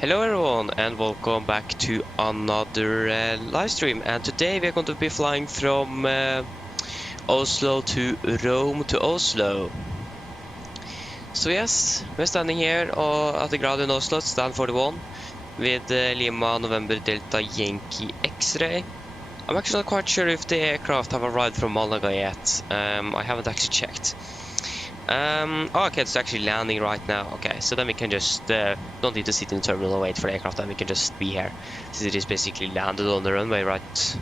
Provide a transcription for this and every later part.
Hello everyone and welcome back to another live stream, and today we are going to be flying from Oslo to Rome to Oslo. So yes, we're standing here at the ground in Oslo, it's stand 41 with Lima November Delta Yankee X-ray. I'm actually not quite sure if the aircraft have arrived from Malaga yet. I haven't actually checked. Okay, it's actually landing right now. Okay, so then we can just don't need to sit in the terminal and wait for the aircraft, and we can just be here, since it is basically landed on the runway right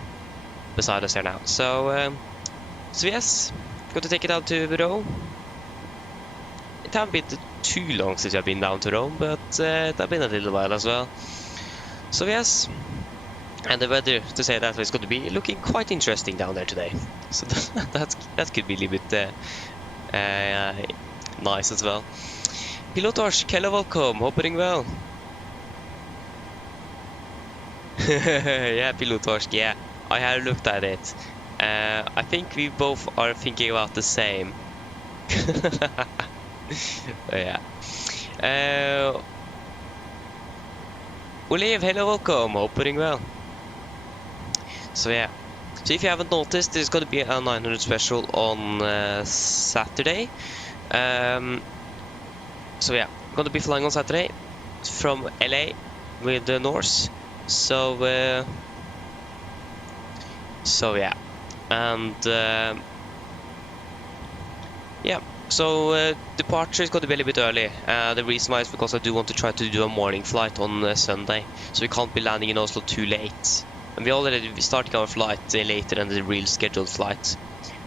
beside us here now. So yes, going to take it out to Rome. It hasn't been too long since I've been down to Rome, but it's been a little while as well. So yes, and the weather, to say that, is going to be looking quite interesting down there today. So that could be a little bit nice as well. Pilotorsk, hello, welcome, hope you're doing well. Yeah, Pilotorsk, yeah, I have looked at it. I think we both are thinking about the same. Yeah. Olive, hello, welcome, hope you're doing well. So yeah. So if you haven't noticed, there's going to be a 900 special on Saturday. So yeah, I'm going to be flying on Saturday from LA with the Norse. So yeah, and yeah. So departure is going to be a little bit early. The reason why is because I do want to try to do a morning flight on Sunday, so we can't be landing in Oslo too late. And we already starting our flight later than the real scheduled flight.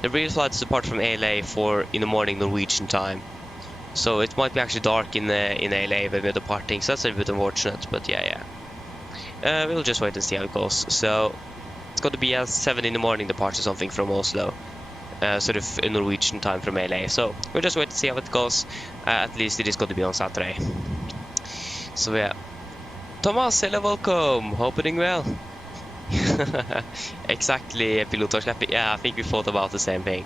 The real flight is apart from LA in the morning Norwegian time. So it might be actually dark in LA when we're departing, so that's a bit unfortunate, but yeah. We'll just wait and see how it goes. So it's going to be a 7 in the morning departure something from Oslo. Sort of in Norwegian time from LA. So we'll just wait to see how it goes. At least it is going to be on Saturday. So yeah. Thomas, hello, welcome. Hope you're doing well. Exactly, Pilotorsk. Yeah, I think we thought about the same thing.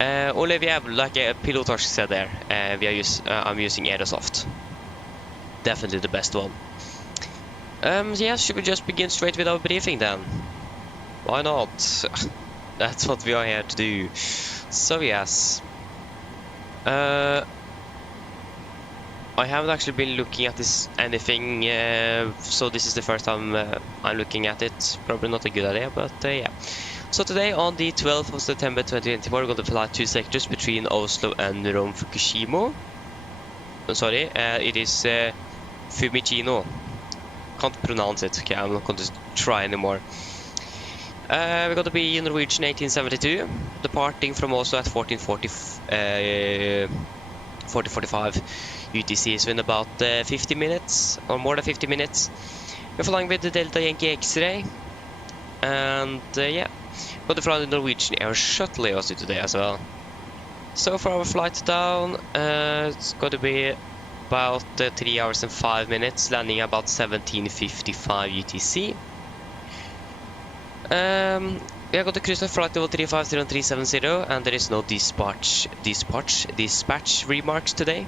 Olivia, like Pilotorsk said there, I'm using Aerosoft. Definitely the best one. Yeah, should we just begin straight with our briefing then? Why not? That's what we are here to do. So yes. I haven't actually been looking at anything, so this is the first time I'm looking at it. Probably not a good idea, but yeah. So today on the 12th of September 2024, we're going to fly 2 sectors between Oslo and Rome Fukushima. Sorry, it is Fiumicino. Can't pronounce it. Okay, I'm not going to try anymore. We're going to be in Norwegian 1872, departing from Oslo at 14:45 UTC, so in about 50 minutes, or more than 50 minutes. We're flying with the Delta Yankee X-ray, and yeah, going to fly the Norwegian Air Shuttle also today as well. So for our flight down, it's going to be about 3 hours and 5 minutes, landing about 17:55 UTC. We are going to cruise at flight level 350 and 370, and there is no dispatch remarks today,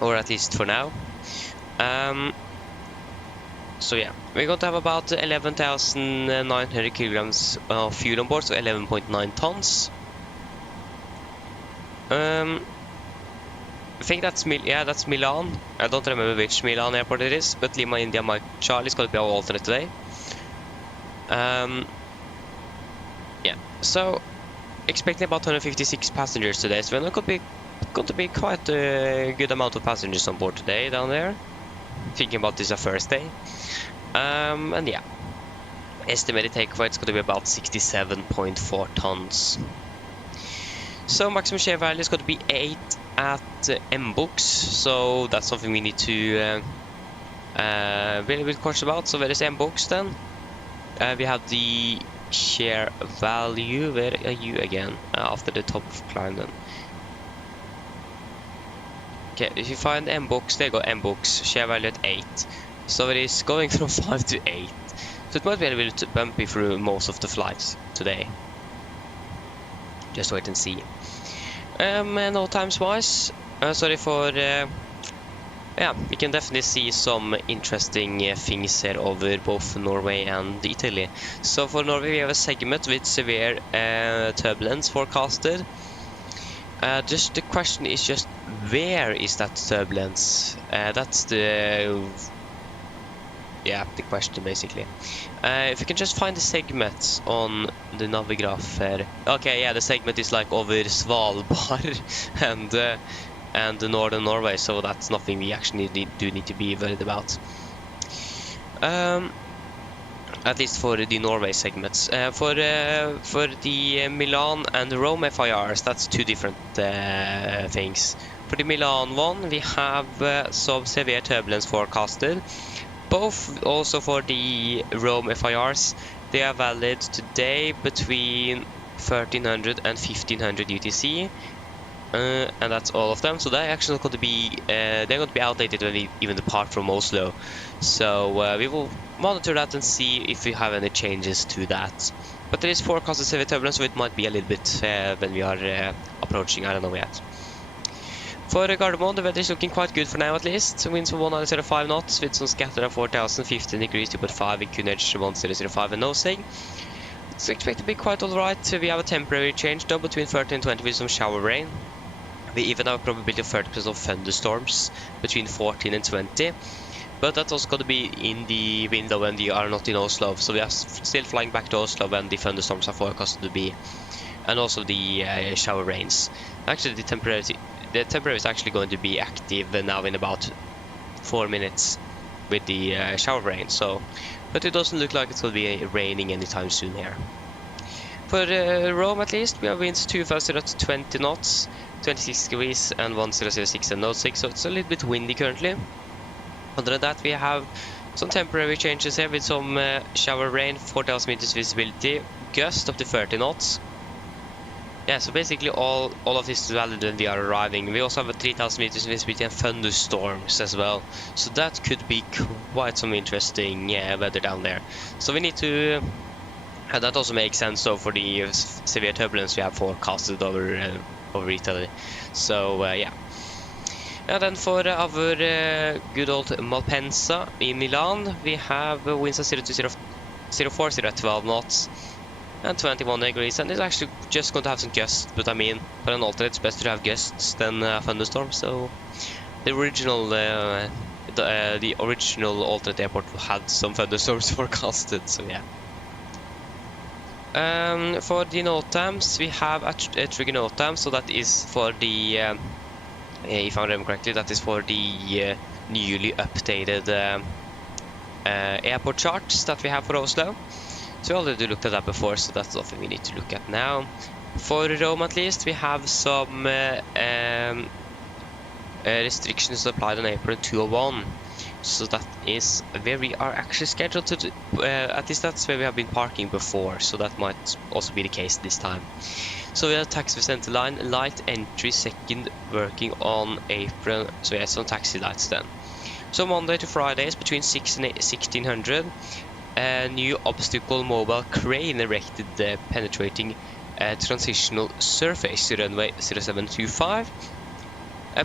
or at least for now. So yeah, we're going to have about 11,900 kilograms of fuel on board, so 11.9 tons. I think that's that's Milan. I don't remember which Milan airport it is, but Lima India Mike Charlie is going to be our alternate today. Yeah, so expecting about 156 passengers today, so we're not going to be quite a good amount of passengers on board today down there. Thinking about this a first day. And yeah, estimated take weight is going to be about 67.4 tons. So maximum share value is going to be 8 at M-Books, so that's something we need to be a little bit cautious about. So where is M-Books then? We have the share value. Where are you again? After the top of climb then. Okay, if you find M-Books, there you go, M-Books, share value at 8. So it is going from 5 to 8. So it might be a little bit bumpy through most of the flights today. Just wait and see. And all times wise, sorry for Yeah, we can definitely see some interesting things here over both Norway and Italy. So for Norway we have a segment with severe turbulence forecasted. Just the question is just where is that turbulence? That's the question basically. If we can just find the segment on the Navigraph here. Okay, yeah, the segment is like over Svalbard and the northern Norway, so that's nothing we actually need to be worried about. At least for the Norway segments. For the Milan and Rome FIRs, that's two different things. For the Milan one, we have some severe turbulence forecasted. Both also for the Rome FIRs, they are valid today between 1300 and 1500 UTC. And that's all of them. So they're actually going to be outdated when we even depart from Oslo. So we will monitor that and see if we have any changes to that. But there is forecasted severe turbulence, so it might be a little bit when we are approaching. I don't know yet. For Gardermoen, the weather is looking quite good for now at least. Winds of 105 knots with some scatter at 4000, 15 degrees, 2.5 with QNH 1005 and nosing. It's expected to be quite alright. We have a temporary change though between 30 and 20 with some shower rain. We even have a probability of 30% of thunderstorms between 14 and 20. But that's also going to be in the window when we are not in Oslo. So we are still flying back to Oslo when the thunderstorms are forecasted to be. And also the shower rains. Actually, the temporary is actually going to be active now in about 4 minutes with the shower rain. So, but it doesn't look like it's going to be raining anytime soon here. For Rome at least, we have winds 2,000 at 20 knots, 26 degrees and 1006 and node 6, so it's a little bit windy currently. Other than that, we have some temporary changes here with some shower rain, 4,000 meters visibility, gust up to 30 knots. Yeah, so basically all of this is valid when we are arriving. We also have a 3,000 meters visibility and thunderstorms as well. So that could be quite some interesting weather down there. So we need to... that also makes sense so for the severe turbulence we have forecasted over Italy. So yeah. And then for our good old Malpensa in Milan, we have winds of 0 to 040 at 12 knots. And 21 degrees, and it's actually just going to have some gusts, but I mean, for an alternate it's better to have gusts than thunderstorms, so the original alternate airport had some thunderstorms forecasted, so yeah. For the NOTAMs, we have a trigger NOTAM, so that is for the, if I remember correctly, that is for the newly updated airport charts that we have for Oslo. So we already looked at that before, so that's something we need to look at now. For Rome at least, we have some restrictions applied on April 201. So that is where we are actually scheduled to, at least that's where we have been parking before, so that might also be the case this time. So we have taxi center line, light entry second working on April, so yeah, some taxi lights then. So Monday to Friday is between 6 and 1600. A new obstacle mobile crane erected penetrating transitional surface runway 0725.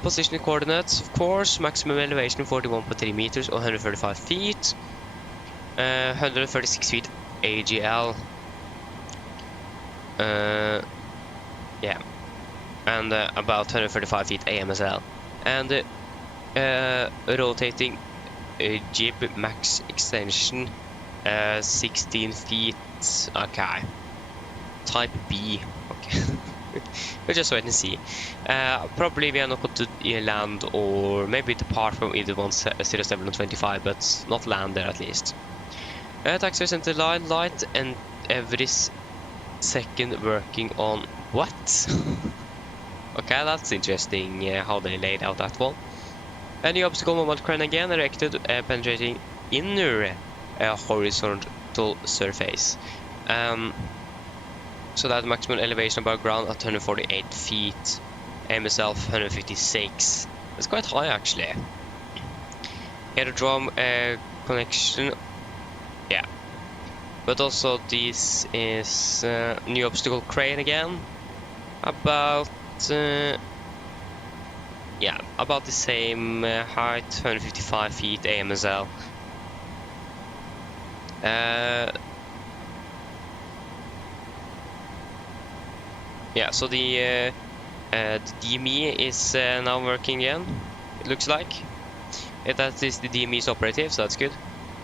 Positioning coordinates, of course, maximum elevation 41.3 meters or 135 feet. 136 feet AGL. Yeah, and about 135 feet AMSL. And rotating jib max extension 16 feet. Okay, type B. Okay. We'll just wait and see. Probably we are not going to land or maybe depart from either 07 and 25, but not land there at least. Taxi center line light and every second working on what? Okay, that's interesting how they laid out that one. A new obstacle mobile crane again erected penetrating inner horizontal surface. So that maximum elevation above ground at 148 feet. MSL 156. That's quite high actually. Aerodrome connection. Yeah. But also this is new obstacle crane again. About yeah, about the same height, 155 feet AMSL. Yeah, so the DME is now working again, it looks like. That is the DME is operative, so that's good.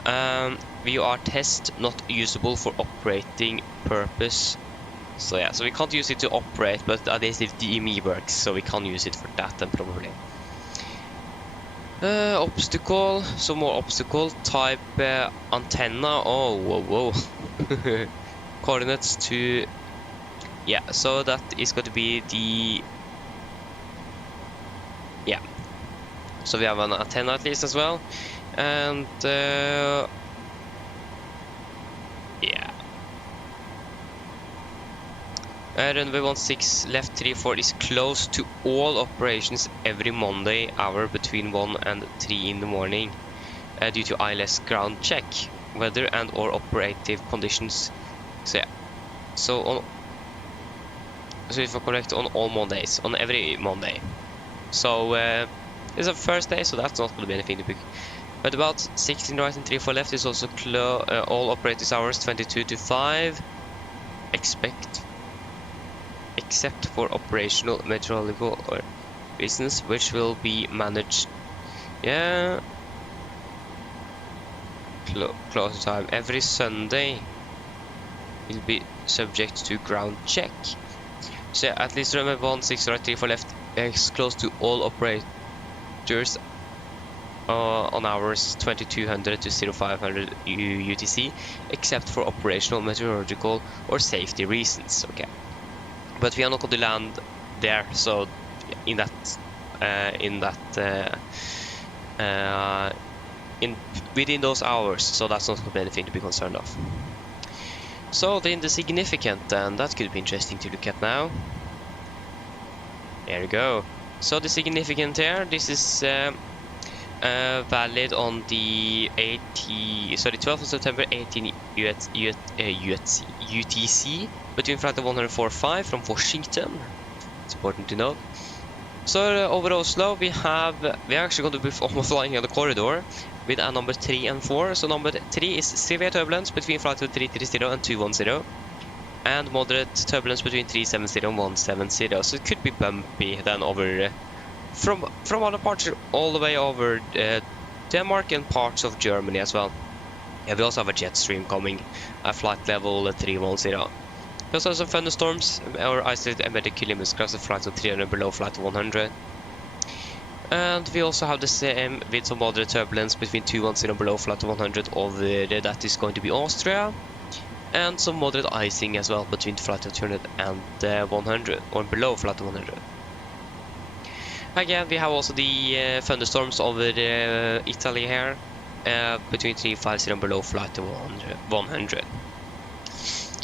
VR test not usable for operating purpose. So yeah, so we can't use it to operate, but at least if DME works, so we can use it for that then probably. Obstacle, some more obstacle type antenna. Oh, whoa. Coordinates to, yeah, so that is going to be the, yeah. So we have an antenna at least as well, and yeah. Runway 16 left 34 is closed to all operations every Monday hour between 1 and 3 in the morning due to ILS ground check, weather and or operative conditions. So yeah, so if I correct, on all Mondays, on every Monday. So it's a first day, so that's not going to be anything to pick. But about 16 right and 34 left is also all operators hours 22 to 5. Except for operational meteorological or business, which will be managed. Yeah. Close time every Sunday will be subject to ground check. So yeah, at least remember 16 right 34 left is close to all operators on hours 2200 to 0500 UTC, except for operational, meteorological or safety reasons. Okay, but we are not going to land there, so within those hours, so that's not going to be anything to be concerned of. So then the significant, then that could be interesting to look at now. There we go. So the significant here, this is valid on the 12th of September 18 UTC between flight 145 from Washington. It's important to note. So over Oslo we are actually going to be flying in the corridor with a number 3 and 4. So number 3 is severe turbulence between flight 330 and 210, and moderate turbulence between 370 and 170. So it could be bumpy then over from other parts all the way over Denmark and parts of Germany as well. Yeah, we also have a jet stream coming at flight level 310. We also have some thunderstorms or isolated embedded kilometers across the flight of 300 below flight 100. And we also have the same with some moderate turbulence between 210 below flight 100 over that is going to be Austria. And some moderate icing as well between flight 200 and 100 or below flight 100. Again, we have also the thunderstorms over Italy here between 350 and below flight 100.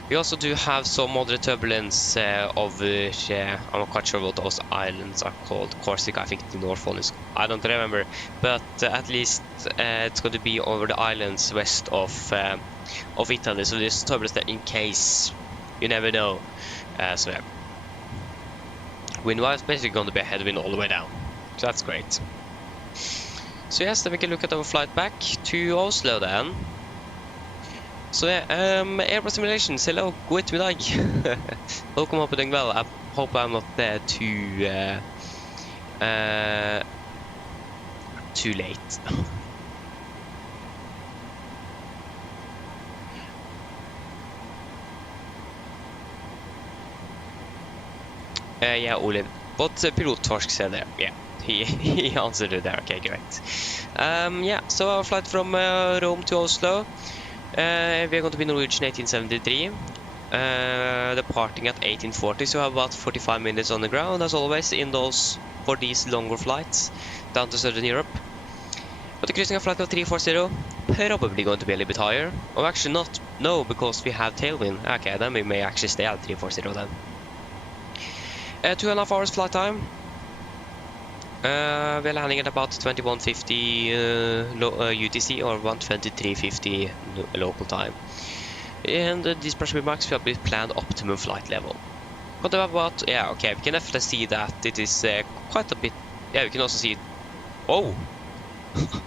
We also do have some moderate turbulence over, I'm not quite sure what those islands are called. Corsica, I think the North one is, I don't remember, but at least it's going to be over the islands west of Italy, so there's turbulence there in case, you never know. So yeah, wind-wise basically going to be a headwind all the way down, so that's great. So yes, then we can look at our flight back to Oslo then. Så Airbus Simulations, hello, god ettermiddag. Håper du doing well. I hope I'm not too late. Yeah, Olive. But Pilot Torsk said there. Yeah, he answered it there. Okay, great. Yeah, so our flight from Rome to Oslo. We are going to be Norwegian 1873, departing at 1840, so we have about 45 minutes on the ground as always for these longer flights down to Southern Europe. But the cruising a flight of 340, probably going to be a little bit higher, or actually not, no, because we have tailwind. Okay, then we may actually stay at 340 then. 2.5 hours flight time. We're landing at about 2150 UTC or 12350 local time. And these pressure marks will be planned optimum flight level. But about, yeah, okay, we can definitely see that it is quite a bit Yeah, we can also see. Oh,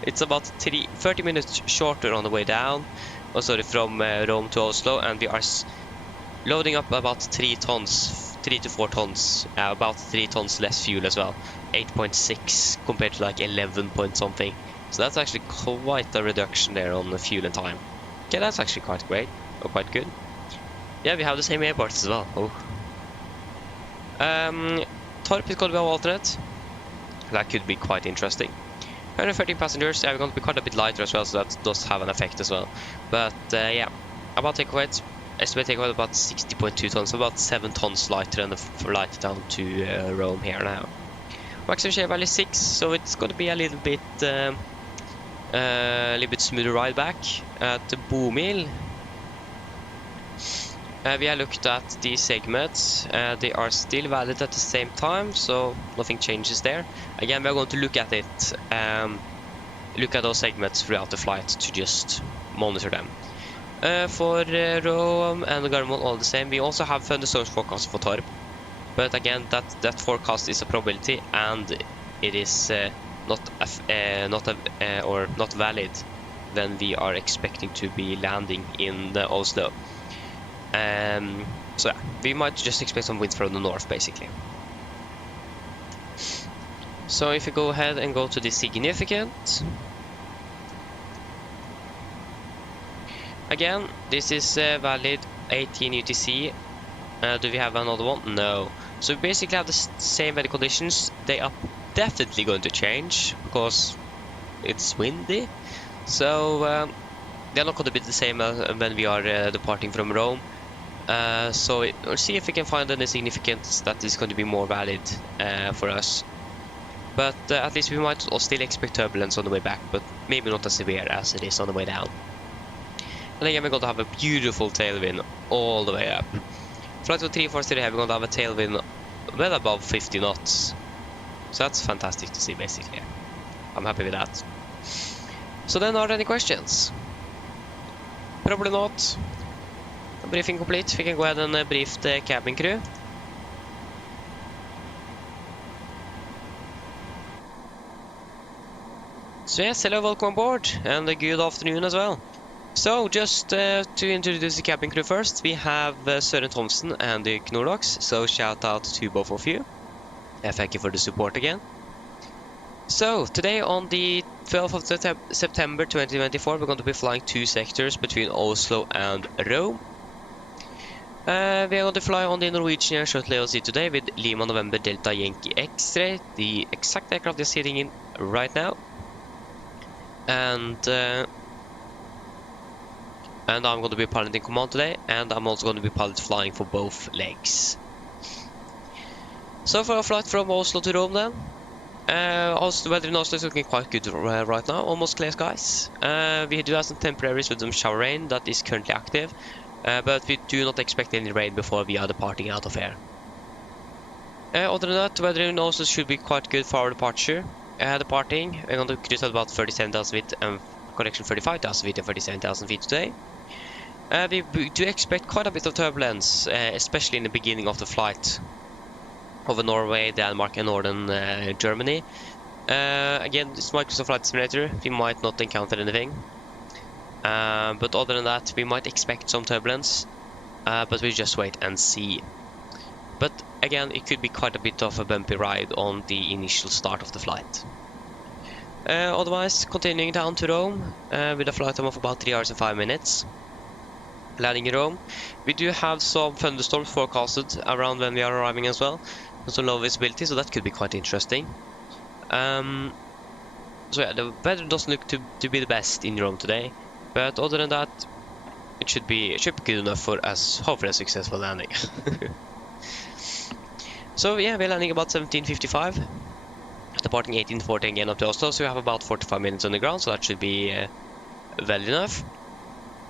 it's about 30 minutes shorter on the way down. Oh, sorry, from Rome to Oslo, and we are loading up about 3 to 4 tons, about 3 tons less fuel as well. 8.6 compared to like 11 point something. So that's actually quite a reduction there on the fuel and time. Okay, that's actually quite great, or quite good. Yeah, we have the same airports as well. Oh. Torp is going to be our alternate. That could be quite interesting. 113 passengers. Yeah, we're going to be quite a bit lighter as well, so that does have an effect as well. But yeah, about takeaway, estimate takeaway about 60.2 tons, about 7 tons lighter than the flight down to Rome here now. Maximum share value 6, so it's going to be a little bit smoother ride back at Bomil. We have looked at these segments. They are still valid at the same time, so nothing changes there. Again, we are going to look at it, look at those segments throughout the flight to just monitor them. For Rome and Gardermoen, all the same. We also have thunderstorms forecast for Torp, but again, that forecast is a probability, and it is not valid when we are expecting to be landing in Oslo. So yeah, we might just expect some wind from the north, basically. So if you go ahead and go to the significant, again, this is valid 18 UTC. Do we have another one? No. So we basically have the same weather conditions. They are definitely going to change because it's windy. So they're not going to be the same when we are departing from Rome. So we'll see if we can find any significance that is going to be more valid for us. But at least we might still expect turbulence on the way back, but maybe not as severe as it is on the way down. And again, we're going to have a beautiful tailwind all the way up. Flight 340 here, we're going to have a tailwind well above 50 knots. So that's fantastic to see, basically. I'm happy with that. So then, are there any questions? Probably not. Briefing complete. We can go ahead and brief the cabin crew. So yes, hello, welcome aboard, and a good afternoon as well. So just to introduce the cabin crew first, we have Søren Thomsen and the Knorlox, so shout out to both of you. Thank you for the support again. So today on the 12th of September 2024, we're going to be flying 2 sectors between Oslo and Rome. We are going to fly on the Norwegian Air Shuttle AOC today with Lima November Delta Yankee X-Ray, the exact aircraft you're sitting in right now. And I'm going to be piloting command today, and I'm also going to be pilot flying for both legs. So for our flight from Oslo to Rome then, the weather in Oslo is looking quite good right now, almost clear skies. We do have some temporaries with some shower rain that is currently active, but we do not expect any rain before we are departing out of here. Other than that, the weather in Oslo should be quite good for our departure. Departing, we're going to cruise at about 37,000 feet and correction 35,000 feet and 37,000 feet today. We do expect quite a bit of turbulence, especially in the beginning of the flight over Norway, Denmark and northern Germany. Again, this Microsoft Flight Simulator, we might not encounter anything. But other than that, we might expect some turbulence, but we'll just wait and see. But again, it could be quite a bit of a bumpy ride on the initial start of the flight. Otherwise, continuing down to Rome with a flight time of about 3 hours and 5 minutes. Landing in Rome, we do have some thunderstorms forecasted around when we are arriving as well. So low visibility, so that could be quite interesting. So yeah, the weather doesn't look to be the best in Rome today, but other than that, it should be good enough for us, hopefully a successful landing. So yeah, we're landing about 17:55, departing 18:40 again up to Oslo, so we have about 45 minutes on the ground, so that should be well enough.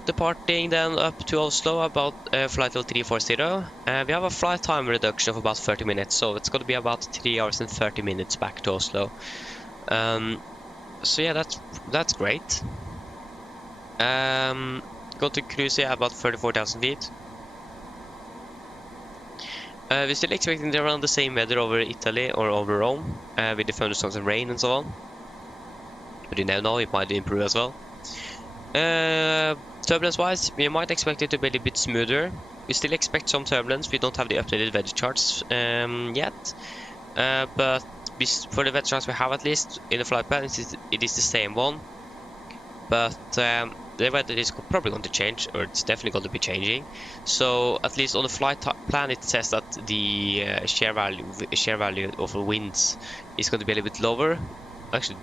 Departing then up to Oslo, about flight level 340. We have a flight time reduction of about 30 minutes, so it's going to be about 3 hours and 30 minutes back to Oslo. So yeah, that's great. Go to cruise here about 34,000 feet. We're still expecting around the same weather over Italy or over Rome, with the thunderstorms and rain and so on. But you never know, it might improve as well. Turbulence-wise, we might expect it to be a little bit smoother. We still expect some turbulence. We don't have the updated weather charts yet. But for the weather charts we have, at least in the flight plan, it is the same one. But the weather is probably going to change, or it's definitely going to be changing. So at least on the flight plan, it says that the shear value of the winds is going to be a little bit lower, actually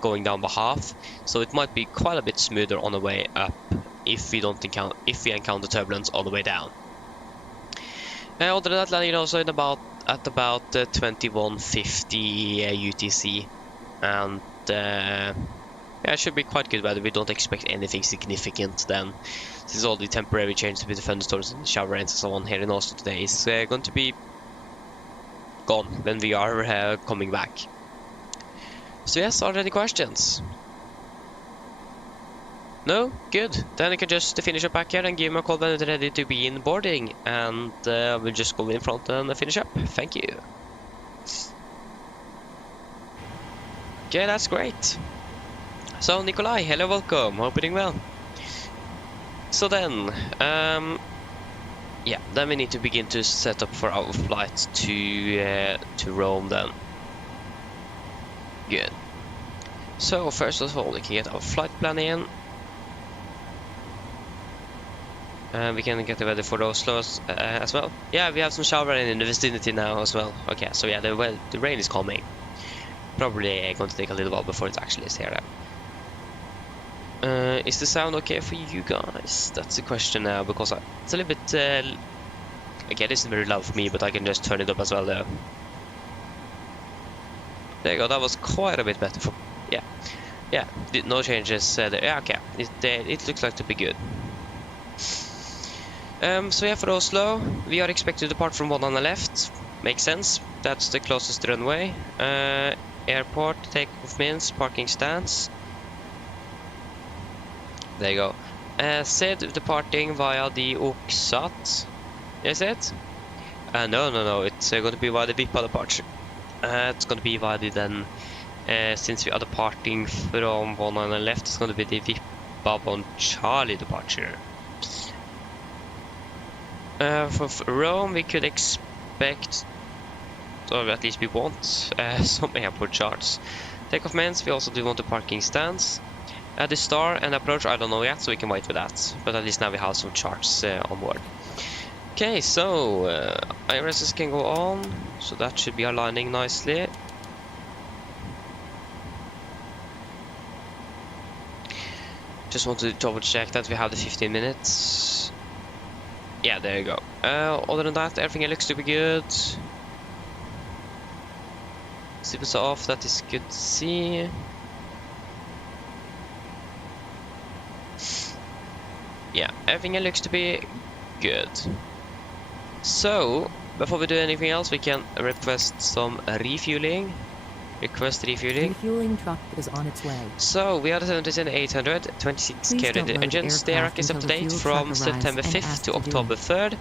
going down by half. So it might be quite a bit smoother on the way up if we encounter turbulence on the way down. Other than that, landing also at about 2150 UTC, and yeah, it should be quite good weather. We don't expect anything significant then, since all the temporary changes with the thunderstorms and shower rains and so on here in Oslo today is going to be gone when we are coming back. So yes, are there any questions? No? Good. Then I can just finish up back here and give me a call when it's ready to be in boarding, and we'll just go in front and finish up. Thank you. Okay, that's great. So Nikolai, hello, welcome. Hope you're doing well. So then, yeah, then we need to begin to set up for our flight to Rome then. Good. So first of all, we can get our flight plan in. We can get the weather for Oslo as well. Yeah, we have some shower rain in the vicinity now as well. Okay, so yeah, the rain is coming. Probably going to take a little while before it actually is here. Is the sound okay for you guys? That's the question now, because it's a little bit... again, it's very loud for me, but I can just turn it up as well there. There you go, that was quite a bit better for... Yeah, no changes there. Yeah, okay, it looks like to be good. So yeah, for Oslo, we are expected to depart from one on the left. Makes sense, that's the closest runway. Airport, takeoff means, parking stands. There you go. Said departing via the Oksat. Is it? No, it's going to be via the Vippa departure. It's going to be via the then, since we are departing from one on the left, it's going to be the Vippa on Charlie departure. For Rome, we could expect, or at least we want, some airport charts. Takeoff means we also do want the parking stands. The star and approach, I don't know yet, so we can wait for that. But at least now we have some charts on board. Okay, so IRSs can go on, so that should be aligning nicely. Just want to double check that we have the 15 minutes. Yeah, there you go. Other than that, everything looks to be good. Zippers off, that is good to see. Yeah, everything looks to be good. So, before we do anything else, we can request some refueling. Refueling truck is on its way. So, we are the 737-800, 26K rated engines. The rack is up to date from September 5th to October 3rd,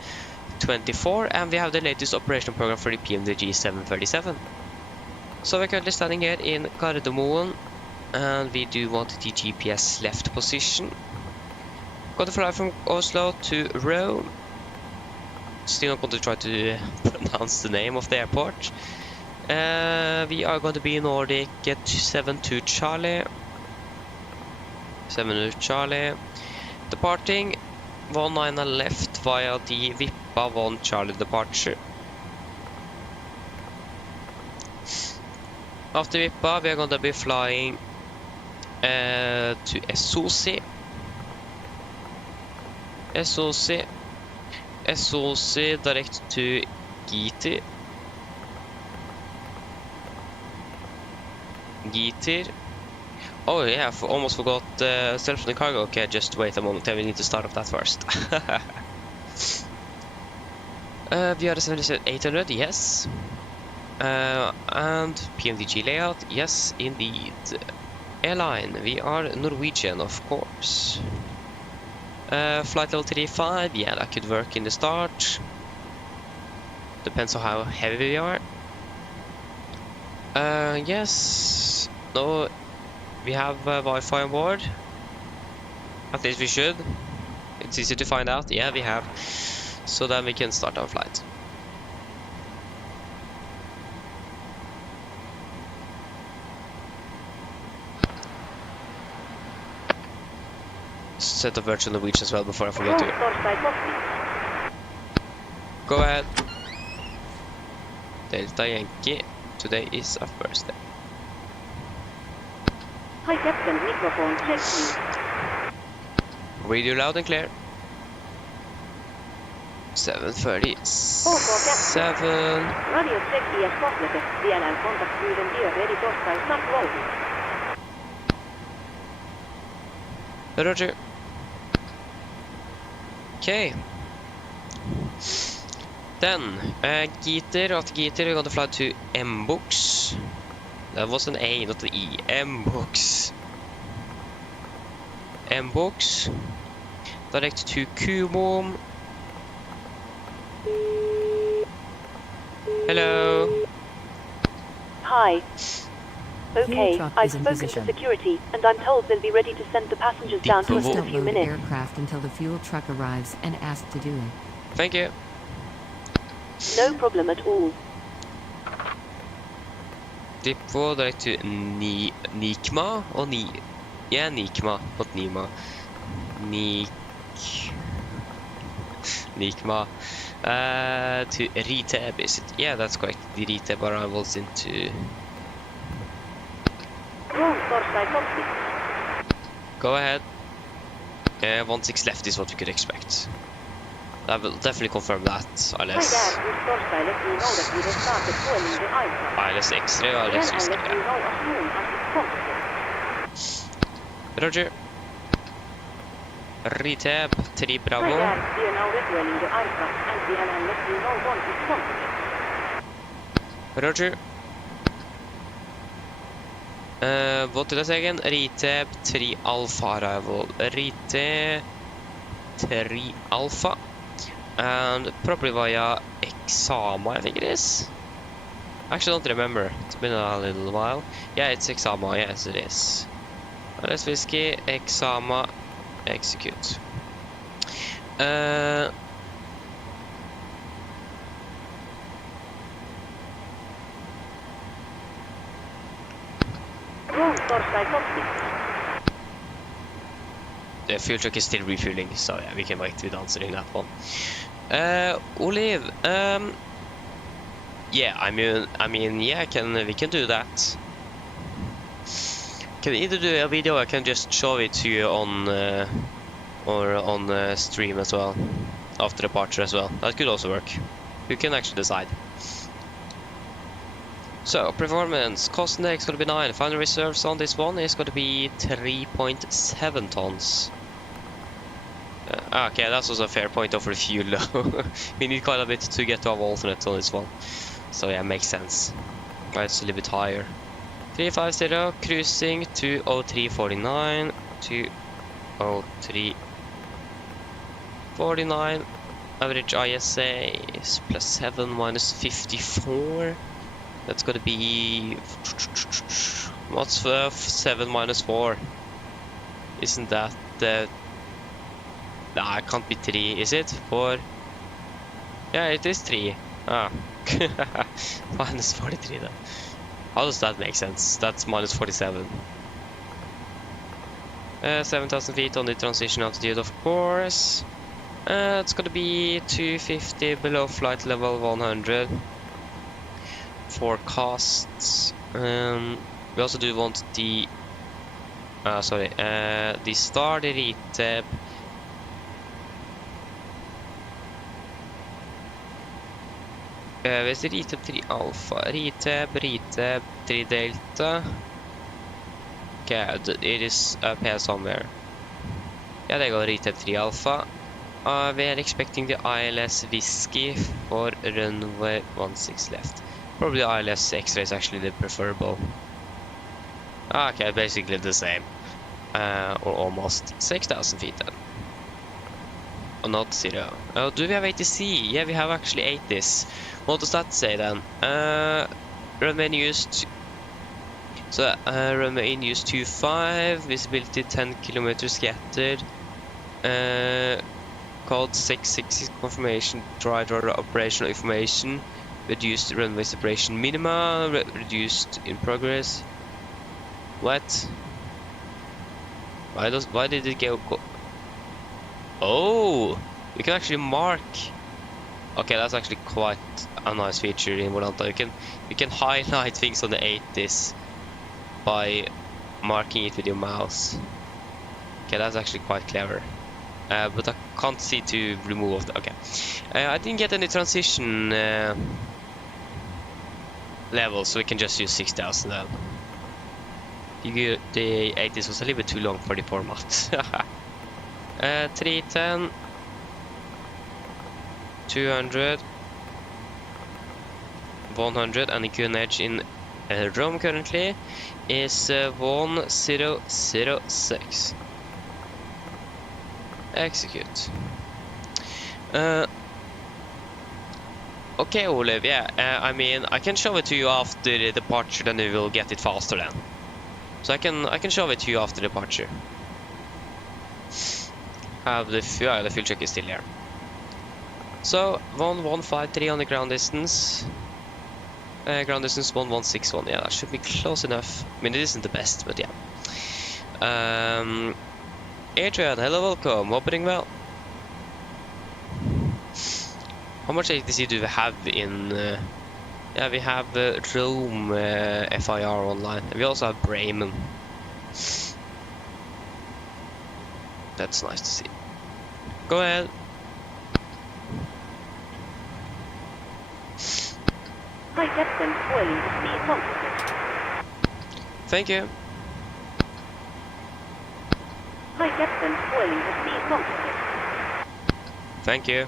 24, and we have the latest operational program for the PMDG 737. So, we're currently standing here in Gardermoen, and we do want the GPS left position. Got to fly from Oslo to Rome. Still not going to try to pronounce the name of the airport. We are going to be in Nordic at 72 Charlie. 72 Charlie. Departing 19 left via the Vippa 1 Charlie departure. After Vippa, we are going to be flying to SOC. SOC direct to Gitir. Oh yeah, almost forgot self-running cargo. Okay, just wait a moment, we need to start up that first. We are the 737-800, yes. And PMDG layout, yes indeed. Airline, we are Norwegian, of course. Flight level 35, yeah, that could work in the start. Depends on how heavy we are. Yes. No, we have Wi-Fi on board. At least we should. It's easy to find out. Yeah, we have. So then we can start our flight. Set up virtual Norwegian as well before I forget to. Go ahead. Delta Yankee. Today is a first day. Hi Captain, microphone check please. Read you loud and clear. 7:37. Radio check IS Kotlete. DNL contact Sweden Gear ready torstai start rolling. Roger. Okay. Then, Geeter, after Geeter, we're going to fly to M-Books. That was an A, not an E. M-Books. M-Books. Direct to Kumo. Hello. Hi. Okay, truck I've is in spoken position. to security, and I'm told they'll be ready to send the passengers down to us in a Don't few load the minutes. aircraft until the fuel truck arrives and ask to do it. Thank you. No problem at all. Depot direct to Nikma or yeah, Nikma, not Nima. Nikma. To Riteb, is it? Yeah, that's correct. The Riteb arrivals into. Roll torstai torstai. Go ahead. 1-6 left is what we could expect. I will definitely confirm that. Hi ILS. there, this torstai let me know that we have started fueling the aircraft. ILS X-ray or Then ILS I'll let you X-ray. know as soon as it's possible. Roger. Riteb, 3 Hi Bravo. there, we are now refueling the aircraft, and we will let you know once it's possible. Roger. What did I say again? Riteb 3 Alpha arrival. Riteb 3 Alpha. And probably via Exama, I think it is. I actually don't remember. It's been a little while. Yeah, it's Exama. Yes, it is. LS Whiskey, Exama, execute. Roll torstai torstai. The fuel truck is still refueling, so yeah, we can wait with answering that one. Olive, yeah, I mean, yeah, we can do that. Can either do a video, or I can just show it to you on stream as well, after departure as well. That could also work. You can actually decide. So, performance, cost index going to be 9. Final reserves on this one is going to be 3.7 tons. Okay, that's also a fair point over the fuel though. We need quite a bit to get to our alternate on this one. So yeah, makes sense. Right, it's a little bit higher. 350, cruising 203.49, 203.49. Average ISA is +7 minus 54. That's gonna be what's 7 minus 4? Isn't that the? Nah, it can't be 3, is it? 4? Yeah, it is 3. Ah, minus 43 then. How does that make sense? That's minus 47. 7,000 feet on the transition altitude, of course. It's gonna be 250 below flight level 100. Forecasts. We also do want the the star, the Riteb. Where's the Riteb 3 Alpha? Riteb 3 Delta. Okay, it is up here somewhere. Yeah, there you go, Riteb 3 Alpha. We are expecting the ILS Whiskey for runway 16 left. Probably ILS X-ray is actually the preferable. Okay, basically the same. Or almost 6,000 feet then. Oh, not 0. Oh, do we have ATC? Yeah, we have actually 80s. What does that say then? Remain used. So remain used 2.5, visibility 10 kilometers scattered. Code 660 confirmation, dry door operational information. Reduced runway separation minima, reduced in progress. What? Why did it go? Oh, you can actually mark. Okay, that's actually quite a nice feature in Volanta. You can highlight things on the 80s by marking it with your mouse. Okay, that's actually quite clever. But I can't see to remove the. Okay, I didn't get any transition levels, so we can just use 6000 then. The 80s was a little bit too long for the format. 310, 200, 100, and the QNH in Rome currently is 1006. Execute. Okay, Olive, yeah, I mean, I can show it to you after the departure, then you will get it faster then. So I can show it to you after departure. Have the fuel check is still here. So 1153 on the ground distance. Ground distance 1161. Yeah, that should be close enough. I mean, it isn't the best, but yeah. Adrian, hello, welcome. Opening well. How much ATC do we have in? Yeah, we have Rome FIR online, and we also have Bremen. That's nice to see. Go ahead. Hi Captain, fueling speed completed. Thank you. Hi Captain, fueling speed completed. Thank you.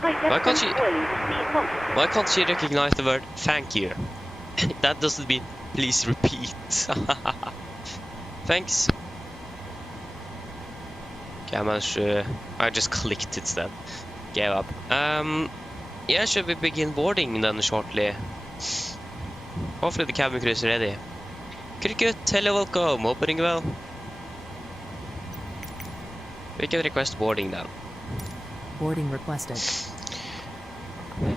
Hi Why Captain, can't she? fueling speed completed. Why can't she recognize the word thank you? That doesn't mean please repeat. Thanks. Okay, I just clicked instead. Gave up. Yeah, should we begin boarding then shortly? Hopefully the cabin crew is ready. Cricket, hello, welcome. Opening well. We can request boarding then. Boarding requested.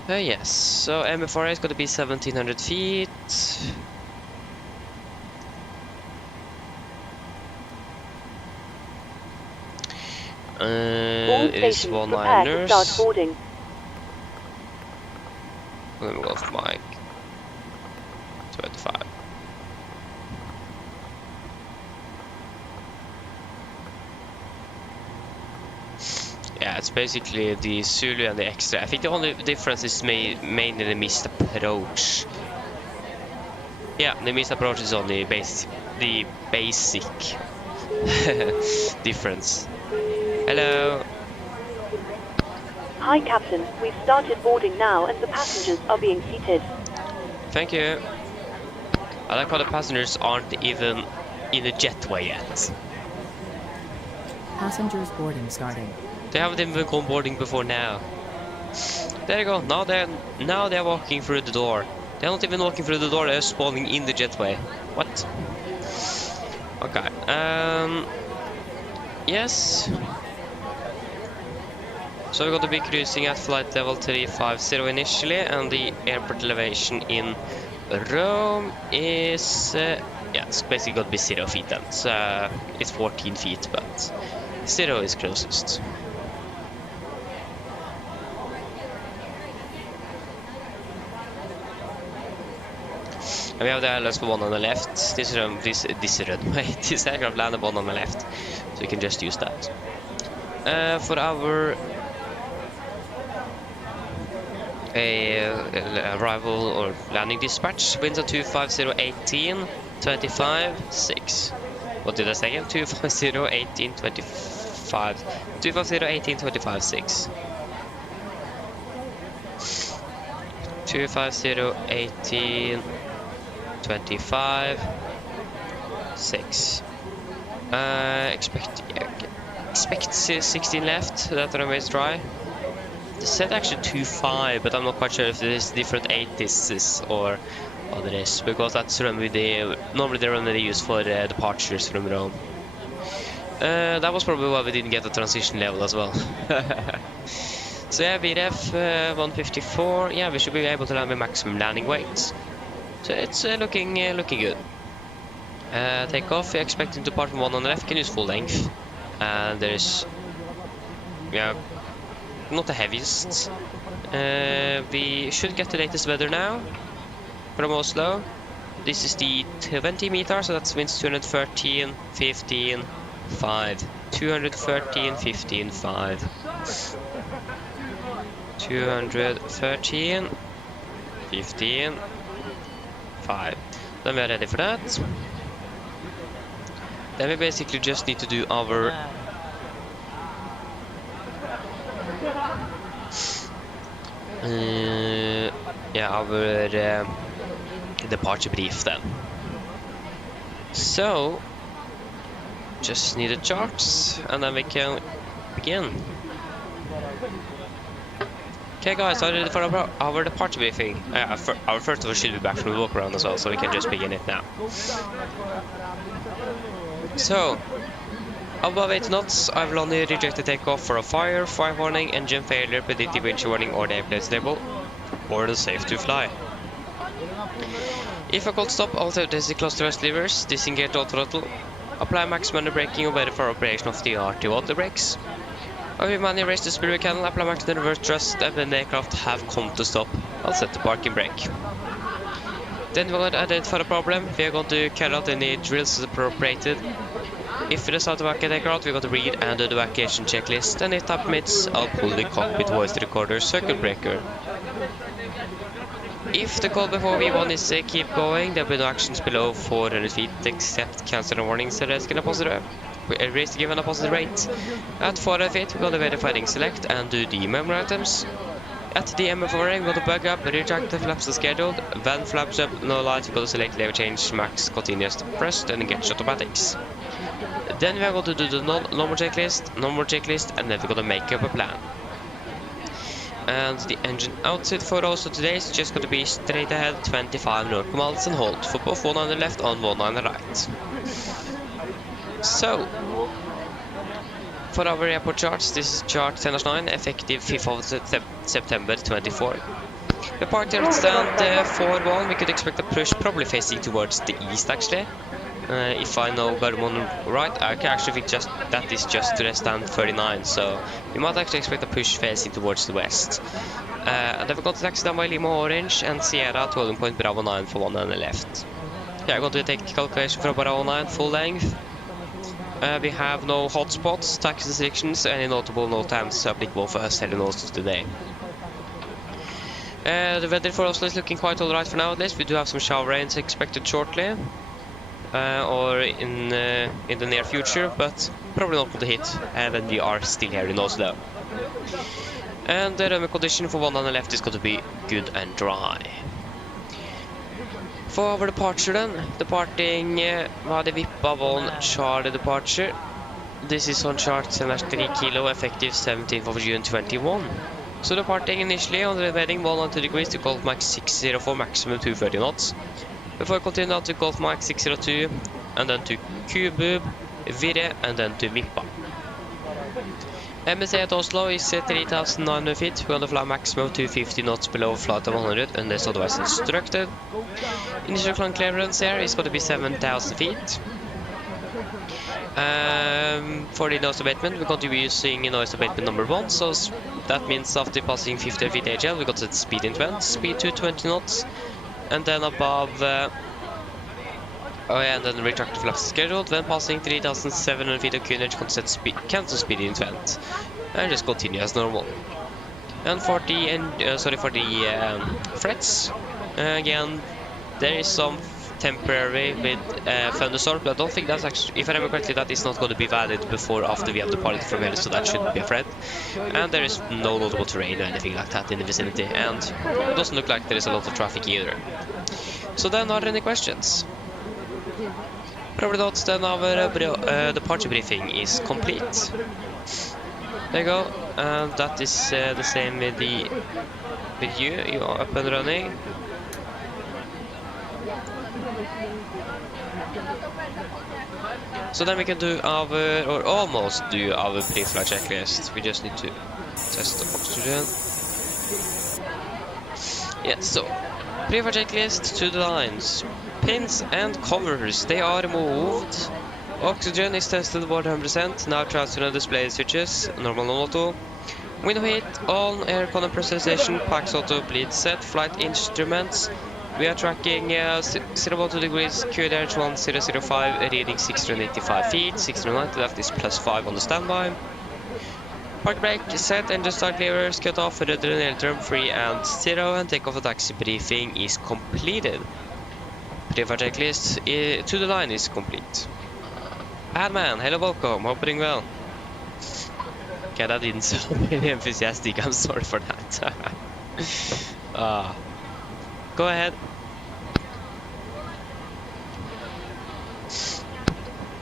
Yes, so MFRA is going to be 1700 feet. All It is stations one prepare to liners. start boarding. Let me go for Mike. 25. Yeah, it's basically the Zulu and the extra. I think the only difference is mainly the missed approach. Yeah, the missed approach is only the basic difference. Hello. Hi Captain, we've started boarding now and the passengers are being seated. Thank you. I like how the passengers aren't even in the jetway yet. Passengers boarding starting. They haven't even gone boarding before now. There you go. Now they're walking through the door. They're not even walking through the door. They're spawning in the jetway. What? Okay. Yes. So we're going to be cruising at flight level 350 initially, and the airport elevation in Rome is yeah, it's basically going to be 0 feet then. So it's 14 feet, but 0 is closest. And we have the LS1 on the left. This runway, this aircraft landed one on the left, so we can just use that. For our arrival or landing dispatch, winds are 25018, 25, 6. What did I say again? 25018, 25, 25018, 25, 6. 25018, 25, 6. Expect 16 left. That runway is dry. said actually 2.5, but I'm not quite sure if there's different 80s or what it is, because that's normally the run they use for departures from Rome. That was probably why we didn't get the transition level as well. So yeah, VRF 154. Yeah, we should be able to land with maximum landing weight. So it's looking good. Takeoff, we're expecting to depart from 1 on the left, can use full length. And there's, yeah, not the heaviest. We should get the latest weather now from Oslo. This is the 20 meters, so that means 213, 15, 5. 213, 15, 5. 213, 15, 5. Then we are ready for that. Then we basically just need to do our departure brief then. So just need the charts and then we can begin. Okay guys, are you ready for our departure briefing? Our first of all should be back from the walk around as well, so we can just begin it now. So, above 8 knots, I've only rejected takeoff for a fire warning, engine failure, predictive winch warning, or the airplane stable, or the safe to fly. If I cold stop, I'll set the close thrust levers, disengage all throttle, apply maximum braking or wait for operation of the RT water brakes. I will manually raise the speed canal, apply maximum reverse thrust, and when the aircraft have come to stop, I'll set the parking brake. Then we're going to identify the problem. We are going to carry out any drills as appropriated. If we decide to evacuate the aircraft, we're going to read and do the evacuation checklist, and if that permits, I'll pull the cockpit voice recorder circuit breaker. If the call before V1 is keep going, there will be no actions below 400 feet except cancel the warning so let's get a positive. Raise the given a positive rate. At 400 feet, we're going to verify ring select and do the memory items. At the MFO ring, we're going to bug up, retract the flaps as scheduled. When flaps up, no light, we're going to select lever change, max, continuous pressed, and engage automatics. Then we are going to do the normal checklist, and then we're going to make up a plan. And the engine outset for also today is just going to be straight ahead, 25 nautical miles and hold for both 1 on the left and 1 on the right. So, for our airport charts, this is chart 10-9, effective 5th of September 24. We parked here at stand 4-1, we could expect a push probably facing towards the east actually. If I know Gardermoen right, I can actually think that is just to the stand 39, so you might actually expect a push facing towards the west. And then we're going to taxi down by Lima Orange and Sierra to holding point Bravo 9 for 1 on the left. Yeah, I'm going to take calculation for Bravo 9 full length. We have no hotspots, taxi restrictions, any notable no times applicable for us heading also today. The weather for Oslo is looking quite alright for now at least. We do have some shower rains expected shortly. Or in the near future, but probably not going to hit when we are still here in Oslo. And the runway condition for 1 on the left is going to be good and dry. For our departure then, departing var det Vippa 1 Charlie departure. This is on chart 3 kilo, effective 17th of June 21. So departing initially on the heading 102 degrees to Gulf Max 604, maximum 230 knots. Before I continue on to Gulf Max 602, and then to Kubub, Virre, and then to Vippa. MSA at Oslo is 3,900 feet. We're going to fly maximum 250 knots below flight of 100 unless otherwise instructed. Initial climb clearance here is going to be 7,000 feet. For the noise abatement, we're going to be using noise abatement number 1, so that means after passing 50 feet AGL, we got set speed in 20, speed to 20 knots. And then above, and then retractor flaps scheduled. When passing 3,700 feet of QNH, cancel speed in 20, and just continue as normal. And for the frets, again, there is some temporary with thunderstorm, but I don't think that's actually, if I remember correctly, that is not going to be valid before after we have departed from here, so that shouldn't be a threat. And there is no notable terrain or anything like that in the vicinity, and it doesn't look like there is a lot of traffic either. So then, are there any questions? Probably not. Then our departure briefing is complete. There you go. and that is the same with you. You are up and running. So then we can do our, or almost do our pre-flight checklist. We just need to test the oxygen. Yeah, so pre-flight checklist to the lines. Pins and covers, they are removed. Oxygen is tested 100%. Now transfer and display switches, normal non-auto. Window heat on, aircon and pressurization, packs auto, bleed set, flight instruments. We are tracking 0.2 degrees, QRH 1005, reading 685 feet, 690 left is +5 on the standby. Park brake set, engine start levers cut off, rudder and aileron free and 0, and takeoff and taxi briefing is completed. Pre-flight checklist to the line is complete. Adman, hello, welcome, hope you're doing well. Okay, that didn't sound really enthusiastic, I'm sorry for that. Go ahead.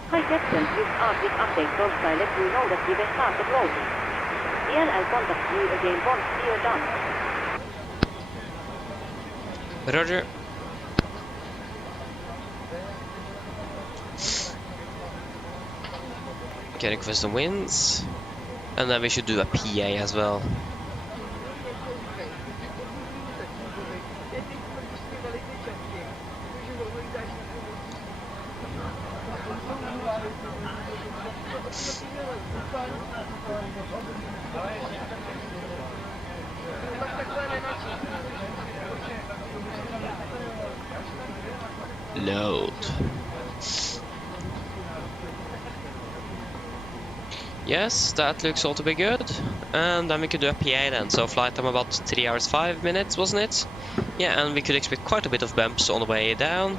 Hi Captain, this quick update goes by let you know that we will start the closing. Ian, I'll contact you again once we are done. Roger. Okay, request some wins. And then we should do a PA as well. Load. Yes, that looks all to be good. And then we could do a PA then. So flight time about 3 hours 5 minutes, wasn't it? Yeah, and we could expect quite a bit of bumps on the way down.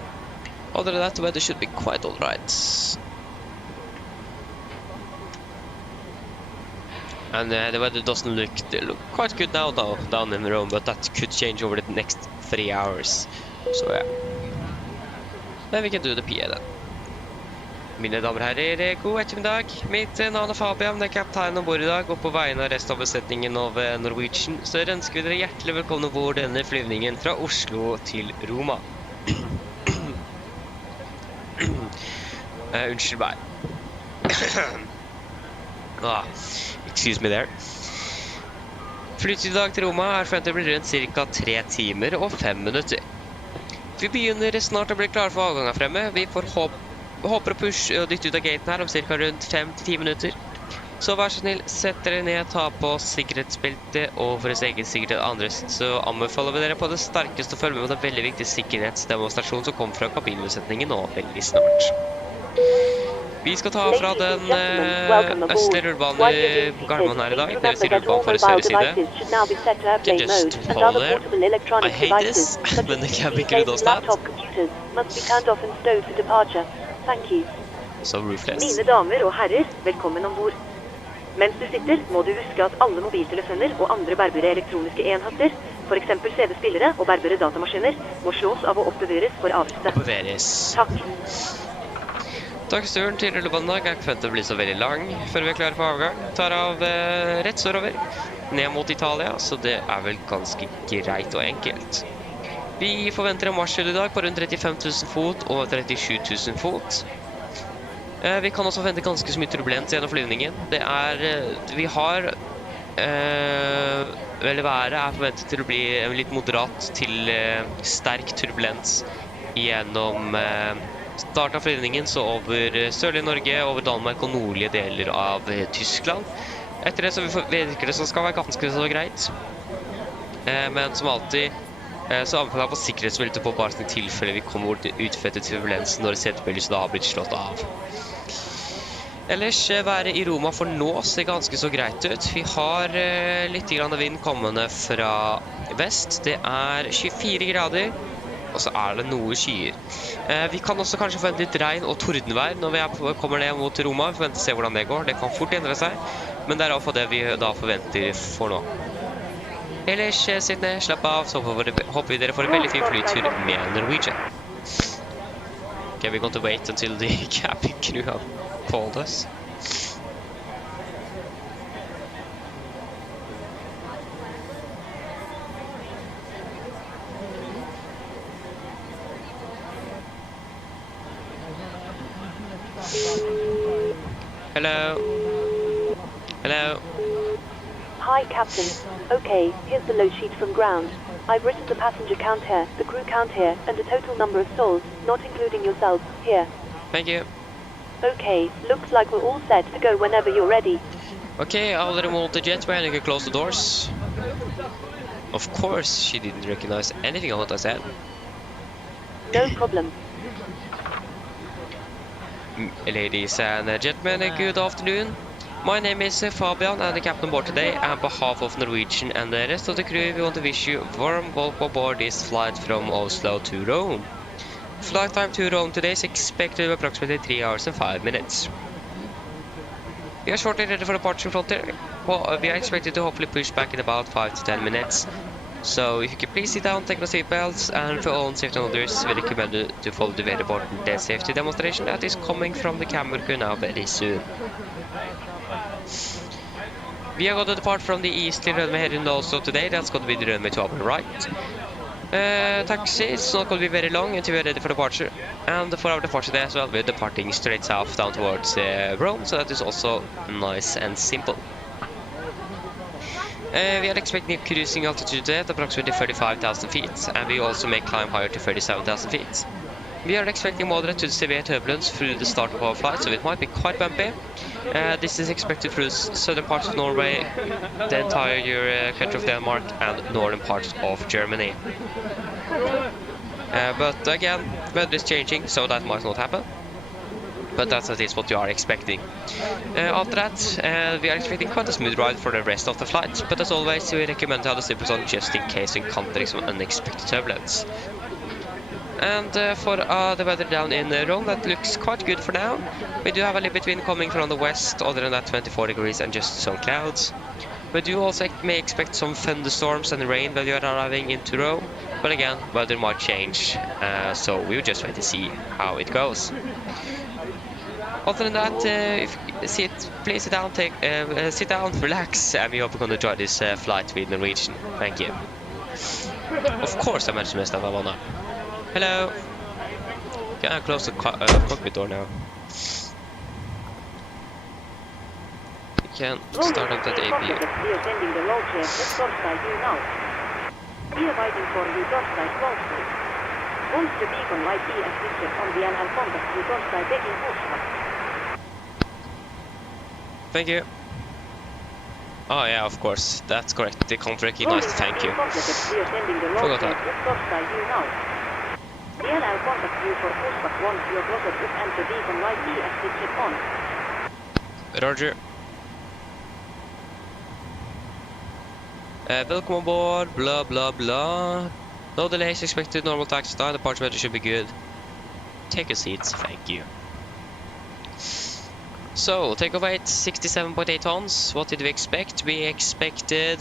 Other than that, the weather should be quite alright. And the weather doesn't look, quite good now though, down in Rome, but that could change over the next 3 hours. So yeah. Then vi kan do the PA then. Mine damer og herrer, god ettermiddag. Mitt navn er Fabian, det er kaptein ombord I dag, og på vegne av resten av besetningen av Norwegian, så ønsker vi dere hjertelig velkommen ombord denne flyvningen fra Oslo til Roma. Unnskyld meg. Excuse me there. Flytid I dag til Roma forventet å bli rundt ca. 3 timer og 5 minutter. Vi begynner snart å bli klare for avgang her fremme. Vi får håper å pushe og dytte ut av gaten her om ca. rundt 5-10 minutter. Så vær så snill, sett dere ned, ta på sikkerhetsbeltet og for deres egen sikkerhet andres. Så anbefaler vi dere på det sterkeste å følge med på en veldig viktig sikkerhetsdemonstrasjon som kommer fra kabinbesetningen nå veldig snart. Vi skal ta fra den østlige rullebanen på Gardermoen her I dag. Det vil si rullebanen for sørre side. Can just hold there. I hate this, men det kan vi ikke rydde oss snart. So ruthless. Mine damer og herrer, velkommen ombord. Mens du sitter, må du huske at alle mobiltelefoner og andre bærbare elektroniske enheter, for eksempel CD-spillere og bærbare datamaskiner, må slås av og oppbevares for avsette. Oppbevares. Takk. Dagsturen til rullebanen I dag er ikke forventet å bli så veldig lang før vi klare for avgang. Tar av rett sørover, ned mot Italia, så det vel ganske greit og enkelt. Vi forventer en marsjhjul I dag på rundt 35 000 fot og 37 000 fot. Vi kan også forvente ganske så mye turbulens gjennom flyvningen. Vi har, været forventet til å bli litt moderat til sterk turbulens gjennom start av flyvningen, så over sørlige Norge, over Danmark og nordlige deler av Tyskland. Etter det så virker det som skal være ganske så greit. Men som alltid så anbefaler jeg på sikkerhetsbelte på bare I tilfelle vi kommer utføre turbulens når setebelyset da har blitt slått av. Ellers været I Roma for nå ser ganske så greit ut. Vi har litt grann vind kommende fra vest. Det 24 grader. Og så det noe skyer. Vi kan også kanskje forvente litt regn og tordenvær når vi kommer ned mot Roma. Vi forventer å se hvordan det går. Det kan fort endre seg. Men det I hvert fall det vi da forventer for nå. Ellers sitt ned, slapp av, så håper vi dere får en veldig fin flytur med Norwegian. Okay, we're going to wait until the cabin crew have called us. Hello. Hello. Hi, Captain. Okay, here's the load sheet from ground. I've written the passenger count here, the crew count here, and the total number of souls, not including yourself, here. Thank you. Okay, looks like we're all set to go whenever you're ready. Okay, I'll remove the jetway and you can close the doors. Of course, she didn't recognize anything of what I said. No problem. Ladies and gentlemen, good afternoon. My name is Fabian, and the captain aboard today. On behalf of Norwegian and the rest of the crew, we want to wish you a warm welcome aboard this flight from Oslo to Rome. Flight time to Rome today is expected to be approximately 3 hours and 5 minutes. We are shortly ready for departure from there. Well, we are expected to hopefully push back in about 5 to 10 minutes. So if you can please sit down, take your seatbelts, and for all safety and others, we recommend you to follow the very important dead safety demonstration that is coming from the camera crew now very soon. We are going to depart from the easterly runway here in Oslo today. That's going to be the runway to our right. Taxi, it's not going to be very long until we are ready for departure. And for our departure today as well, we're departing straight south down towards Rome, so that is also nice and simple. We are expecting a cruising altitude today at approximately 35,000 feet, and we also may climb higher to 37,000 feet. We are expecting moderate to severe turbulence through the start of our flight, so it might be quite bumpy. This is expected through southern parts of Norway, the entire country of Denmark, and northern parts of Germany. But again, weather is changing, so that might not happen. But that's at least what we are expecting. After that, we are expecting quite a smooth ride for the rest of the flight. But as always, we recommend to have the slippers on just in case we encounter some unexpected turbulence. And for the weather down in Rome, that looks quite good for now. We do have a little bit wind coming from the west, other than that 24 degrees and just some clouds. We do also may expect some thunderstorms and rain when we are arriving into Rome. But again, weather might change, so we'll just wait to see how it goes. Other than that, please sit down, relax, and we hope you're going to enjoy this flight with Norwegian. Thank you. Of course, I managed to mess that one up. Hello. Can I close the cockpit door now? We can start up that APU. We are sending the load share just outside you now. We are waiting for you outside closely. Once the beacon light is switched on, we will contact you outside taking Oslo. Thank you. Oh yeah, of course. That's correct. They can't recognize the thank you. Forgot that. We will contact you for pushback once your closet is and the beacon light is switched on. Roger. Welcome aboard, blah blah blah. No delays expected, normal taxi time, departure weather should be good. Take your seats, thank you. So, takeoff weight 67.8 tons. What did we expect? We expected...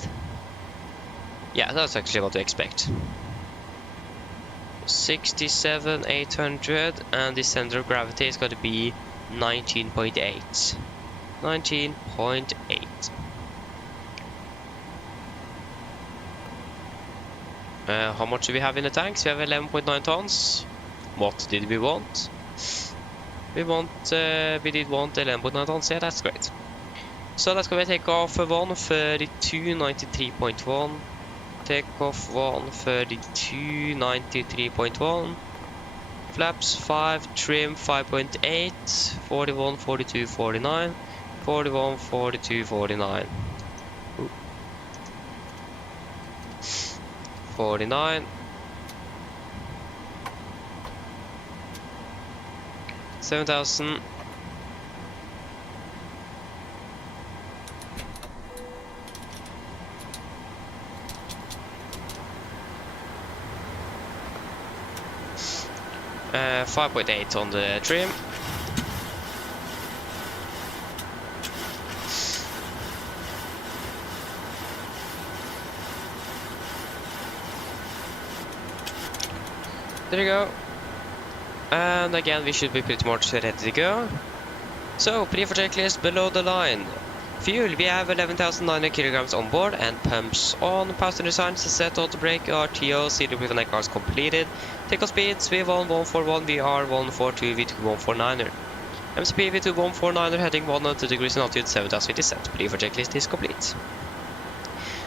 Yeah, that's actually what we expect. 67,800, and the center of gravity is going to be 19.8. 19.8. How much do we have in the tanks? We have 11.9 tons. What did we want? We did want 11.9 tons. Yeah, that's great. So that's going to take off 132, 93.1. Take off 132, 93.1. Flaps 5, trim 5.8, 41, 42, 49, 41, 42, 49. 49. 7,000. Uh, 5.8 on the trim. There you go. And again, we should be pretty much ready to go. So, pre-for checklist below the line. Fuel, we have 11,900 kilograms on board and pumps on. Passenger signs set, auto brake, RTO, CD with an cars completed. Takeoff speeds, V1 141, VR 142, V2 149er. MSFS2149 heading 100 degrees and altitude 7,000 feet is set. Brief checklist is complete.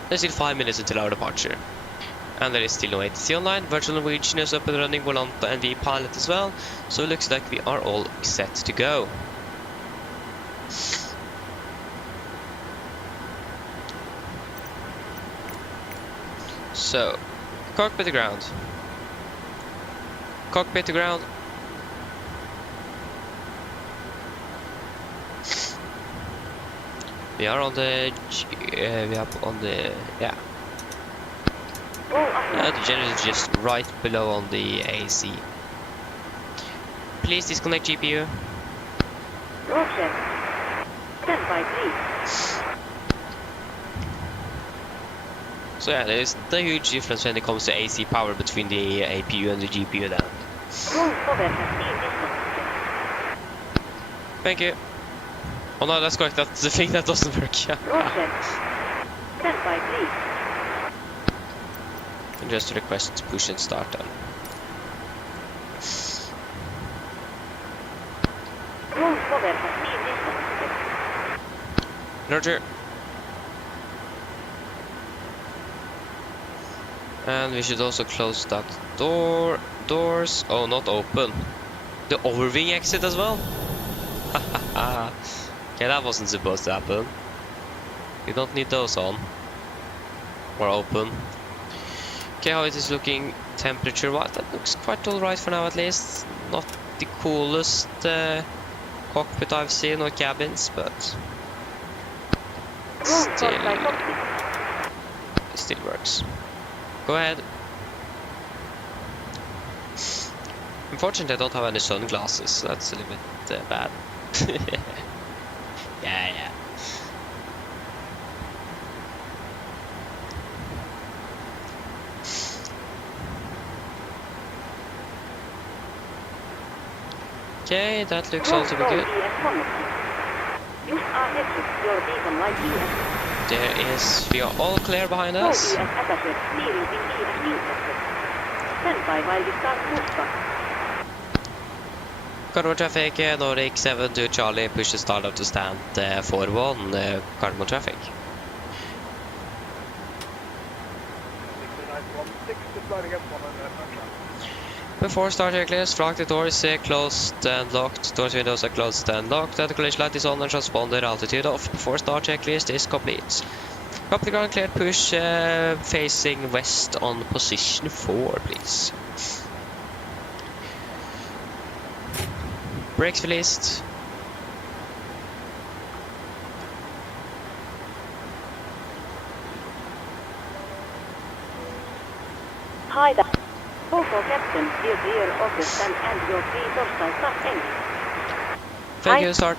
There's still 5 minutes until our departure. And there is still no ATC online. Virtual Norwegian is up and running, Volanta and V pilot as well. So it looks like we are all set to go. So, cockpit to ground. Cockpit to ground. We are on the yeah. The generator is just right below on the AC. Please disconnect GPU. Roger. Stand by, please. So yeah, there is a huge difference when it comes to AC power between the APU and the GPU then. Roll cover has been disconnected. Thank you. Oh no, that's correct, that's the thing that doesn't work. Roger. Stand by, please. And just request push and start then. Roll cover has been disconnected. Roger. And we should also close that doors. Oh, not open. The overwing exit as well? Okay, that wasn't supposed to happen. You don't need those on. Or open. Okay, how it is looking temperature-wise? That looks quite alright for now at least. Not the coolest cockpit I've seen or cabins, but it still works. Go ahead. Unfortunately, I don't have any sunglasses, so that's a little bit bad. Yeah. Okay, that looks all to be good. There is, we are all clear behind us. Cardinal traffic, Nordic 7 to Charlie, push the start up to stand 41, Cardinal traffic. Before start checklist, flag the doors closed and locked, doors windows are closed and locked, and the collision light is on and transponder altitude off. Before start checklist is complete. Copy the ground cleared, push facing west on position 4, please. Brakes released. Hi there. Also, Captain, dear August and your free dorsal start engine. Thank you, start.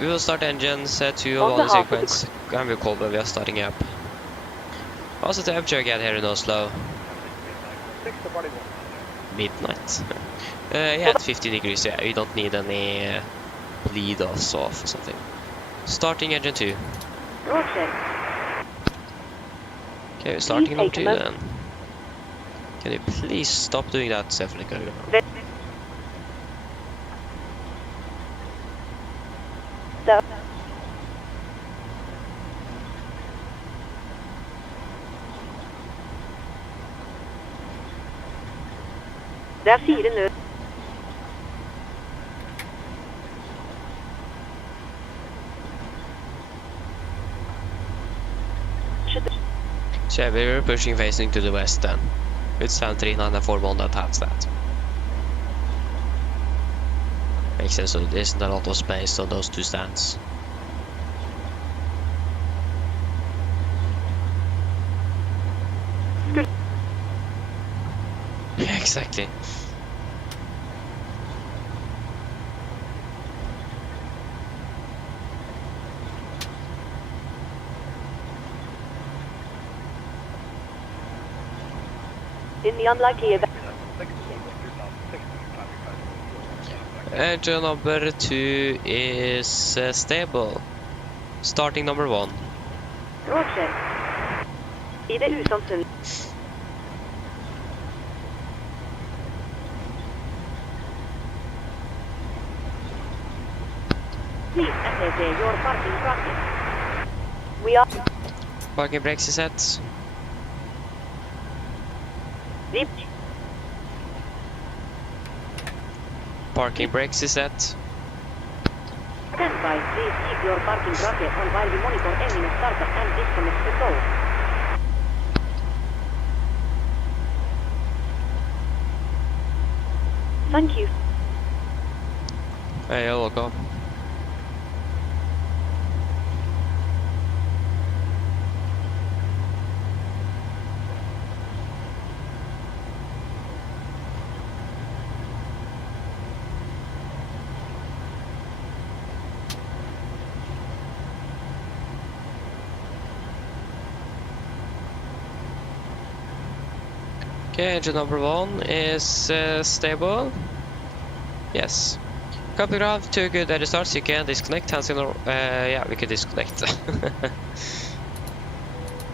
We will start engines to all the sequence. And we'll call when we are starting up. Also temperature again here in Oslo. Midnight. Yeah, it's 15 degrees, yeah, we don't need any bleed offs off or something. Starting engine 2. Roger. Okay, we're starting on 2 then. Can you please stop doing that, Stephanie? Det er 4 nød. So yeah, we were pushing facing to the west then. With stand 39 and 41 that has that. Makes sense, so there isn't a lot of space on those two stands. Yeah, exactly. In the unlikely event. Engine number 2 is stable. Starting number 1. Roger. I det usannsynlig. Please assess your parking bracket. We are... Parking brakes is set. Zip. Parking brakes is set. Stand by. Please keep your parking bracket on while we monitor engine startup and disconnect the tow. Thank you. Hey, you're welcome. Okay, engine number 1 is stable. Yes. Copy graph, 2 good edge starts, you can disconnect, hands in, yeah, we can disconnect.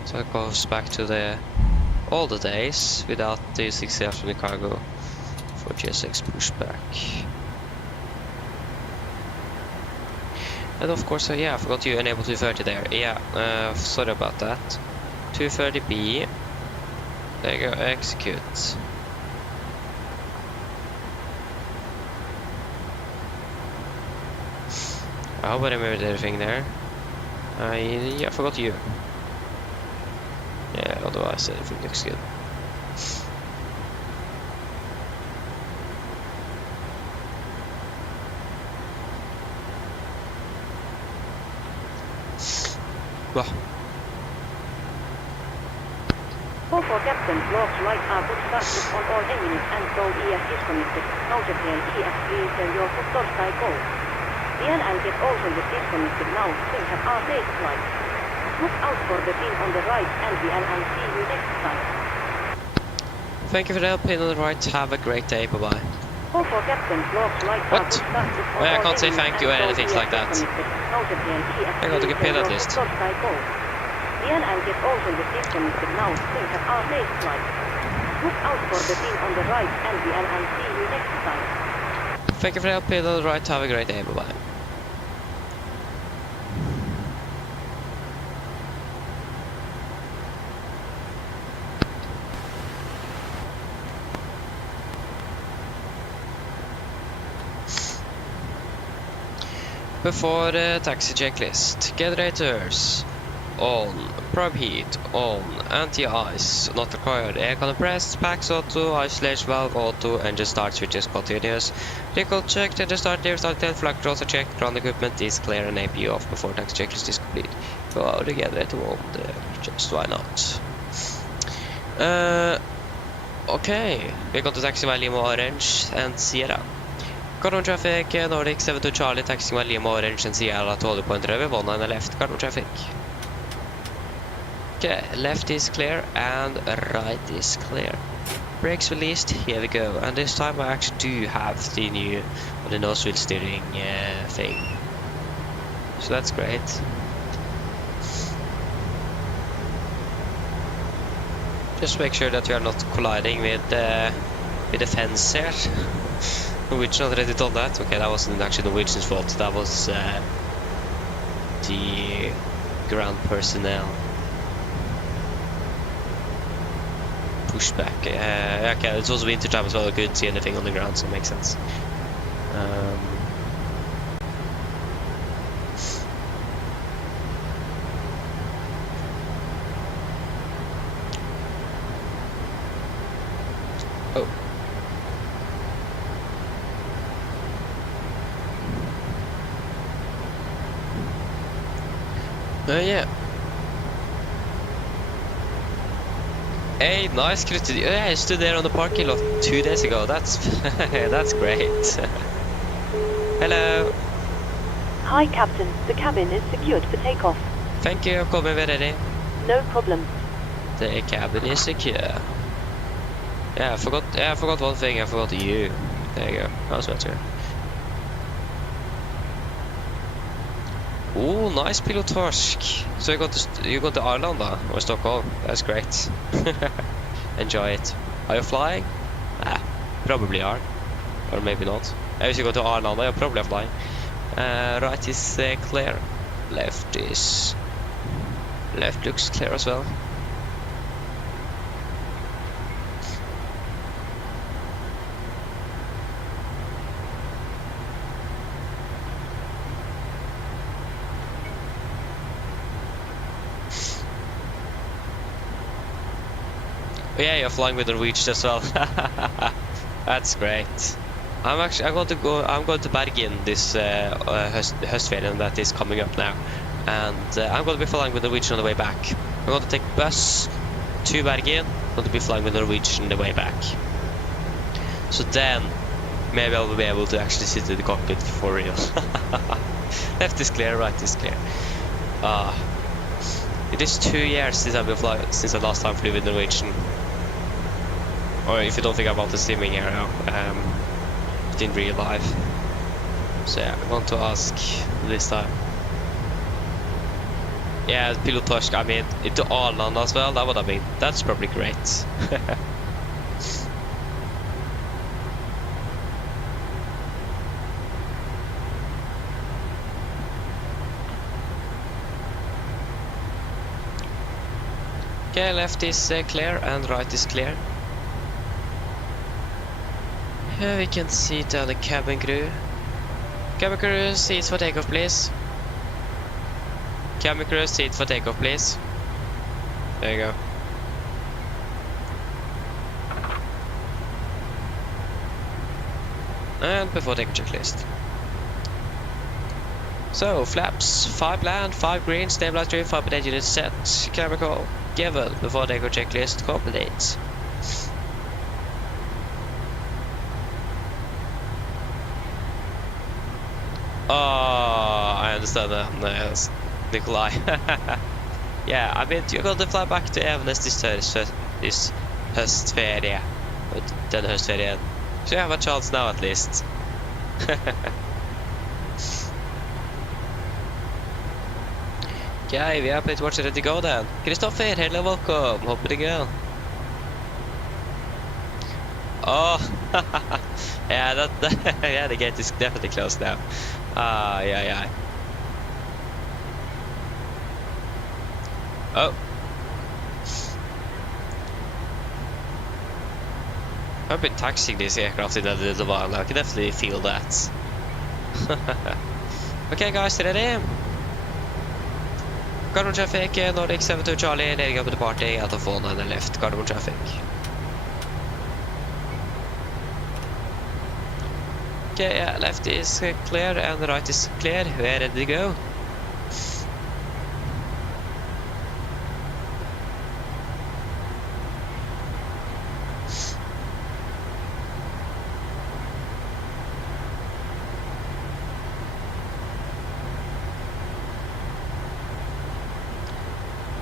So it goes back to the older days without the 6 years from the cargo for GSX pushback. And of course, yeah, I forgot you enable 230 there. Yeah, sorry about that. 230B. There you go, execute. I hope I remembered everything there. Yeah, I forgot you. Yeah, otherwise everything looks good. Well. Call for captain, logs light are put started on all engines and tow ES disconnected. Notably ES please turn your foot towards call. DNL get also the disconnected now, will have our safe flight. Look out for the pin on the right and VLL see you next time. Thank you for the help, pin on the right, have a great day, bye bye. Call for captain, logs light are What? put started on Well, I all can't say engines thank you or and tow anything ES like that. disconnected. Notably ES I got to get please paid turn at your least. foot towards call. DNL get also the disconnected now, will have our safe flight. Look out for the pin on the right and VLL see you next time. Thank you for the help, pin on the right, have a great day, bye bye. Before the taxi checklist, generators on, probe heat on, anti-ice not required, aircon pressed, packs auto, isolation valve auto, engine start switches continuous, recall checked, engine start near start 10, flag controls are checked, ground equipment is clear and AP off before taxi checklist is complete. Go out the generator on there, just why not? Okay, we got the taxi by Lima Orange and Sierra. Cardinal traffic, Nordic 72 Charlie, taxing by Lima Orange and Sierra to point river, 19 left, cardinal traffic. Okay, left is clear and right is clear. Brakes released, here we go. And this time I actually do have the new the nose wheel steering thing. So that's great. Just make sure that we are not colliding with the fence here. Norwegian already done that. Okay, that wasn't actually Norwegian's fault. That was the ground personnel. Pushback. Okay, it's also winter time as well. I couldn't see anything on the ground, so it makes sense. Oh. Yeah. Hey, nice crew. Yeah, I stood there on the parking lot 2 days ago. That's that's great. Hello. Hi, Captain. The cabin is secured for takeoff. Thank you. I'm coming ready. No problem. The cabin is secure. Yeah, I forgot one thing. I forgot you. There you go. That was better. Oh, nice pilotorsk. So you got to Arlanda or Stockholm. That's great. Enjoy it. Are you flying? Probably are. Or maybe not. If you go to Arlanda, you're probably flying. Right is clear. Left looks clear as well. Oh yeah, you're flying with Norwegian as well. That's great. I'm going to Bergen this Høstferien that is coming up now, and I'm going to be flying with Norwegian on the way back. I'm going to take bus to Bergen. I'm going to be flying with Norwegian on the way back. So then maybe I'll be able to actually sit in the cockpit for real. Left is clear, right is clear. It is 2 years since I've been flying, since I last time flew with Norwegian. Or if you don't think about the streaming area, in real life. So yeah, I want to ask this time. Yeah, pilotorsk, I mean, into Arland as well, that would have been, that's probably great. Okay, left is clear and right is clear. Here we can see down the cabin crew. Cabin crew, seats for takeoff, please. Cabin crew, seats for takeoff, please. There you go. And before takeoff checklist. So, flaps, 5 land, 5 green, stabilized trim, 5 potato units set, camera call given, before takeoff checklist complete. Oh, I understand that. No, that's Nikolai. Yeah, I mean, you're going to fly back to Evenes this høstferie. Den høstferien. So you have a chance now at least. Okay, we are pretty much ready to go then. Christopher, hello, welcome. Hope you're good. Oh, yeah, yeah, the gate is definitely closed now. Yeah. Oh. I've been taxiing this aircraft in a little while. I can definitely feel that. Okay, guys, ready? Gardermoen traffic, Nordic 72 Charlie, leading up to the party at the phone and the left. Gardermoen traffic. Okay, yeah, left is clear and the right is clear. We're ready to go.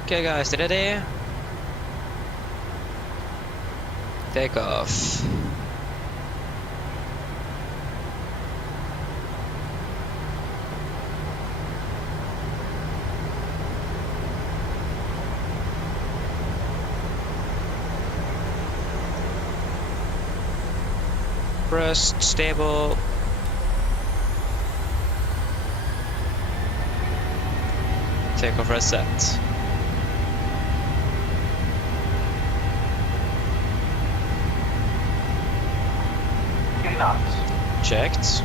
Okay, guys, ready? Take off. Rest, stable. Take off reset. Checked.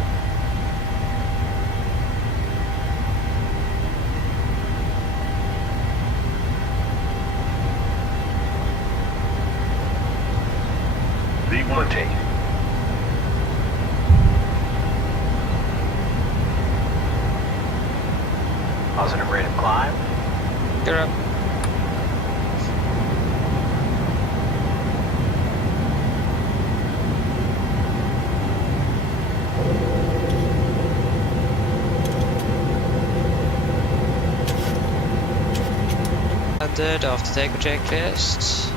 V1T. Positive rate of climb. You're up. Landed after takeoff checklist.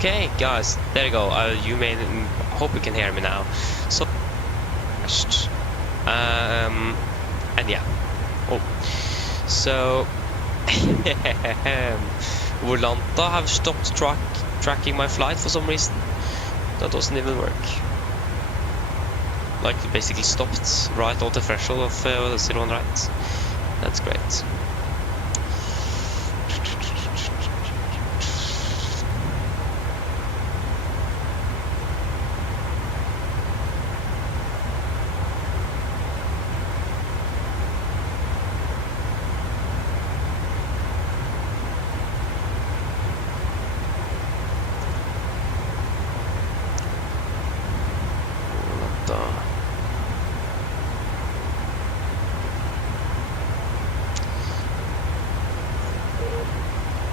Okay, guys, there you go. You may hope you can hear me now. So, and yeah. Oh, so Volanta have stopped tracking my flight for some reason. That doesn't even work. Like, it basically stopped right on the threshold of 01 right. That's great.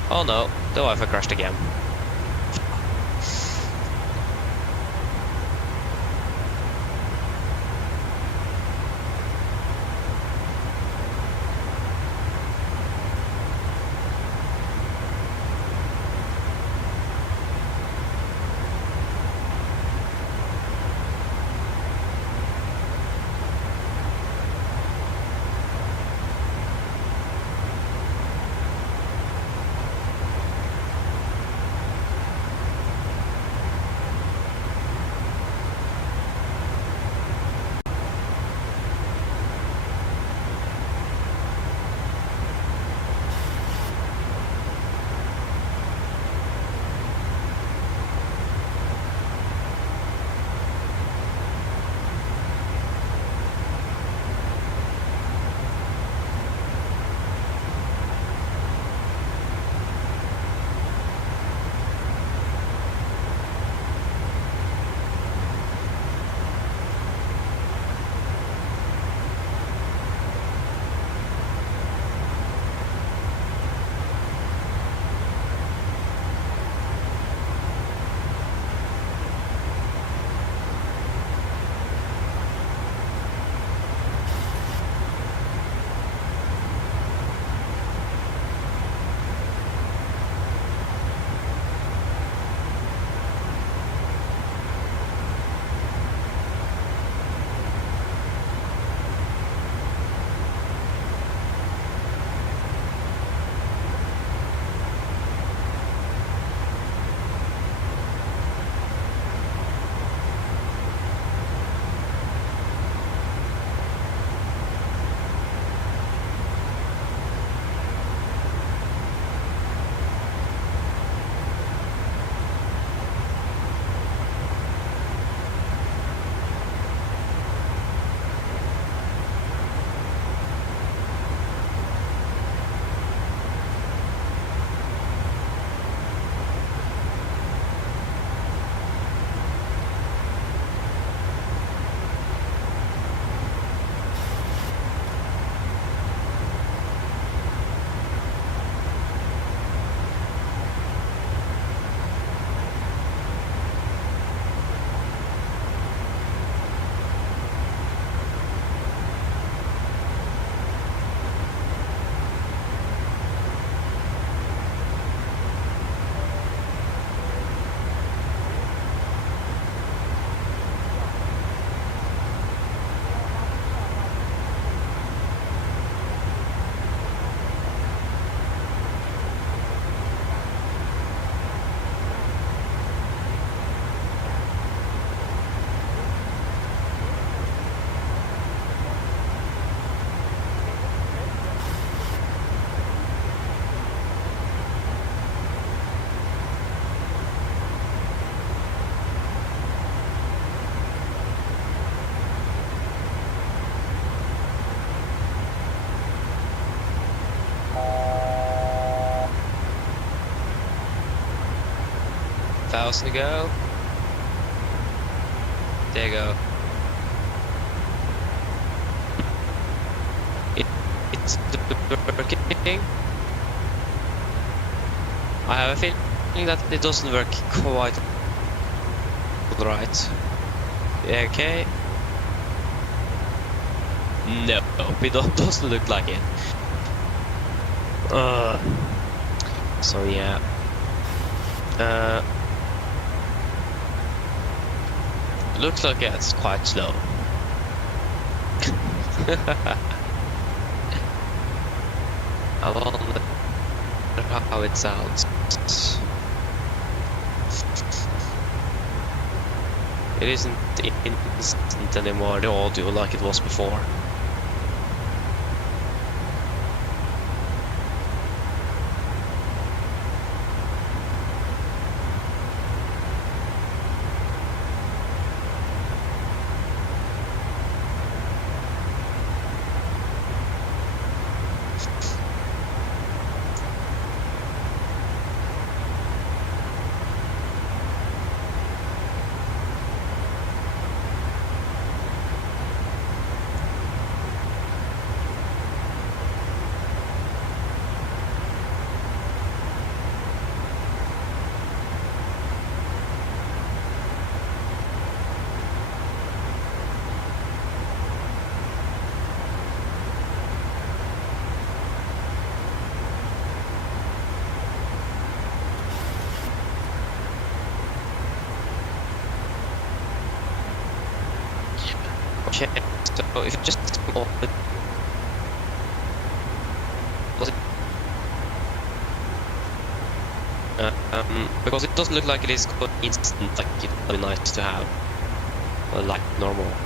Oh no, the Wi-Fi crashed again. Thousand to go. There you go. It's working. I have a feeling that it doesn't work quite right. Okay. No, it doesn't look like it. So yeah. Looks like it's quite slow. I wonder how it sounds. It isn't instant anymore, the audio, like it was before. Okay, so if you just open because it doesn't look like it is quite instant, like it would be nice to have, like normal.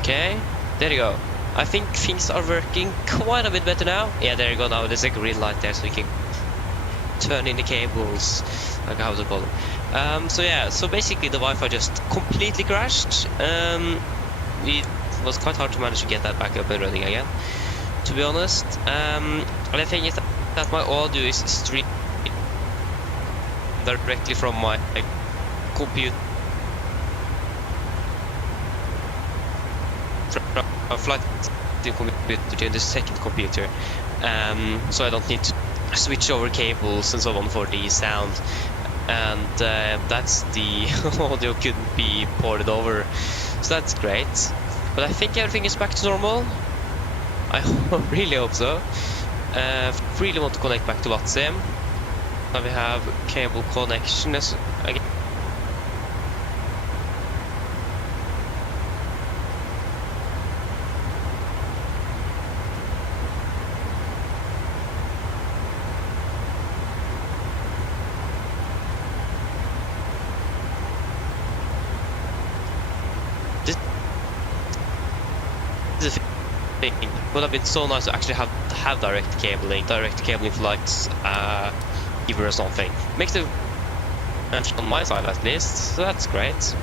Okay, there you go. I think things are working quite a bit better now. Yeah, there you go now. There's a green light there so we can turn in the cables. Like how to call them. So yeah, so basically the Wi-Fi just completely crashed. It was quite hard to manage to get that back up and running again, to be honest. And the thing is that my audio is streamed directly from my computer. From a flight computer to the second computer, so I don't need to switch over cables and so on for the sound, and that's the audio couldn't be ported over, so that's great. But I think everything is back to normal. I really hope so. Really want to connect back to WhatsApp. Now we have cable connection again. This is a thing. It would have been so nice to actually have direct cabling for like Ever or something. Makes the on my side at least, so that's great.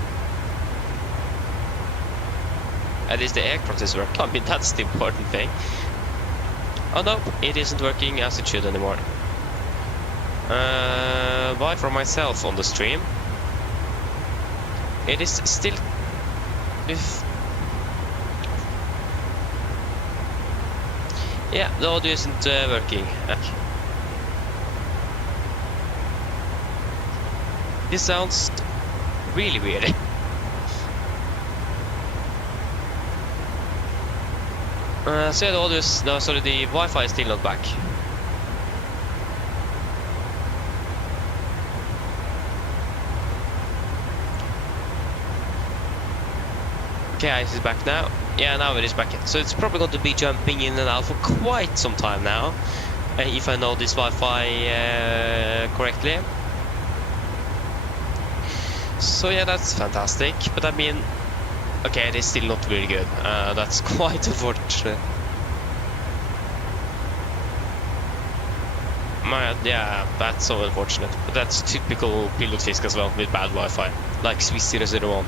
At least the aircraft is working. I mean, that's the important thing. Oh no, it isn't working as it should anymore. Bye from myself on the stream. It is still... Yeah, the audio isn't working. This sounds really weird. So yeah, the audio is... No, sorry, the Wi-Fi is still not back. Okay, it is back now. Yeah, now it is back. So it's probably going to be jumping in and out for quite some time now, if I know this Wi-Fi correctly. So yeah, that's fantastic. But I mean, okay, it is still not very good. That's quite unfortunate. Yeah, that's so unfortunate. But that's typical Pilot Fisk as well, with bad Wi-Fi, like Swiss 001.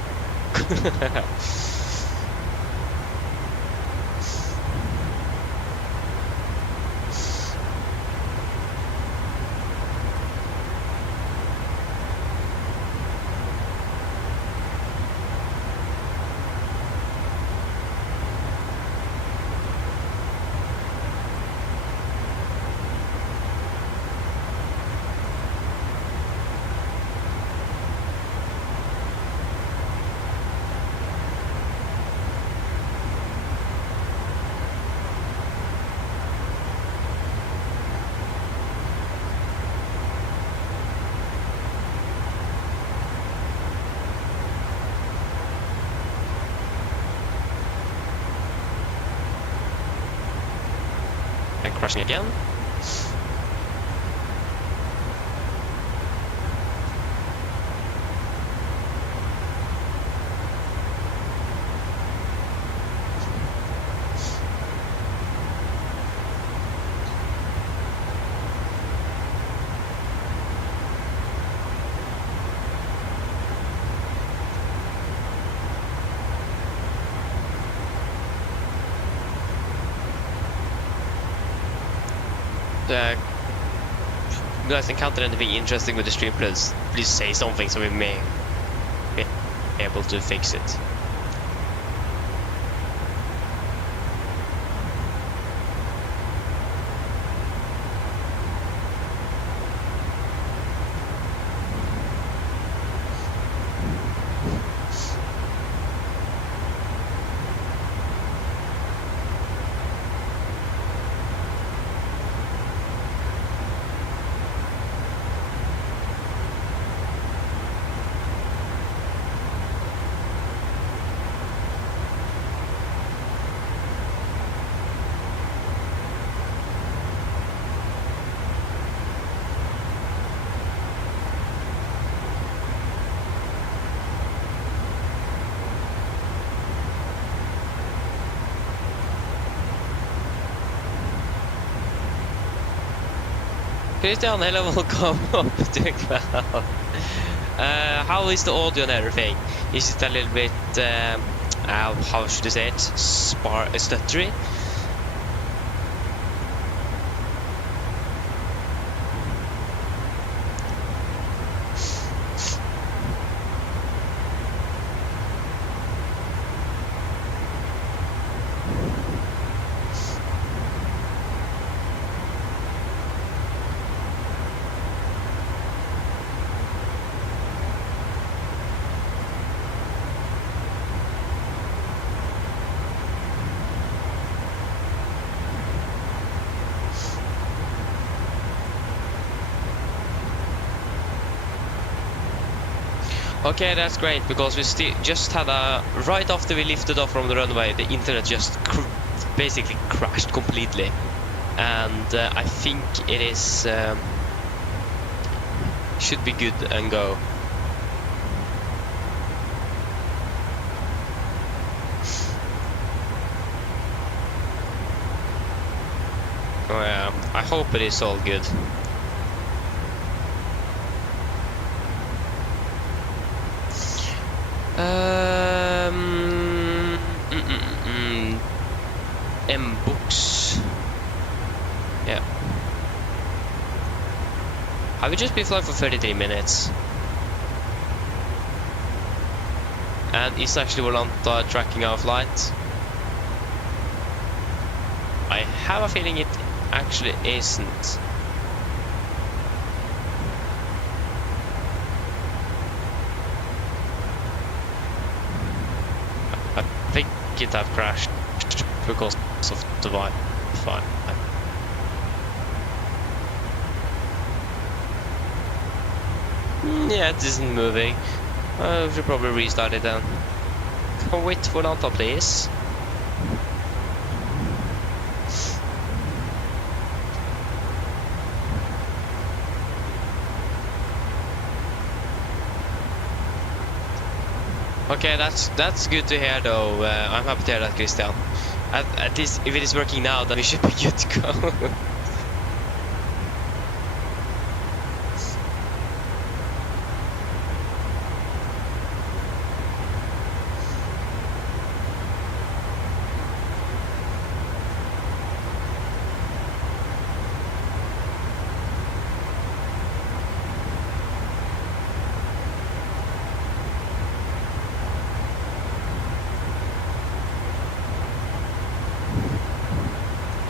And crashing again. You guys encounter anything interesting with the stream, please say something so we may be able to fix it. Christian, hello, welcome up to Cloud. How is the audio and everything? Is it a little bit, how should I say it, stuttery? Okay, that's great, because we just had right after we lifted off from the runway, the internet just basically crashed completely. And I think it is should be good and go. Oh yeah, I hope it is all good. M-Books. Yeah. Have we just been flying for 33 minutes? And is actually Volanta tracking our flight? I have a feeling it actually isn't. I think it have crashed because of the Wi-Fi. Yeah, it isn't moving. We should probably restart it then. Come with Volanta, please. Okay, that's good to hear though. I'm happy to hear that, Christian. At least if it is working now, then we should be good to go.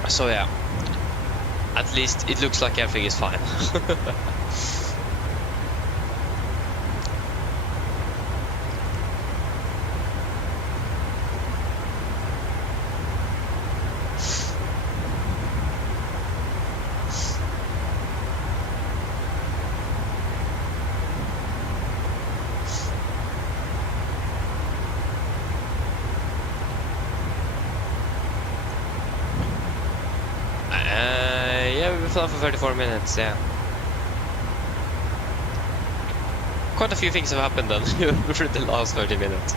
So yeah, at least it looks like everything is fine. Yeah, we've been flying for 34 minutes, yeah. Quite a few things have happened then over the last 30 minutes.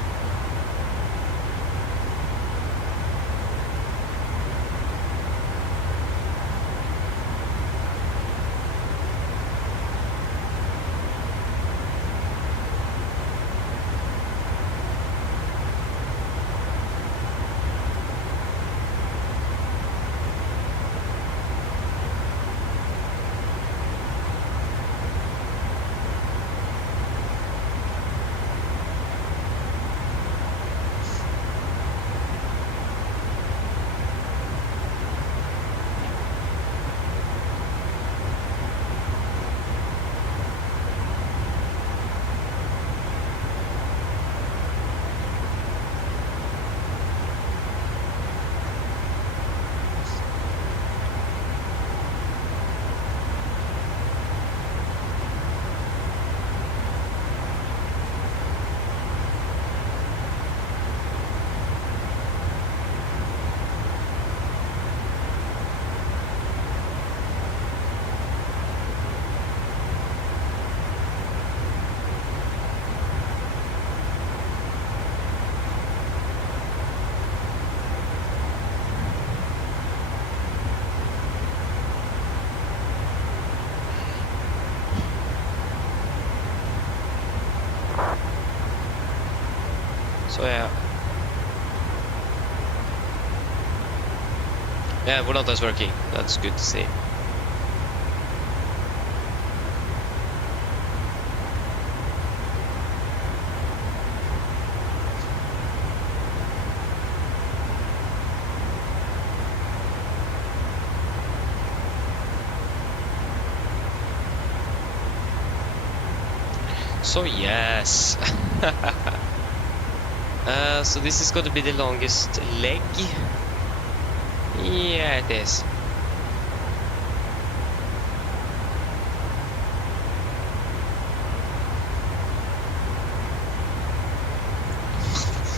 Så ja. Yeah, Volanta is working. That's good to see. So yes. So this is going to be the longest leg. Yeah, it is.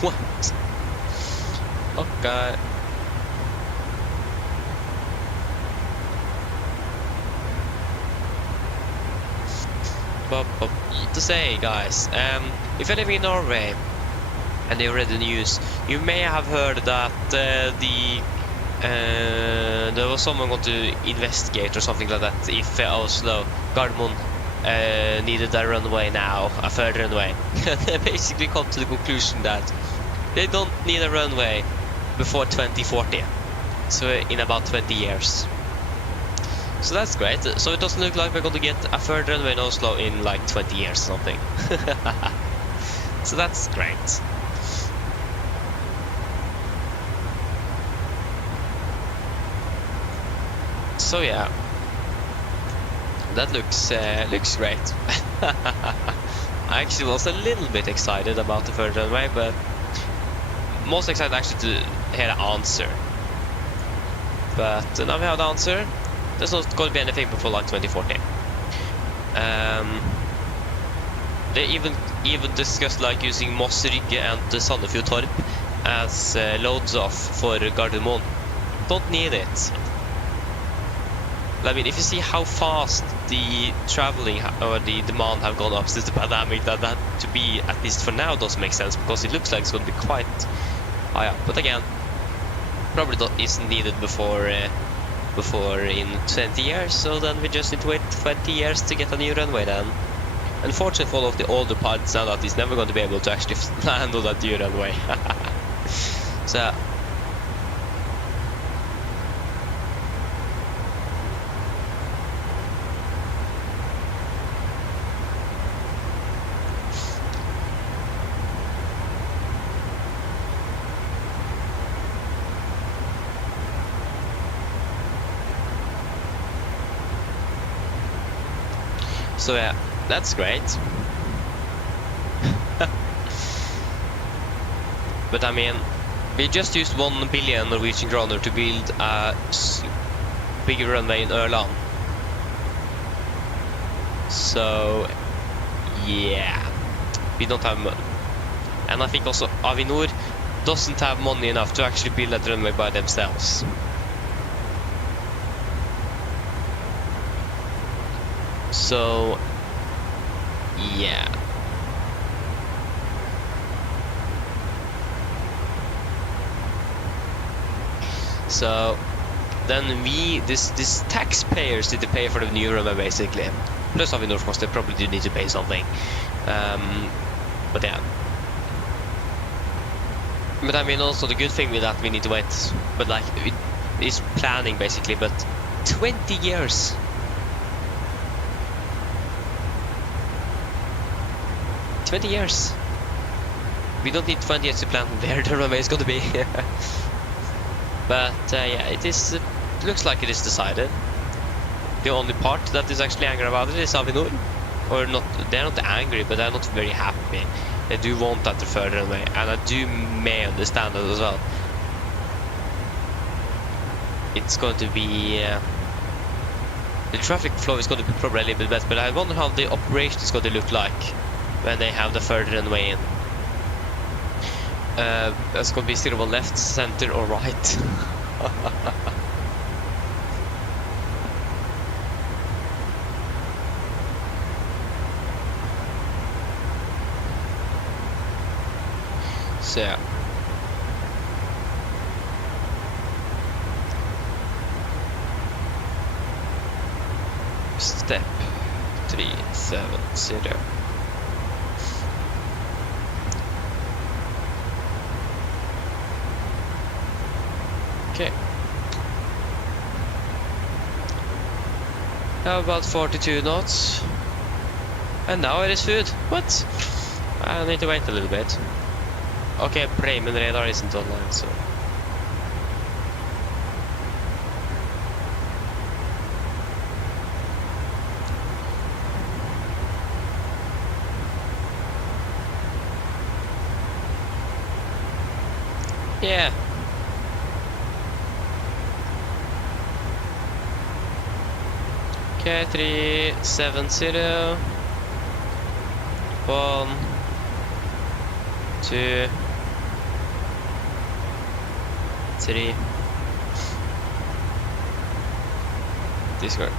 What? Okay. But to say, guys, if you're living in Norway and you read the news, you may have heard that there was someone going to investigate or something like that if Oslo Gardermoen needed a runway now, a third runway. They basically come to the conclusion that they don't need a runway before 2040, so in about 20 years. So that's great. So it doesn't look like we're going to get a third runway in Oslo in like 20 years or something. So that's great. So yeah, that looks great. I actually was a little bit excited about the third runway, but most excited actually to hear the answer. But now we have the answer. There's not going to be anything before like 2040. They even discussed like using Moss Rygge and Sandefjord Torp as loads off for Gardermoen. Don't need it. I mean, if you see how fast the traveling or the demand have gone up since the pandemic, that to be, at least for now, doesn't make sense, because it looks like it's going to be quite high up. But again, probably isn't needed before in 20 years, so then we just need to wait 20 years to get a new runway then. Unfortunately for all of the older pilots now, that is never going to be able to actually land on that new runway. So So yeah, that's great. But I mean, we just used 1 billion Norwegian kroner to build a bigger runway in Ørland. So yeah, we don't have money. And I think also Avinor doesn't have money enough to actually build that runway by themselves. So yeah. So then this taxpayers need to pay for the new runway basically. Plus Avinor, of course, they probably do need to pay something. But yeah. But I mean, also the good thing with that, we need to wait. But like, it is planning basically. But 20 years. 20 years. We don't need 20 years to plan where the runway is going to be. But yeah, it looks like it is decided. The only part that is actually angry about it is Avinor. Or not, they're not angry, but they're not very happy. They do want that third runway, and I may understand it as well. It's going to be the traffic flow is going to be probably a little bit better, but I wonder how the operation is going to look like when they have the third runway in. That's going to be steerable left, center, or right. So yeah. Step 370. Okay. How about 42 knots? And now it is food. What? I need to wait a little bit. Okay, Bremen radar isn't online, so... Yeah. Okay, 370. 1, 2, 3. Discord.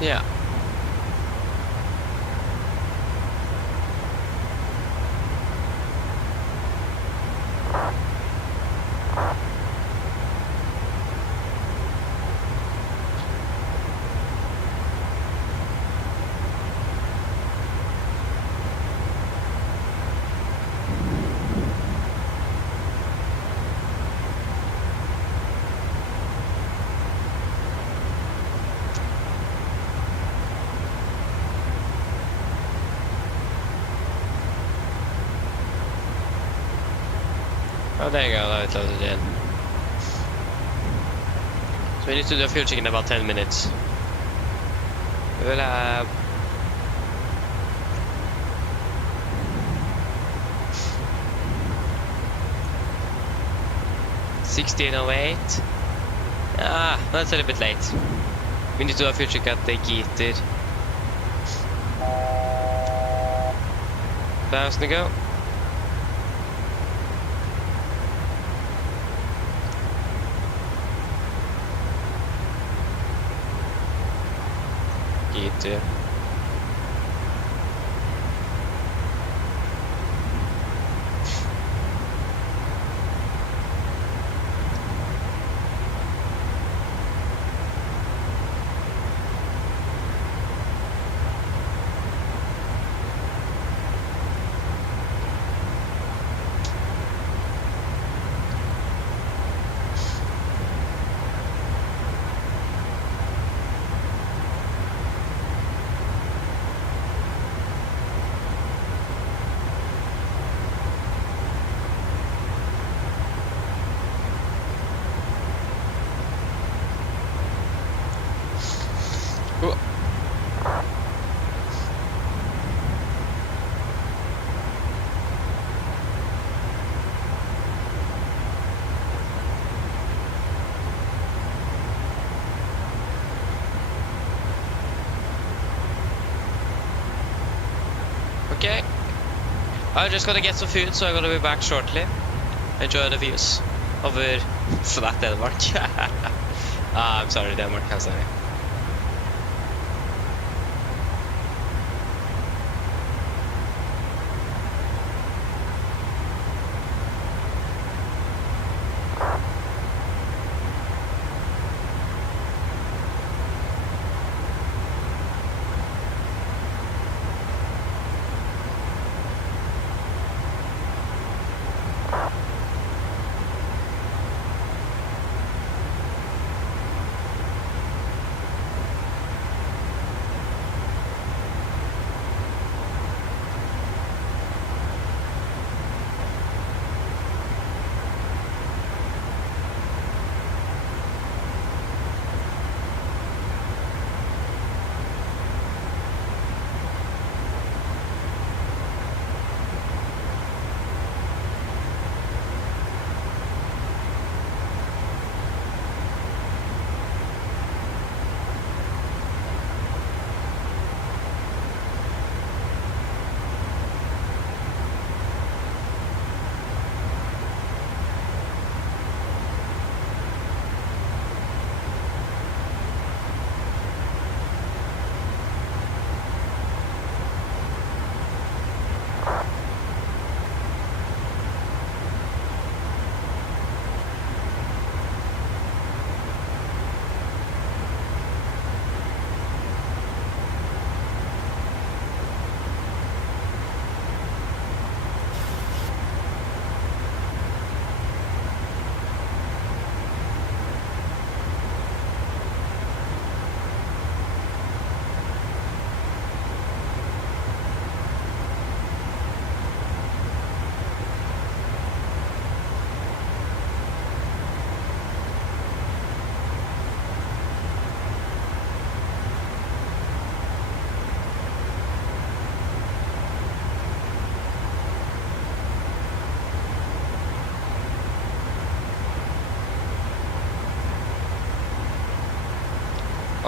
Yeah. Oh, there you go, now it loaded in. So we need to do a fuel check in about 10 minutes. We will have... $16.08. Ah, that's a little bit late. We need to do a fuel check at the Gitter. 1,000 to go. Gitter. Okay. I'm just gonna get some food, so I'm gonna be back shortly. Enjoy the views over flat Denmark. I'm sorry, Denmark. I'm sorry.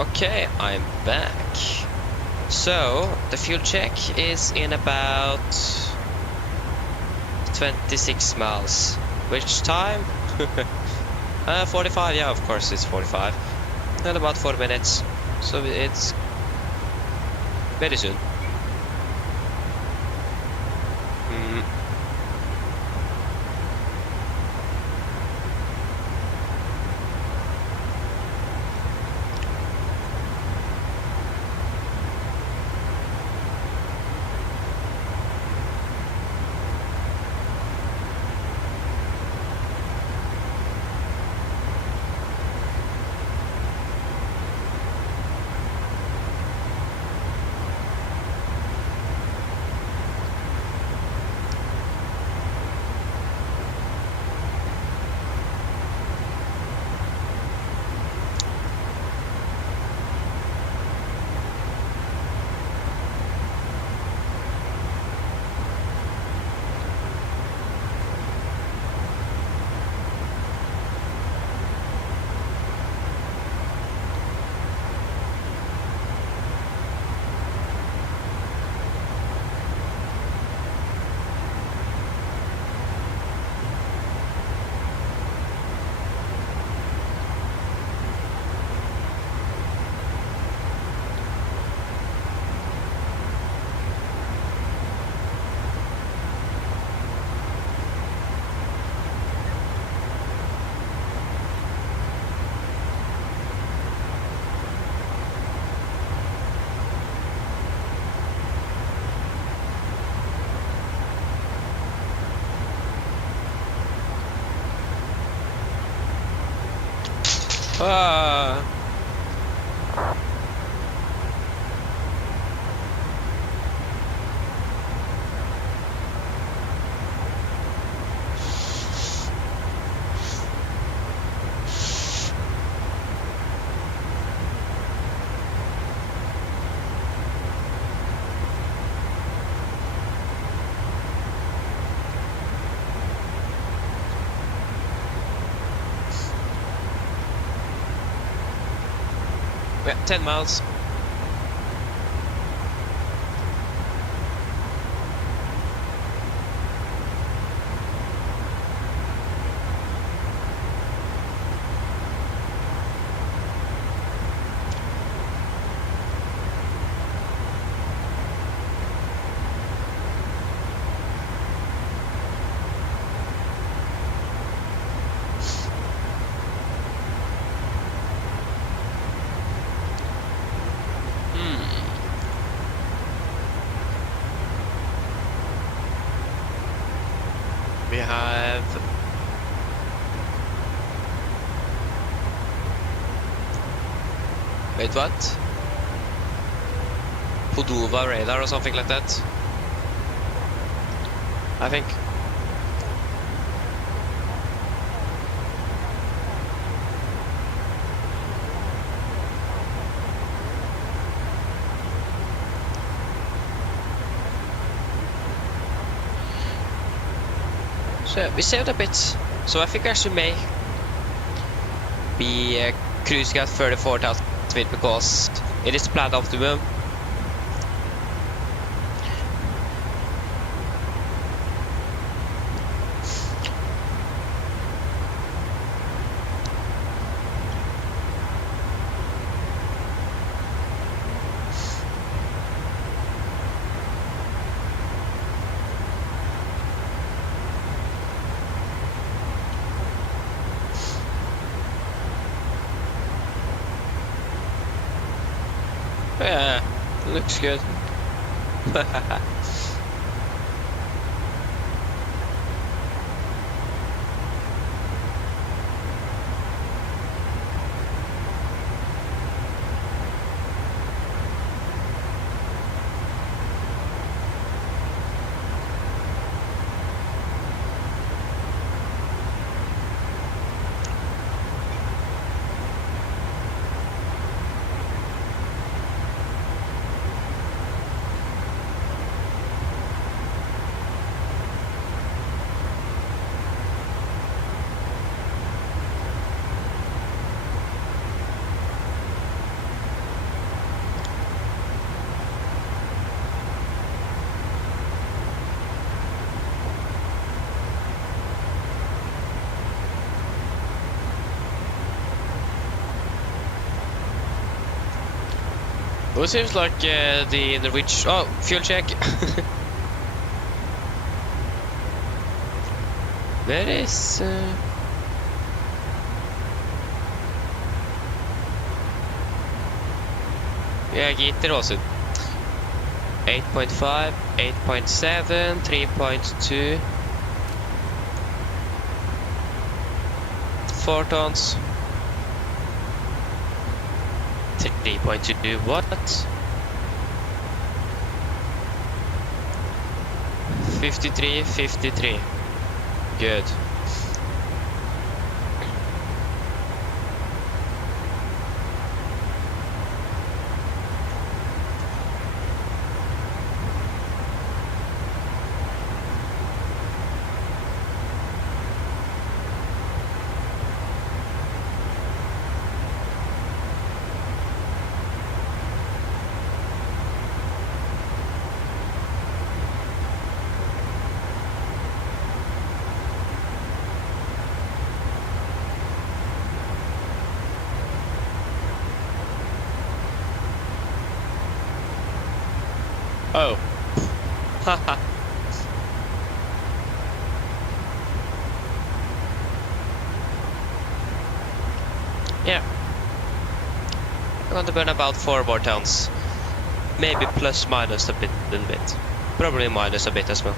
Okay, I'm back. So, the fuel check is in about 26 miles. Which time? 45, yeah, of course it's 45. And about 4 minutes. So it's very soon. Mm. Ah. Yeah, 10 miles. We have wait, what? Podova radar or something like that. I think. So we saved a bit, so I think I should may be cruising at 34,000 feet because it is the planned optimum. Yeah, looks good. Well, it seems like the Norwegian... Oh, fuel check. Where is... Yeah, Gitter also. 8.5, 8.7, 3.2. 4 tons. 3.2 what? 53, 53. Good. Oh. Haha. Yeah. I'm going to burn about 4 more tons. Maybe plus minus a little bit. Probably minus a bit as well.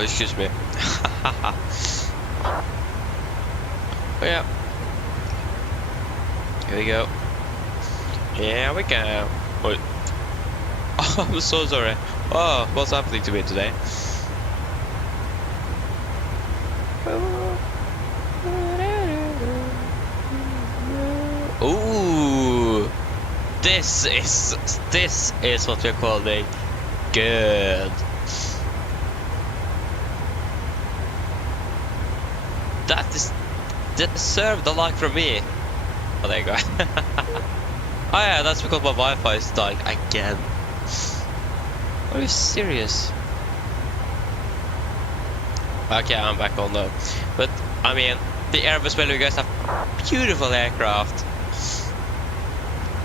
Oh, excuse me. Oh yeah. Here we go. Here we go. Oh, I'm so sorry. Oh, what's happening to me today? Ooh, this is what we're calling good. That is deserved a like from me. Oh, there you go. Oh yeah, that's because my Wi-Fi is dying again. Are you serious? Okay, I'm back on though. But I mean, the Airbus Belugas have beautiful aircraft.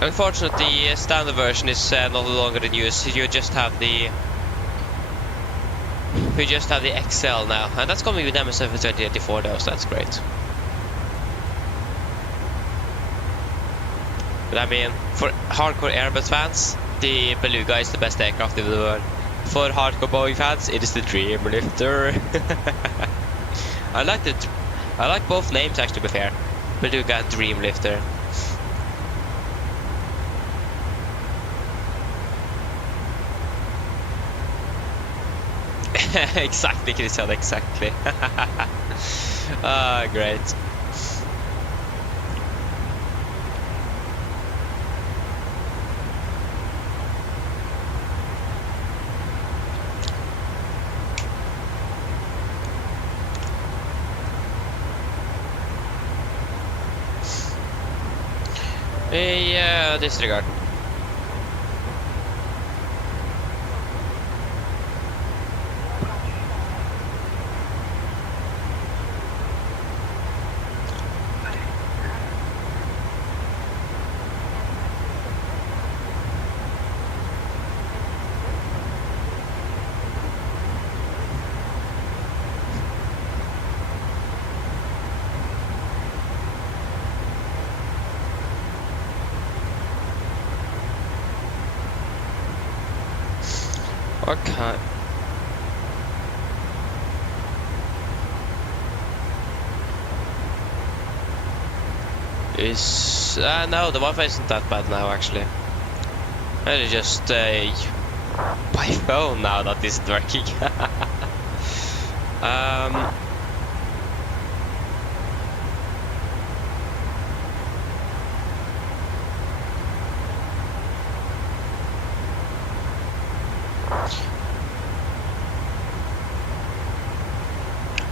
Unfortunately, the standard version is no longer in use. You just have the XL now, and that's coming with MSFS2020 though, so that's great. But I mean, for hardcore Airbus fans, the Beluga is the best aircraft in the world. For hardcore Boeing fans, it is the Dreamlifter. I like both names actually, to be fair. Beluga and Dreamlifter. Exactly, Christian, exactly. Ah, great. Yeah, disregard. Okay. Is no, the Wi-Fi isn't that bad now actually. It's just my phone now that isn't working.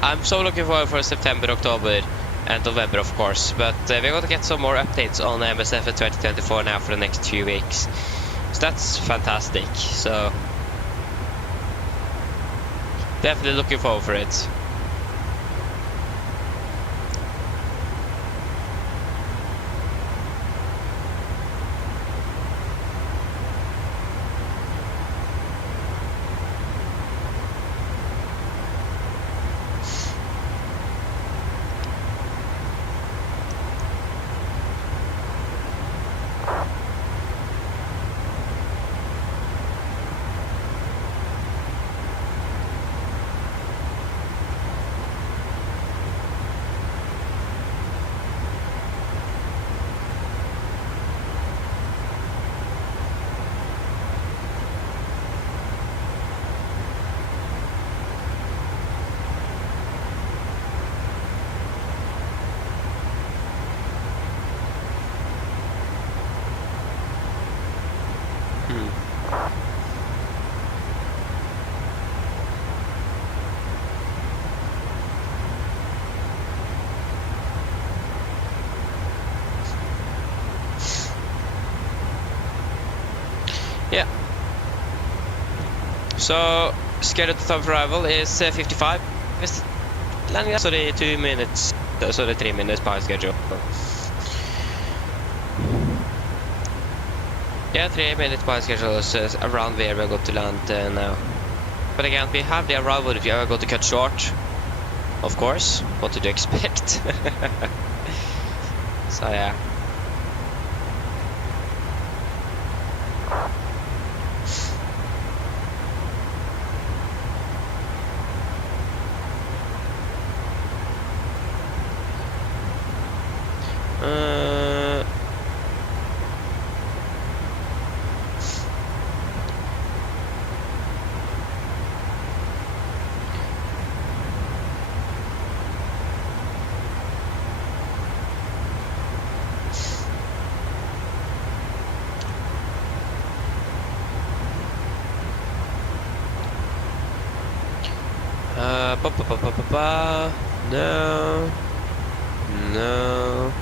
I'm so looking forward for September, October, and November, of course. But we're going to get some more updates on MSFS 2024 now for the next few weeks. So that's fantastic. So definitely looking forward for it. Yeah. So scheduled time of arrival is 55. It's landing at 2 minutes, 3 minutes behind schedule. Yeah, 3 minutes behind schedule is around where we're going to land now. But again, we have the arrival if you are going to cut short. Of course, what did you expect? So yeah. No. No.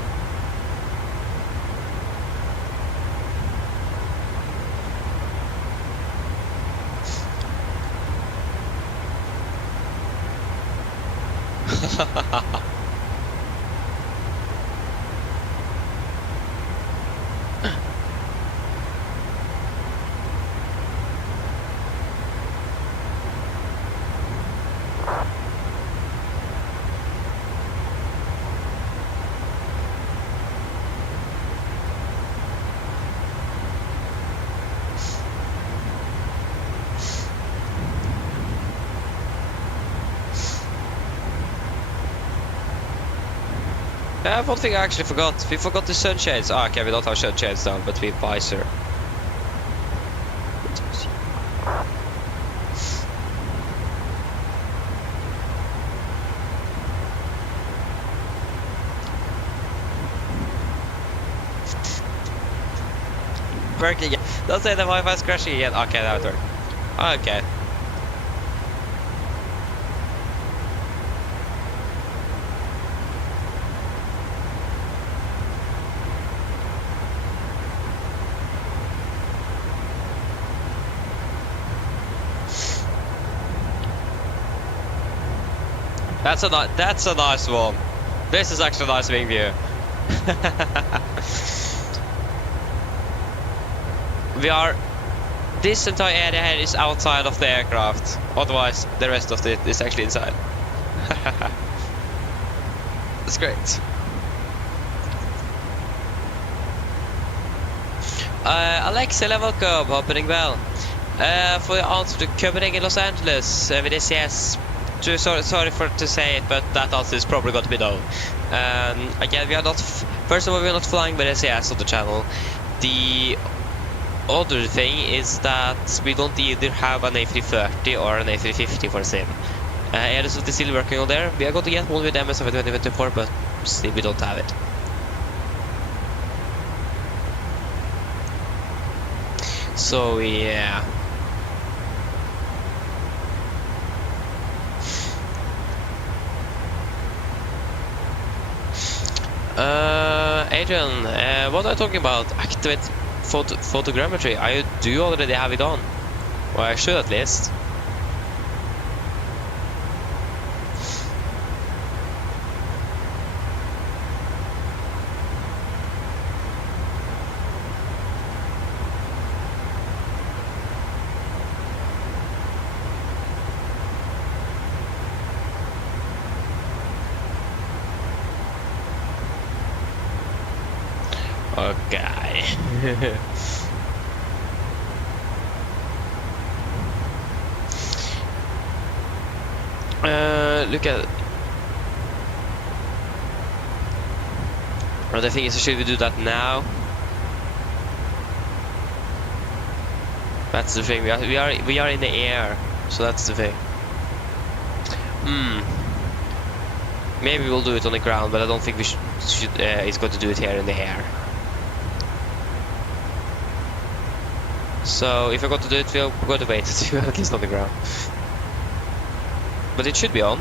One thing I actually forgot. We forgot the sunshades. Ah, okay, we don't have sunshades now, but we have visor. Working again. Don't say the Wi-Fi is crashing again. Okay, now it worked. Okay. That's a nice one. This is actually a nice wing view. This entire area here is outside of the aircraft. Otherwise, the rest of it is actually inside. That's great. Alexa, welcome. Opening bell. For the answer to Copenhagen, Los Angeles with SES. Sorry to say it, but that answer is probably going to be no. Again, we are not. First of all, we are not flying with SES on the channel. The other thing is that we don't either have an A330 or an A350 for sim. Aerosmith is still working on there. We are going to get one with MSFS2020, but still we don't have it. So yeah. Adrian, what are you talking about? Activate photogrammetry. Do you already have it on? Well, I should at least. Okay. Look at. The thing is, should we do that now? That's the thing. We are in the air, so that's the thing. Maybe we'll do it on the ground, but I don't think we should. It's going to do it here in the air. So if we're going to do it, we're going to wait to at least on the ground. But it should be on.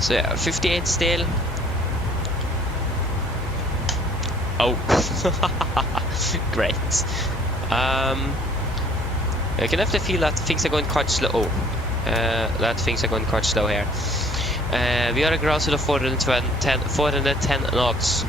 So yeah, 58 still. Oh, great. I can definitely feel that things are going quite slow. Oh. That things are going quite slow here. We are at ground speed of 410 knots.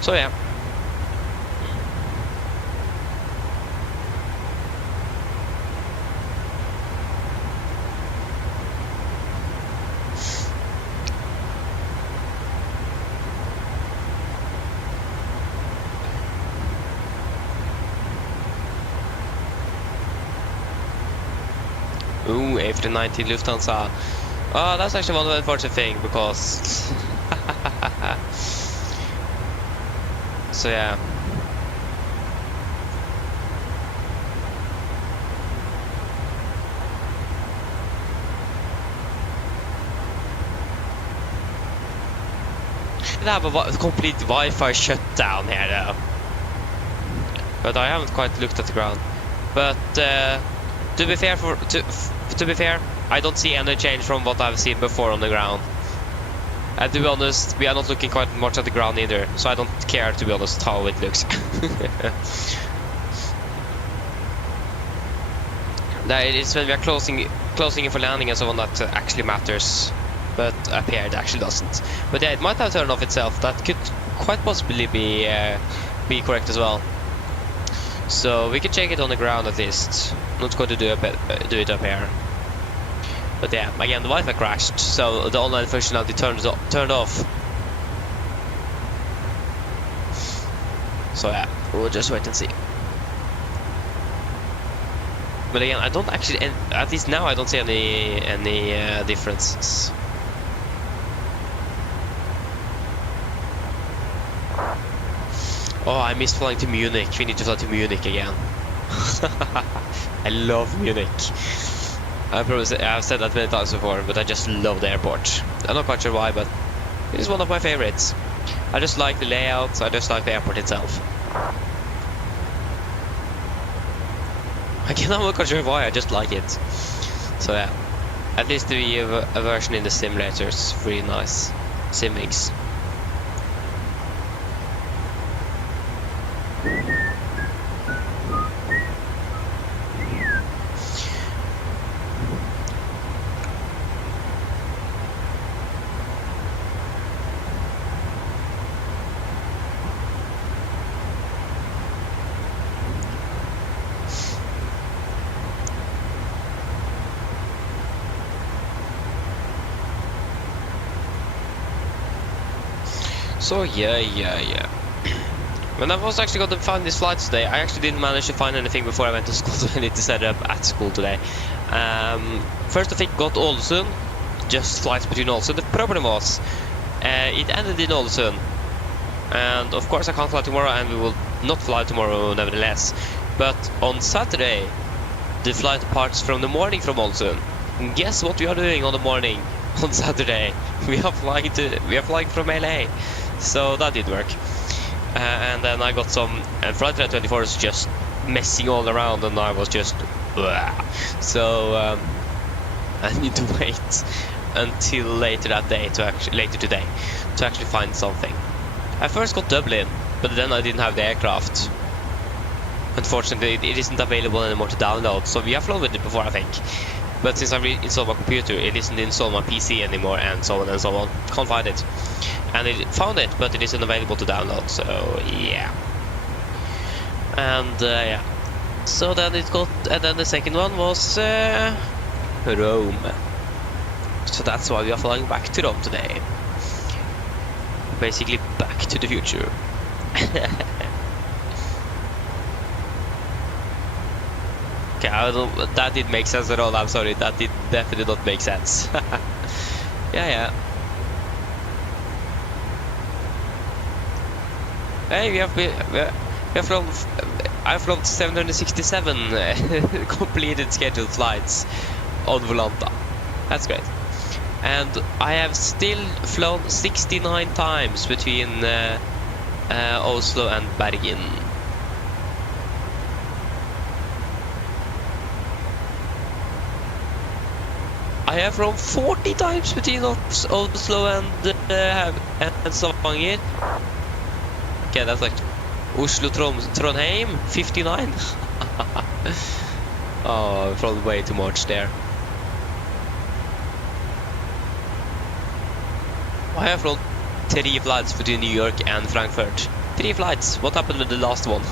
So yeah. Ooh, A319 Lufthansa. Oh, that's actually one unfortunate thing because. So yeah. to have a complete Wi-Fi shutdown here though. But I haven't quite looked at the ground. But to be fair, I don't see any change from what I've seen before on the ground. And to be honest, we are not looking quite much at the ground either, so I don't care, to be honest, how it looks. That it is when we are closing in for landing and so on that actually matters. But up here it actually doesn't. But yeah, it might have turned off itself. That could quite possibly be correct as well. So we can check it on the ground at least. Not going to do it up here. But yeah, again the Wi-Fi crashed, so the online functionality turned off. So yeah, we'll just wait and see. But again, I don't actually, at least now I don't see any differences. Oh, I missed flying to Munich. We need to fly to Munich again. I love Munich. I've said that many times before, but I just love the airport. I'm not quite sure why, but it is one of my favorites. I just like the layout, I just like the airport itself. Again, I'm not quite sure why, I just like it. So yeah, at least the a version in the simulator is really nice. Simmings. So yeah. When I was actually going to find these flights today, I actually didn't manage to find anything before I went to school, so I need to set it up at school today. First I think got Ålesund, just flights between Ålesund. The problem was, it ended in Ålesund. And of course I can't fly tomorrow, and we will not fly tomorrow nevertheless. But on Saturday, the flight departs from the morning from Ålesund. And guess what we are doing on the morning on Saturday? We are flying from LA. So that did work. And then I got some, and Flight 24 is just messing all around, and I was just so I need to wait until later today to actually find something. I first got Dublin, but then I didn't have the aircraft. Unfortunately, it isn't available anymore to download, so we have flown with it before, I think. But since I reinstalled my computer, it isn't installed on my PC anymore, and so on and so on. Can't find it. And it found it, but it isn't available to download, so yeah. And yeah. So then it got, and then the second one was Rome. So that's why we are flying back to Rome today. Basically back to the future. Okay, that didn't make sense at all. I'm sorry, that did definitely not make sense. Yeah. Hey, we have flown. I've flown 767 completed scheduled flights on Volanta. That's great. And I have still flown 69 times between Oslo and Bergen. I have flown 40 times between Oslo and Stavanger. Okay, that's like Oslo Trondheim 59. Oh, I've flown way too much there. I have flown 3 flights between New York and Frankfurt. 3 flights. What happened with the last one?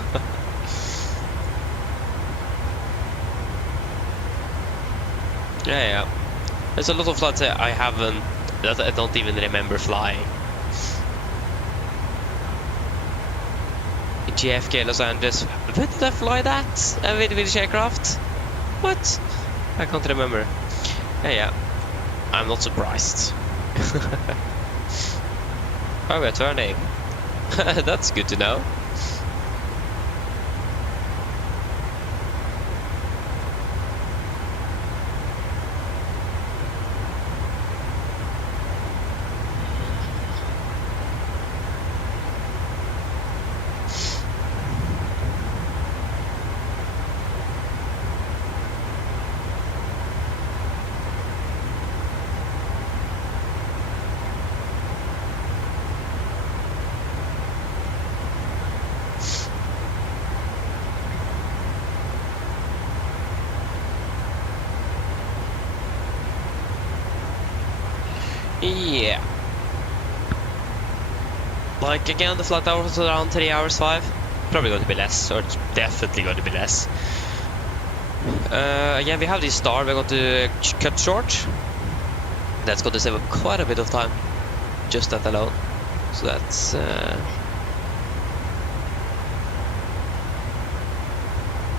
Yeah. There's a lot of flights that I don't even remember flying. JFK, Los Angeles. When did I fly that? With British aircraft? What? I can't remember. Yeah. I'm not surprised. Oh, we're turning. That's good to know. Yeah. Like again, the flight hour was around 3 hours 5. Probably going to be less, or it's definitely going to be less. Again, we have this star we're going to cut short. That's going to save up quite a bit of time, just that alone. So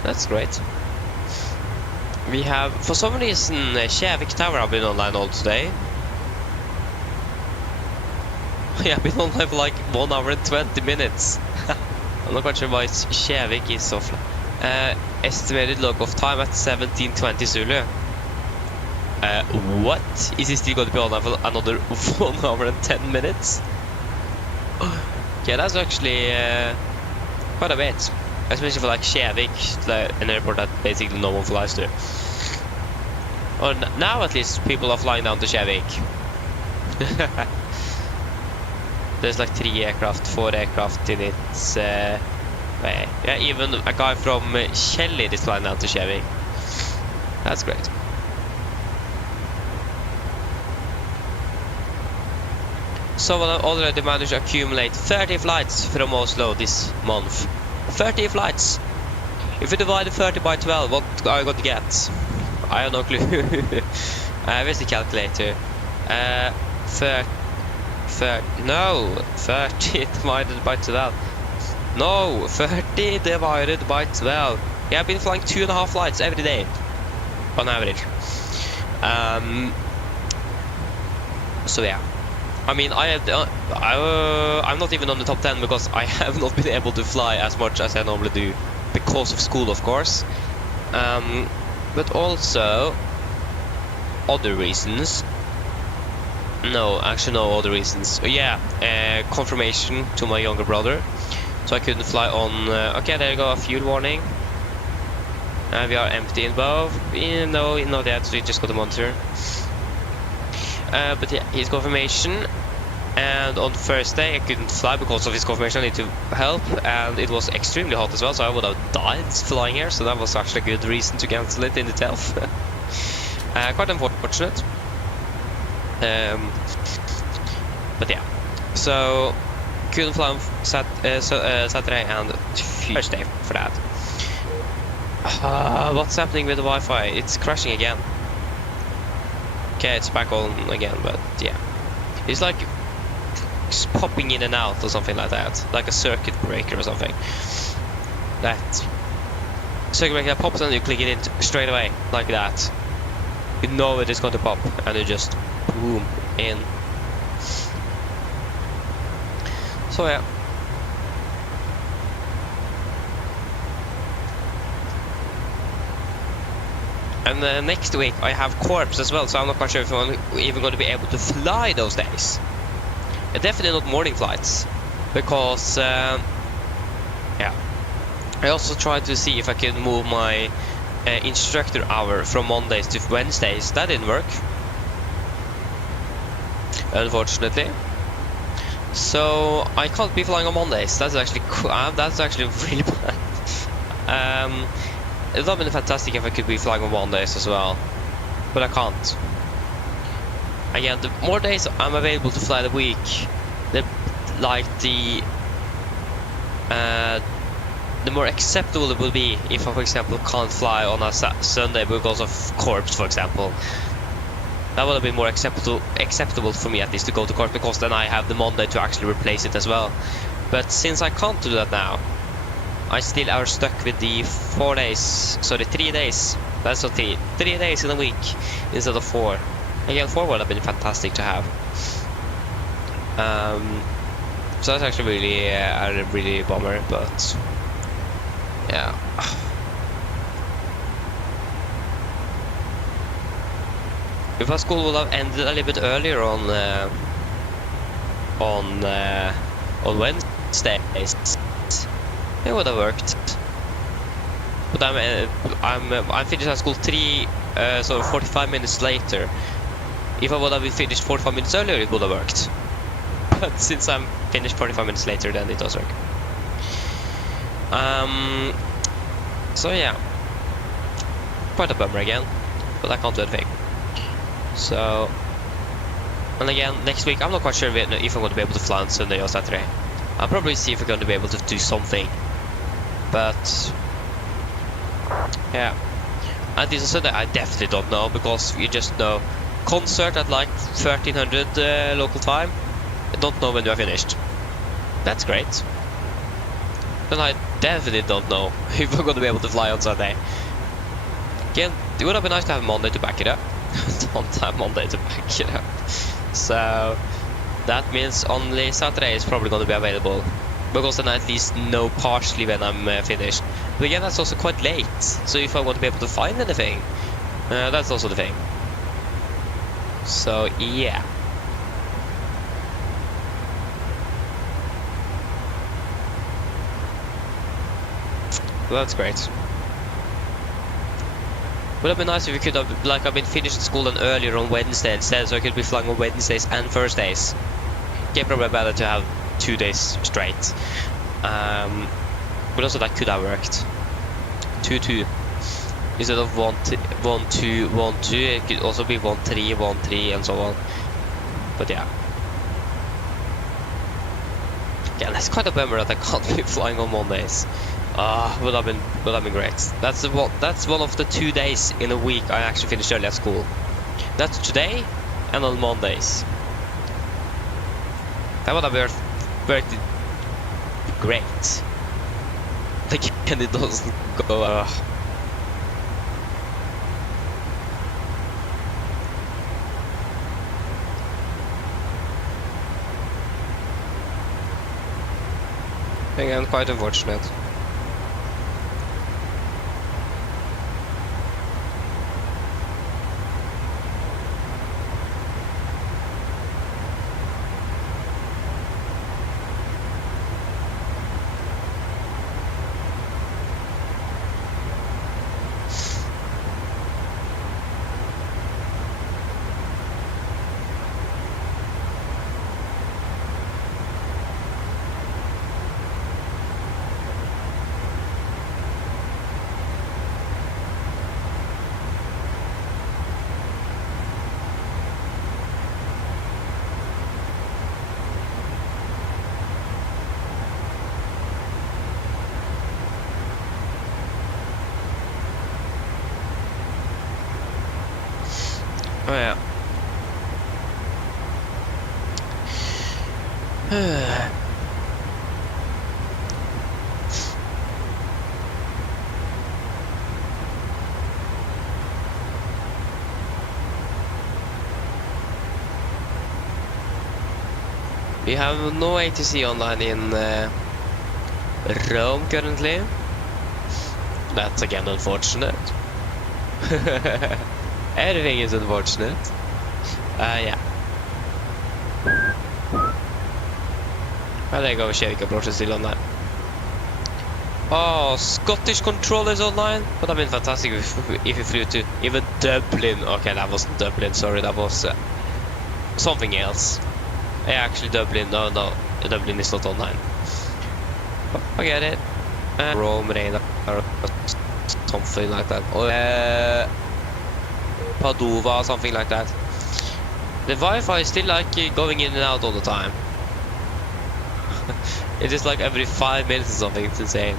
that's great. We have, for some reason, Kjevik Tower have been online all today. Yeah, I've been online for like 1 hour and 20 minutes. I'm not quite sure why Kjevik is offline. Estimated log off time at 17:20 Zulu. What? Is he still going to be online for another 1 hour and 10 minutes? Yeah, that's actually quite a bit. Especially for like Kjevik, an airport that basically no one flies to. Or now at least people are flying down to Kjevik. There's like 3 aircraft, 4 aircraft in its way. Yeah, even a guy from Kjellid is flying down to Kjevik. That's great. So I've already managed to accumulate 30 flights from Oslo this month. 30 flights! If you divide 30 by 12, what are you going to get? I have no clue. Where's the calculator? 30 divided by 12. No, 30 divided by 12. Yeah, I've been flying 2.5 flights every day, on average. So yeah. I mean, I'm not even on the top 10 because I have not been able to fly as much as I normally do because of school, of course. But also other reasons. No, actually no other reasons. Yeah, confirmation to my younger brother. So I couldn't fly on... okay, there you go, a fuel warning. We are empty in both. No, not yet, so we just got a monitor. But yeah, his confirmation. And on Thursday I couldn't fly because of his confirmation. I need to help, and it was extremely hot as well, so I would have died flying here. So that was actually a good reason to cancel it in itself. Quite unfortunate. But yeah, so couldn't fly on Saturday and Thursday for that. What's happening with the Wi-Fi? It's crashing again. Okay, it's back on again, but yeah, it's like just popping in and out or something like that, like a circuit breaker or something. That circuit breaker that pops and you click it in straight away, like that. You know it is going to pop, and you just boom in. So yeah. And next week I have corps as well, so I'm not quite sure if I'm even going to be able to fly those days. Definitely not morning flights, because yeah. I also tried to see if I could move my instructor hour from Mondays to Wednesdays. That didn't work, unfortunately. So I can't be flying on Mondays. That's actually really bad. It would have been fantastic if I could be flying on Mondays as well, but I can't. Again, the more days I'm available to fly the week, the more acceptable it will be if I, for example, can't fly on a Sunday because of corps, for example. That would have been more acceptable for me, at least, to go to corps, because then I have the Monday to actually replace it as well. But since I can't do that now, I still are stuck with the 3 days. That's not 3 days in a week instead of 4. Again, 4 would have been fantastic to have. So that's actually really a really bummer, but yeah. If our school would have ended a little bit earlier on Wednesdays, it would have worked. But I'm finished at school 45 minutes later. If I would have been finished 45 minutes earlier, it would have worked. But since I'm finished 45 minutes later, then it does work. So yeah, quite a bummer again, but I can't do anything. So And again, next week, I'm not quite sure if I'm going to be able to fly on Sunday or Saturday. I'll probably see if we're going to be able to do something. But yeah, and this Sunday I definitely don't know, because you just know concert at like 1300 local time. I don't know when we are finished. That's great. Then I definitely don't know if we're going to be able to fly on Sunday. Again, it would have been nice to have Monday to back it up. Don't have Monday to back it up. So that means only Saturday is probably going to be available, because then I at least know partially when I'm finished. But again, that's also quite late, so if I want to be able to find anything, that's also the thing. So yeah. Well, that's great. Would have been nice if we could have, like, I've been finished school and earlier on Wednesday instead, so I could be flying on Wednesdays and Thursdays. Okay, probably better to have 2 days straight. But also that could have worked. 2-2 instead of 1-2, 1-2. It could also be 1-3, 1-3, and so on. But yeah. Yeah, that's quite a bummer that I can't be flying on Mondays. Would have been great. That's one of the 2 days in a week I actually finished early at school. That's today and on Mondays. That would have worked great. Again, it doesn't go. Again, quite unfortunate. Oh yeah. We have no ATC online in Rome currently. That's again unfortunate. Everything is unfortunate. Yeah. Well, there you go, Shevik approach is still online. Oh, Scottish control is online. Would have been fantastic if you flew to even Dublin. Okay, that wasn't Dublin, sorry, that was something else. Yeah, actually Dublin, no, Dublin is not online. I get it. Rome, Reina, or something like that. Padova or something like that. The Wi-Fi is still like going in and out all the time. It is like every 5 minutes or something. It's insane.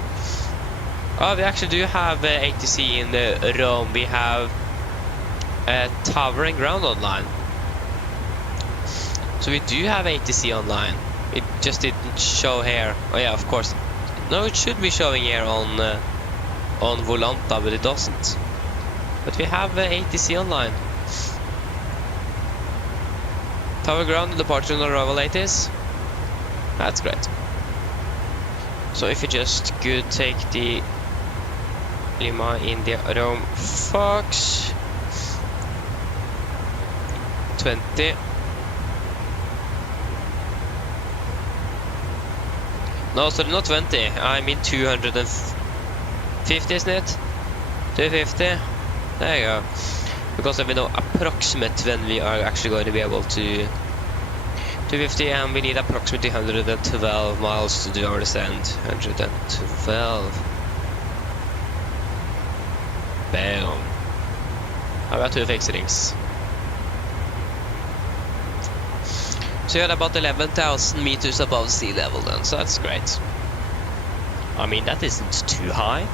Oh, we actually do have ATC in Rome. We have Tower and Ground online. So we do have ATC online. It just didn't show here. Oh yeah, of course. No, it should be showing here on Volanta, but it doesn't. But we have ATC online. Tower ground and departure and arrival ATs. That's great. So if you just could take the Lima India Rome Fox 20. No, sorry, not 20. I mean 250, isn't it? 250. There you go. Because then we know approximate when we are actually going to be able to 250, and we need approximately 112 miles to do our descent. 112. Bam. I've got 2 fixings. So you're about 11,000 meters above sea level then, so that's great. I mean, that isn't too high.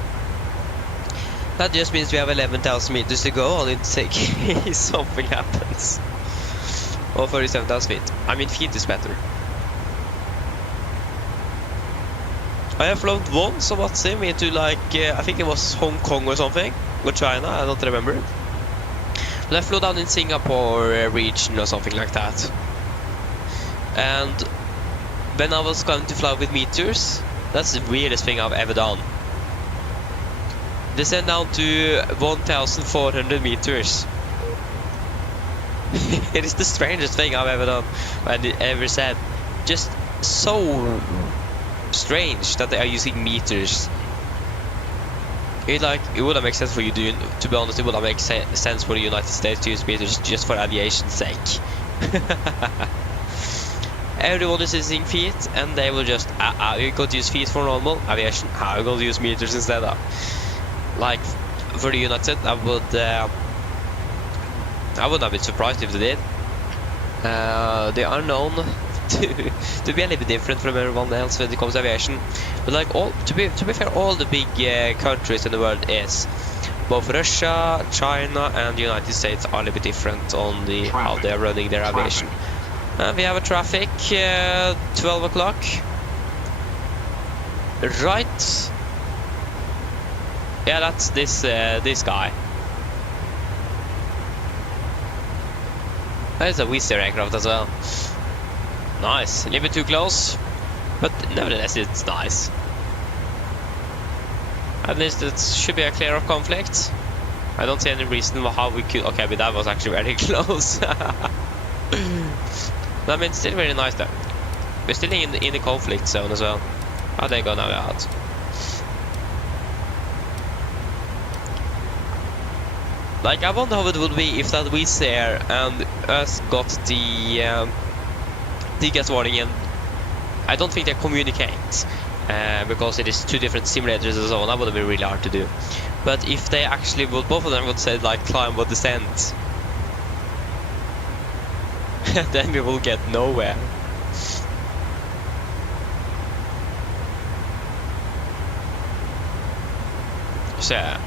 That just means we have 11,000 meters to go on in case something happens. Or 37,000 feet. I mean, feet is better. I have flown once on Watsim into like, I think it was Hong Kong or something. Or China, I don't remember. But I flew down in Singapore region or something like that. And when I was going to fly with meters, that's the weirdest thing I've ever done. Descend down to 1,400 meters. It is the strangest thing I've ever done and ever said. Just so strange that they are using meters. It wouldn't make sense for you to be honest. It wouldn't make sense for the United States to use meters just for aviation's sake. Everyone is using feet, and they will just you got to use feet for normal aviation. How going to use meters instead of? Like for the United, I would not be surprised if they did. They are known to be a little bit different from everyone else when it comes to aviation. But like to be fair, all the big countries in the world is. Both Russia, China, and the United States are a little bit different on how they are running their aviation. We have a traffic 12 o'clock. Right. Yeah, that's this guy. There's a Wizz Air aircraft as well. Nice. A little bit too close, but nevertheless it's nice. At least it should be a clear of conflict. I don't see any reason how we could. Okay, but that was actually very close. I mean, still very nice though. We're still in the conflict zone as well. How they go now out? Like, I wonder how it would be if that Wizz Air and us got the gas warning, and I don't think they communicate because it is two different simulators and so on. That would be really hard to do. But if they actually would, both of them would say like climb or descend, then we will get nowhere. So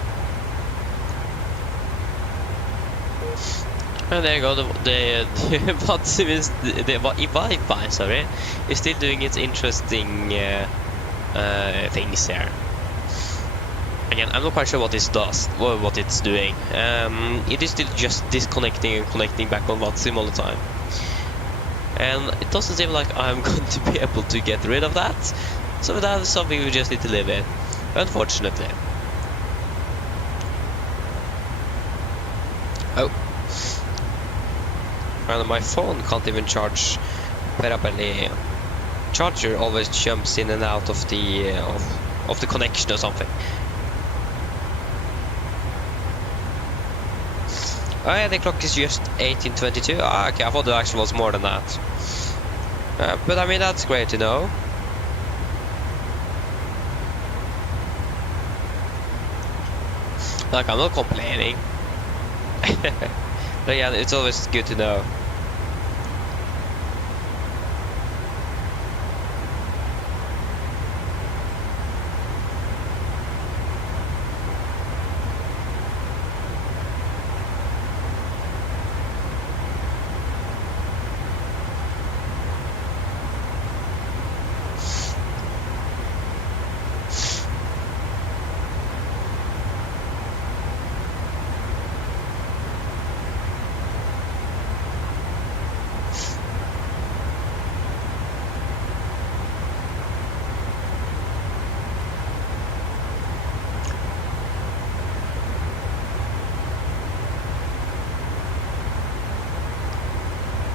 and there you go. The Wi-Fi, sorry, is still doing its interesting things here. Again, I'm not quite sure what this does, or what it's doing. It is still just disconnecting and connecting back on Watsim all the time. And it doesn't seem like I'm going to be able to get rid of that. So that is something we just need to live with, unfortunately. Oh. And my phone can't even charge properly. Charger always jumps in and out of the connection or something. Oh yeah, the clock is just 18:22. Ah, okay, I thought it actually was more than that. But I mean, that's great to know. Like, I'm not complaining. But yeah, it's always good to know.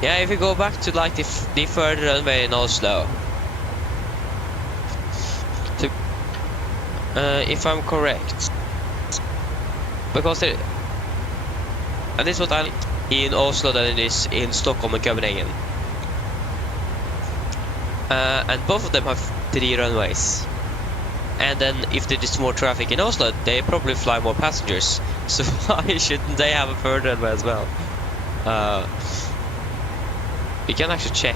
Yeah, if you go back to like the third runway in Oslo, if I'm correct, because and this is what I like in Oslo than it is in Stockholm and Copenhagen, and both of them have 3 runways. And then if there is more traffic in Oslo, they probably fly more passengers. So why shouldn't they have a third runway as well? We can actually check.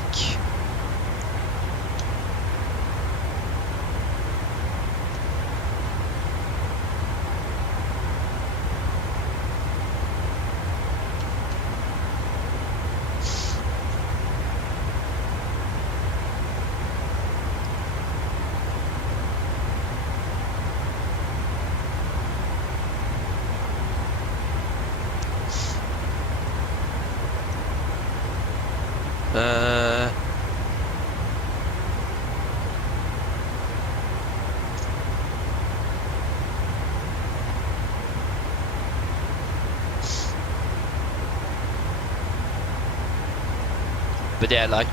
But yeah, like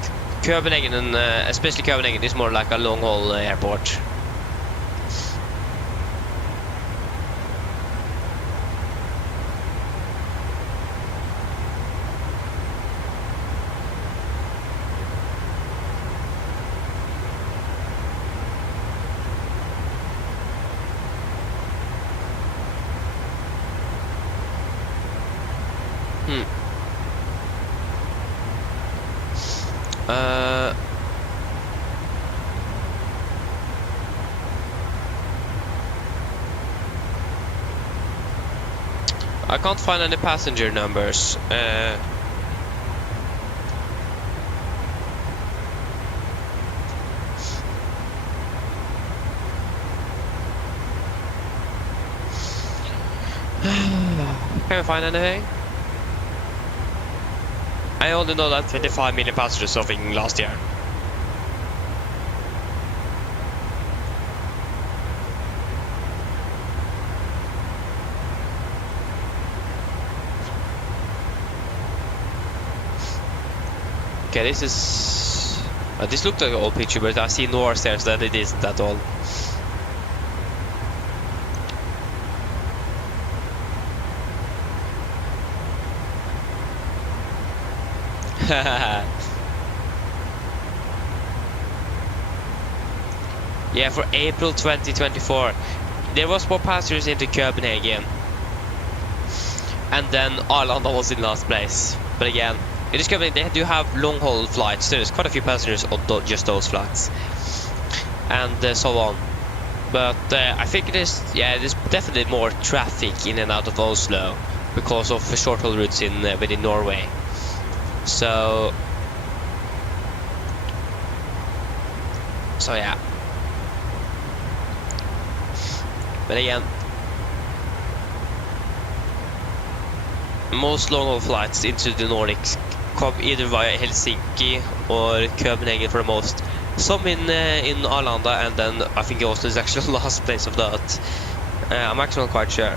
Copenhagen and especially Copenhagen is more like a long-haul airport. I can't find any passenger numbers. Can't find anything. I only know that 25 million passengers something last year. Okay, this is... this looked like an old picture, but I see north there, so that it isn't at all. Yeah, for April 2024, there was more passengers into Copenhagen, and then Arlanda was in last place. But again, it is Copenhagen. They do have long-haul flights. There's quite a few passengers on just those flights, and so on. But I think it is, yeah, there's definitely more traffic in and out of Oslo because of the short-haul routes in within Norway. So yeah. But again, most long-haul flights into the Nordics come either via Helsinki or Copenhagen for the most. Some in Arlanda, and then I think Oslo is actually the last place of that. I'm actually not quite sure.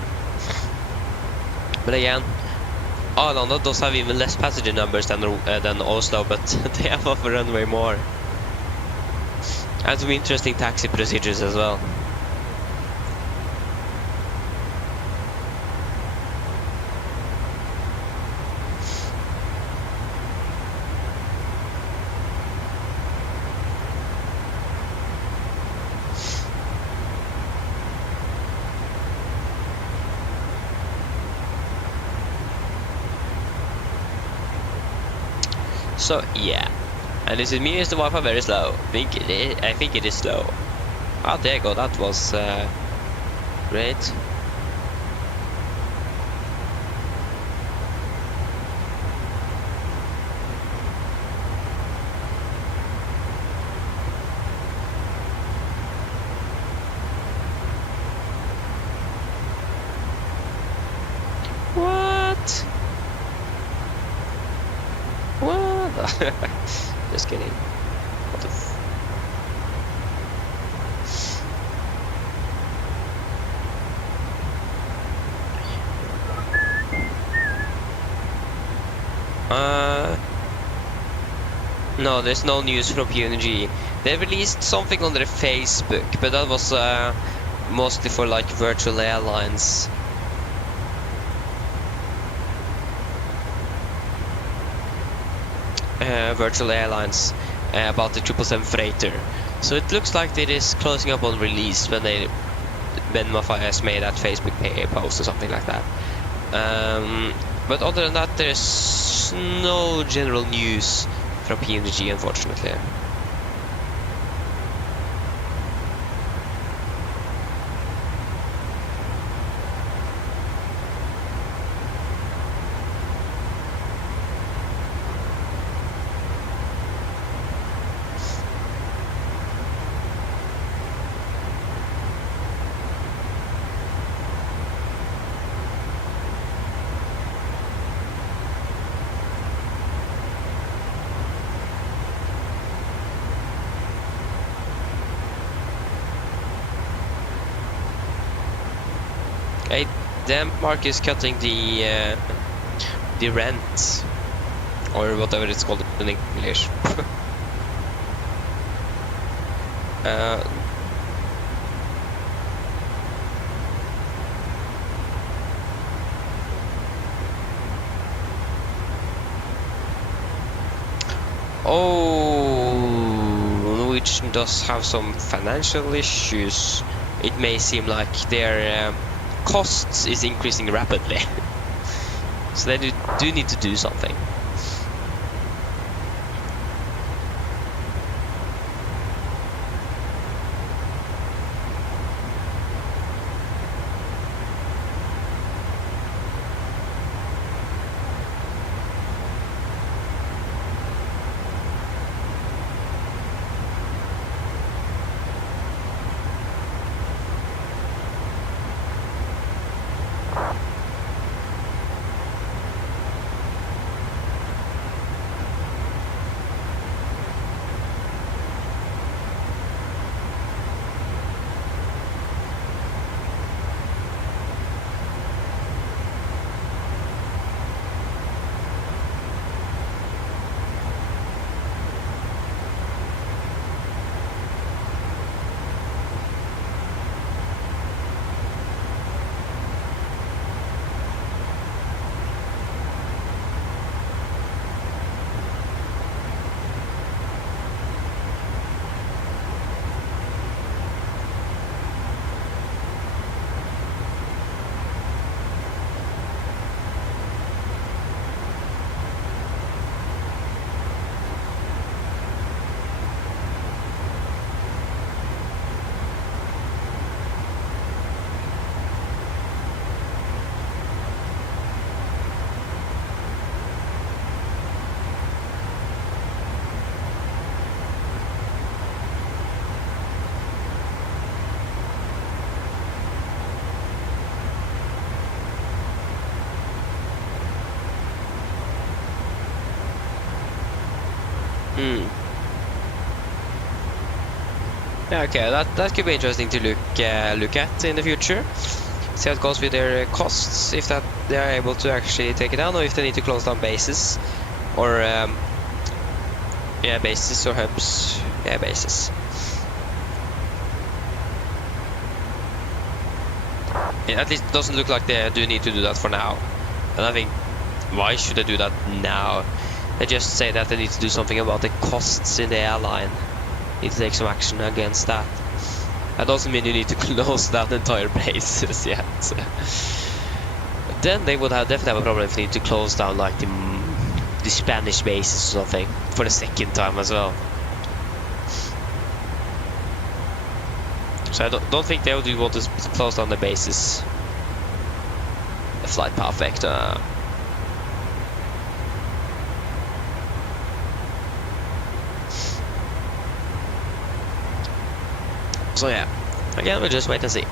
But again, Arlanda does have even less passenger numbers than Oslo, but they have off the runway more. And some interesting taxi procedures as well. So yeah, and this is me. Is the Wi-Fi very slow? I think it is slow. Oh, there you go. That was great. What? Just kidding. What the f... No, there's no news from PMDG. They released something on their Facebook, but that was mostly for like virtual airlines. Virtual airlines about the 777 freighter. So it looks like it is closing up on release when Wi-Fi has made that Facebook post or something like that. But other than that, there's no general news from PMDG, unfortunately. Okay, Denmark is cutting the rent, or whatever it's called in English. uh, oh, Norwegian does have some financial issues. It may seem like their costs is increasing rapidly. So they do need to do something. Yeah, okay, that could be interesting to look at in the future. See how it goes with their costs, if that they are able to actually take it down, or if they need to close down bases, or yeah, bases or hubs. Yeah, bases. Yeah, at least it doesn't look like they do need to do that for now. And I think, why should they do that now? They just say that they need to do something about the costs in the airline. Need to take some action against that. That doesn't mean you need to close down entire bases yet. Then they would definitely have a problem if they need to close down like the Spanish bases or something for the second time as well. So I don't think they would want to close down the bases. The flight perfect. So yeah, again, we'll just wait and see.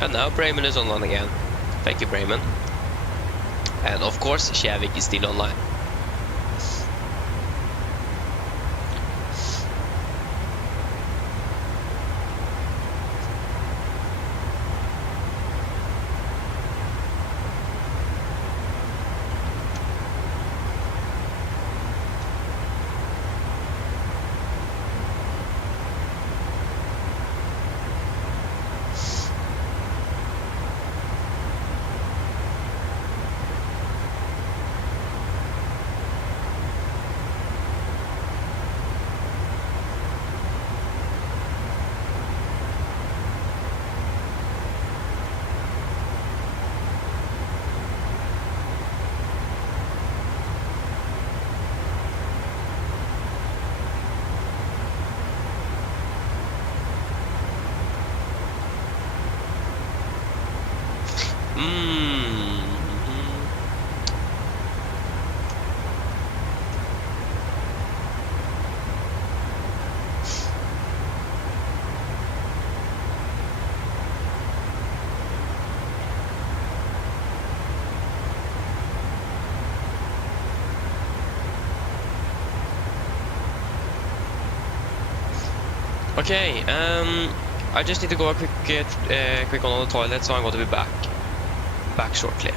And now Bremen is online again. Thank you, Bremen. And of course, Kjærvik is still online. Okay, I just need to go a quick one on the toilet, so I'm going to be back shortly.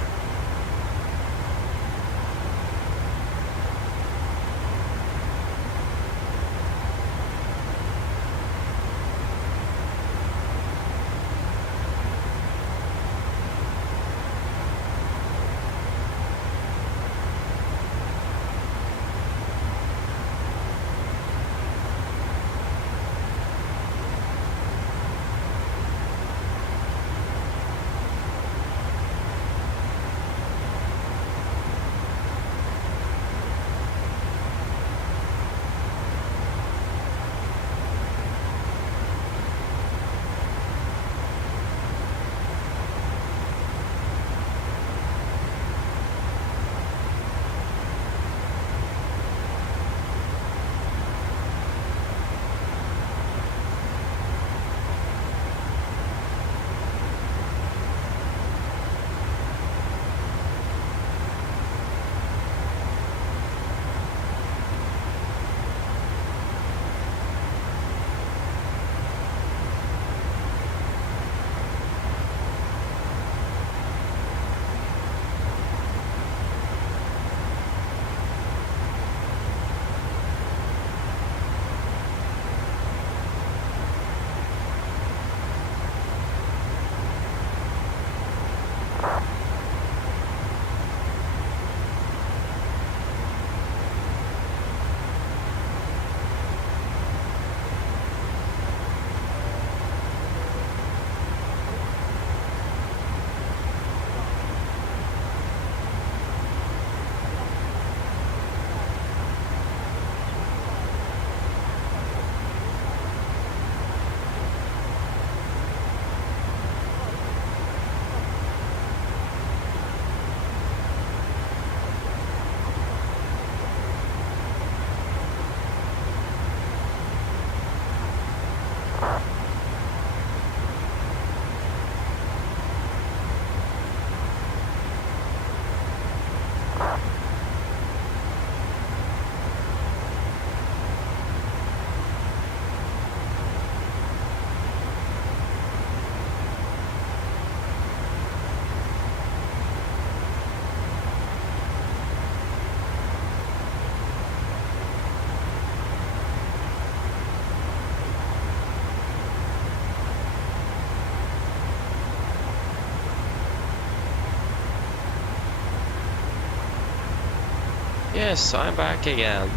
Yes, I'm back again.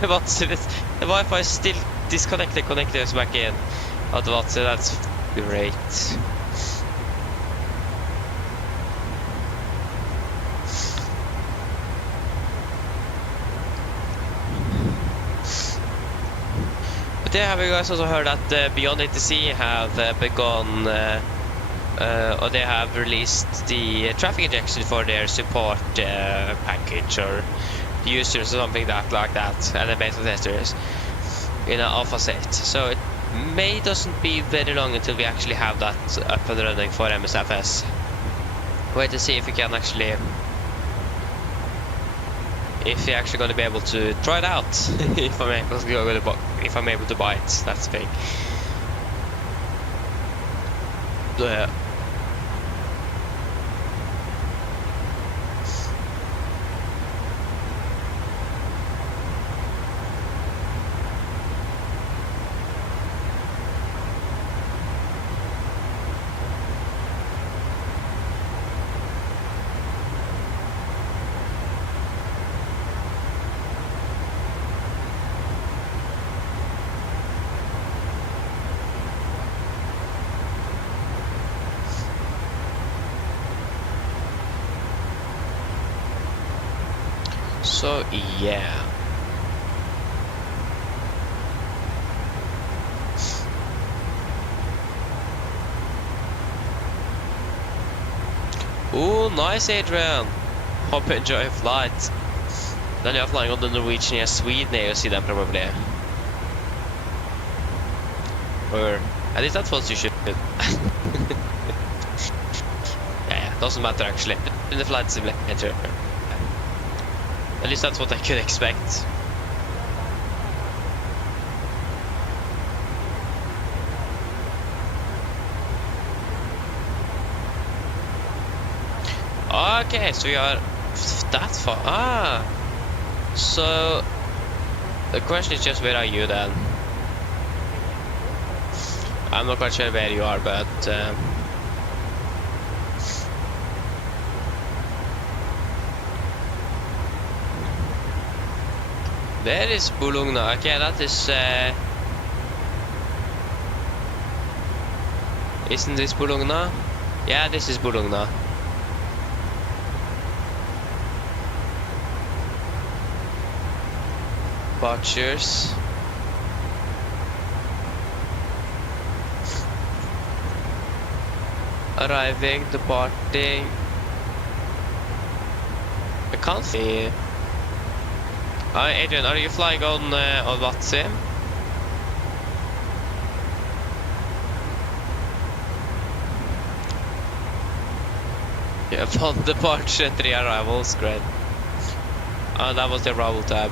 The Wi-Fi is still disconnected, connected us back in. That's great. But yeah, have you guys also heard that Beyond ATC have begun or they have released the traffic injection for their support package or users or something like that, and the beta testers in an alpha set. So it doesn't be very long until we actually have that up and running for MSFS. Wait to see if we can actually, if we're actually going to be able to try it out. if I'm able to buy it, that's the thing. So yeah. Ooh, nice, Adrian. Hope you enjoy your flight. Then you're flying on the Norwegian near Sweden, you see them probably. Or at least that's what you should do. Yeah, doesn't matter actually. In the flight simulator. At least that's what I could expect. Okay, so we are that far. Ah, so the question is just where are you then? I'm not quite sure where you are, but where is Bologna? Okay, that is isn't this Bologna? Yeah, this is Bologna. Butchers. Arriving, departing. I can't see. Hi, Adrian, are you flying on WhatsApp? Yeah, upon departure, 3 arrivals, great. Oh, that was the arrival tab.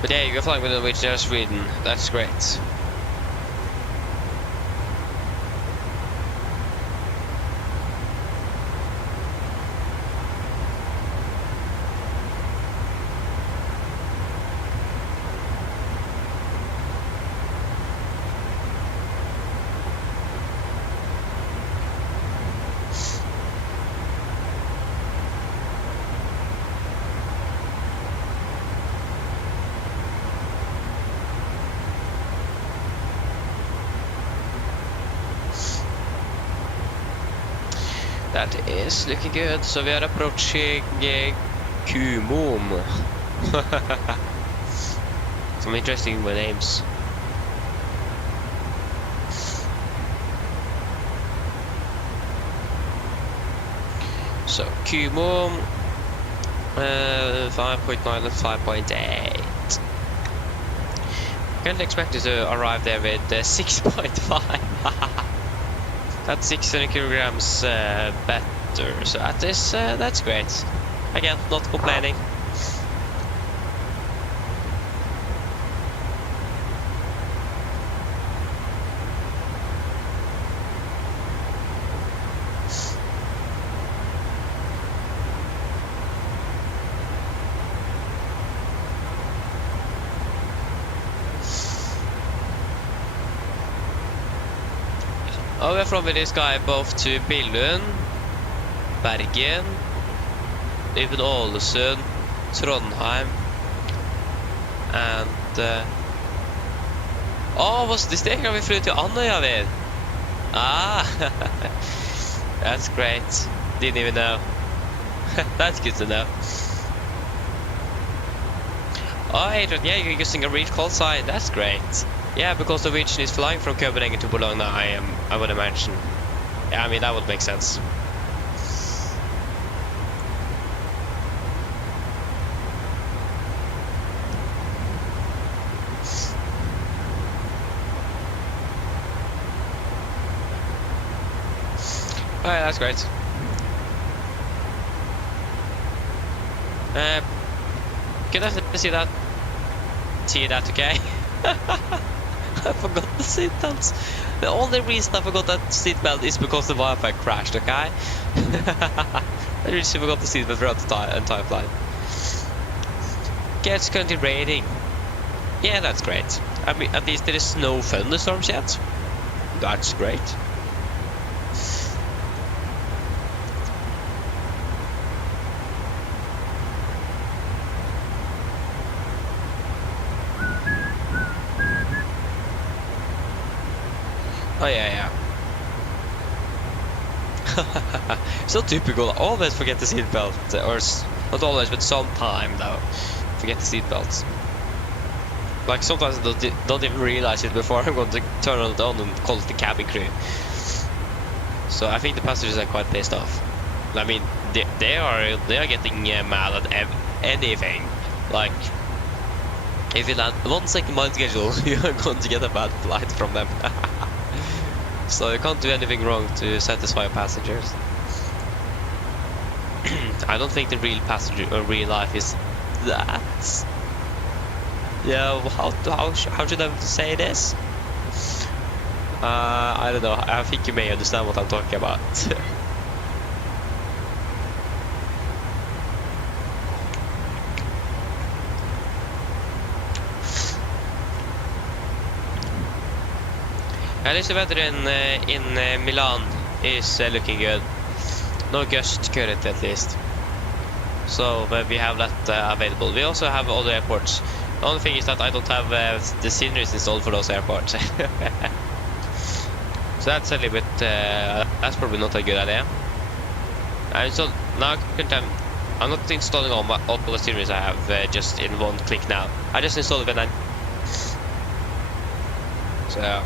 But yeah, you're flying with Norwegian Sweden. That's great. That is looking good. So we are approaching Kumom. Some interesting names. So Kumom, 5.9 and 5.8. Can't expect it to arrive there with 6.5. That's 600 kilograms better, so that's great. Again, not complaining. Oh, we're from with this guy both to Billund, Bergen, even Ålesund, Trondheim, and oh, was this the area we flew to Andøya with? Ah, that's great. Didn't even know. That's good to know. Oh, Adrian, yeah, you're using a reach call sign. That's great. Yeah, because the Norwegian is flying from Copenhagen to Bologna, I would imagine. Yeah, I mean, that would make sense. Oh, yeah, that's great. Good to see that. See that, okay? I forgot the seatbelts. The only reason I forgot that seatbelt is because the Wi-Fi crashed, okay? I really forgot the seatbelt throughout the entire flight. Gets currently raining. Yeah, that's great. I mean, at least there is no thunderstorms yet. That's great. Oh yeah. So typical. Always forget the seatbelt, or not always, but sometime though. Forget the seatbelts. Like sometimes I don't even realize it before I'm going to turn it on and call it the cabin crew. So I think the passengers are quite pissed off. I mean, they are getting mad at anything. Like, if you land 1 second behind schedule, you're going to get a bad flight from them. So you can't do anything wrong to satisfy passengers. I don't think the real passenger or real life is that. Yeah, how should I say this? I don't know. I think you may understand what I'm talking about. At least the weather in Milan is looking good. No gust currently, at least. So we have that available. We also have other airports. The only thing is that I don't have the sceneries installed for those airports. So that's a little bit. That's probably not a good idea. So now I'm not installing all the sceneries I have just in one click now. I just installed it when I. So.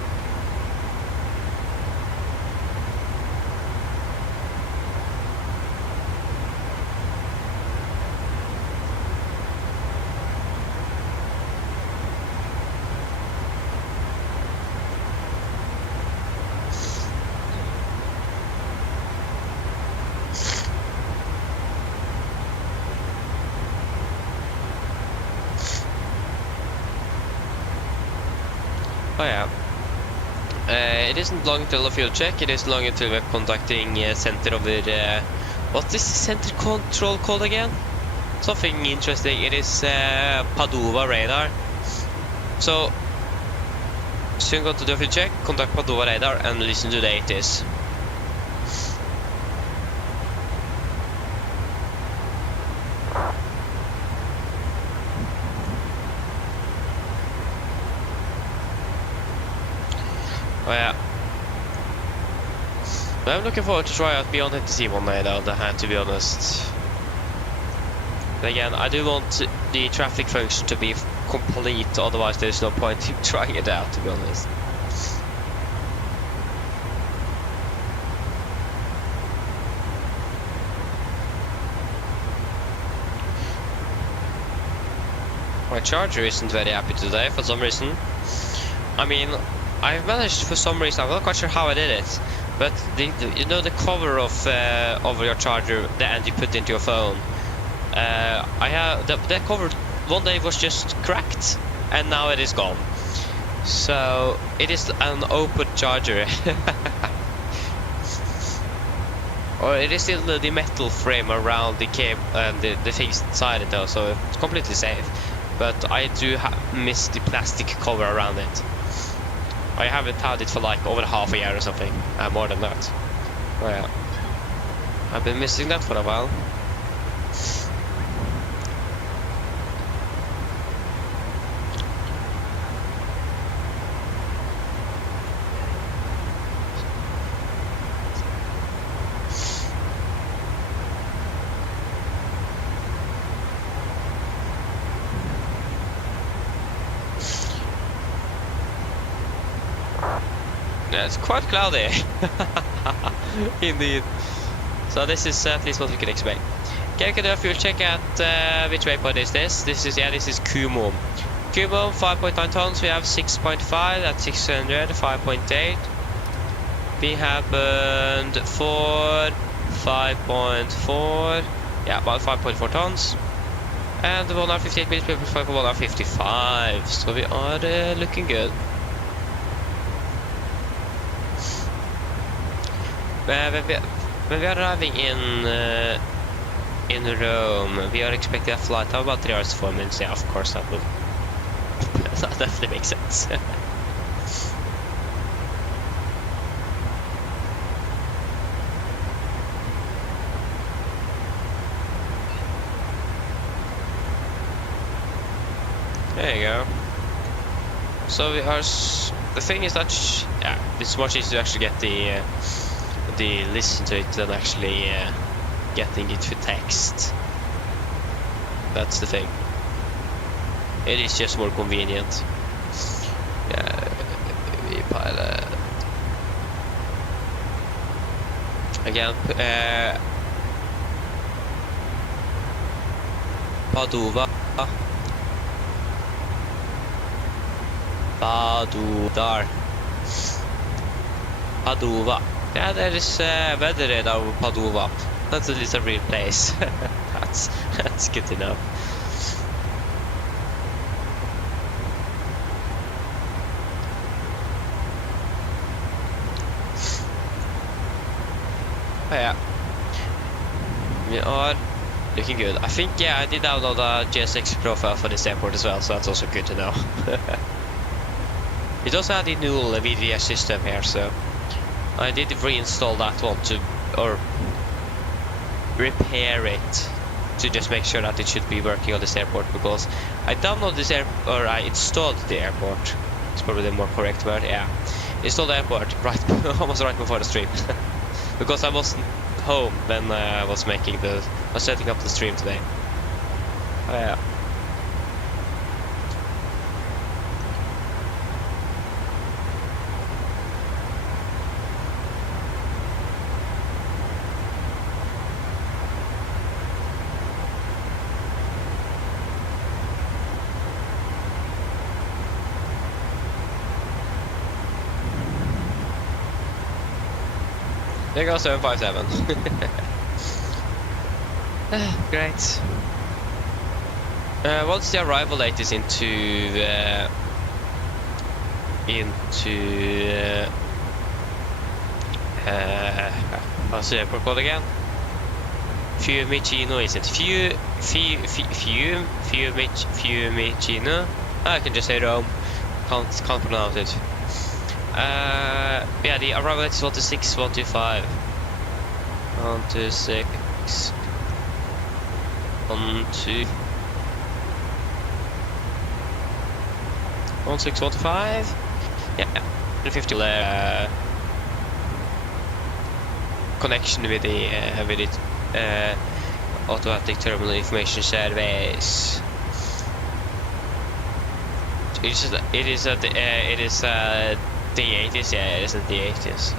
Oh yeah. It isn't long until a fuel check. It is long until we're conducting center over. What is the center control called again? Something interesting. It is Padova radar. So soon go to the fuel check, conduct Padova radar, and listen to the 80s. Oh yeah. But I'm looking forward to try out Beyond NTC one day though, to be honest. But again, I do want the traffic function to be complete, otherwise there's no point in trying it out, to be honest. My charger isn't very happy today for some reason. I mean, I've managed for some reason, I'm not quite sure how I did it, but you know the cover of your charger, the end you put into your phone, I have the cover one day was just cracked and now it is gone. So it is an open charger. Or it is still the metal frame around the cable and the things inside it though, so it's completely safe. But I do miss the plastic cover around it. I haven't had it for like over half a year or something, more than that. Oh yeah, I've been missing that for a while. Yeah, it's quite cloudy. Indeed. So this is at least what we can expect. Okay, we can do a fuel check at which waypoint is this? This is Kumo. Kumo, 5.9 tons. We have 6.5 at 600, 5.8. We have burned 4, 5.4. Yeah, about 5.4 tons. And 1 hour 58 minutes for 1 hour 55. So we are looking good. When we are arriving in Rome, we are expecting a flight of about 3 hours 4 minutes. Yeah, of course that would that definitely makes sense. There you go. So we are. The thing is that yeah, it's much easier to actually get the listen to it than actually getting it for text. That's the thing. It is just more convenient. Yeah, we pilot again. Padova. Padova. Yeah, there is weather radar over Padova. That's at least a real place. That's good to know. Oh, yeah. We are looking good. I think, yeah, I did download a GSX profile for this airport as well, so that's also good to know. It also had the new VDS system here, so I did reinstall that one or repair it to just make sure that it should be working on this airport, because I downloaded this I installed the airport. It's probably the more correct word. Yeah, installed the airport almost right before the stream, because I wasn't home when I was setting up the stream today. Oh, yeah. There goes 757. Great. What's the arrival latest into what's the airport called again? Fiumicino, is it? Fiumicino? I can just say Rome. Can't pronounce it. Yeah, the arrival latest is 126, 125. 126. 12. 16125. Yeah, 50 connection with the automatic terminal information service. It is D80s. Yeah, it is a D80s.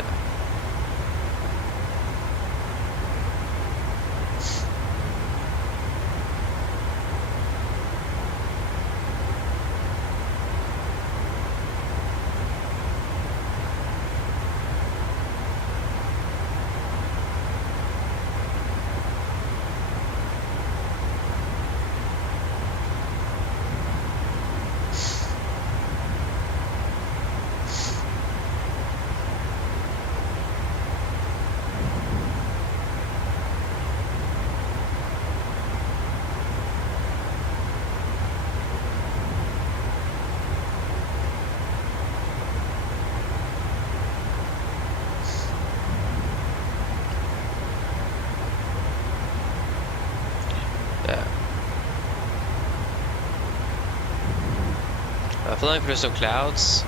Flying through some clouds.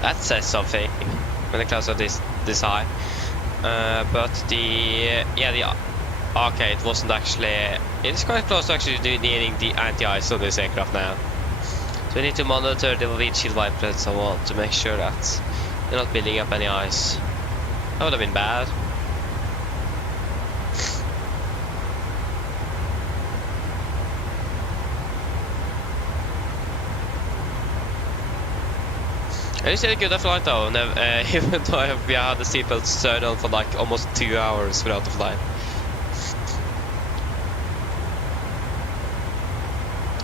That says something when the clouds are this high. But the arcade wasn't actually. It's quite close to actually needing the anti-ice on this aircraft now. So we need to monitor the windshield wipers and so on to make sure that they're not building up any ice. That would have been bad. It was a good flight though, even though we had the seatbelts turned on for like almost 2 hours throughout the flight.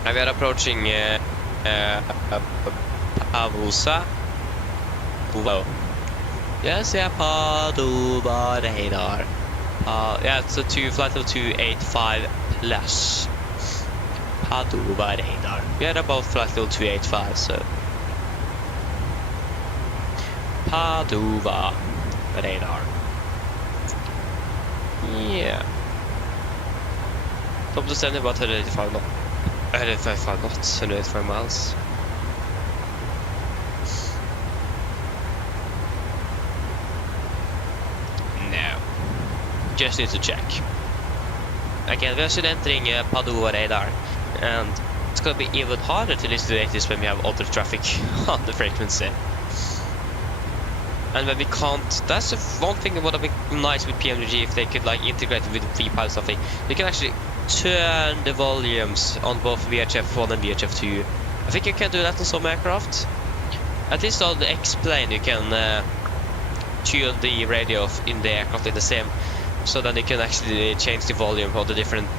And we are approaching Pavusa. Yes, yeah, Padova radar. Yeah, it's a flight of 285 plus. Padova radar. We are about flight level 285, so. Padova radar. Yeah. Top descending about 185 knots. 185 knots, 185 miles. No. Just need to check. Again, we are still entering Padova radar, and it's gonna be even harder to listen to this when we have other traffic on the frequency. And when we can't, that's one thing that would have been nice with PMDG if they could like integrate it with VPILE or something. You can actually turn the volumes on both VHF1 and VHF2. I think you can do that on some aircraft. At least on the X-plane you can tune the radio in the aircraft in the same So then you can actually change the volume of the different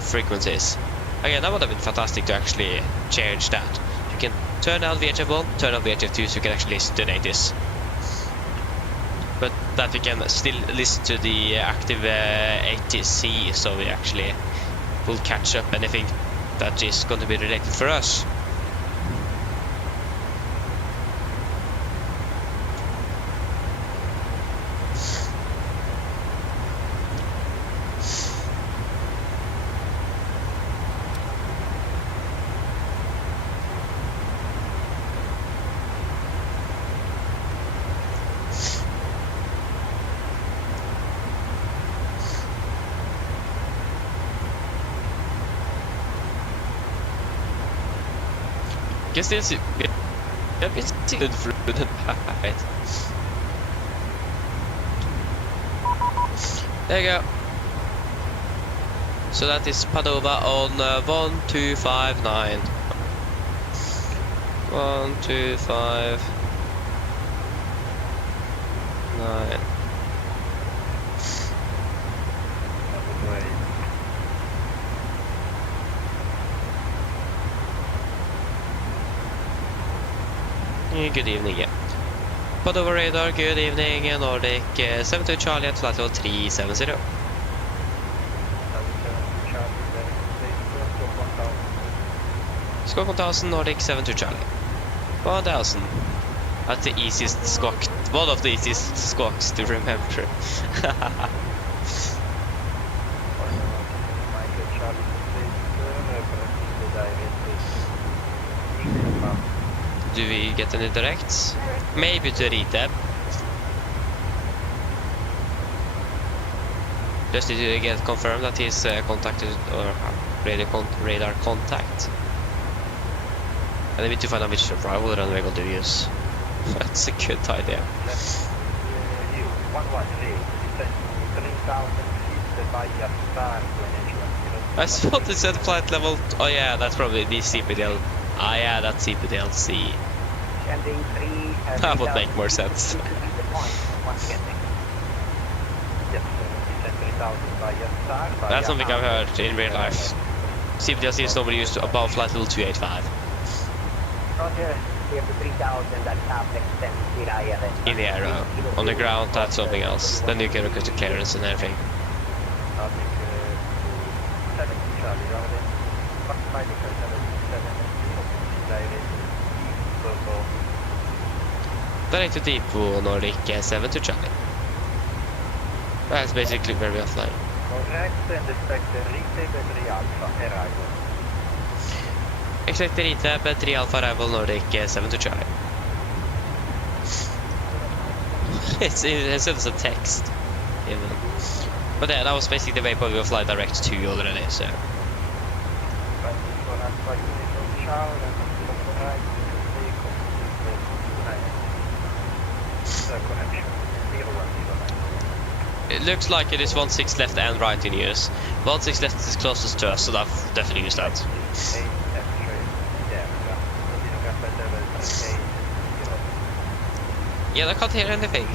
frequencies. Again, that would have been fantastic to actually change that. You can turn down VHF 1, turn on VHF 2, so you can actually listen to this. But that we can still listen to the active 80C, so we actually will catch up anything that is going to be related for us. Guess this jag blir sedd för den här. There you go. So that is Padova on 1259. 1259. Good evening, yeah. Padova radar, good evening, Nordic 72 Charlie at flight level 370. Squawk 1000, Nordic 72 Charlie. 1000. That's the easiest squawk, one of the easiest squawks to remember. Do we get any directs? Maybe to Rite. Just to get confirmed that he's contacted or radar contact. And I need to find out which rival run we're going to use. That's a good idea. I thought it said flight level. Oh yeah, that's probably the CPDL. Ah yeah, that's CPDLC. That would make more sense. That's something I've heard in real life. CPDLC is normally used above flight level 285. In the air, on the ground, that's something else. Then you can request the clearance and everything. Direct to Depot, Nordic 7 to Charlie. That's basically where we are flying. Expect Rite, 3 Alpha arrival, Nordic 7 to Charlie. It says a text. Even. But yeah, that was basically the way we will fly direct to you already, so. It looks like it is 1-6 left and right in use. 1-6 left is closest to us, so I've definitely used that. Yeah, I can't hear anything.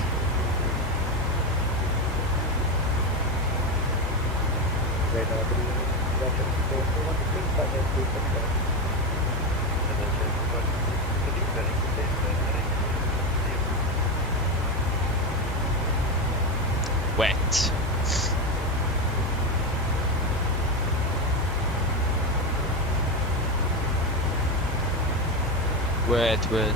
Wet. Wet.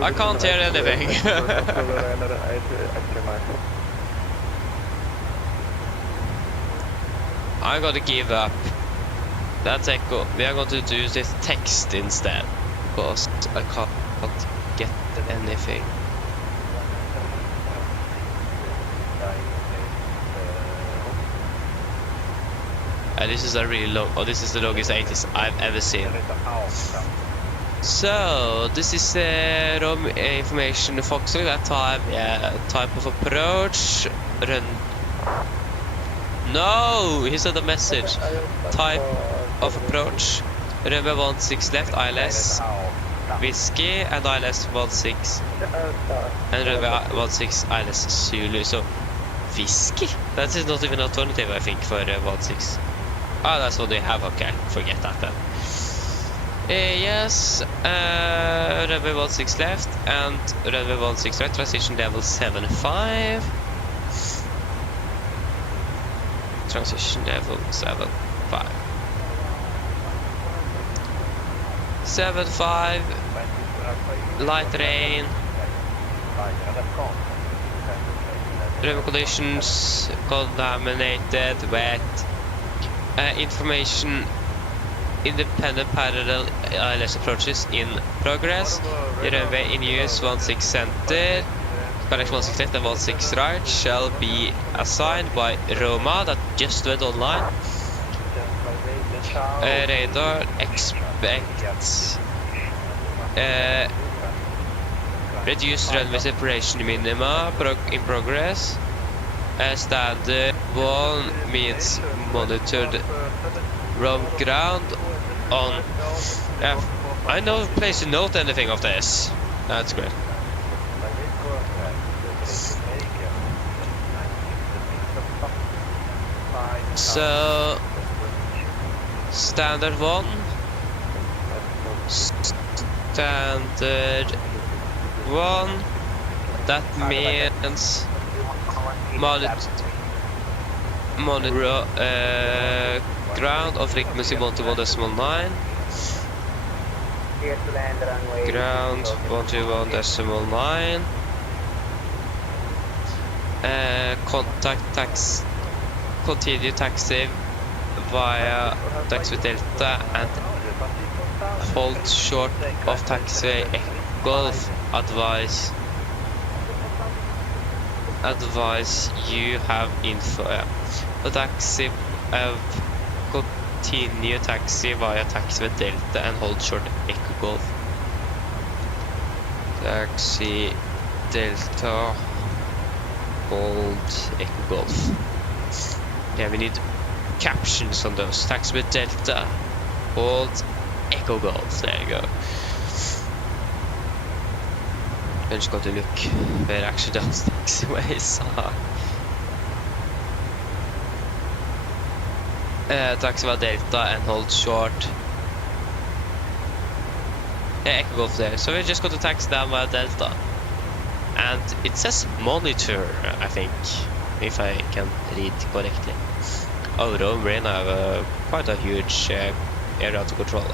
I can't hear anything. I'm going to give up. That's echo. We are going to do this text instead, because I can't get anything. And this is a really long, oh, this is the longest 80s I've ever seen. So, this is ROM information Foxtrot, that type of approach, run. No, he sent a message. Type of approach, runway 16 left, ILS, whiskey, and ILS 16, and runway 16, ILS Zulu, so whiskey? That is not even an alternative, I think, for 16. Ah, that's what they have, okay, forget that then. Yes, runway 16 left, and runway 16 right, transition level 75. Transition level 75. 75. Light rain. Runway conditions contaminated, wet. Information independent parallel ILS approaches in progress. The runway in use 16 center. Correction 16 left and 16 right shall be assigned by Roma that just went online. Radar expects reduced runway separation minima in progress. Standard 1 means monitored from ground on. I know place to note anything of this. That's great. So, standard 1, standard 1, that means monitor ground of frequency 121.9, ground 121.9, contact tax. Continue taxi via taxi Delta and hold short of taxi Golf. Advise you have info. The taxi continue taxi via taxi Delta and hold short Echo Golf. Taxi Delta hold Echo Golf. Yeah, we need captions on those. Taxi with Delta, hold Echo Golf. There you go. I just got to look where actually those taxiways are. Taxi with Delta and hold short. Yeah, Echo Golf there. So we just got to taxi down via Delta. And it says monitor, I think, if I can read correctly. Oh, Rome Rain have quite a huge area to control.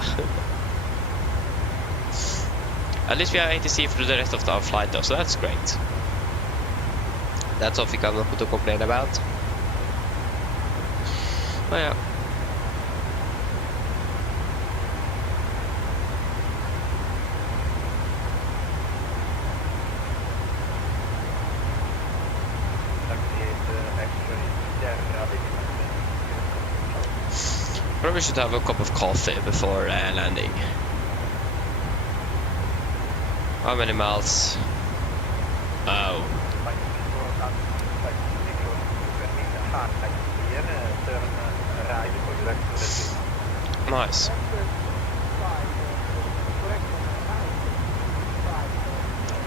At least we have ATC for the rest of our flight though, so that's great. That's something I'm not going to complain about. Oh yeah. Probably should have a cup of coffee before landing. How many miles? Oh. Nice.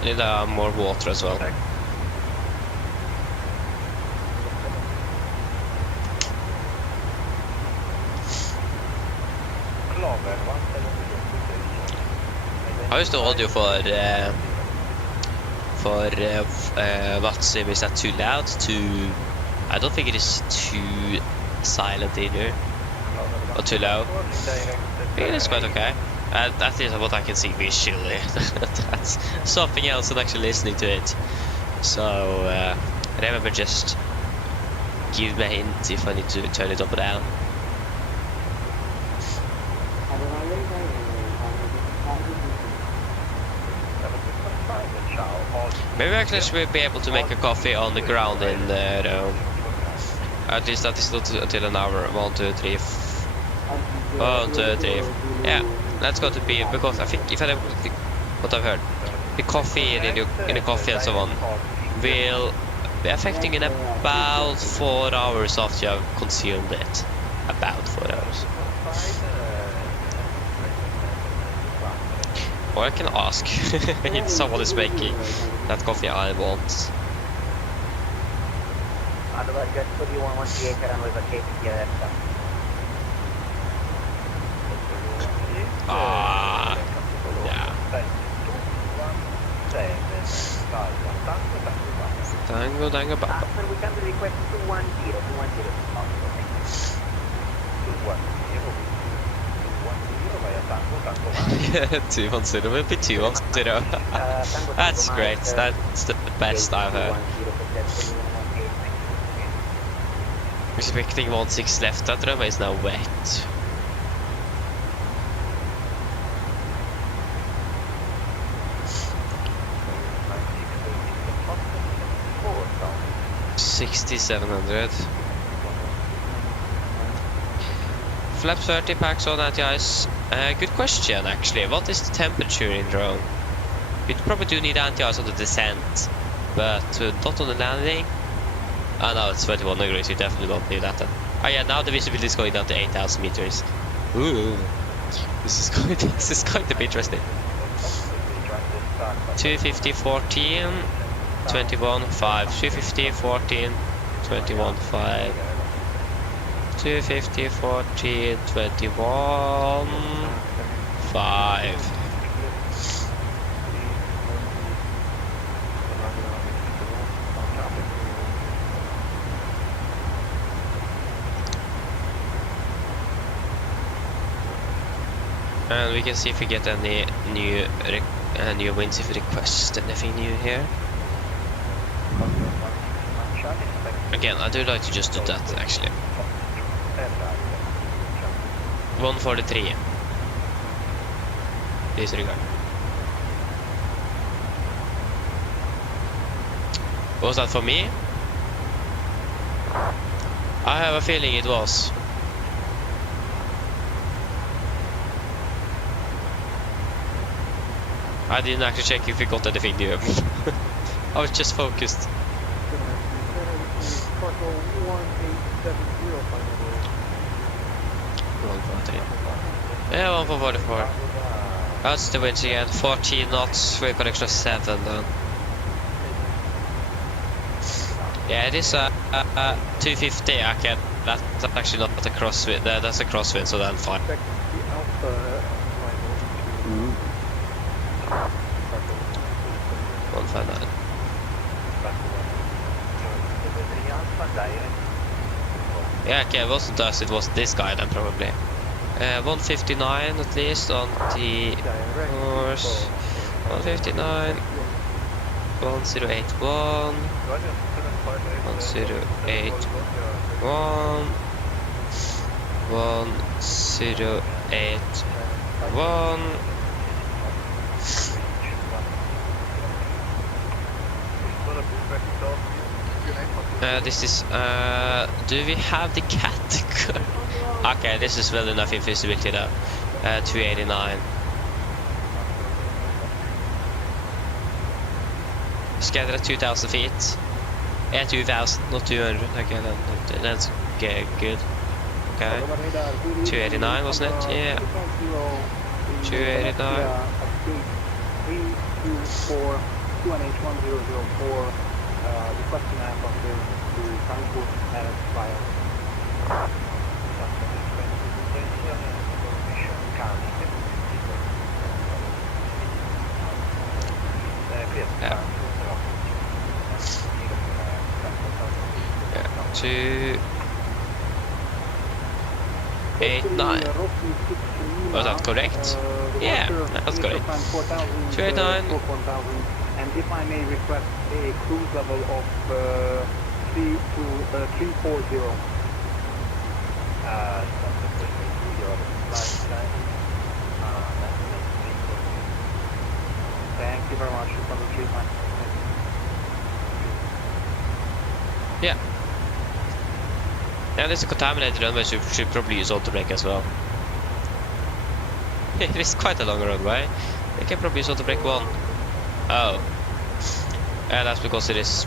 I need more water as well. How is the audio for Watsim? Is that too loud? I don't think it is too silent either. Or too low. I think it is quite okay. That is what I can see visually. That's something else than actually listening to it. So remember, just give me a hint if I need to turn it up or down. Maybe I actually should be able to make a coffee on the ground in Rome. At least that is not until an hour. 1, 2, 3. 1, 2, 3. Yeah, let's go to B because I think if I what I've heard, the coffee in the coffee and so on will be affecting in about 4 hours after you have consumed it. About 4 hours. Or I can ask if someone is making that coffee I want. Ah, yeah. Tango, tango, papa. 210 will be 210. That's great. That's the best I've heard. Expecting 1.6 left. That room is now wet. $6,700. Flap 30 packs on anti-ice. Good question, actually. What is the temperature in drone? You probably do need anti-ice on the descent, but not on the landing. Oh no, it's 21 degrees. You definitely don't need that then. Oh yeah, now the visibility is going down to 8,000 meters. Ooh, this is going to be interesting. 250, 14, 21, 5. 250, 14, 21, 5. 250, 14, 21, 5. And we can see if we get any new wins if we request anything new here. Again, I do like to just do that actually. 143. Disregard. Was that for me? I have a feeling it was. I didn't actually check if we got anything new. I was just focused. 143. Yeah, 144. That's the winds again. 14 knots with connection of 7 then. Yeah, it is a 250. Okay, that's actually not a crosswind. That's a crosswind, so then fine. 159. Yeah, okay, it wasn't us, it was this guy then probably. 159 at least on the course. 159. 1081. 1081. 1081. This is, do we have the cat? Okay, this is well enough invisibility though. 289. Scatter at 2,000 feet. Yeah, 2,000, not 200. Okay, that's good. Okay. 289, wasn't it? Yeah. 289. 324 2H1004. Requesting aircraft to Frankfurt and fire. Yeah. 289. Was that correct? Yeah, that's correct. 289. And if I may request a cruise level of 340. Thank you very much for the treatment. Yeah. And it's a contaminated runway, so you should probably use auto brake as well. It is quite a long runway. You can probably use auto brake 1. Oh. And that's because it is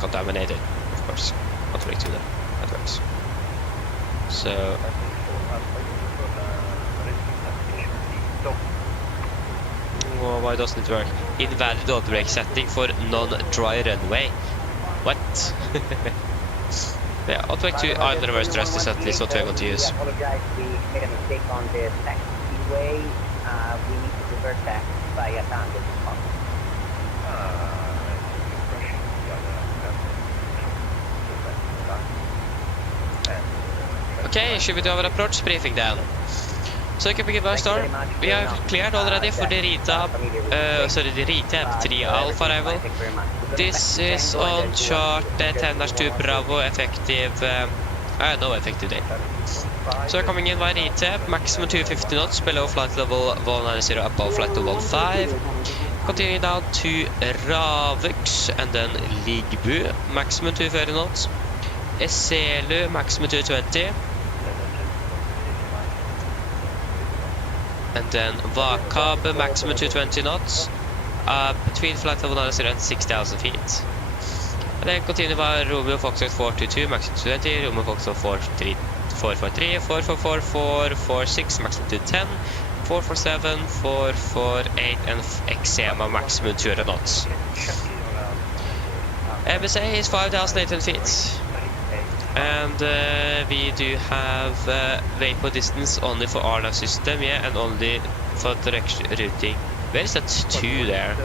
contaminated, of course. Auto brake 2 then. That works. So... Oh, why doesn't it work? Invalid auto brake setting for non-dry runway. What? Yeah, auto brake 2 idle reverse thrust is at least what we're going to use. We apologize, we made a mistake on the taxiway. We need to revert back via Tandem. Okay, should we do our approach briefing then? So you can begin by start. We have cleared already for the RITAB, the RITAB 3 Alpha arrival. This is on chart 10-2 Bravo effective, no effective date. So we're coming in by RITAB, maximum 250 knots, below flight level 190, above flight level 15. Continuing down to Ravux and then Ligbu, maximum 240 knots. Eselu, maximum 220. And then Vakab, maximum 220 knots, between flight level 90 and 6,000 feet. And then continue by Romeo Foxtrot 422, maximum 220, Romeo Foxtrot 443, 444, 446, maximum 210, 447, 448, and Exema, maximum 200 knots. MSA is 5,800 feet. And we do have waypoint distance only for RNAV system, yeah, and only for direction routing. Where is that 2 there?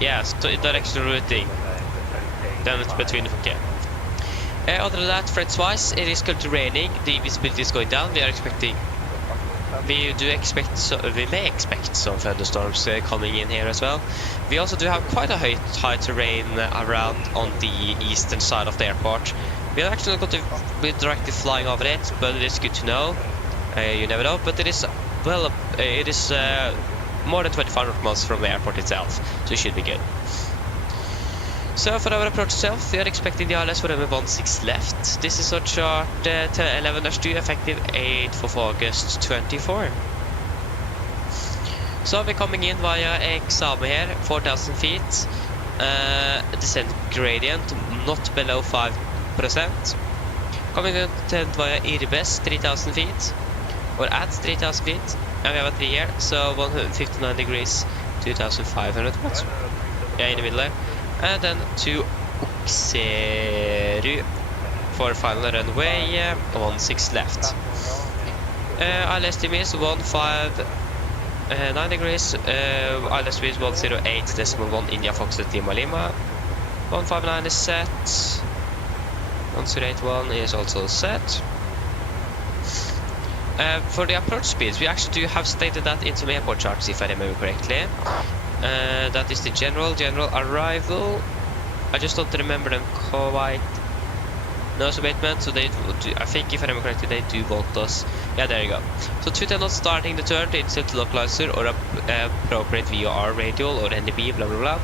Yeah, so directional routing. Then it's between, okay. Other than that, threats-wise, it is currently raining. The visibility is going down. We are expecting. We may expect some thunderstorms coming in here as well. We also do have quite a high terrain around on the eastern side of the airport. We are actually not going to be directly flying over it, but it is good to know. You never know, but it is well, it is more than 2,500 miles from the airport itself, so it should be good. So for our approach itself, we are expecting the ILS for M16 left. This is our chart 11-2, effective 8th of August 24. So we're coming in via Exame here, 4,000 feet. Descent gradient not below 5%. Coming in via Irbes, 3,000 feet. Or at 3,000 feet. And we have a 3 here, so 159 degrees, 2,500 watts. Yeah, in the middle there. And then to Ukseru for final runway, 16 left. ILS estimate is 159 degrees, ILS speed is 108.1 India Foxtrot Lima Lima. 159 is set, 1081 is also set. For the approach speeds, we actually do have stated that into my airport charts, if I remember correctly. That is the general arrival. I just don't remember them quite. No abatement, so they do, I think if I remember correctly, they do want us. Yeah, there you go. So 210 knots starting the turn to insert localizer or appropriate VOR radial or NDB, blah blah blah.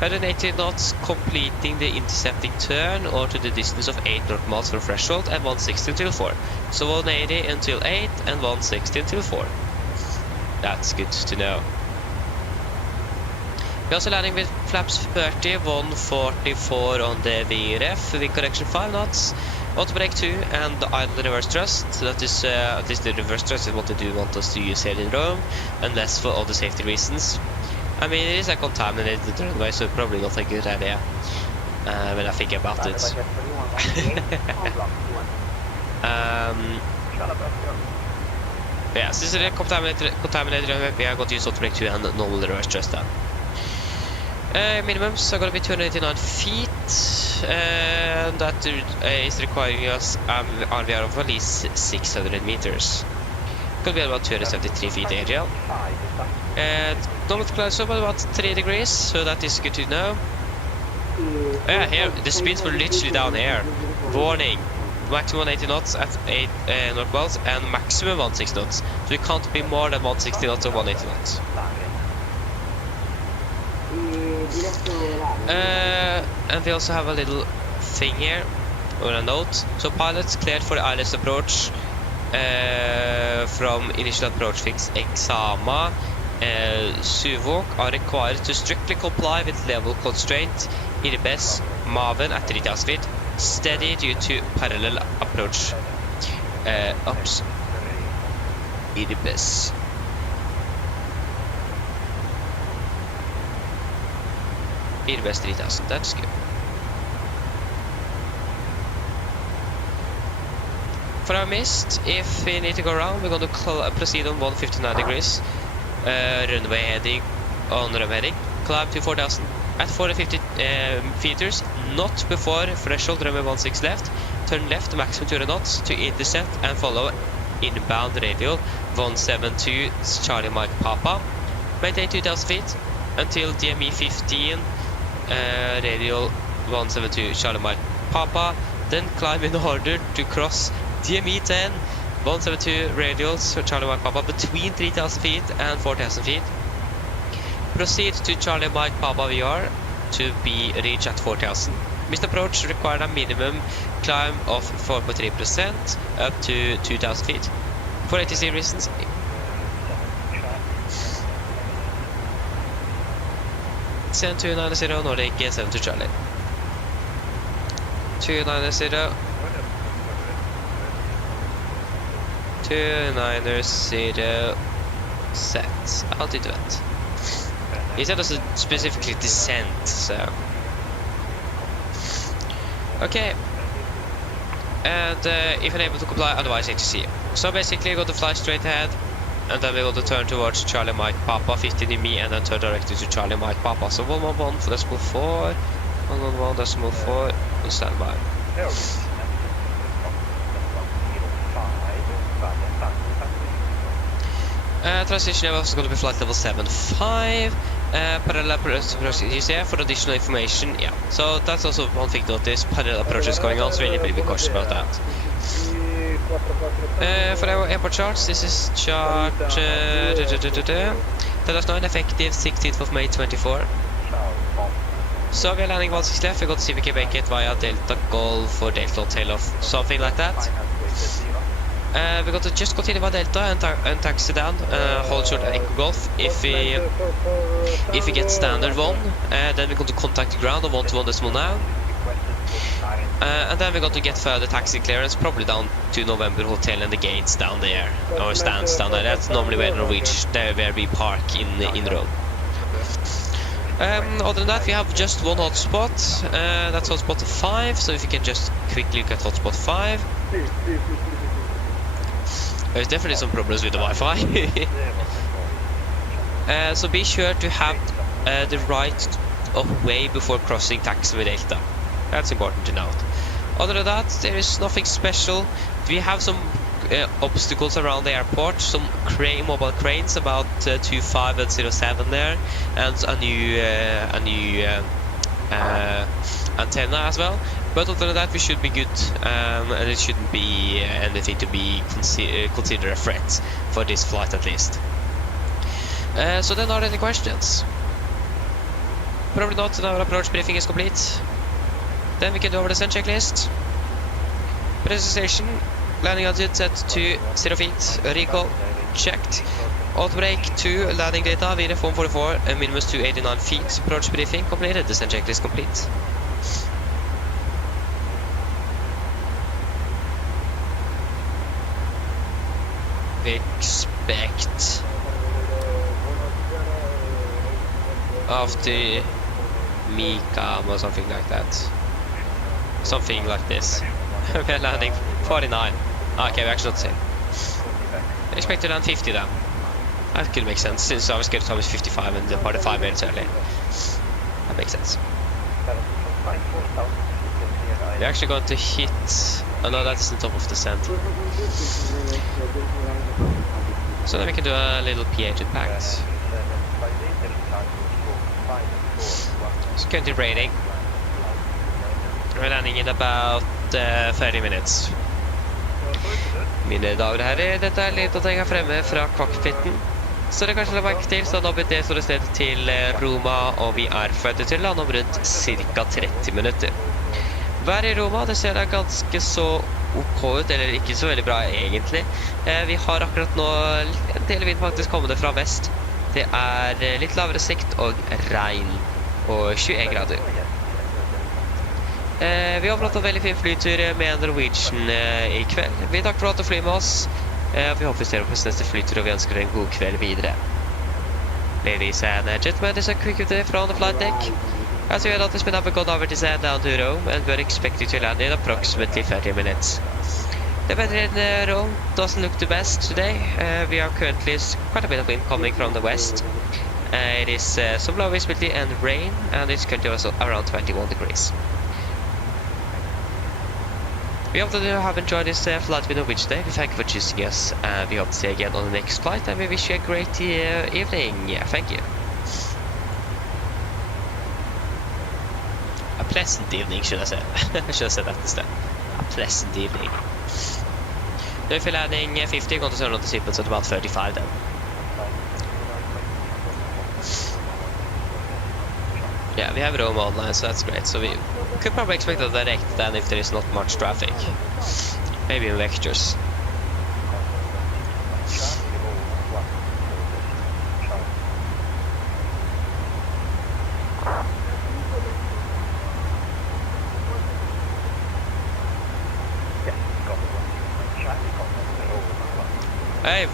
180 knots completing the intercepting turn or to the distance of 8 knot miles from threshold, and 160 until 4. So 180 until 8 and 160 until 4. That's good to know. We're also landing with flaps 30, 144 on the VRF, wind correction 5 knots, auto brake 2, and the idle reverse thrust. That is, at least the reverse thrust is what they do want us to use here in Rome, unless for other safety reasons. I mean, it is a contaminated runway, so probably not a good idea when I think about it. Yeah, since it is a contaminated runway, we are going to use auto brake 2 and normal reverse thrust then. Minimums are going to be 289 feet, and that is requiring us RVR of at least 600 meters. Could be about 273 feet area. And normal clouds up about 3 degrees, so that is good to know. Yeah, here, the speeds were literally down here. Warning, maximum 180 knots at 8 knot miles and maximum 160 knots. So you can't be more than 160 knots or 180 knots. And we also have a little thing here, or a note. So pilots cleared for the ILS approach from initial approach fix Exama Suvok are required to strictly comply with level constraint Irbes Maven at 3000 feet, steady due to parallel approach ups Irbes. Irbes 3000, that's good. For our mist, if we need to go around, we're going to proceed on 159 degrees. Runway heading on runway heading. Climb to 4000 at 450 meters, not before threshold runway 16 left. Turn left maximum 200 knots to intercept and follow inbound radial 172 Charlie Mike Papa. Maintain 2000 feet until DME 15 radial 172 Charlie Mike Papa. Then climb in order to cross DME 10 172 radials Charlie Mike Papa between 3000 feet and 4000 feet. Proceed to Charlie Mike Papa VR to be reached at 4000. Missed approach required a minimum climb of 4.3% up to 2000 feet. For ATC reasons, send 290 Nordic 7 to Charlie. 290 290 set. Altitude. He said also specifically descent, so. Okay. And if unable to comply, otherwise ATC. So basically, we're going to fly straight ahead, and then we're going to turn towards Charlie Mike Papa, 15 me, and then turn directly to Charlie Mike Papa. So 111 for decimal 4, 111 decimal 4, and stand by. Transition level is going to be flight level 75. Parallel approaches here for additional information. Yeah, so that's also one thing to notice. Parallel approaches going on, so we need to be cautious about that. For our airport charts, this is chart Dallas 9, effective 16th of May 24. So we are landing 16 left. We're going to see if we can make it via Delta Golf or Delta Tail-off, something like that. We're going to just continue by Delta and taxi down, hold short at Echo Golf. If we get standard 1, then we're going to contact the ground on 121.9. And then we're going to get further taxi clearance, probably down to November Hotel and the gates down there, or stands down there. That's normally where where we park in Rome. Other than that, we have just one hotspot. That's hotspot 5. So if you can just quickly look at hotspot 5. There's definitely some problems with the Wi-Fi. So be sure to have the right of way before crossing taxiway Delta. That's important to note. Other than that, there is nothing special. We have some obstacles around the airport, some mobile cranes about 25 and 07 there, and a new antenna as well. But other than that, we should be good, and it shouldn't be anything to be considered a threat for this flight at least. So then, are there any questions? Probably not. Our approach briefing is complete. Then we can do our descent checklist. Presentation, landing altitude set to 0 feet, recall checked. Auto brake 2, landing data, VRF 144, minimum 289 feet. Approach briefing completed, descent checklist complete. We expect after Mika or something like that. Something like this. We're landing 49. Okay, we're actually not safe. I expect to land 50 then. That could make sense since our schedule time is 55 and departed 5 minutes early. That makes sense. We're actually going to hit. Oh no, that's the top of the descent. So then we can do a little PA to pact. Security rating. We're landing in about 30 minutes. Mine damer og herrer, dette er lyd å tenke fremme fra cockpiten. Så det kanskje la merke til, så nå det står det stedet til Roma, og vi forventet til å lande om rundt ca. 30 minutter. Været i Roma, det ser da ganske så ok ut, eller ikke så veldig bra egentlig. Vi har akkurat nå en del vind faktisk kommende fra vest. Det litt lavere sikt og regn, og 21 grader. Vi har hatt en veldig fin flytur med Norwegian i kveld. Vi takker for at du flyr med oss. Vi håper vi ser på neste flytur, og vi ønsker deg en god kveld videre. Ladies and gentlemen, this is a quick update from the flight deck. As you notice, we have gone over to sand down to Rome, and we are expecting to land in approximately 30 minutes. The weather in Rome doesn't look the best today. We are currently quite a bit of wind coming from the west. It is some low visibility and rain, and it's currently also around 21 degrees. We hope that you have enjoyed this flight with Norwegian today. We thank you for choosing us, and we hope to see you again on the next flight, and we wish you a great evening. Yeah, thank you. A pleasant evening, should I say. I should have said that instead. A pleasant evening. Now if you're landing 50, you're going to turn on the seatbelts at about 35 then. Yeah, we have Rome online, so that's great. So we could probably expect a direct then if there is not much traffic. Maybe in lectures. Hey,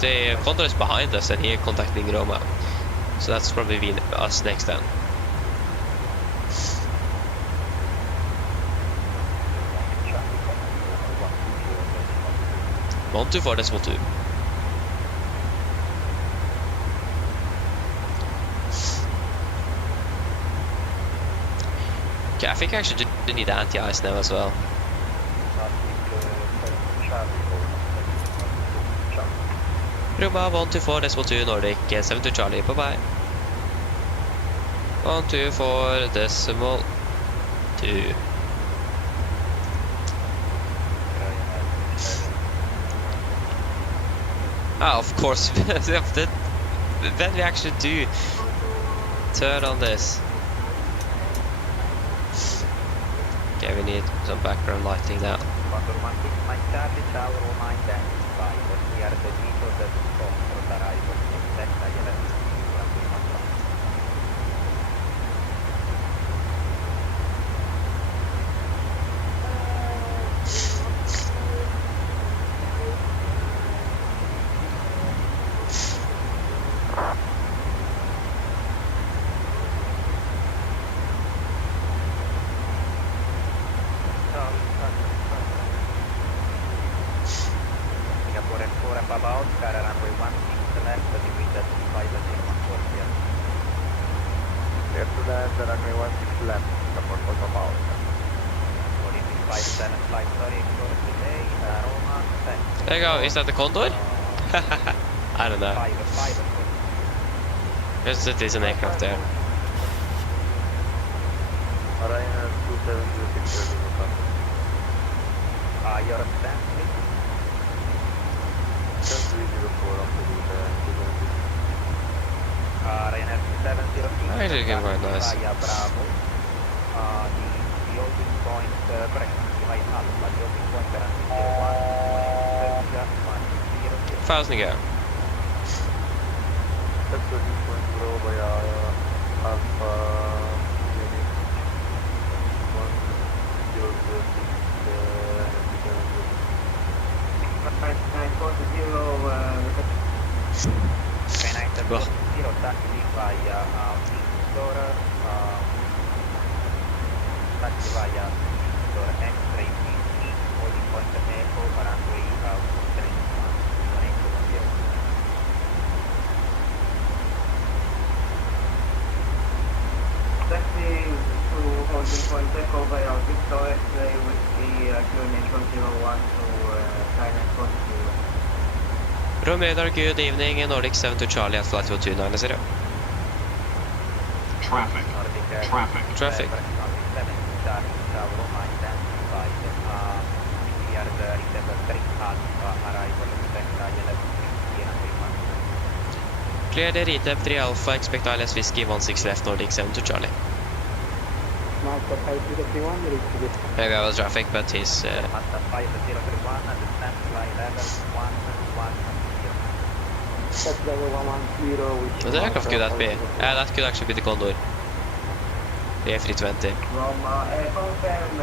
the condor is behind us and he is contacting Roma. So that's probably us next then. One, two, four, decimal 2. Okay, I think I actually do need anti-ice now as well. Roma 124 decimal 2 Nordic 72 Charlie, bye bye. 124 decimal 2. Ah, of course, when we actually do turn on this. Okay, we need some background lighting now. There you go, is that the Condor? I don't know. There's an aircraft there. Ryzen 2706 You're a standing. 304 Ryzen 706. Actually, again, quite nice. Bravo. The holding point, correction, device alpha, the holding point is 1,000 again. That's the point Bravo Alpha unit 940 taxi via Explorer, taxi via Explorer X-ray holding point Echo, runway 31. Taxi to holding point Echo via Victor X-ray with the QNH 101 to Thailand 40. Romeo, good evening, Nordic 72 Charlie at flight 290. Traffic. Traffic. Clear the retap 3 Alpha, expect ILS Whiskey 16 left Nordic 7 to Charlie. Master 5031, reach this. Maybe I was traffic, but he's... Master 5031, descent fly level 110. Set level 110, which What the heck could that be? Yeah, that could actually be the Condor. The A320. From confirm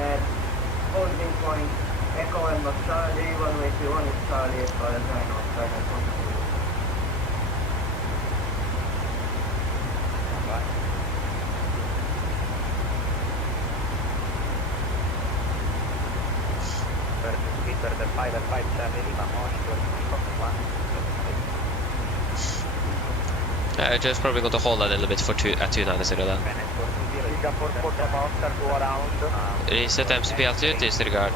holding point Echo and Charlie, 181 is Charlie as far as I know. Peter the pilot 5 Charlie Lima monitor 1. Just probably going to hold a little bit for at 290 then. Reset MCP altitude, disregard.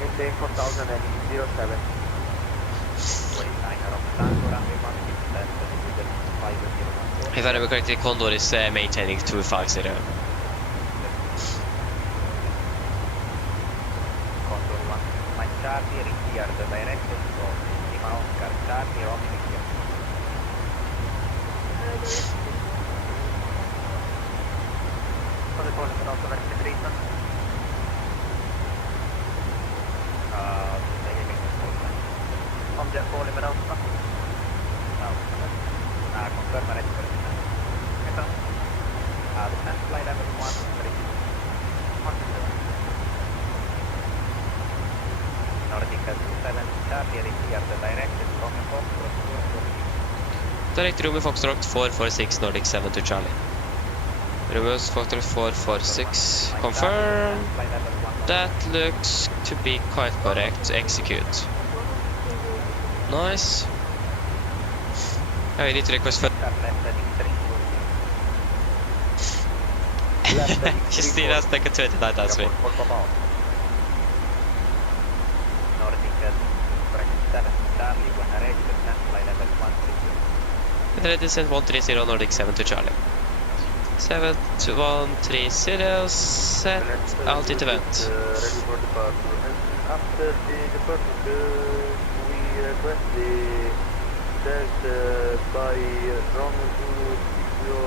Maintain 4000 and 07. If I remember correctly, Condor is maintaining 250. Condor 1, my Charlie required directed from Lima Oscar Charlie Romeo here. Cosa vuole però sulla Treason? Object call him out. Confirm ready for descent. Descent flight level 1, ready. Nordic 27, Charlie required directed from the Foxtrot 446. Direct Romeo Foxtrot 446, Nordic 7 to Charlie. Romeo Foxtrot 446, confirm. That looks to be quite correct. Execute. Nice. I need to request for... You see, that's like a 29, that's me. Nordic 27, Charlie, when ready, descent flight level 132. And then descent 130, Nordic 7 to Charlie. 7 to 130, set altitude event. Ready for departure. And after the departure, we request the test by Romeo 602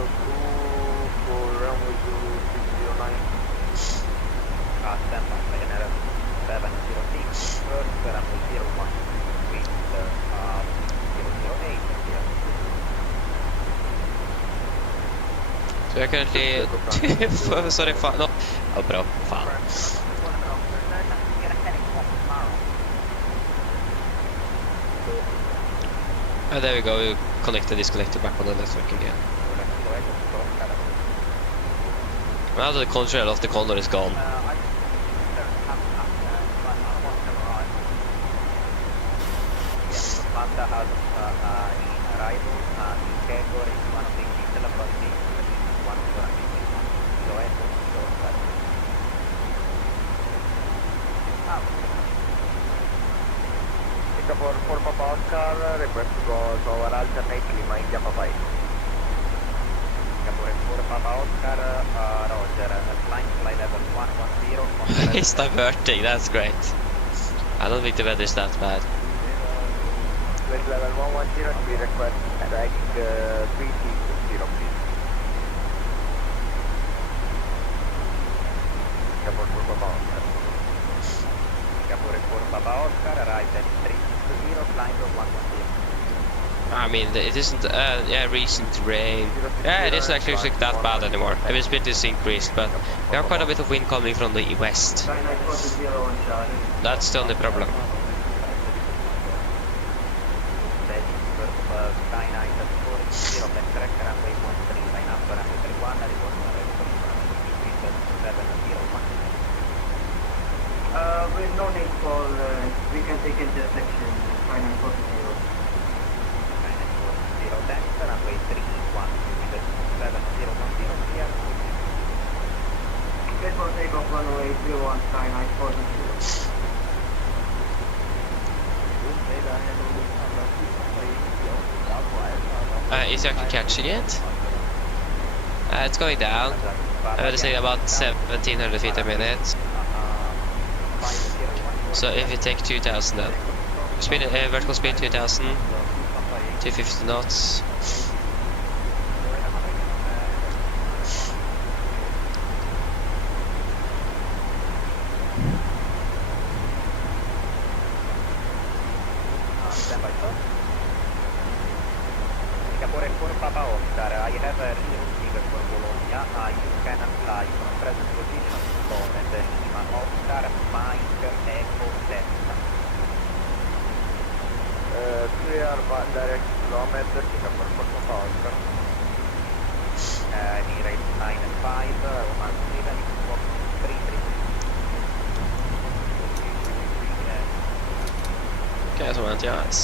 for Romeo 609. Stand by General 706, first Romeo 01 with 008 here. Så jag currently... Sorry, fan. No. Oh, bra. Fan. Oh, there we go. We connected, disconnected back on the network again. Now the control of the Condor is gone. Manta has arrival in Kegor is one of the telephone one for Papa Oscar, request to go to our alternate Lima India Papa. For Papa Oscar, Roger, flying flight level 110. He's diverting, that's great. I don't think the weather's that bad. Flight level 110, we request tagging 360, please. Singapore for Papa Oscar. Singapore for Papa Oscar, arrived at 360, flying to 110. I mean, it isn't, yeah, recent rain. Yeah, it isn't actually like that bad anymore. I mean, it's been increased, but we have quite a bit of wind coming from the west. That's the only problem. With no need for, we can take intersection, final 40. Runway 31, 7010 here. Clear for takeoff runway 01, Skyline 40. Is Jack catching it? It's going down. I would say about 1700 feet a minute. So if you take 2000 then. Speed, vertical speed 2000, 250 knots. Singapore Papa Oscar, I have a rerouting for Bologna. You can fly from present position Bonnet, Lima Oscar, Mike, Echo, Delta. Clear direct kilometer, Singapore Papa Oscar. Emirates 95, Oman 7, Fox 33. Okay, så väntar jag ens.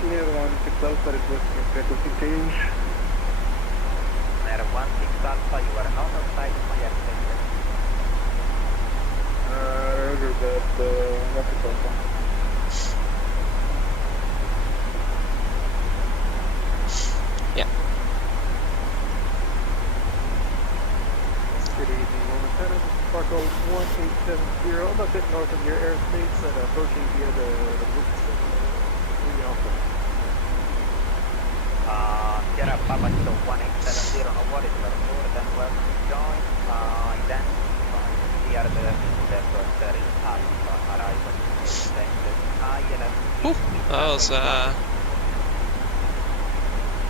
Clear 16 Alpha requesting frequency change. Air 16 Alpha, you are not outside of my airspace. Roger that, 16 Alpha. Yeah. Good evening, Montana. This is Sparkle 1870, about a bit north of your airspace and approaching via the Woodson Alpha. Sierra Papa Kilo 1870, no worries, we're more than welcome to join. Identify, clear the first Alpha, arrival, ILM. That was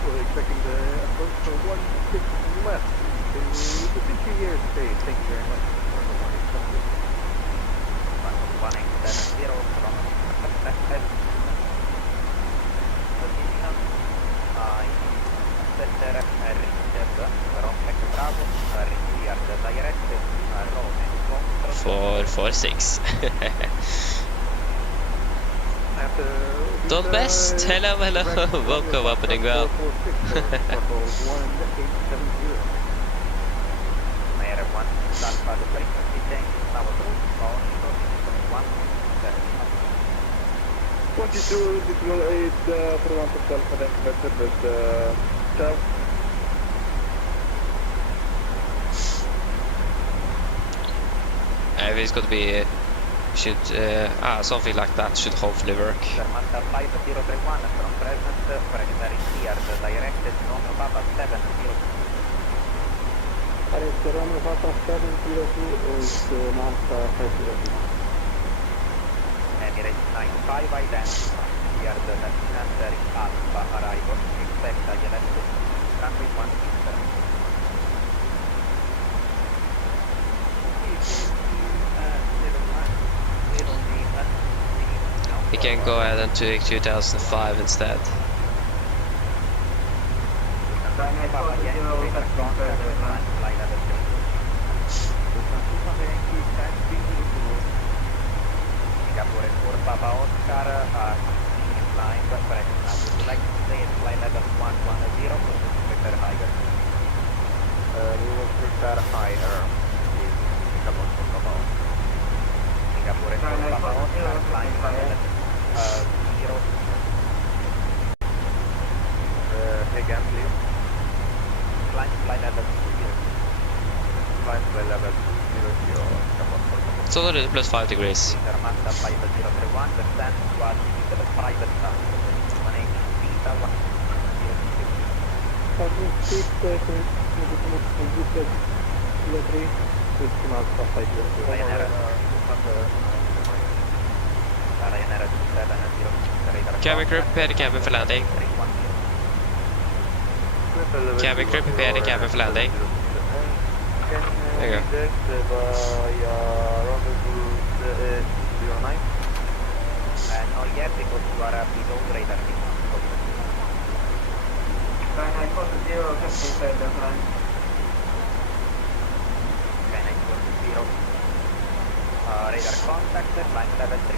We're expecting the approach for 16 left. The 50 years space. Thank you very much. 1870 from position. Center reached from Bravo, cleared direct Rome, control. 446. Don't best. Hello, hello. Welcome up and well. Air 1 Alpha, the frequency change, now approach on 22 decimal 8 for 1 for Alpha, then better, but If it's going to be something like that should hopefully work. Manta 5031 from present, preliminary cleared, directed Romeo Papa 702. Romeo Papa 702 is Manta 502. Emirates 95 identified, cleared destination Alpha arrival, expect ILS runway 167. We can go ahead and take 2005 instead. Singapore 4 Papa Oscar, flying correct. Now would you like to stay at flight level 110 or would you prefer higher? We will prepare higher. Singapore 4 Papa Oscar. Singapore 4 Papa Oscar, flying level 0. Again, please. Flight level 0. Flight level 00. Singapore 4 Papa. It's already plus 5 degrees. Manta 5031, descend to altitude of private tower, 180 feet, 1 Ryanair 2706, Cabin crew, prepare the cabin for landing. Cabin crew, prepare the cabin for landing. There you go. Not yet because you are below radar distance. Fahrenheit 0, captain said the plan. Fahrenheit 0. Radar contact, climb level 3.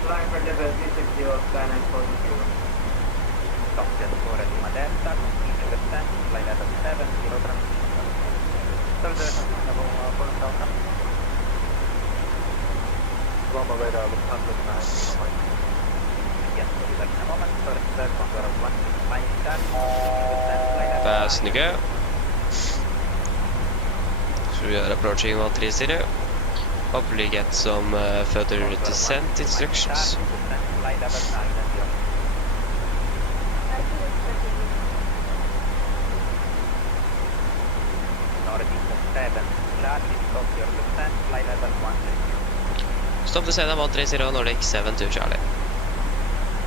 Flying for level 360, Fahrenheit 0. Top 4 Lima Delta, continue descent, flight level 7, 0 transmission. Soldier level 4000. Lama radar, Lufthansa 9, Yes, we'll be back in a moment. Sorry, that's on the 1 my stand. Descend flight level Fast 9. and go. So we are approaching 130. Hopefully get some further descent instructions. Descend flight level 9 and beyond. Northeast 7, Charlie, stop your descent, flight level 13. Stop descent 130, Nordic 72 Charlie.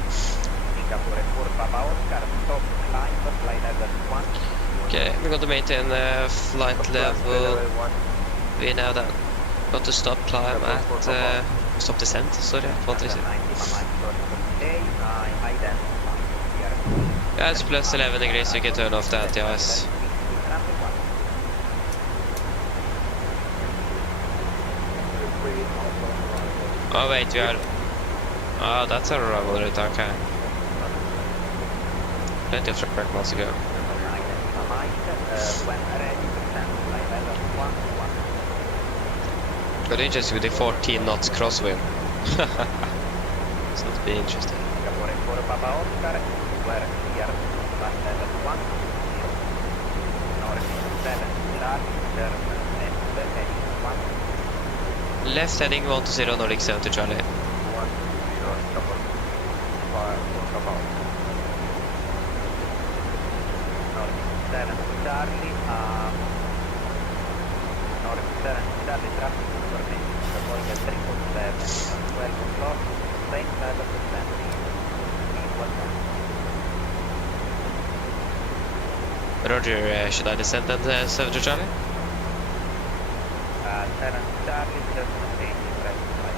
Singapore 4, Papa Oscar, stop climb, flight level 1. Okay, we're going to maintain flight level. We know that. Got to stop climb at stop descent. Sorry, at 130. Yeah, it's plus 11 degrees. So we can turn off the anti-ice. Oh wait, we are. Oh, that's a arrival route. Okay. Plenty of track miles to go. Got interesting with the 14 knots crosswind. So that'd be interesting. Left heading 120 Nordic 70 Charlie. Traffic information, avoid the 777, 12 o'clock, same level descending. Roger, should I descend at 70 Charlie? 7 Charlie, just maintain the present flight.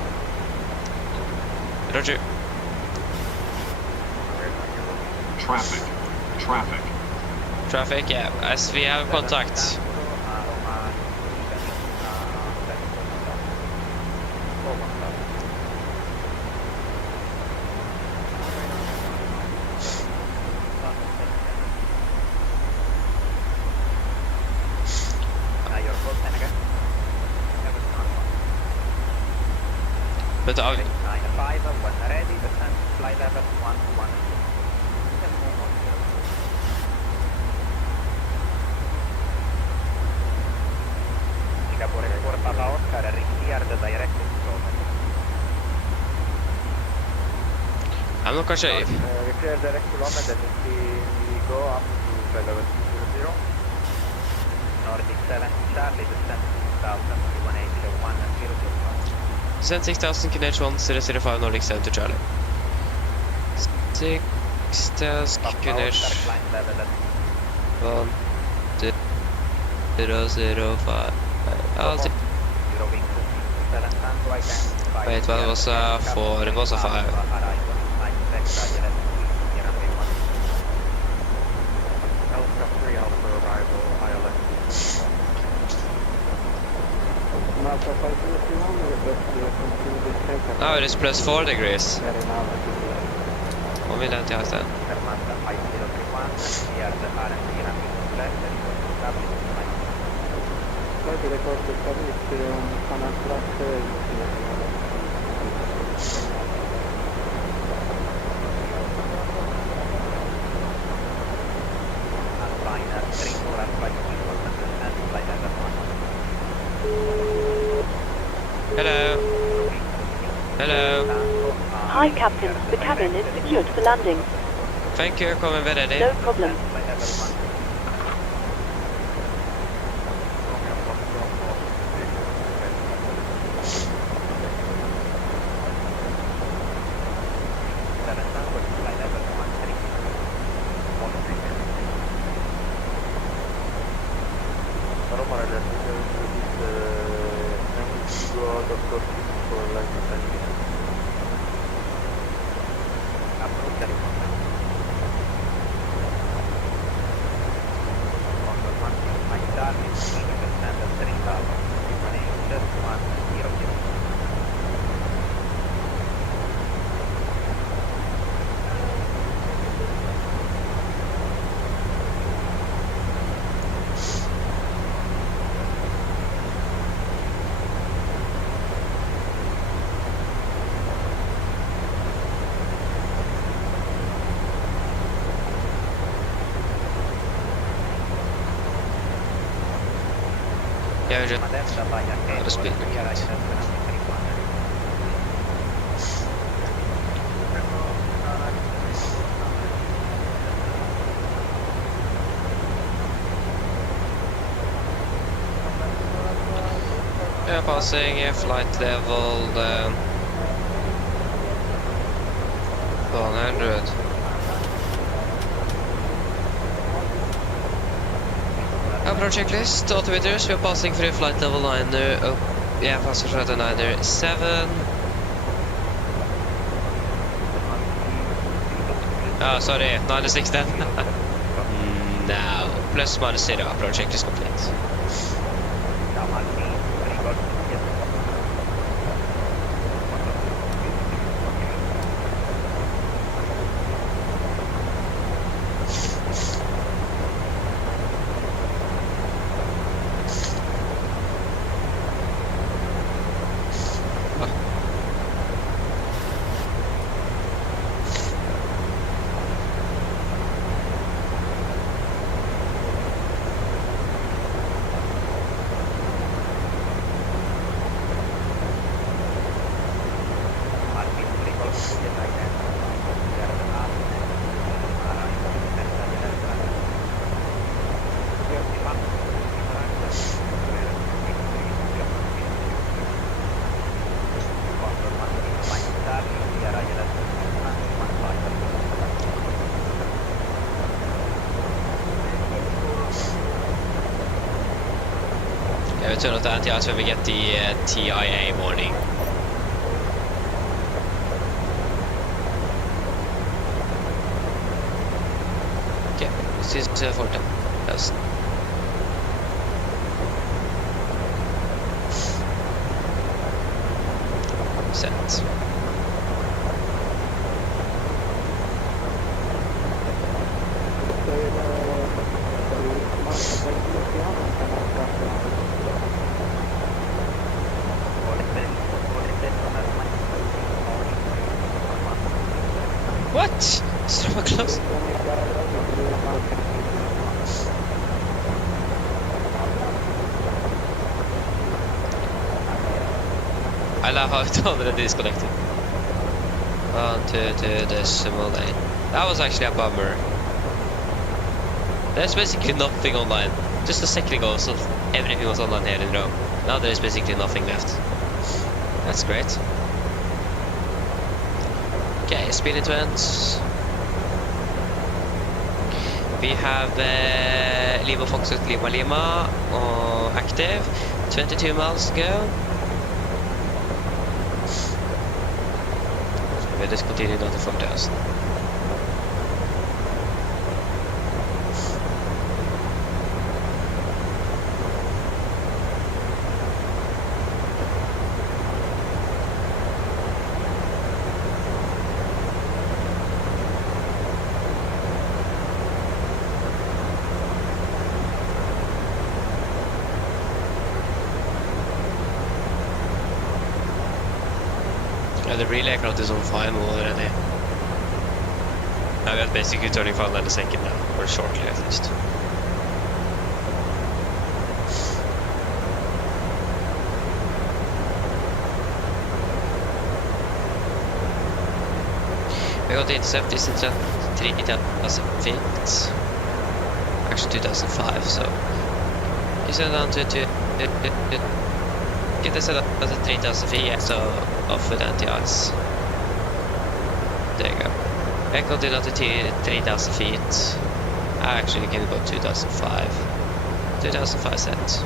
Roger. Traffic. Traffic. Traffic, yeah, as we have contact. But are we? 9-5, when ready, descend flight level 1-1. Singapore 4 Papa Oscar, clear the directed control. I'm not quite sure if. we clear direct kilometer, we go up to flight level 200. Nordic 7 Charlie, descend 6000, 1801 and 005. Send 6000 Kinetic 1005 Nordic 70 Charlie. 6000 Papa Kinetic Oscar, climb level at 1005. I'll take. 0 wing 7 Tango identified. Wait, what was 4? It was a 5. Arrival, I expect Radeon RX. Alpha 3 Alpha arrival, ILS. Oh, it is plus 4 degrees. 1 million to house then. Fermata 5031, clear the AMD running left, established flight. Alpine 34 Alpha Uniform and flight level 1. Hello. Hello. Hi, Captain. The cabin is secured for landing. Thank you, coming very ready. No problem. Flight level 1. Yeah, just Delta ja to speak. Yeah, passing flight level 100. Approach checklist, altimeters, we are passing through flight level 9, oh, yeah, passing flight level 907. Oh, sorry, 96 then. No, plus minus 0, approach checklist complete. Yeah, we turn off the anti-ice when we get the TIA warning. Okay, this is 40. Yes. Set. What? So close. I love how it's already disconnected. 122.8. That was actually a bummer. There's basically nothing online. Just a second ago, so everything was online here in Rome. Now there is basically nothing left. That's great. Okay, speed into ends. We have Lima Foxtrot Lima Lima active. 22 miles to go. We'll just continue down to 40,000. Yeah, the relay aircraft is on final already. Now we are basically turning final in a second now, or shortly at least. We got the intercept is in 3,000 feet. Actually 2005, so you set down to get this set up at 3,000 feet, yeah, so off with anti-ice. There you go. I can do that to 3,000 feet. Actually, we can go 2005. 2005 set.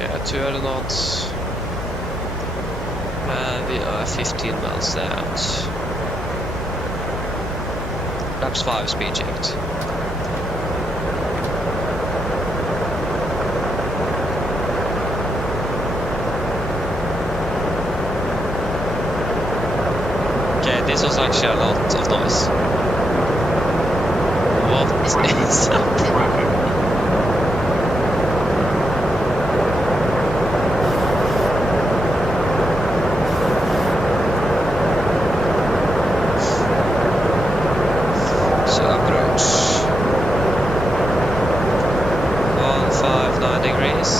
Yeah, 200 knots. We are 15 miles out. Flaps 5 speed checked. Okay, this was actually a lot of noise. What is happening? Traffic. So approach 159 degrees.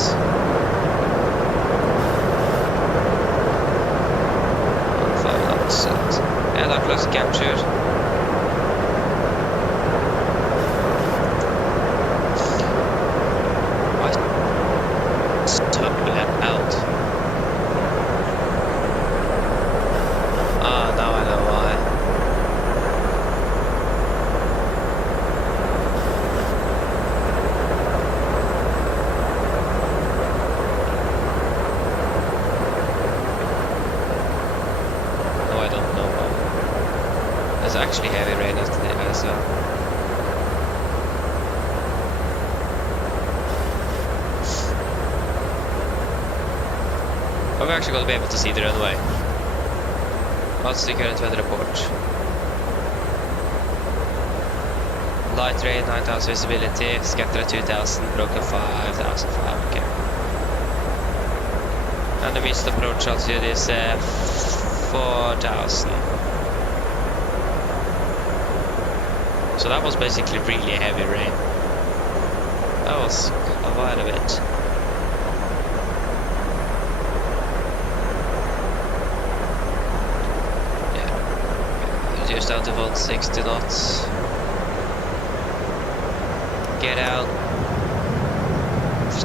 159%. And I'm close to captured. Out. Ah, now I know why. No, I don't know why. There's actually heavy rain yesterday, so. Are we actually going to be able to see the runway? What's the current weather report? Light rain, 9,000 visibility, scatter 2,000, broken 5,005, okay. And the missed approach altitude is 4,000. So that was basically really heavy rain. That was quite a bit. Just out to 160 knots. Get out.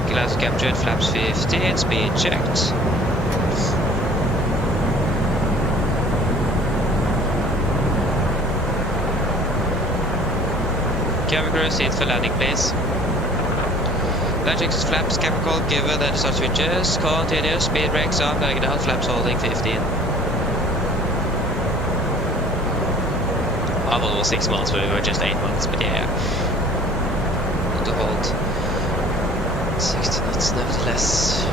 Glass captured, flaps 50, speed checked. Cabin crew, seat for landing please. Landing flaps, cabin call given, and start switches. Continue, speed brakes on, going down, flaps holding 15. I thought it was 6 months, but we were just 8 months, but yeah. To hold 60 knots nevertheless.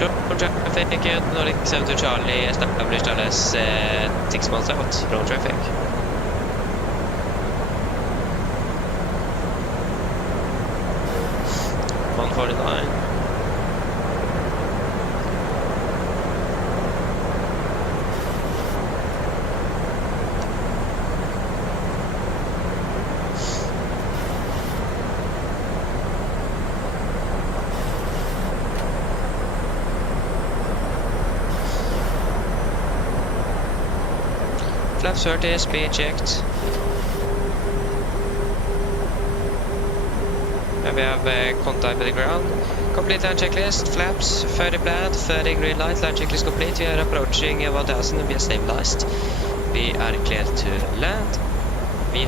Road traffic, Nordic 72 Charlie established as 6 months out. Road traffic. Flaps 30, speed checked. And we have contact with the ground. Complete land checklist, flaps, 30 planned, 30 green light, land checklist complete. We are approaching 1000 and we are stabilized. We are clear to land. We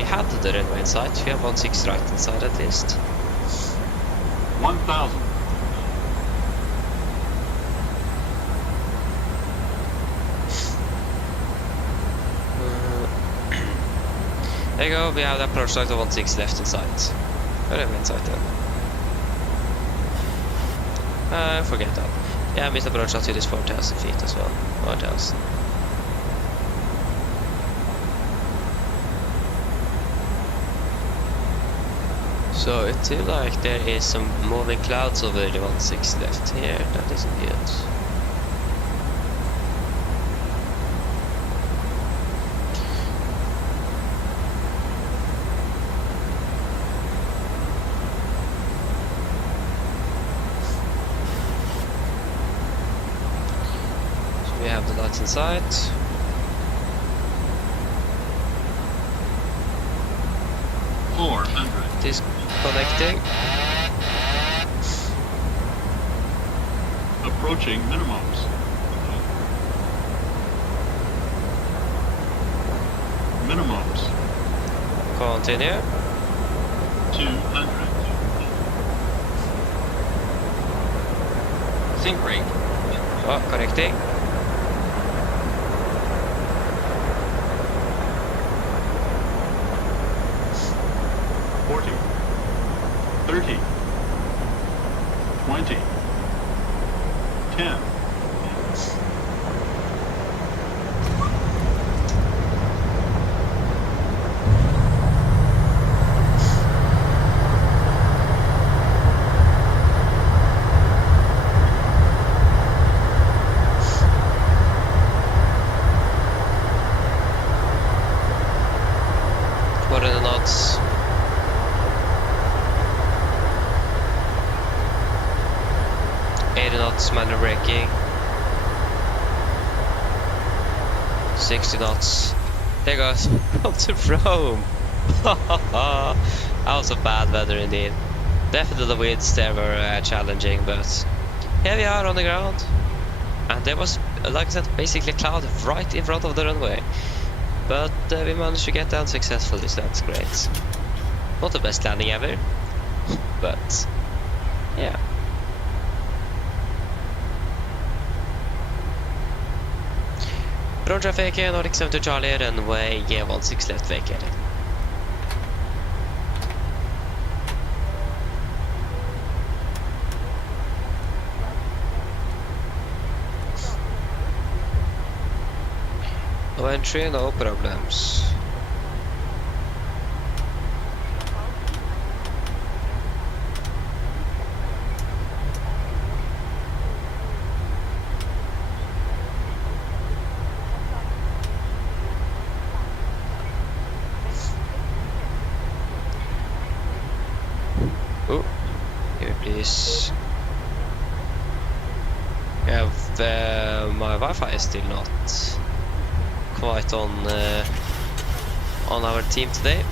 had the runway in sight. We have 16 right inside at least. 1,000. There you go, we have the approach light of 16 left in sight. Runway in sight then. Forget that. Yeah, missed approach altitude is 4,000 feet as well. 4,000. So it seems like there is some moving clouds over the 16 left here. That isn't good. We have the lights in sight. It is connecting. Approaching minimums. Continue. 200. Sync rate. Oh, correcting. Forty. 30. 20. 10. What are the knots? Knots, manual braking. 60 knots. There goes. Up to Rome. That was a bad weather indeed. Definitely the winds there were challenging, but here we are on the ground. And there was, like I said, basically a cloud right in front of the runway. But we managed to get down successfully, so that's great. Not the best landing ever, but yeah. Road traffic, Nordic 72 Charlie, runway 16 left vacated. No entry, no problems. Oh, here please. Yeah, my Wi-Fi is still not quite on our team today.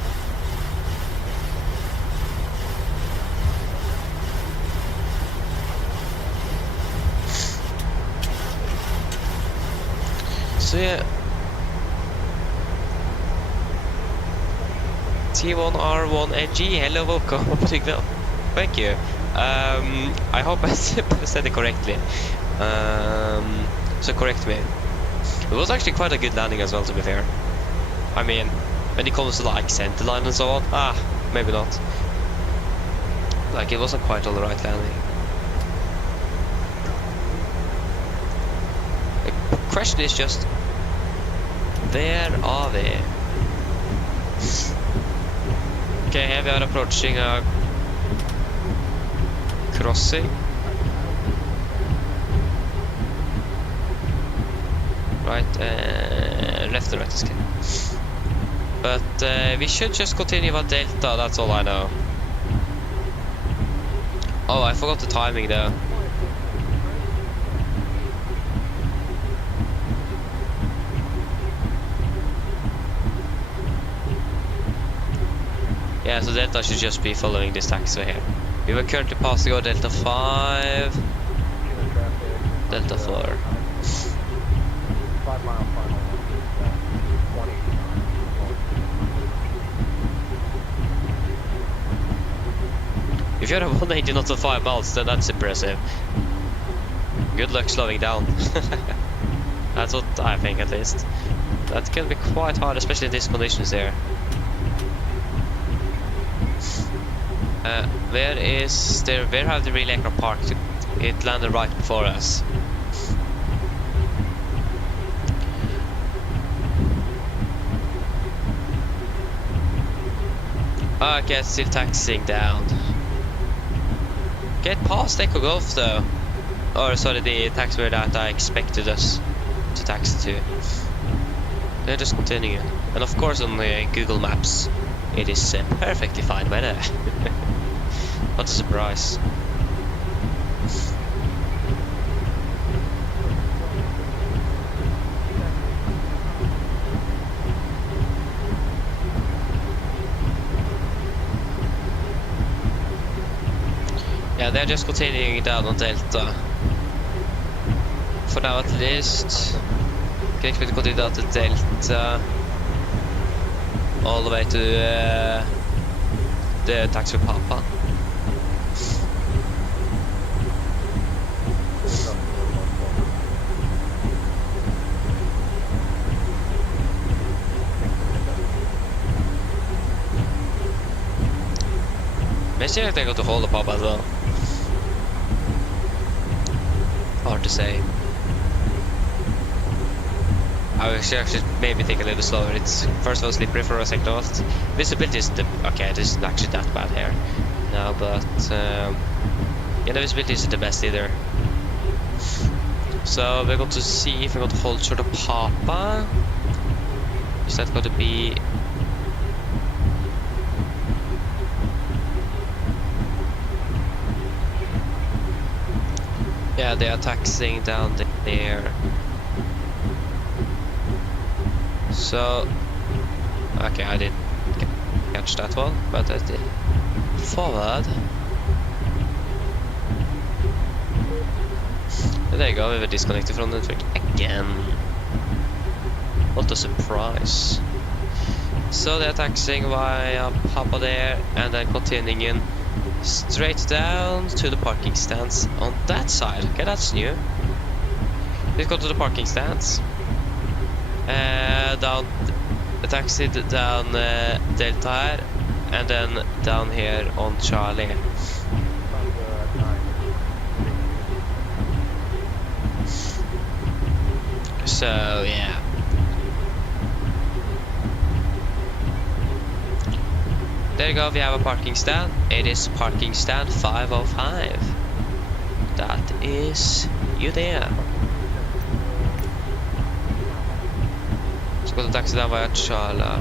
So yeah, T1R1NG, hello, welcome. Thank you. I hope I said it correctly. So correct me. It was actually quite a good landing as well, to be fair. I mean, when it comes to like center line and so on, maybe not. Like, it wasn't quite all the right landing. The question is just, where are they? Okay, here we are approaching a crossing. Right, left and right is good. But we should just continue at Delta, that's all I know. Oh, I forgot the timing though. Yeah, so Delta should just be following this taxiway here. We were currently passing over Delta 5, Delta 4. 5 mile final. 20. If you're at 180 knots at 5 miles, then that's impressive. Good luck slowing down. That's what I think, at least. That can be quite hard, especially in these conditions here. Where is there? Where have the real aircraft parked? It landed right before us. Okay, still taxiing down. Get past Echo Golf though. Or sorry, the taxiway that I expected us to taxi to. They're just continuing. And of course on Google Maps, it is perfectly fine weather. What a surprise. Yeah, they're just continuing down on Delta. For now at least. Can expect to continue down to Delta. all the way to the taxi Papa. Maybe I think I go to hold the Papa as well. Hard to say. I should maybe take a little slower. It's first of all slippery for a second off. Visibility is okay. This isn't actually that bad here. No, but yeah, the visibility isn't the best either. So we're going to see if we're going to hold short of Papa. Is that going to be? Yeah, they are taxiing down there. So, okay, I didn't catch that one, but I did. Forward. And there you go, we were disconnected from the network again. What a surprise. So they're taxiing via Papa there, and then continuing straight down to the parking stands on that side. Okay, that's new. Let's go to the parking stands. Down, taxied down Delta here, and then down here on Charlie. So yeah. There you go, we have a parking stand. It is parking stand 505. That is you there. Go to taxi down via Charla.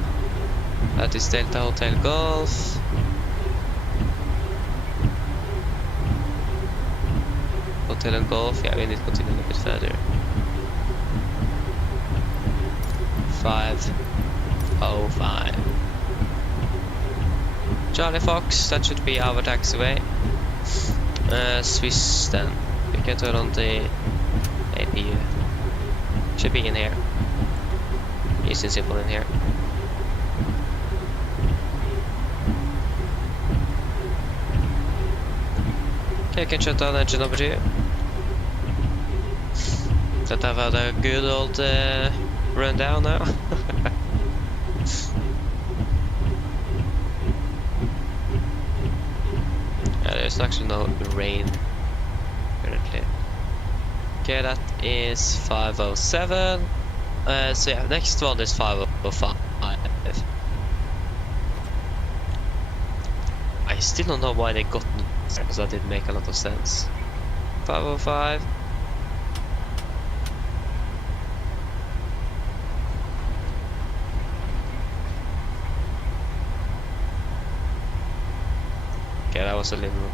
That is Delta Hotel Golf. Hotel and Golf, yeah, we need to continue a bit further. 505. Charlie Fox, that should be our taxiway. Swiss then. We can turn on the APU. Should be in here. Easy and simple in here. Okay, I can shut down engine over here. That I've had a good old rundown now. There's actually no rain currently. Okay, that is 507. So yeah, next one is 505. I still don't know why they got because that didn't make a lot of sense. 505. Okay, that was a little.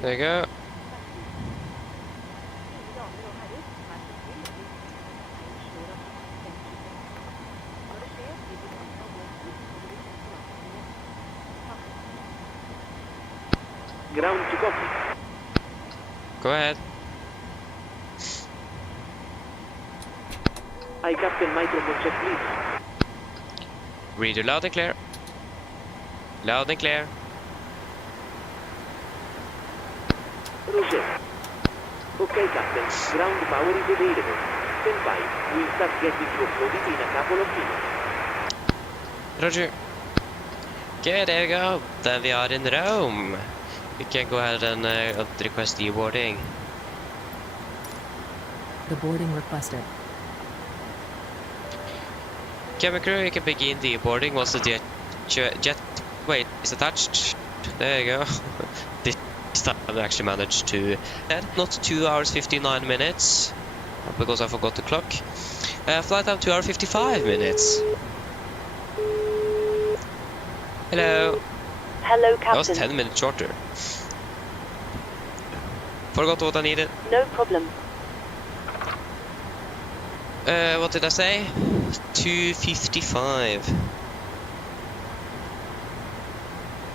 There you go. Ground to copy. Go ahead. I Captain microphone check, please. Read you loud and clear. Loud and clear. Roger. Okay, Captain. Ground power is available. Stand by. We'll start getting you uploaded in a couple of minutes. Roger. Okay, there you go. Then we are in Rome. We can go ahead and request deboarding. The boarding requested. Camera crew, you can begin deboarding once the jetway is attached. There you go. This time I actually managed to not 2 hours 59 minutes because I forgot the clock. Flight time 2 hours 55 minutes. Hello. Hello, That was Captain. 10 minutes shorter. Forgot what I needed. No problem. What did I say? 2:55.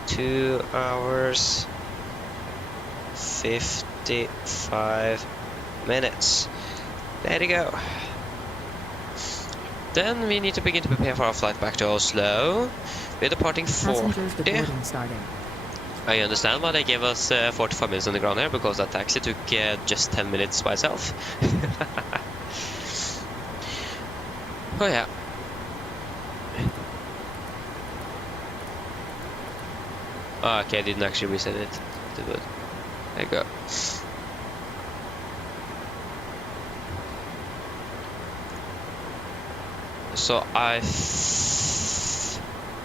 2 hours 55 minutes. There you go. Then we need to begin to prepare for our flight back to Oslo. We're departing Passengers 40. deboarding starting. I understand why they gave us 45 minutes on the ground here, because that taxi took just 10 minutes by itself. Oh yeah. Oh, okay, I didn't actually reset it. There you go. So I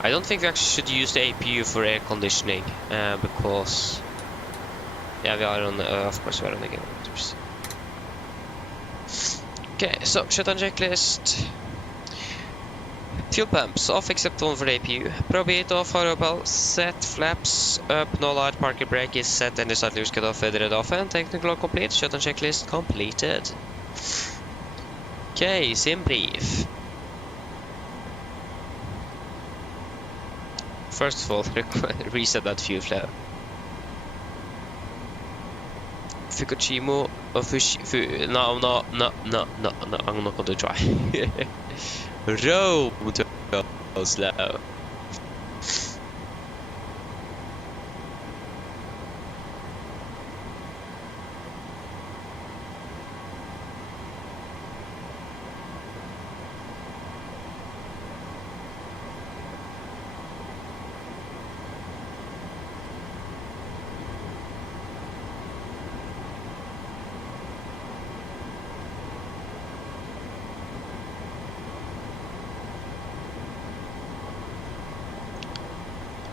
don't think we actually should use the APU for air conditioning, because yeah, we are on the, of course we are on the game. Okay, so shutdown checklist. Fuel pumps off except one for the APU. Probeat off, hard bell set, flaps up, no light, parking brake is set, and the side looks cut off, feathered off, and technical complete. Shutdown checklist completed. Okay, sim brief. First of all, reset that fuel flow. Fukushima no, I'm not going to try. Rome to Oslo.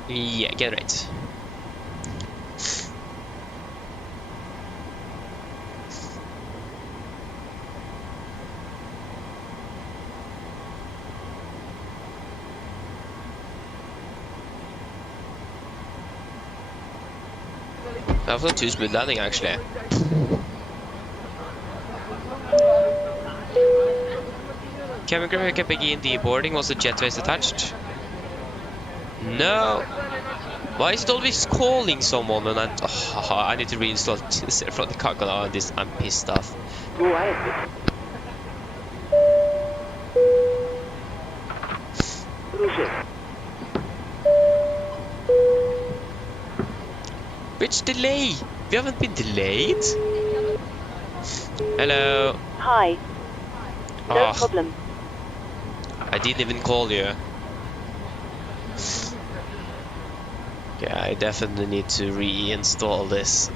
Yeah, get right. That was not too smooth landing actually. Can we begin deboarding? Was the jetways attached? No. Why is it always calling someone and I need to reinstall it from the cargo now and this I'm pissed off. Go ahead. Roger. Which delay? We haven't been delayed. Hello. Hi. No problem. I didn't even call you. Yeah, I definitely need to reinstall this.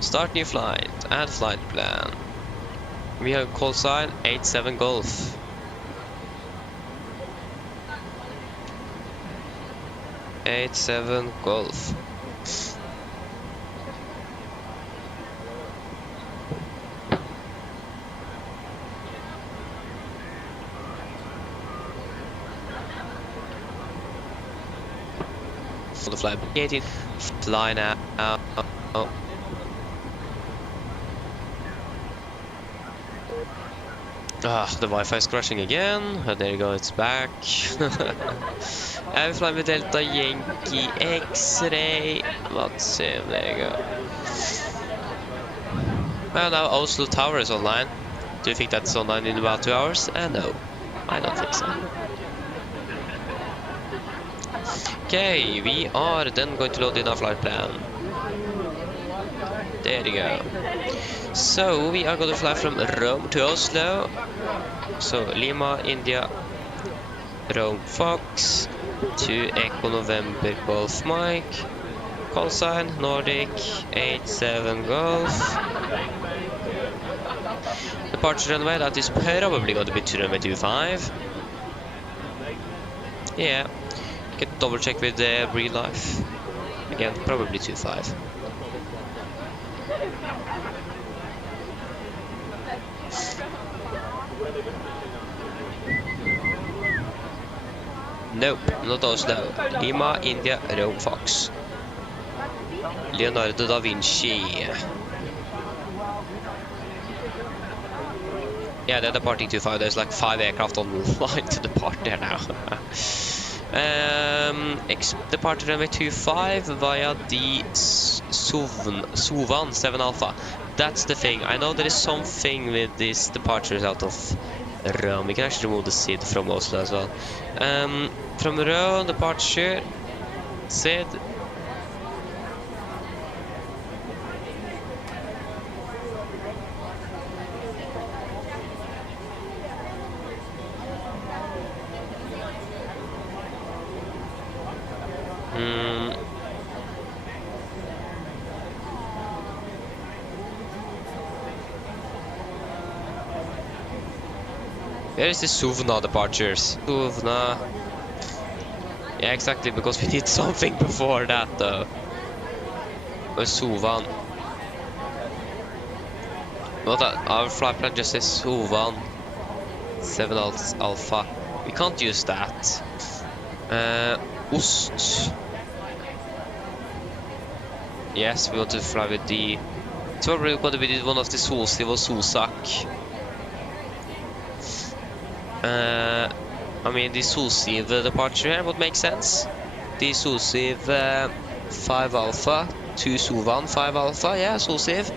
Start new flight. Add flight plan. We have call sign 87 Golf. '87 Golf. For the flight 18, fly now. Oh. The Wi-Fi is crashing again. Oh, there you go, it's back. I will fly with Delta Yankee X-ray. Let's see, there you go. Well, now Oslo Tower is online. Do you think that's online in about 2 hours? No, I don't think so. Okay, we are then going to load in our flight plan. There you go. So we are going to fly from Rome to Oslo. So Lima, India, Rome Fox to Echo November Golf Mike. Call sign Nordic 87 Golf. Departure runway, that is probably going to be to runway 25. Yeah, you can double check with real life. Again, probably 2.5. Nope, not Oslo. Lima, India, Rome, Fox. Leonardo da Vinci. Yeah, they're departing 2.5. There's like 5 aircraft on line to depart there now. Departed runway 25 via the Suvan 7 Alpha. That's the thing. I know there is something with these departures out of Rome. We can actually remove the SID from Oslo as well. From Rome, departure SID. Where is the Suvna departures? Suvna. Yeah, exactly, because we need something before that though. Or Suvan. Not that our flight plan just says Suvan 7 Alpha. We can't use that. Ost. Yes, we want to fly with the. It's probably going to be one of the Solsiv or Solsak. I mean, the Solsiv departure here would make sense. The Solsiv 5 Alpha to Suvan 5 Alpha, yeah, Solsiv.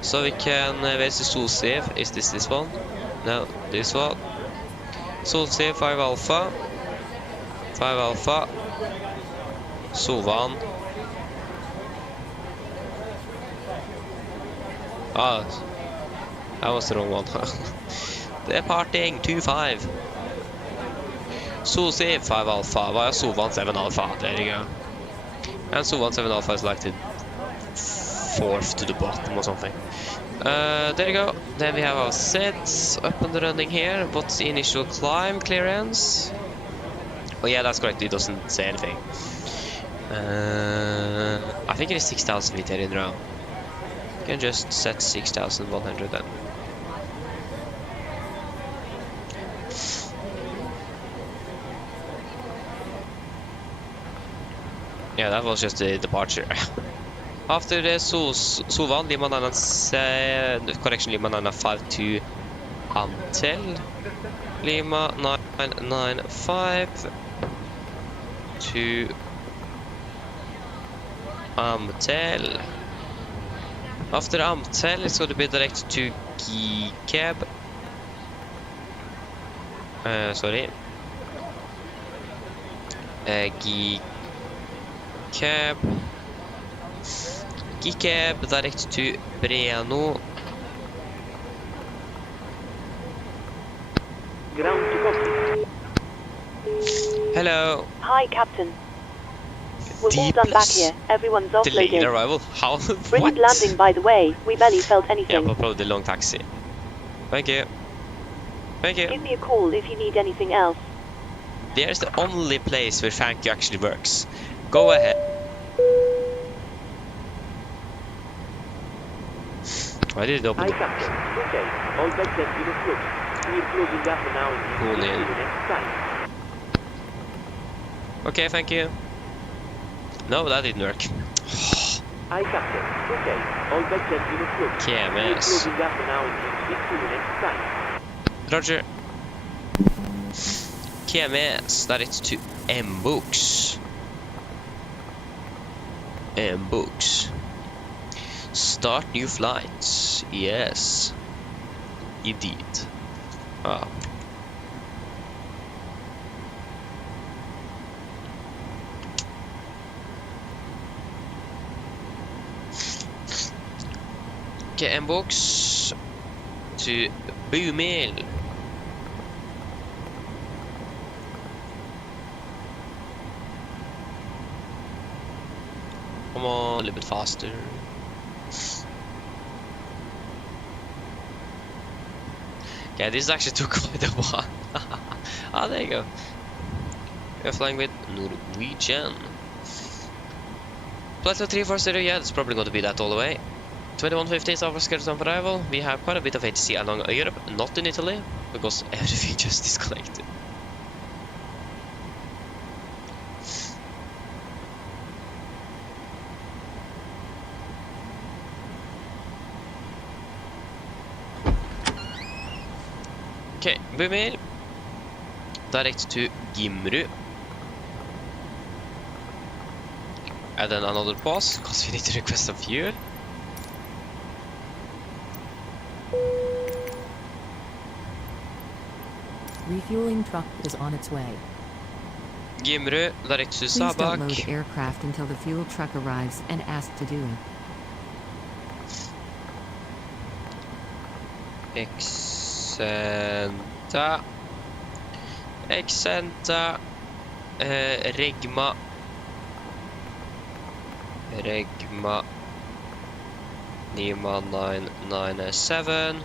So we can, where's the Solsiv? Is this one? No, this one. Solsiv 5 Alpha. 5 Alpha. Suvan. Ah, that was the wrong one. Departing 2.5. Solsiv 5 Alpha via Suvan 7 Alpha. There you go. And Suvan 7 Alpha is like the 4th to the bottom or something. There you go. Then we have our sets up and running here. What's the initial climb clearance? Oh yeah, that's correct. It doesn't say anything. I think it is 6,000 feet here in row. You can just set 6,100 then. Yeah, that was just the departure. After the Suvan, Lima 995 to Antel. Lima 995 to Amtel. After Amtel, it's going to be direct to Gikeb. Sorry. Gikeb direct to Breno. Ground to copy. Hello. Hi, Captain. We're all Deep done back here. Everyone's delayed offloaded. arrival. How? Brilliant landing, by the way. We barely felt Yeah, anything. but probably the long taxi. Thank you. Thank you. Give me a call if you need anything else. There's the only place where thank you actually works. Go ahead. Why did it open the Captain. Okay. All back then in the float. We're closing up now and Cool, see you man. the next time. Okay, thank you. No, that didn't work. Aye, Captain. Okay. All back then in the float. We're KMS. closing up now and see you the next time. Roger. KMS, that is to M-Books. M-Books. Start new flights. Yes. Indeed. Ah. Okay, M-Books to Boomil. Come on, a little bit faster. Yeah, this actually took quite a while. Ah, there you go. We are flying with Norwegian. Flight 340, yeah, it's probably going to be that all the way. 21:50 is our scheduled time for arrival. We have quite a bit of ATC along Europe, not in Italy, because everything just disconnected. Okay, Bumir. Direct to Gimru. And then another pause, because we need to request some fuel. Refueling truck is on its way. Gimru, direct to Please don't load Sabak. aircraft until the fuel truck arrives and ask to do it. Exenta. Regma. Nima 997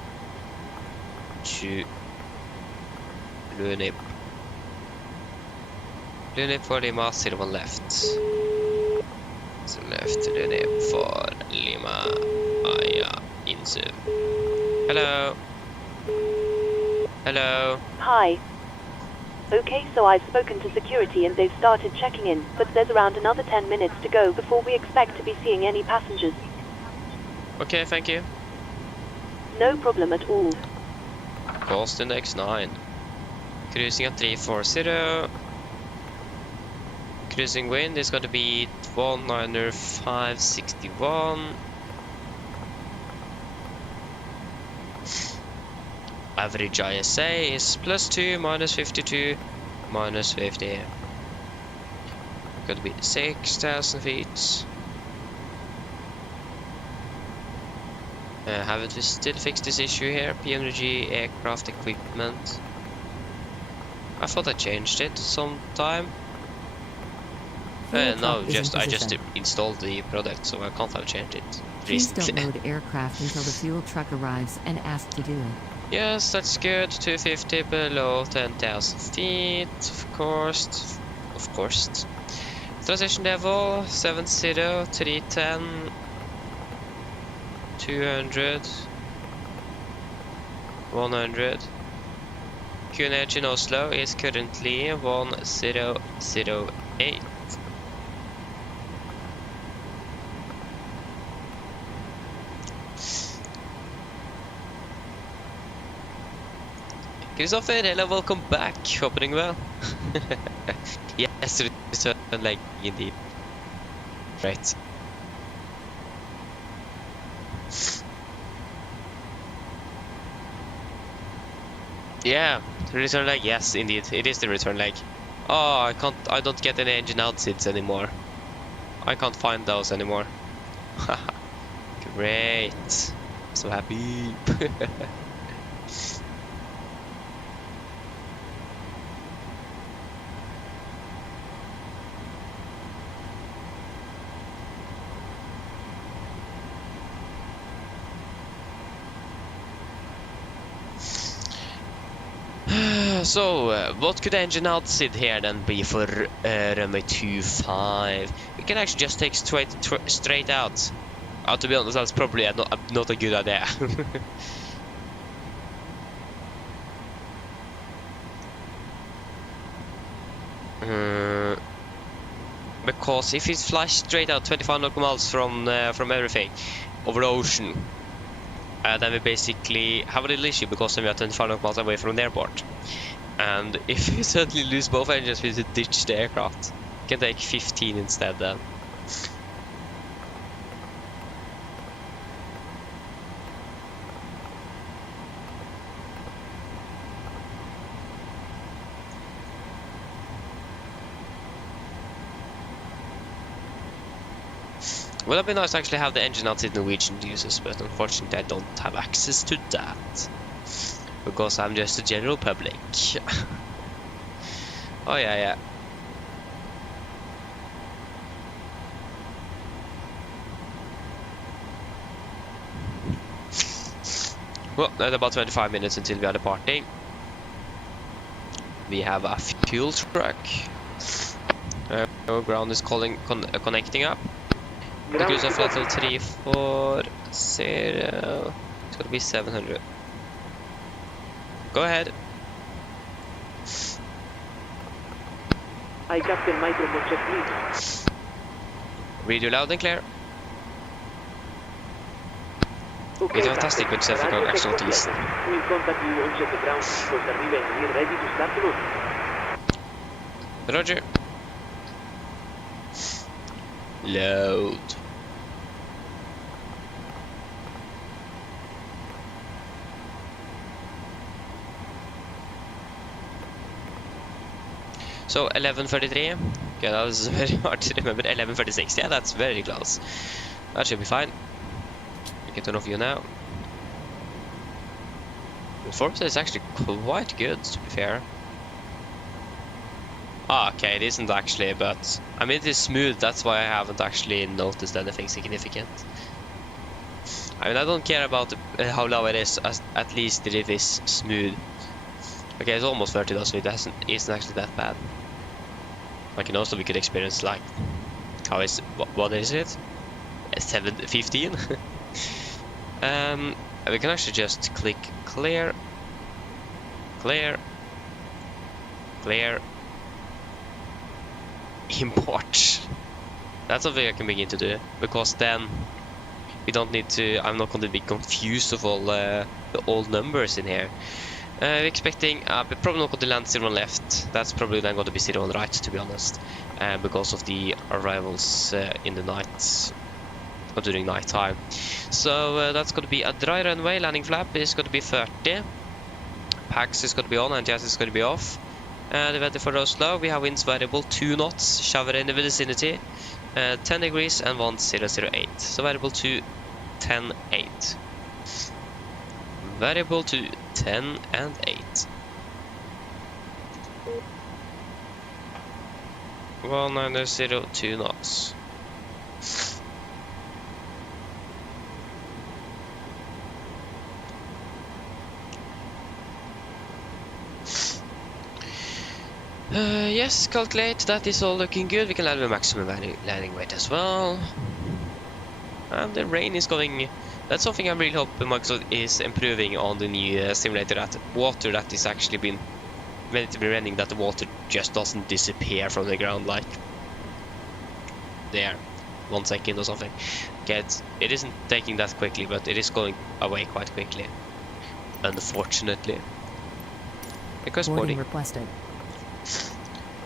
to Lunip. Lunip for Lima, 01 left. So left Lunip for Lima, Aya, Insu. Hello. Hello. Hi. Okay, so I've spoken to security and they've started checking in, but there's around another 10 minutes to go before we expect to be seeing any passengers. Okay, thank you. No problem at all. Coast index 9. Cruising at 340. Cruising wind is going to be 19561. Average ISA is +2, -52, -50. Going to be 6,000 feet. Haven't we still fixed this issue here? PMDG aircraft equipment. I thought I changed it sometime. Fuel No, truck is in I just position. installed the product, so I can't have changed it Please don't recently. load aircraft until the fuel truck arrives and ask to do it. Yes, that's good. 250 below 10,000 feet, of course. Of course. Transition level 70, 310, 200, 100. QNH in Oslo is currently 1008. Christopher, hello, welcome back. Hoping well. Yes, return like indeed. Right. Yeah, the return leg. Yes, indeed, it is the return leg. Oh, I don't get any engine outsides anymore. I can't find those anymore. Great. So happy. So, what could engine outside here then be for runway 25? We can actually just take straight out. To be honest, that's probably not a good idea. Because if it flies straight out 25 nautical miles from everything over the ocean, then we basically have a little issue because then we are 25 nautical miles away from the airport. And if we suddenly lose both engines, we need to ditch the aircraft. We can take 15 instead then. Would have been nice to actually have the engine outside Norwegian users, but unfortunately I don't have access to that. Because I'm just a general public. Oh yeah. Well, that's about 25 minutes until we are departing. We have a fuel truck. Ground is connecting up. Ground Because of flight copy. level 340. It's gonna be 700. Go ahead. I captain microphone check please. Read you loud and clear. Okay, It's fantastic captain. with traffic Radio check actual east. completed. We'll contact you once at the ground Costa Rica and we're ready to start loading. Roger. Load. So 11:33. Okay, that was very hard to remember. 11:36. Yeah, that's very close. That should be fine. We can turn off view now. The Forza is actually quite good, to be fair. Ah, okay, it isn't actually, but I mean it is smooth. That's why I haven't actually noticed anything significant. I mean, I don't care about how low it is, at least it is smooth. Okay, it's almost 30 though, so it isn't actually that bad. Like in Oslo we could experience like, how is, what is it? 7:15? We can actually just click clear, clear, clear, import. That's something I can begin to do, because then we don't need to, I'm not going to be confused of all the old numbers in here. We're expecting, we're probably not going to land 0 on left. That's probably then going to be 0 on right, to be honest, because of the arrivals in the night, or during night time. So that's going to be a dry runway. Landing flap is going to be 30. Pax is going to be on and jet is going to be off. The weather for Oslo, we have winds variable 2 knots, shower in the vicinity, 10 degrees and 1008. So variable to 10.8. Variable to 10 and 8. 1902 knots. Yes, calculate, that is all looking good. We can land with maximum landing weight as well. And the rain is going. That's something I'm really hoping Microsoft is improving on the new simulator, that water that is actually been meant to be running, that the water just doesn't disappear from the ground like there 1 second or something. Okay, it isn't taking that quickly, but it is going away quite quickly, unfortunately. Because Boarding requested.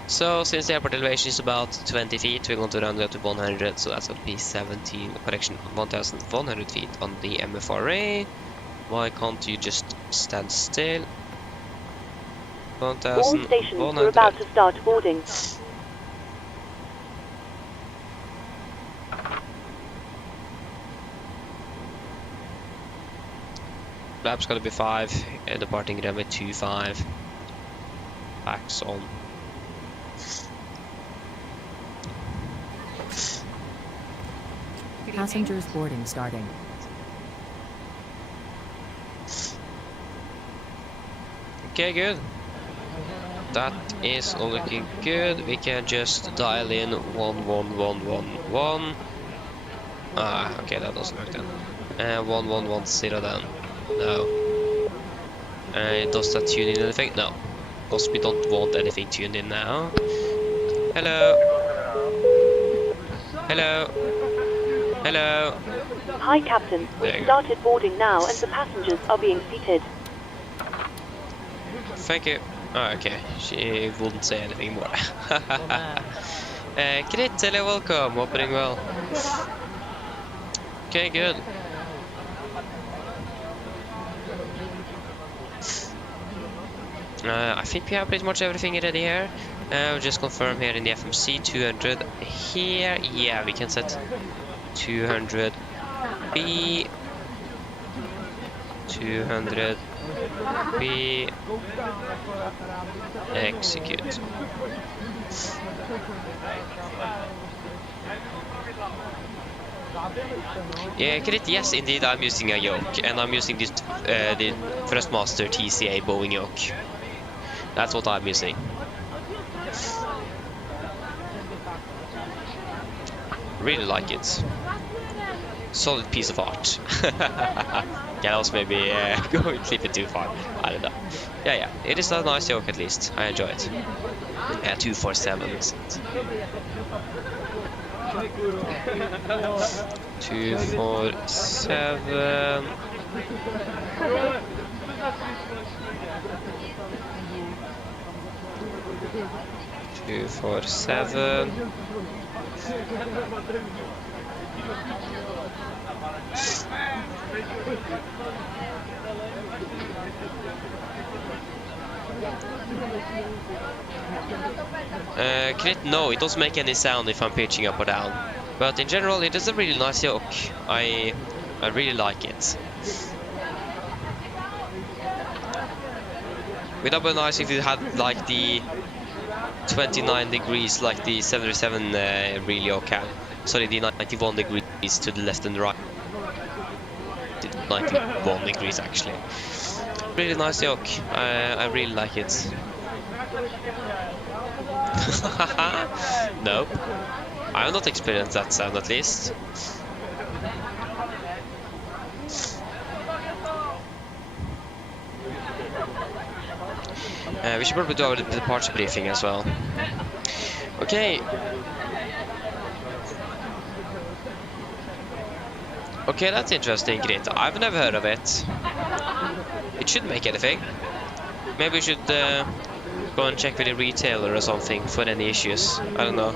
So since the airport elevation is about 20 feet, we're going to round it up to 100, so that's going to be 1,100 feet on the MFRA. Why can't you just stand still? All stations are 1,100. about to start boarding. Flaps going to be 5, departing runway 25. Pax on. Passengers boarding starting. Okay, good. That is all looking good. We can just dial in 11111. Ah, okay, that doesn't work then. 1110 then. No. Does that tune in anything? No. Because we don't want anything tuned in now. Hello. Hello. Hello. Hi, Captain. There We've you go. started boarding now and the passengers are being seated. Thank you. Oh, okay. She wouldn't say anything more. Krit, hello, welcome. Opening well. Okay, good. I think we have pretty much everything ready here. We'll just confirm here in the FMC 200 here. Yeah, we can set 200 B. 200 B. Execute. Yeah, Krit, yes, indeed, I'm using a yoke, and I'm using this the Thrustmaster TCA Boeing yoke. That's what I'm using. Really like it. Solid piece of art. Yeah, that was maybe going a little bit too far. I don't know. Yeah, it is a nice yoke at least. I enjoy it. Yeah, 247 is it? 247. Crit, no, it doesn't make any sound if I'm pitching up or down. But in general, it is a really nice yoke. I really like it. It would be nice if you had like the 29 degrees like the 77 real yoke had. Sorry, the 91 degrees to the left and the right. 91 degrees actually. Really nice yoke. I really like it. Nope. I have not experienced that sound at least. We should probably do our departure briefing as well. Okay. Okay, that's interesting, Grit. I've never heard of it. It shouldn't make anything. Maybe we should go and check with the retailer or something for any issues. I don't know.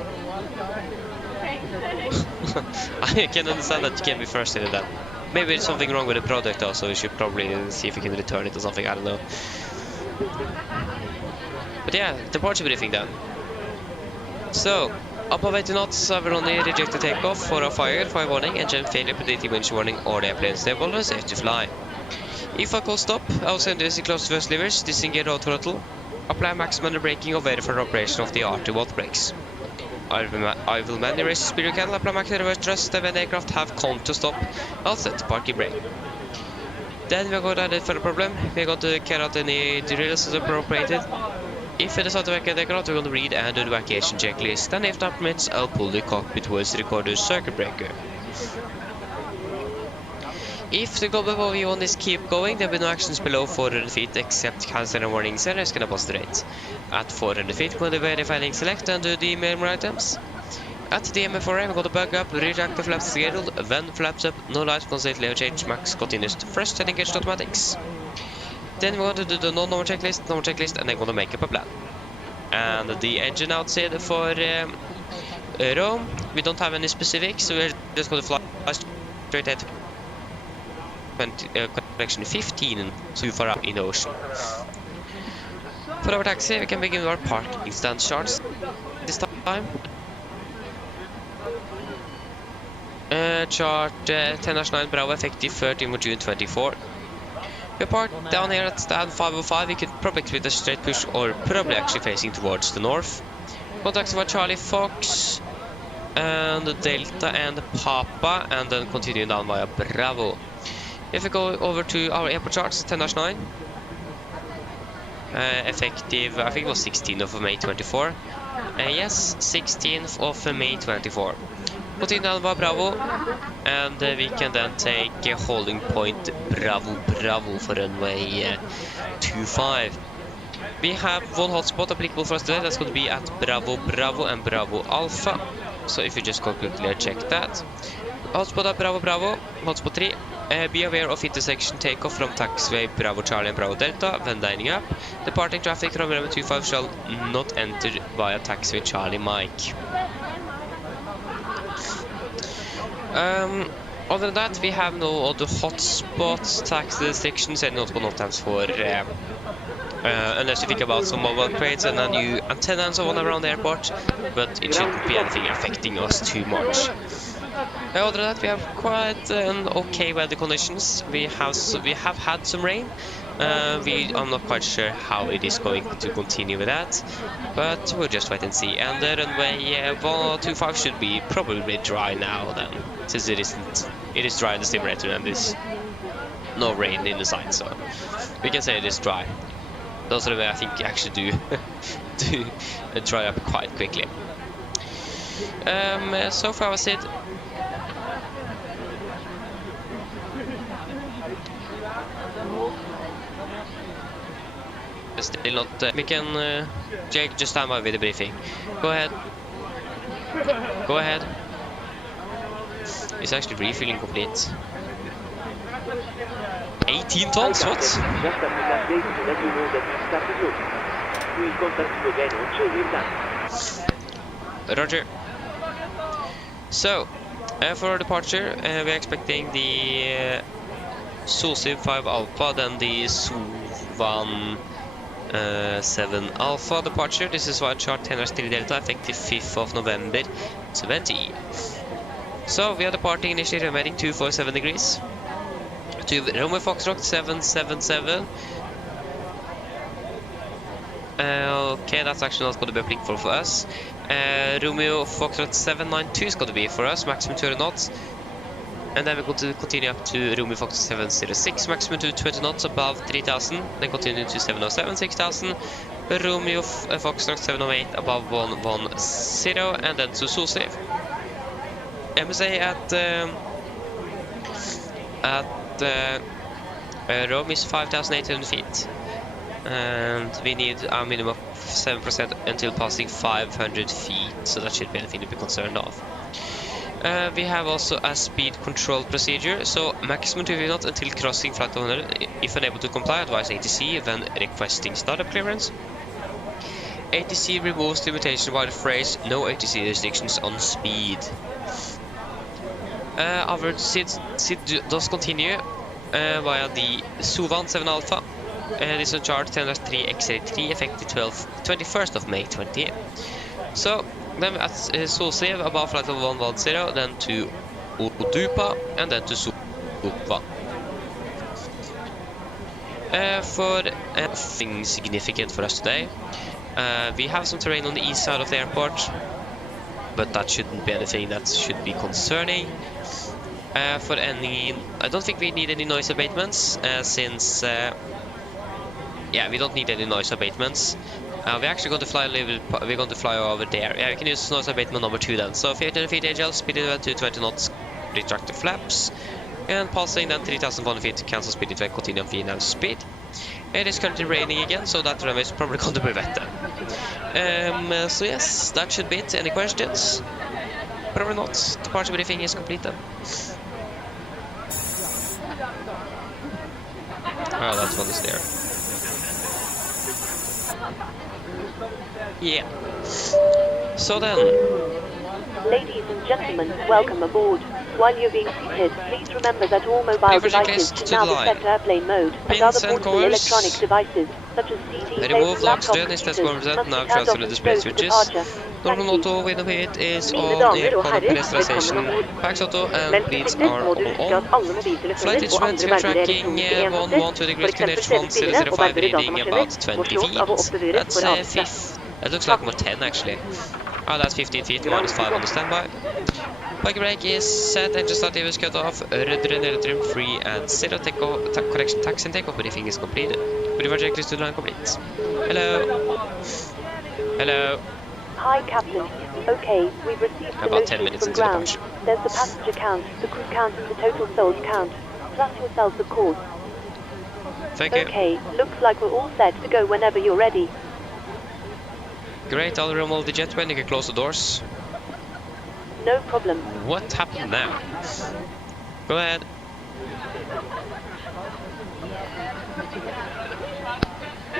I can understand that you can be frustrated then. Maybe there's something wrong with the product also. We should probably see if we can return it or something. I don't know. But yeah, departure briefing then. So, up our way to knots, we're only rejected takeoff for a fire warning, engine failure, predictive engine warning, or the airplane stable and safe to fly. If I call stop, I'll send this close to first levers, disengage road throttle, apply maximum braking or verify the operation of the RT-watt brakes. I will manually raise the speed candle, apply maximum reverse thrust, and when the aircraft have come to stop, I'll set the parking brake. Then we're going to edit for the problem. We're going to carry out any derails as appropriated. If we decide to vacate the aircraft, we're going to read and do the vacation checklist. And if that permits, I'll pull the cockpit towards the recorder's circuit breaker. If the goal above you on this keep going, there will be no actions below 400 feet except cancel and warnings and risk and deposit. At 400 feet, go to verify select and do the mail items. At the MFRA, we're going to bug up, retract the flaps scheduled, when flaps up, no lights, constant layout change, max continuous first and engage automatics. Then we're going to do the normal checklist, and then going to make up a plan. And the engine outside for Rome, we don't have any specifics, so we're just going to fly straight ahead to connection 15, so far out in the ocean. For our taxi, we can begin our parking stance charts this time. Chart 10-9 Bravo, effective 13th of June 24. We're parked down here at stand 505. We could probably expect a straight push or probably actually facing towards the north. Contact for Charlie Fox and Delta and Papa, and then continue down via Bravo. If we go over to our airport charts, 10-9. Effective, I think it was 16th of May 24. Yes, 16th of May 24. Continue down via Bravo, and we can then take a holding point Bravo for runway 25. We have one hotspot applicable for us today. That's going to be at Bravo and Bravo Alpha. So if you just go quickly check that. Hotspot at Bravo, hotspot 3. Be aware of intersection takeoff from taxiway Bravo Charlie and Bravo Delta when lining up. Departing traffic from runway 25 shall not enter via taxiway Charlie Mike. Other than that, we have no other hotspots, taxi restrictions, and notable note times for unless you think about some mobile crates and a new antenna and so on around the airport, but it shouldn't be anything affecting us too much. Other than that, we have quite okay weather conditions. We have had some rain. I'm not quite sure how it is going to continue with that, but we'll just wait and see. And the runway 125 should be probably dry now then, since it is dry in the simulator and there's no rain in the sight, so we can say it is dry. Those runway I think actually do dry up quite quickly. So far, was it? Still not. We can. Jake, just stand by with the briefing. Go ahead. Go ahead. It's actually refilling complete. 18 tons. What? Just an update to let you know that we started loading. We'll contact you again once we're done. Roger. So, for departure, we're expecting the Solsiv 5 Alpha, then the Suvan 7 Alpha departure. This is wide chart 10-3 Delta, effective 5th of November 20. So, we are departing initially, we're heading 247 degrees to Romeo Foxtrot 777. Okay, that's actually not going to be applicable for us. Romeo Foxtrot 792 is going to be for us, maximum 200 knots. And then we're going to continue up to Romeo Foxtrot 706, maximum to 20 knots above 3000. Then continue to 707, 6000. Romeo Foxtrot 708 above 110, and then to Solsiv. MSA at Rome is 5,800 feet. And we need a minimum of 7% until passing 500 feet, so that should be anything to be concerned of. We have also a speed control procedure, so maximum 2 knots until crossing flight 100. If unable to comply, advise ATC when requesting startup clearance. ATC removes limitation by the phrase "no ATC restrictions on speed." Our SID does continue via the Suvan 7 Alpha. This is on chart 10-3 X-ray 3, effective 21st of May 20. So, then at Solsiv, above flight level 110, then to Odupa, and then to Suva. For anything significant for us today, we have some terrain on the east side of the airport, but that shouldn't be anything that should be concerning. For any, I don't think we need any noise abatements, since yeah, we don't need any noise abatements. We're actually going to fly a little. We're going to fly over there. Yeah, we can use noise abatement number 2 then. So 800 feet AGL, speed it to 20 knots, retract the flaps, and passing then 3,100 feet, cancel speed it, continue on VNAV speed. It is currently raining again, so that runway is probably going to be wet then. So yes, that should be it. Any questions? Probably not. Departure briefing is complete then. Oh, that one is there. Yeah. So then, Ladies and gentlemen, welcome aboard. While you're being seated, please remember that all mobile Privilege devices case should to now the be line. set to airplane mode, and Pins other and portable cores. electronic devices, such as CDs, remove locks, laptop done is test computers, 1%, must now be turned transfer off the and display closed for switches. departure. Normal Thank you. auto window hit is Mine on damer air og column herrer, pressurization. velkommen ombord. Packs auto and Mens du bleeds sitter, are må du huske at on. alle mobiltelefoner Flight og instruments, andre we are bærbare tracking elektroniske 112 enheter, degrees for eksempel Greenwich, CD-spillere og 1005 bærbare reading about datamaskiner, 20 må slås av å feet. oppbevares That's for avstand. that looks like more 10 actually. Oh, that's 15 feet, minus 5 on the standby. Parking brake is set, engine start is cut off, rudder and trim free and zero correction taxi and takeoff briefing is completed. Privilege checklist to line complete. Hello. Hello. Hi, Captain. Okay, we've received the About 10 notice minutes from into ground. departure. There's the passenger count, the crew count, and the total souls count. Plus yourselves, of course. Thank you. Okay, looks like we're all set to go whenever you're ready. Great, I'll remove the jetway and you can close the doors. No problem. What happened now? Go ahead.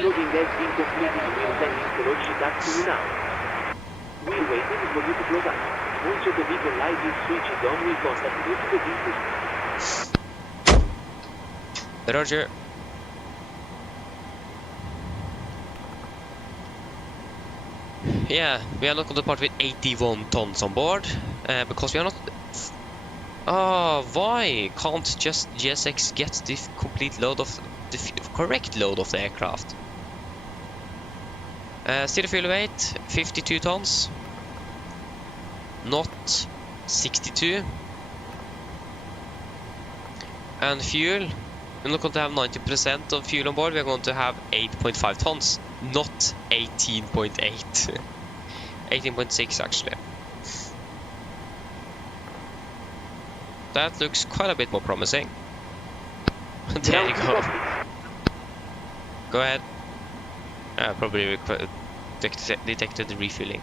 Loading has been completed. We're sending the load sheet up to you now. We're waiting for you to close up. Once your vehicle light is switched on, we'll contact you to begin this. Roger. Yeah, we are not going to depart with 81 tons on board, because we are not... Oh, why can't just GSX get the complete load of... the correct load of the aircraft? Still fuel weight, 52 tons. Not 62. And fuel, we're not going to have 90% of fuel on board, we're going to have 8.5 tons. Not 18.8. 18.6 actually. That looks quite a bit more promising. There you go. Go ahead. Probably detected the refueling.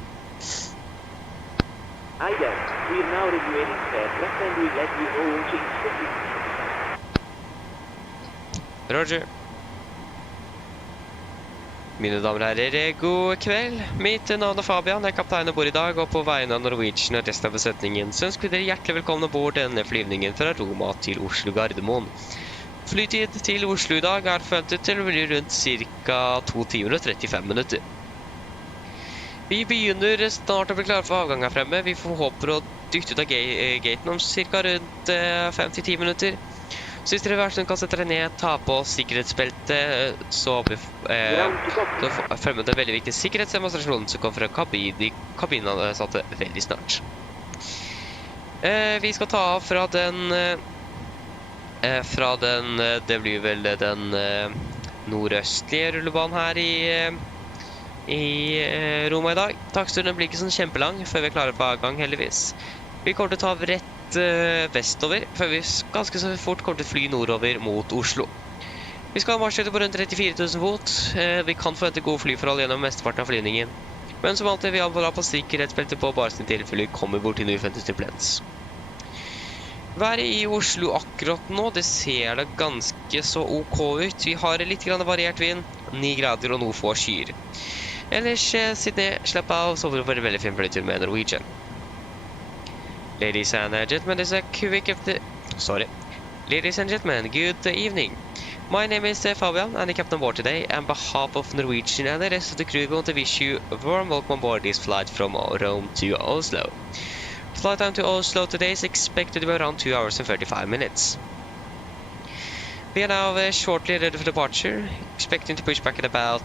Hi there. We are now reviewing aircraft and we'll let you know when change the Roger. Mine damer og herrer, god kveld. Mitt navn er Fabian, jeg er kaptein ombord i dag, og på vegne av Norwegian og resten av besetningen så ønsker vi dere hjertelig velkommen ombord denne flyvningen fra Roma til Oslo Gardermoen. Flytid til Oslo i dag er forventet til å bli rundt ca. 2 timer og 35 minutter. Vi begynner snart å bli klare for avgang her fremme. Vi håper å dytte ut av gaten om ca. rundt 5-10 minutter. Så hvis dere hver stund kan sette dere ned, ta på sikkerhetsbeltet, så fremmer det en veldig viktig sikkerhetsdemonstrasjon som kommer fra kabinansatte veldig snart. Vi skal ta av fra den, det blir vel den nordøstlige rullebanen her i Roma i dag. Taksturen blir ikke sånn kjempelang før vi er klare på avgang, heldigvis. Vi kommer til å ta av rett vestover, før vi ganske så fort kommer til å fly nordover mot Oslo. Vi skal ha marsjhøyde på rundt 34 000 fot. Vi kan forvente gode flyforhold gjennom mesteparten av flyvningen. Men som alltid, vi anbefaler på sikkerhetsbeltet på bare sin tilfelle vi kommer bort til uventet turbulens. Været i Oslo akkurat nå, det ser det ganske så ok ut. Vi har litt grann variert vind, 9 grader og noe få skyer. Ellers, Sydney, slapp av, så får du veldig fin flytur med Norwegian. Ladies and gentlemen, this is a quick Ladies and gentlemen, good evening. My name is Fabian, and I'm captain on board today. On behalf of Norwegian and the rest of the crew, we want to wish you a warm welcome on board this flight from Rome to Oslo. Flight time to Oslo today is expected to be around 2 hours and 35 minutes. We are now shortly ready for departure, expecting to push back in about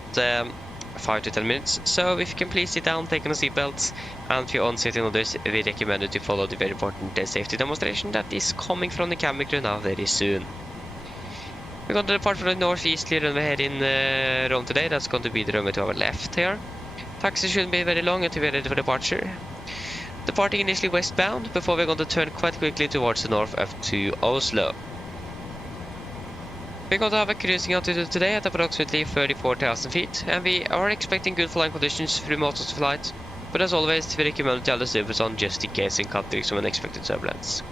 5 to 10 minutes, so if you can please sit down, take on the seatbelts, and for your own safety and others, we recommend you to follow the very important safety demonstration that is coming from the cabin crew now very soon. We're going to depart from the northeasterly runway here in Rome today. That's going to be the runway to our left here. Taxi shouldn't be very long until we're ready for departure. Departing initially westbound, before we're going to turn quite quickly towards the north up to Oslo. We're going to have a cruising altitude today at approximately 34,000 feet, and we are expecting good flying conditions through most of the flight, but as always, we recommend to have the service on just in case encountering some unexpected turbulence.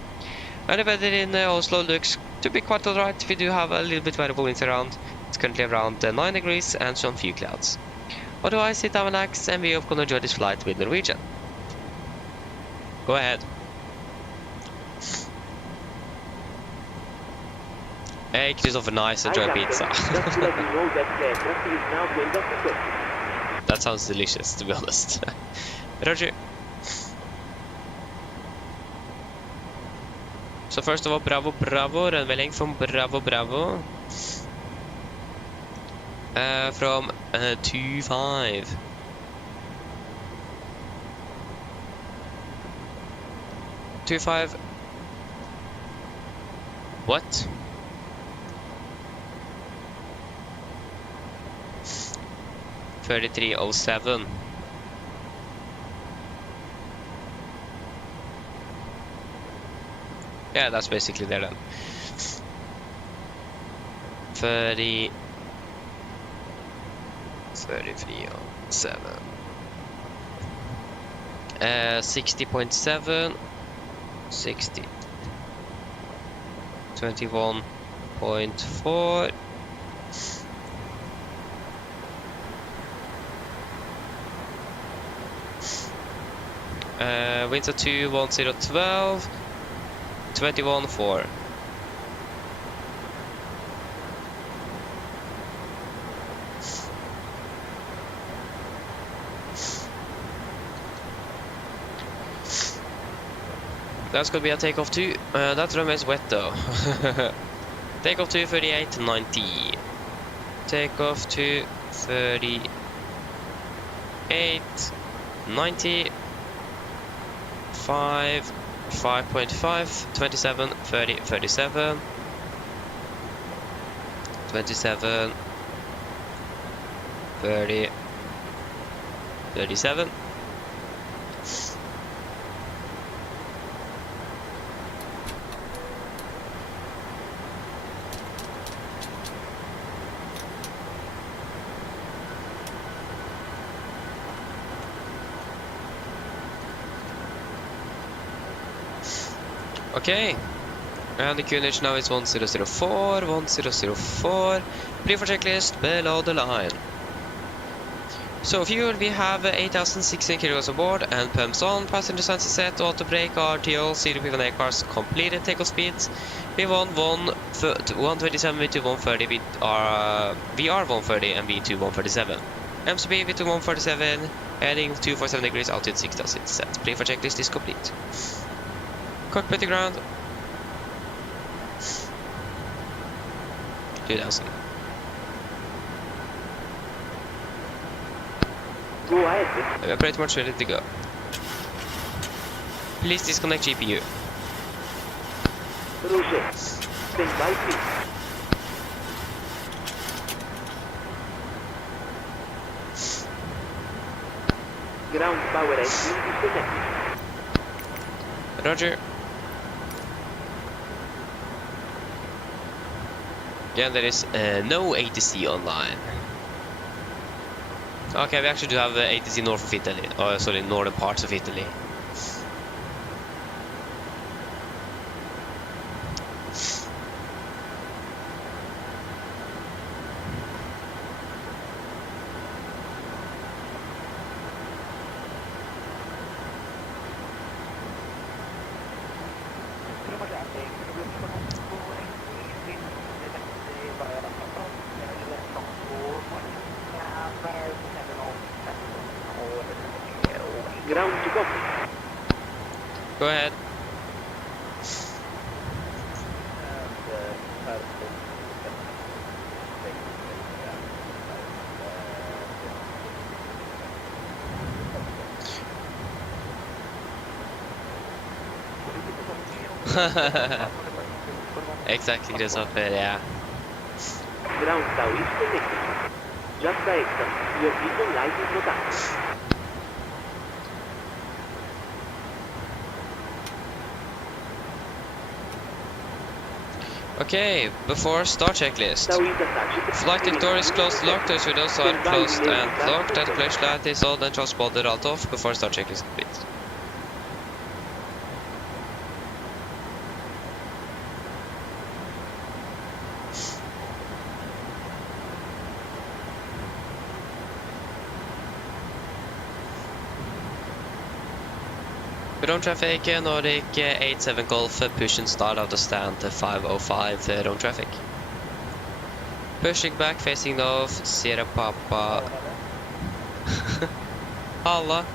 And the weather in Oslo looks to be quite alright. We do have a little bit variable winds around. It's currently around 9 degrees and some few clouds. Otherwise, sit down and relax, and we hope you can enjoy this flight with Norwegian. Go ahead. Hey Christopher, nice, enjoy pizza. That sounds delicious, to be honest. Roger. So first of all, Bravo, Bravo, runway length from Bravo, Bravo. From 25. What? $33.07. Yeah, that's basically there then. 33.07. 60.7. 60. 21.4. Winds at 21012. 21.4. That's gonna be a takeoff 2. That runway is wet though. Takeoff to 3890. Takeoff to 3890. 5, 5.5, 27, 30, 37. 27, 30, 37. Okay. And the QNH now is 1004, 1004. Pre for checklist below the line. So fuel, we have 8,016 kilograms on board and pumps on, passenger sensor set, auto brake, RTO, 0 P1A cars completed, takeoff speeds. We won 127, V2 130, VR 130 and V2 137. MCP V2 147, heading 247 degrees, altitude 6,000 set. Pre for checklist is complete. Cockpit to ground. 2000. Go ahead. We're pretty much ready to go. Please disconnect GPU. Roger. Stand by, please. Ground power engine disconnected. Roger. Yeah, there is no ATC online. Okay, we actually do have ATC north of Italy. Oh, sorry, northern parts of Italy. Ground to copy. Go ahead. Exactly, Christopher, yeah. Ground tower is connected. Just the extra. Your vision light is not active. Okay, before start checklist. Tower is attached. Flight deck door is closed, locked, doors windows are closed and locked, and flashlight is on and transponder alt off before start checklist complete. Round traffic, Nordic 87 Golf, push and start out of stand 505 round traffic. Pushing back, facing north, Sierra Papa. Alla.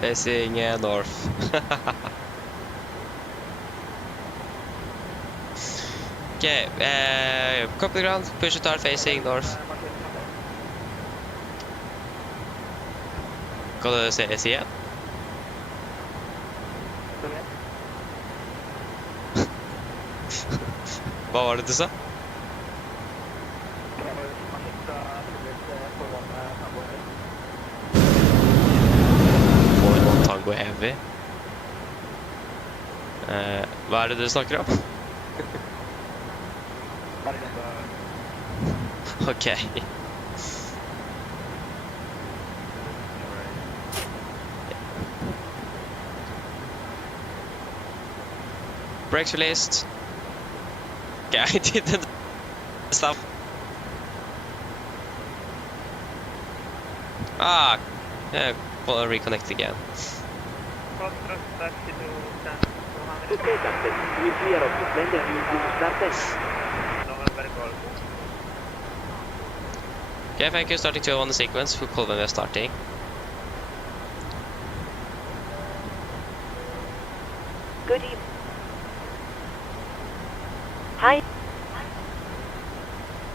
Facing north. Okay, copy ground, push and start facing north. Kan du si igjen? Hva var det du sa? For one Tango Heavy. Hva er det du snakker om? Okay. Brakes released. Okay, I didn't stop. Ah, yeah, we'll reconnect again. Okay, Captain. We clear off the plane and use to start test. Okay, thank you. Starting 201 the sequence. We'll call when we're starting. Good evening. Hi.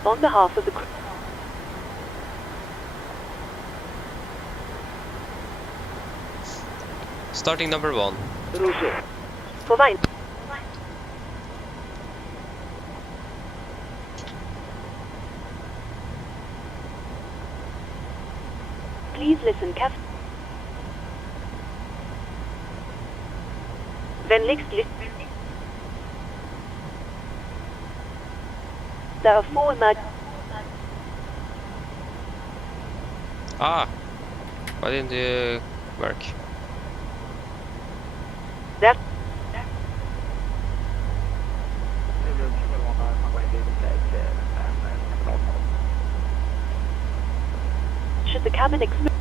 On behalf of the crew. Starting number 1. Roger. For Vine. Please listen carefully. Vänligst lyssna. There are 4 emergency. Ah! Why didn't you work? That should the cabin explode?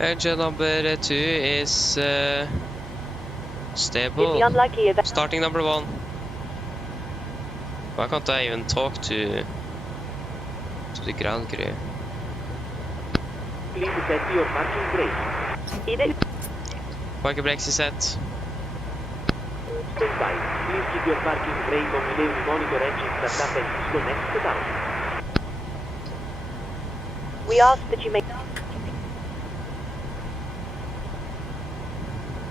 Engine number 2 is stable. In the unlikely event. Starting number 1. Why can't I even talk to the ground crew? Please set your parking brake. Either Parking brakes is set. Stand by. Please keep your parking brake on while we monitor engine startup and disconnect the down. we ask that you make.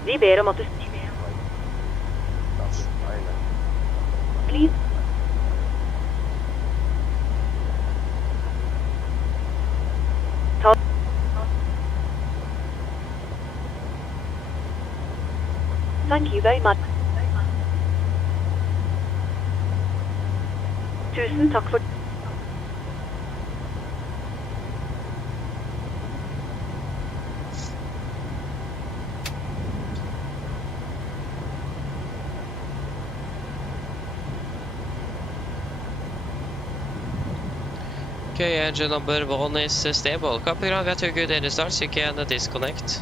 Vi ber om at du Please. Ta Thank you very much. Tusen takk for Okay, engine number 1 is stable. Copy ground, got to good in the start, so you can disconnect.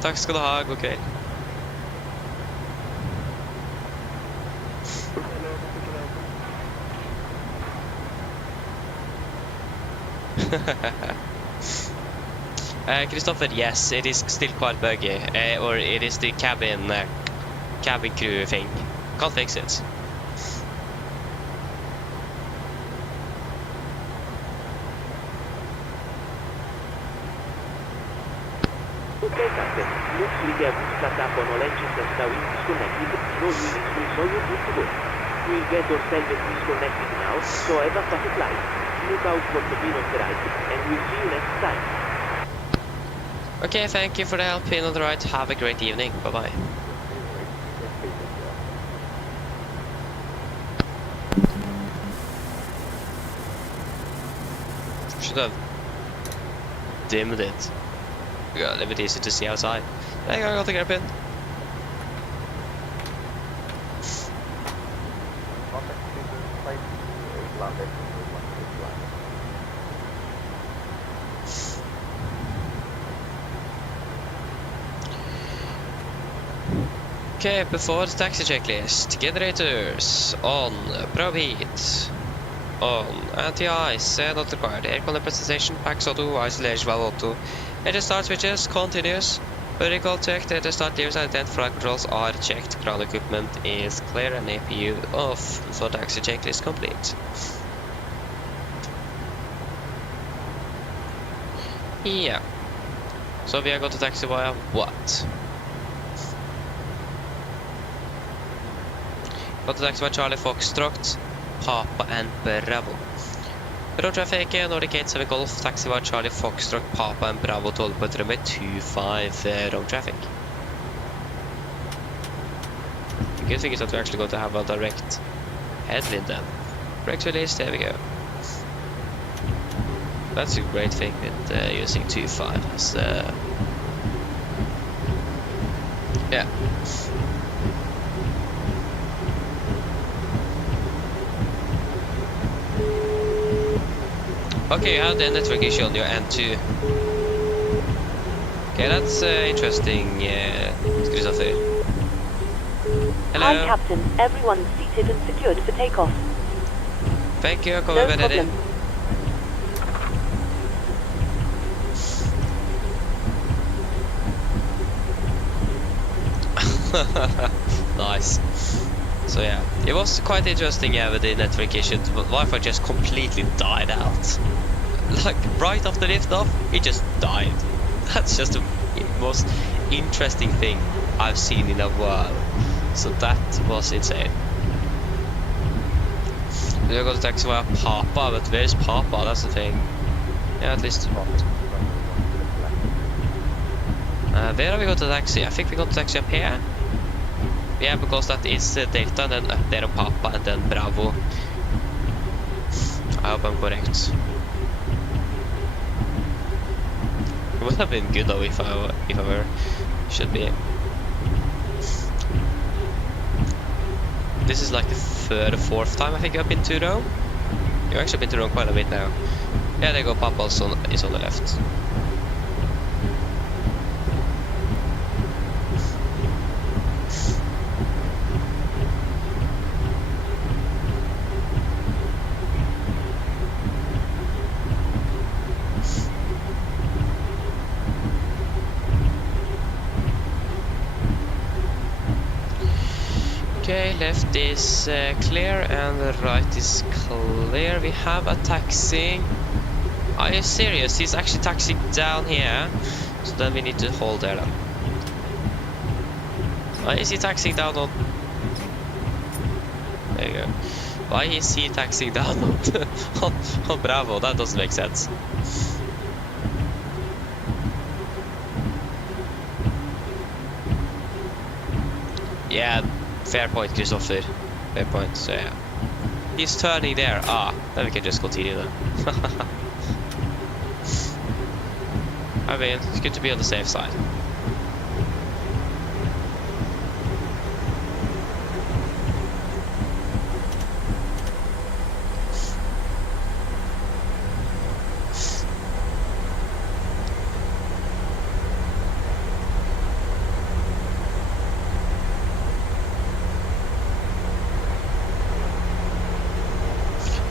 Takk skal du ha, god kveld. Christopher, yes, it is still quite buggy, or it is the cabin crew thing. Can't fix it. Okay, Captain. Looks like we have startup on all engines and now is disconnected. No units, so you're good to go. We'll get ourselves disconnected now, so have a fast flight. Look out for the pin on the right, and we'll see you next time. Okay, thank you for the help, pin on the right. Have a great evening. Bye-bye. Should have dimmed it. Yeah, a little bit easy to see outside. Hey, I got the grip in. Okay, before the taxi checklist, generators on, probe heat on, anti-ice, not required, air conditioner station, packs auto, isolation valve auto, engine start switches, continuous, vertical checked, the start levers and intent flight controls are checked, ground equipment is clear and APU off, so taxi checklist complete. Yeah, so we are going to taxi via what? Got to taxi via Charlie Foxtrot, Papa and Bravo. Road traffic, Nordic 87 Golf, taxi via Charlie Foxtrot, Papa and Bravo, 12 på runway 25 road traffic. The good thing is that we're actually going to have a direct headwind then. Brakes released, there we go. That's a great thing with using 2.5 as yeah. Okay, you have the network issue on your end too. Okay, that's interesting, Christopher. Hello. Hi, Captain. Everyone's seated and secured for takeoff. Thank you, No kommer med det. problem. Nice. So yeah, it was quite interesting with the network issues, but Wi-Fi just completely died out. Like right after liftoff, it just died. That's just the most interesting thing I've seen in a while. So that was insane. We're going to taxi via Papa, but where's Papa? That's the thing. Yeah, at least. Where are we going to taxi? I think we got to taxi up here. Yeah, because that is Delta, and then up there on Papa, and then Bravo. I hope I'm correct. It would have been good though if I were. Should be. This is like the third or fourth time I think I've been to Rome. You've actually been to Rome quite a bit now. Yeah, there you go. Papa is on the left. Okay, left is clear and the right is clear. We have a taxi. Are you serious? He's actually taxiing down here. So then we need to hold there then. Why is he taxiing down on... There you go. Why is he taxiing down on Bravo? That doesn't make sense. Yeah. Fair point, Christopher. Fair point, so yeah. He's turning there. Ah, then we can just continue then. I mean, it's good to be on the safe side.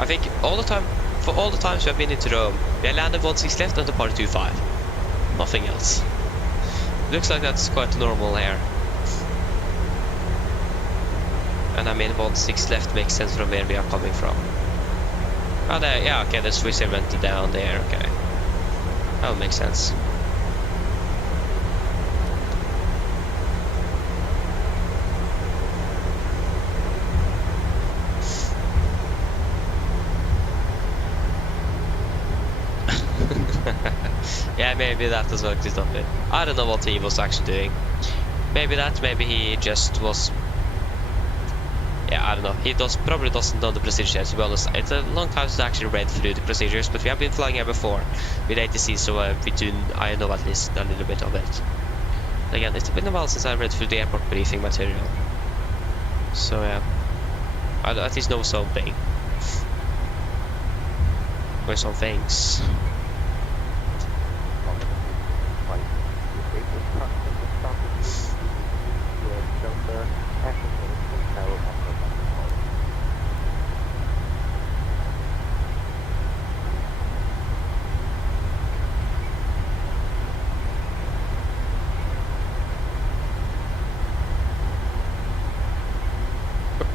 I think for all the times we have been into Rome, we landed 1.6 left and departed 2.5. Nothing else. Looks like that's quite normal here. And I mean 1.6 left makes sense from where we are coming from. Oh, there, yeah, okay, the Swiss went down there, okay. That would make sense. Yeah, maybe that as well, Christopher. I don't know what he was actually doing. Maybe that, maybe he just was... Yeah, I don't know. He probably doesn't know the procedures, to be honest. It's a long time since I actually read through the procedures, but we have been flying here before with ATC, so I know at least a little bit of it. Again, it's been a while since I read through the airport briefing material. So yeah, I at least know something. Or some things.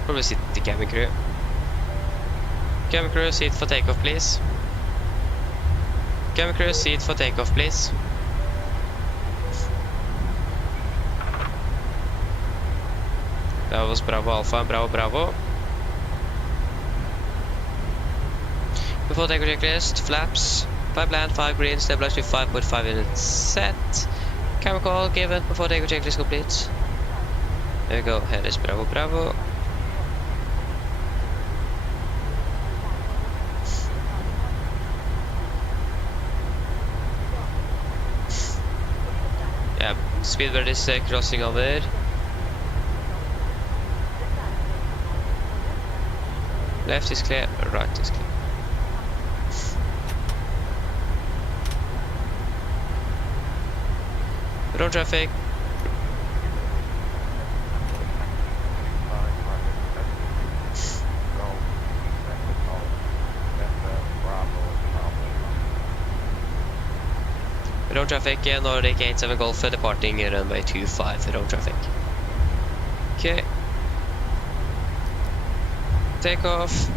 Probably sit the cabin crew. Cabin crew, seat for takeoff, please. Cabin crew, seat for takeoff, please. That was Bravo Alpha and Bravo Bravo. Before takeoff checklist, flaps, 5 land, 5 green, stabilize with 5.5 units set. Camera call given before takeoff checklist complete. There we go, here is Bravo Bravo. Yeah, Speedbird is crossing over. Left is clear, right is clear. Road traffic. Road traffic, Nordic 87 Golf, departing runway 25, road traffic. Okay. Take off.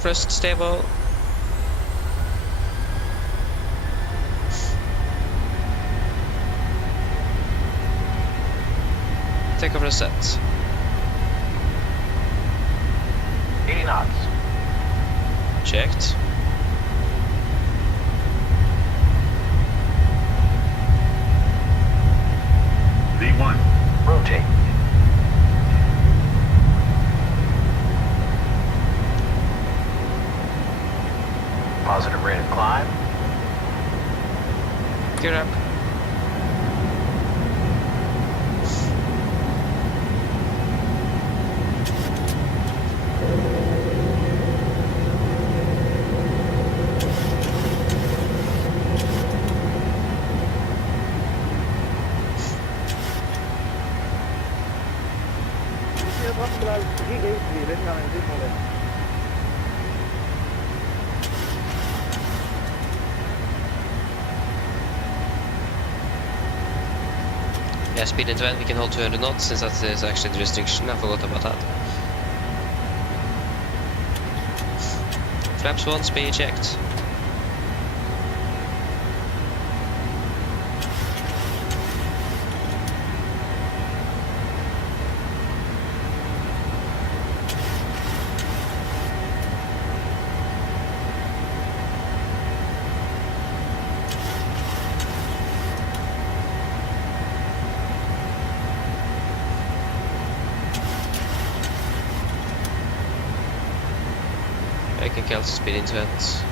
Thrust stable. Take off reset. 80 knots. Checked. V1. Rotate. Positive rate of climb. Gear up. Yeah, speed into vent, we can hold 200 knots since that is actually the restriction. I forgot about that. Flaps 1, speed checked. I can cancel speed into vents.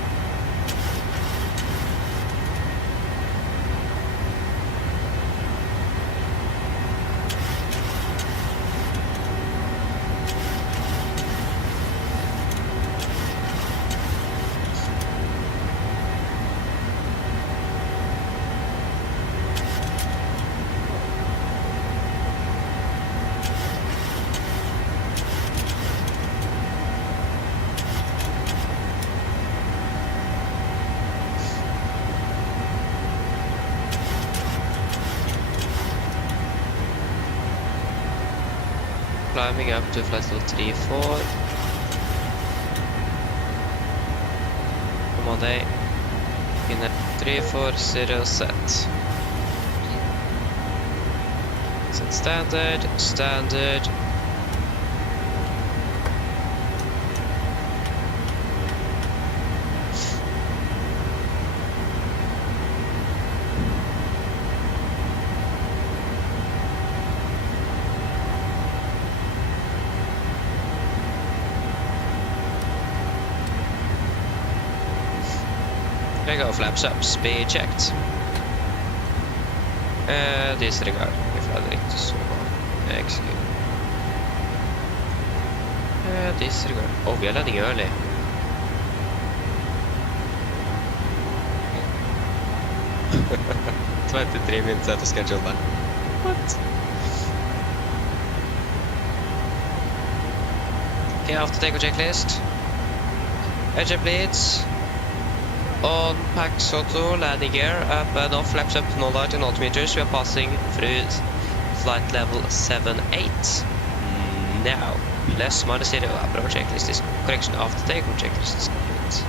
Climbing up to flight level 34. Come on, day. In 340 set. Set standard, standard. There you go, flaps up, speed checked. Disregard, if I like to so execute. Disregard. Oh, we are landing early. $23 minutes out of schedule, man. What? Okay, after takeoff checklist. Edge bleeds. On Pax Auto, landing gear, up and off, flaps up, no light in altimeters. We are passing through flight level 78. Now, less minus 0, approach checklist is correction after takeoff checklist is complete.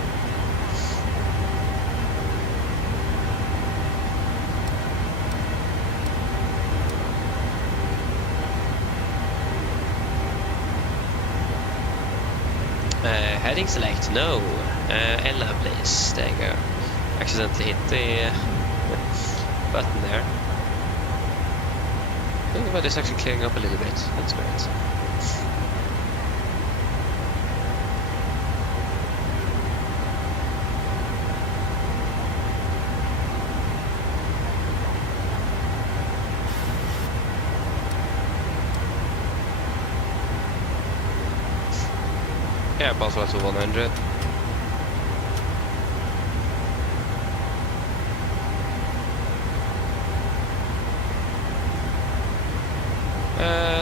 Heading select, no. Ella please, there you go. Accidentally hit the button there. I think about this actually clearing up a little bit, that's great. Yeah, pass flight to 100.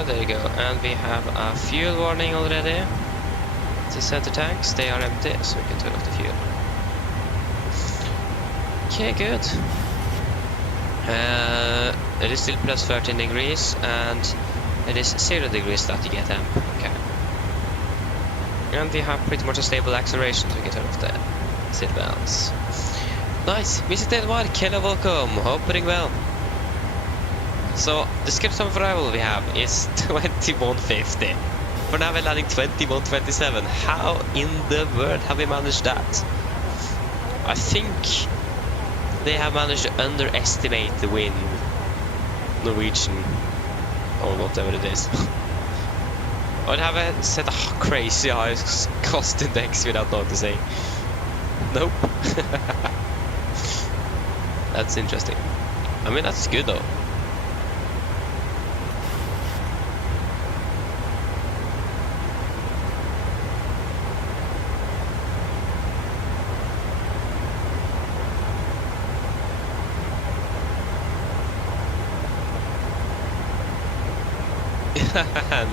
there you go. And we have a fuel warning already. The center tanks, they are empty, so we can turn off the fuel. Okay, good. It is still plus 13 degrees, and it is 0 degrees that you get temp. Okay. And we have pretty much a stable acceleration, so we can turn off the seat belts. Nice! Mr. Edward, hello, welcome! Hope you're doing well. So, the scheduled time of arrival we have is 21:50. For now we're landing 21:27. How in the world have we managed that? I think they have managed to underestimate the wind. Norwegian. Or whatever it is. Or have I set a crazy high cost index without noticing? Nope. That's interesting. I mean, that's good though.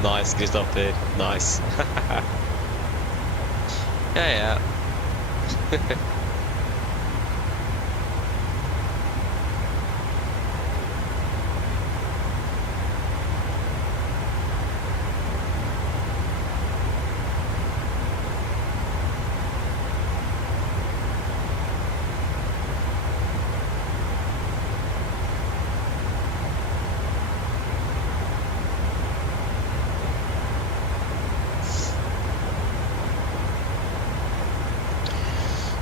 Nice, Christopher. Nice. Yeah.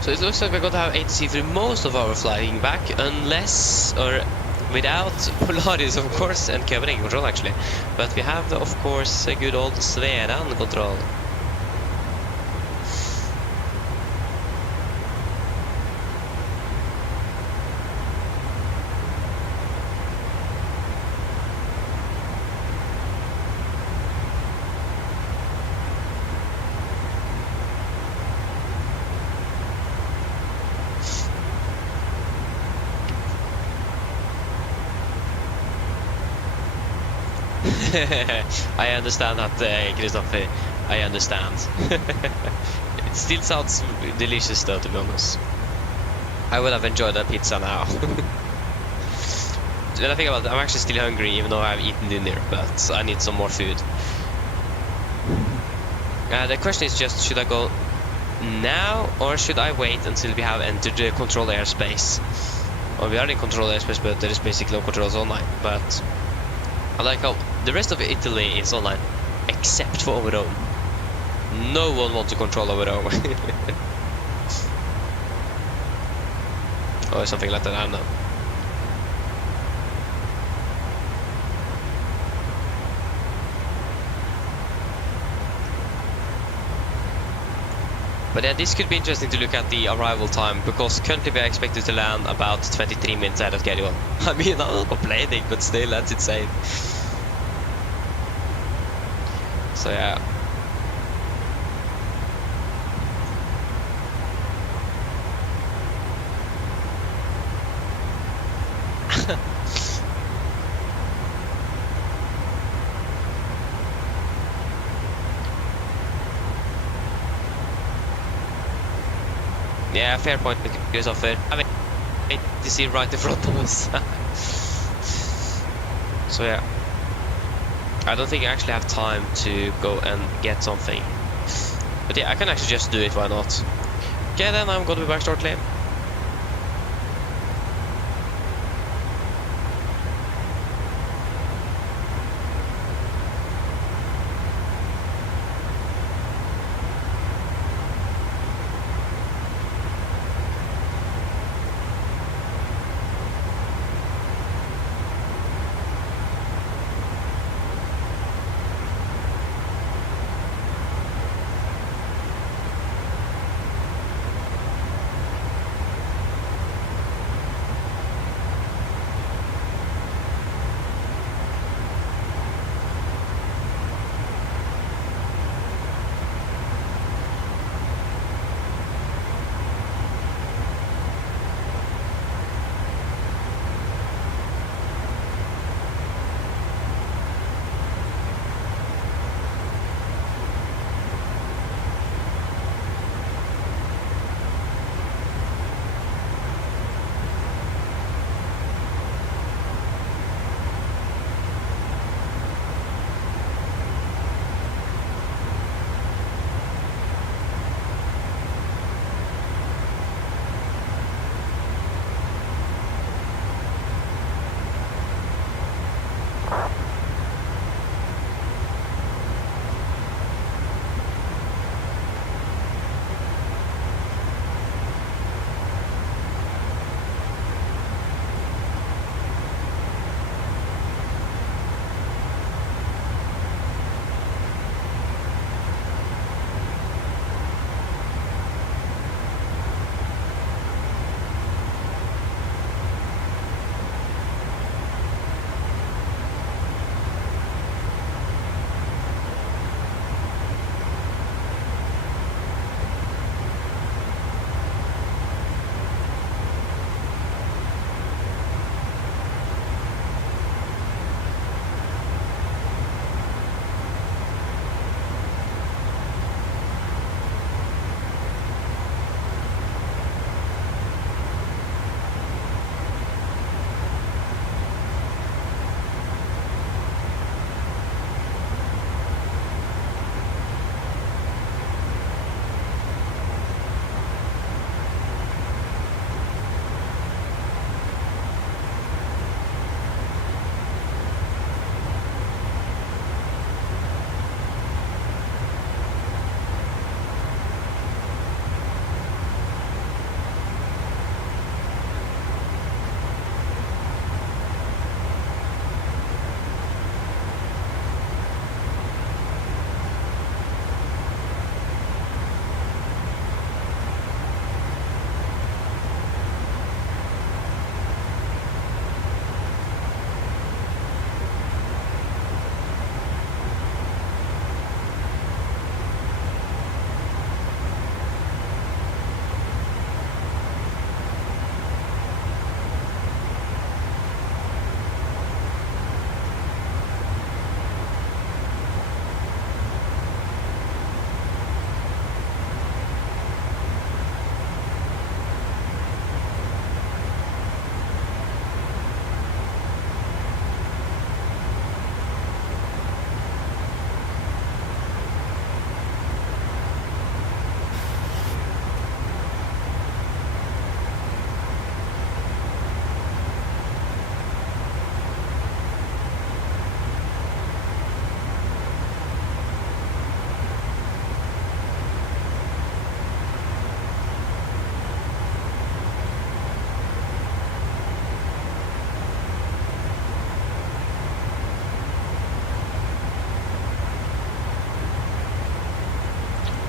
So it looks like we're going to have ATC through most of our flying back, unless, or without Polaris, of course, and covering control actually. But we have, of course, a good old Sveran control. I understand that, Christopher. I understand. It still sounds delicious though, to be honest. I would have enjoyed a pizza now. When I think about it, I'm actually still hungry even though I've eaten dinner, but I need some more food. The question is just, should I go now or should I wait until we have entered the controlled airspace? Well, we are in controlled airspace, but there is basically no controls online. But I like how the rest of Italy is online, except for Rome. No one wants to control Rome. Or something like that, I don't know. But yeah, this could be interesting to look at the arrival time, because currently we are expected to land about 23 minutes ahead of schedule. I mean, I'm not complaining, but still, that's insane. So yeah. Yeah, fair point, Christopher. I mean, to see right in front of us. So yeah, I don't think I actually have time to go and get something. But yeah, I can actually just do it, why not? Okay, then I'm gonna be back shortly.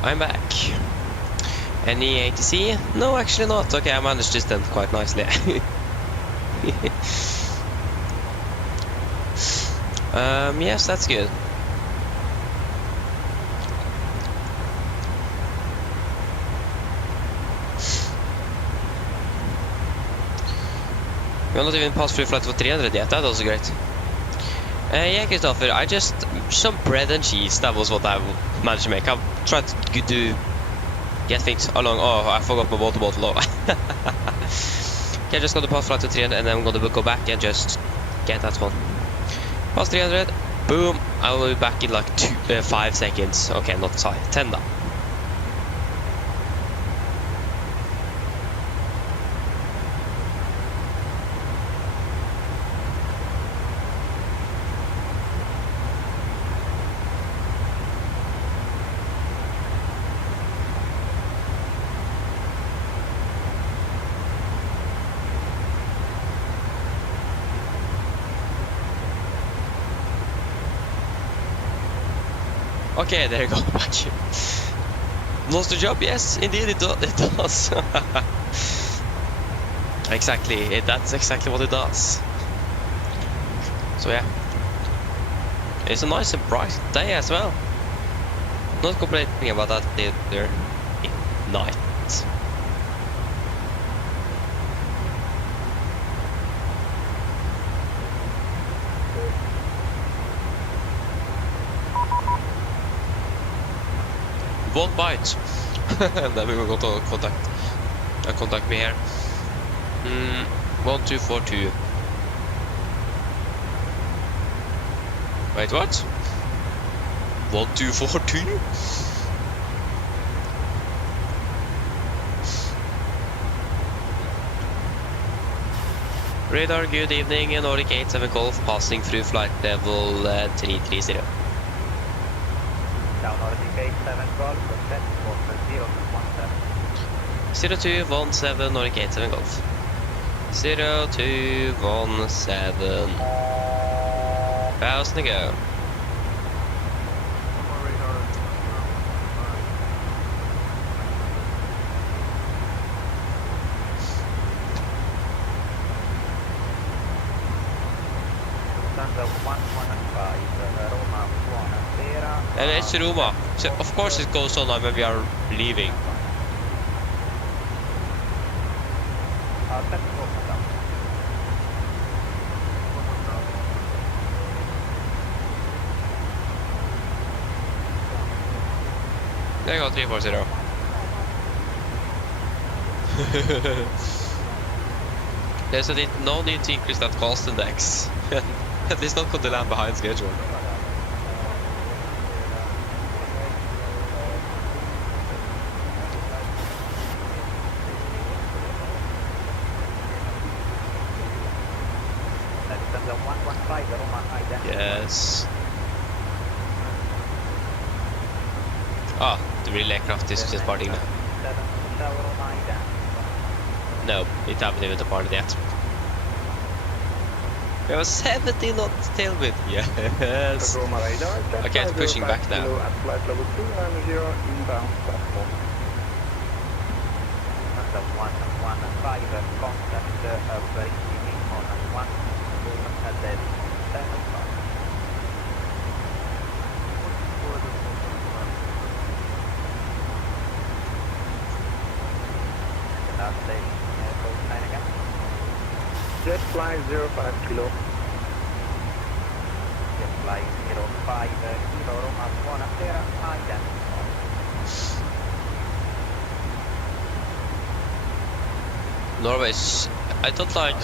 I'm back. Any ATC? No, actually not. Okay, I managed this then quite nicely. Yes, that's good. We're not even passed through flight for 300 yet. That was great. Yeah, Christopher, I just... some bread and cheese. That was what I managed to make. I've tried to do... get things along. Oh, I forgot my water bottle. Okay, just got to pass flight to 300 and then I'm going to go back and just get that one. Pass 300. Boom. I will be back in like 5 seconds. Okay, not 5. 10 now. Okay, there you go, back. Lost the job? Yes, indeed it does. Exactly, that's exactly what it does. So yeah, it's a nice and bright day as well. Not complaining about that either. Night. One bite. And then we will go to contact me here. 1242. Wait, what? 1242? Radar, good evening. Nordic 87 Golf passing through flight level 330. Down Nordic 87 Golf, set for 0217. 0217 Nordic 87 Golf. 0217. 1000 to go. And it's Roma. So of course it goes on when we are leaving. There you go, 340. There's no need to increase that cost index. At least not going to land behind schedule. Yes. Ah, the relay aircraft is just parting now. No, it haven't even departed yet. We have a 70 knot tailwind. Yes. Okay, it's pushing back now. At flight level 2 and 0 inbound platform. Number 115 contact receiving on 1 at the 75. Last station, code 9 again. Jet fly 05 kilo. Jet fly 05 kilo, Roma 1 Atera, identified. Norway's. I don't like.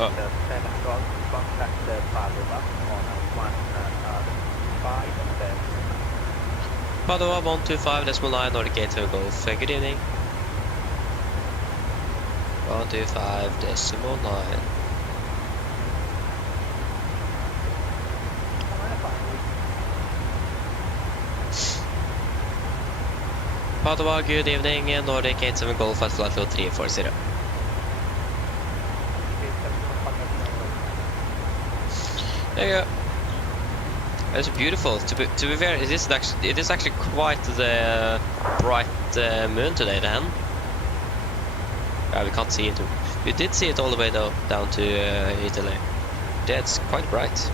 Oh. 7 Golf, contact Padova on 125. Padova 125.9 Nordic 87 Golf. Good evening. 125.9. Padova, good evening. Nordic 87 Golf at flight level 340. There you go. It's beautiful. To be fair, it is actually quite the bright moon today. Then we can't see it. We did see it all the way though down to Italy. Yeah, it's quite bright.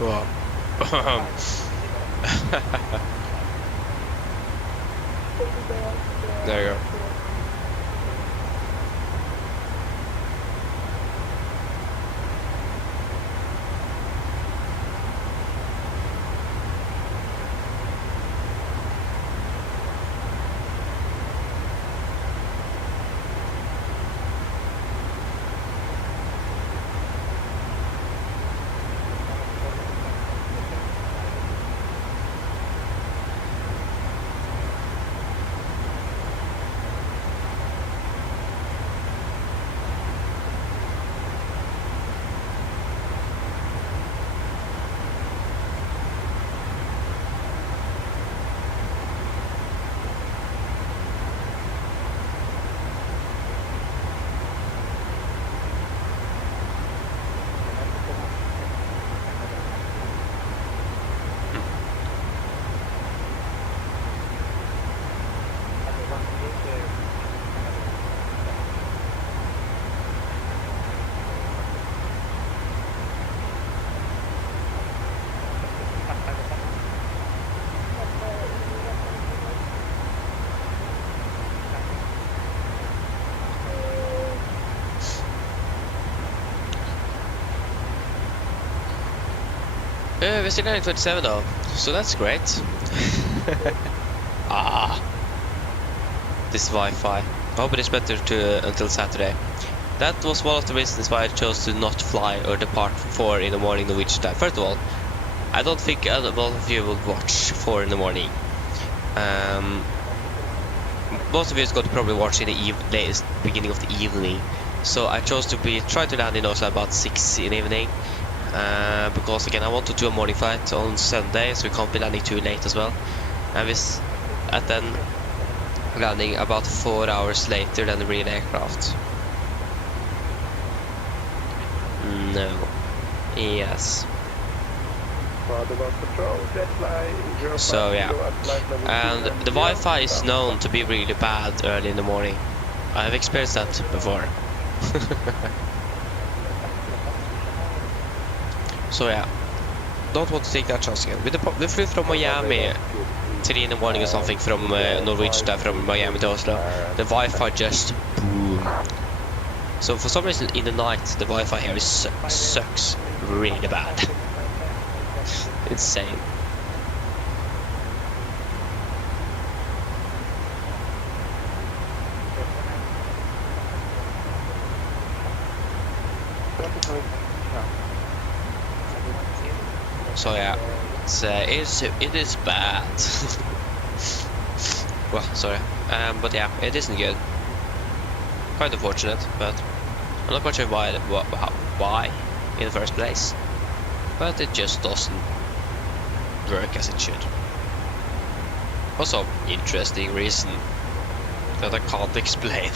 Wow. There you go. We're still at 27 though, so that's great. This Wi-Fi. I hope it is better until Saturday. that was one of the reasons why I chose to not fly or depart 4 in the morning Norwegian time. First of all, I don't think a lot of you will watch 4 in the morning. Most of you is going to probably watch in the latest beginning of the evening. So I chose to try to land in Oslo about 6 in the evening. Because again, I want to do a morning flight on Sunday, so we can't be landing too late as well. And then landing about 4 hours later than the real aircraft. No. Yes. So yeah. And the Wi-Fi is known to be really bad early in the morning. I have experienced that before. So yeah. Don't want to take that chance again. We flew from Miami 3 in the morning or something from Norwegian time from Miami to Oslo. The Wi-Fi just boom. So for some reason in the night the Wi-Fi here sucks really bad. Insane. So yeah, it is bad. Well, sorry, but yeah, it isn't good. Quite unfortunate, but I'm not quite sure why in the first place. But it just doesn't work as it should. For some interesting reason that I can't explain.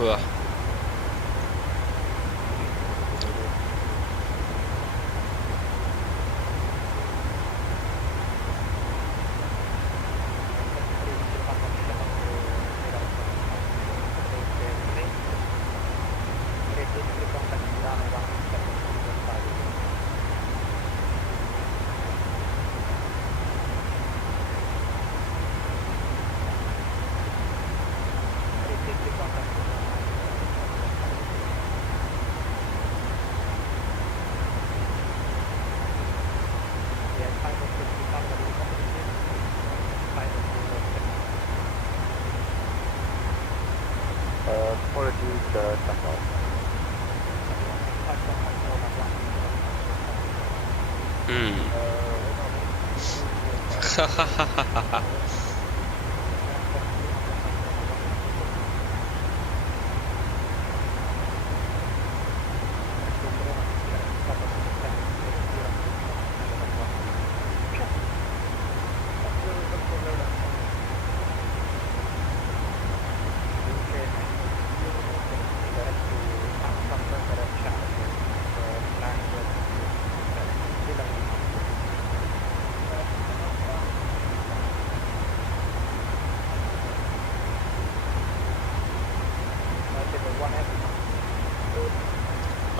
Ugh.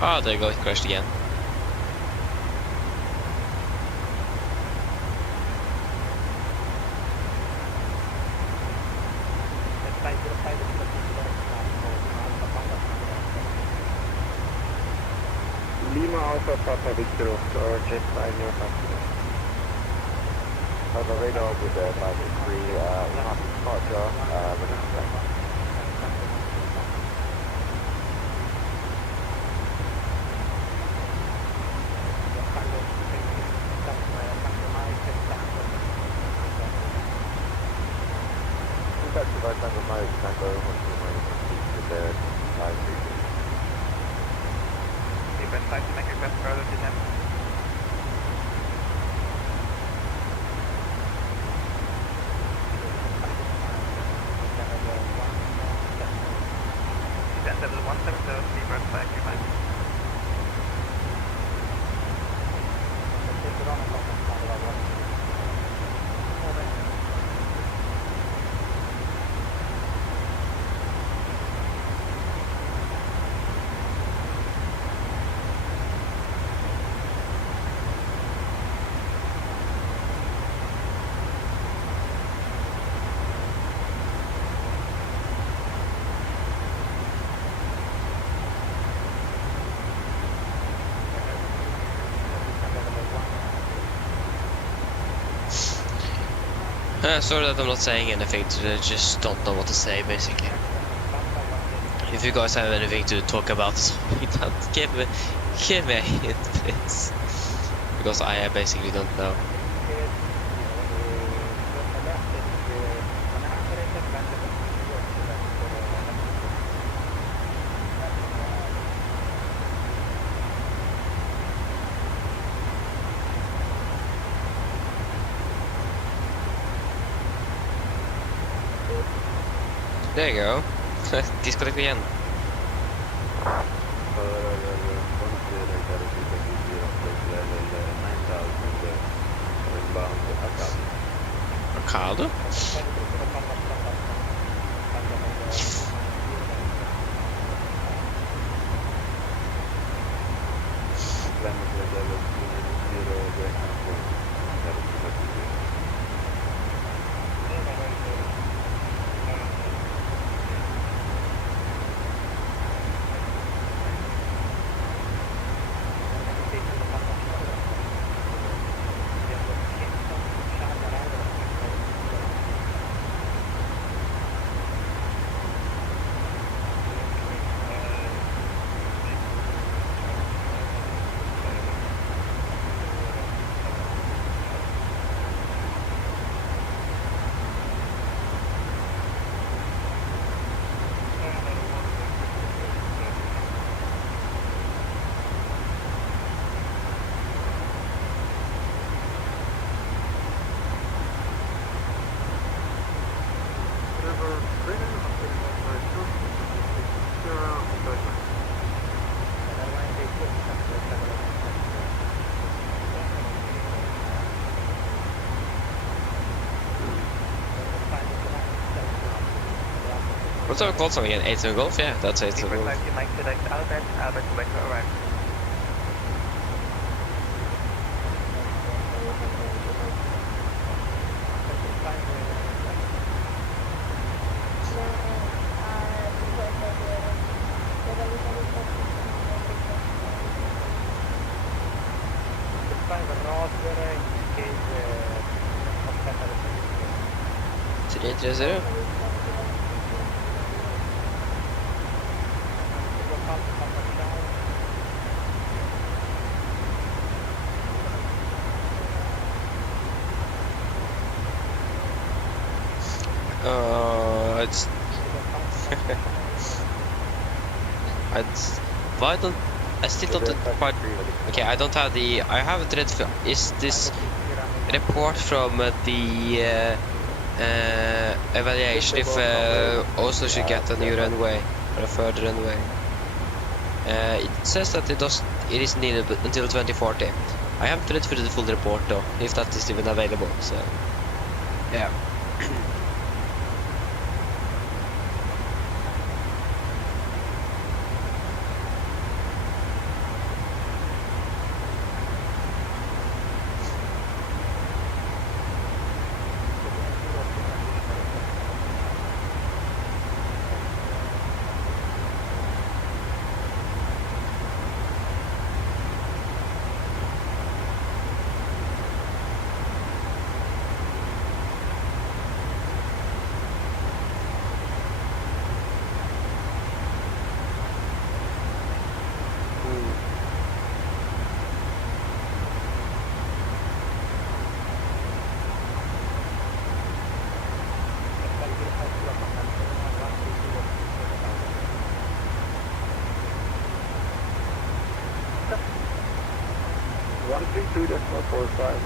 Oh, there you go, it crashed again. Lima Alpha Papa Victor or jet 5 your passenger. On the radar with the 563, we have departure, release. Sorry that I'm not saying anything, I just don't know what to say, basically. If you guys have anything to talk about, give me a hint, please. Because I basically don't know. There you go. Disconnect again. Arcado? What's our call song again? 8 Golf? Yeah, that's 8 Golf. It's why don't I still don't quite. Okay, I don't have the. I haven't read. Is this report from the evaluation if Oslo should get a new runway or a further runway? It says that it is needed until 2040. I haven't read through the full report though, if that is even available. So yeah.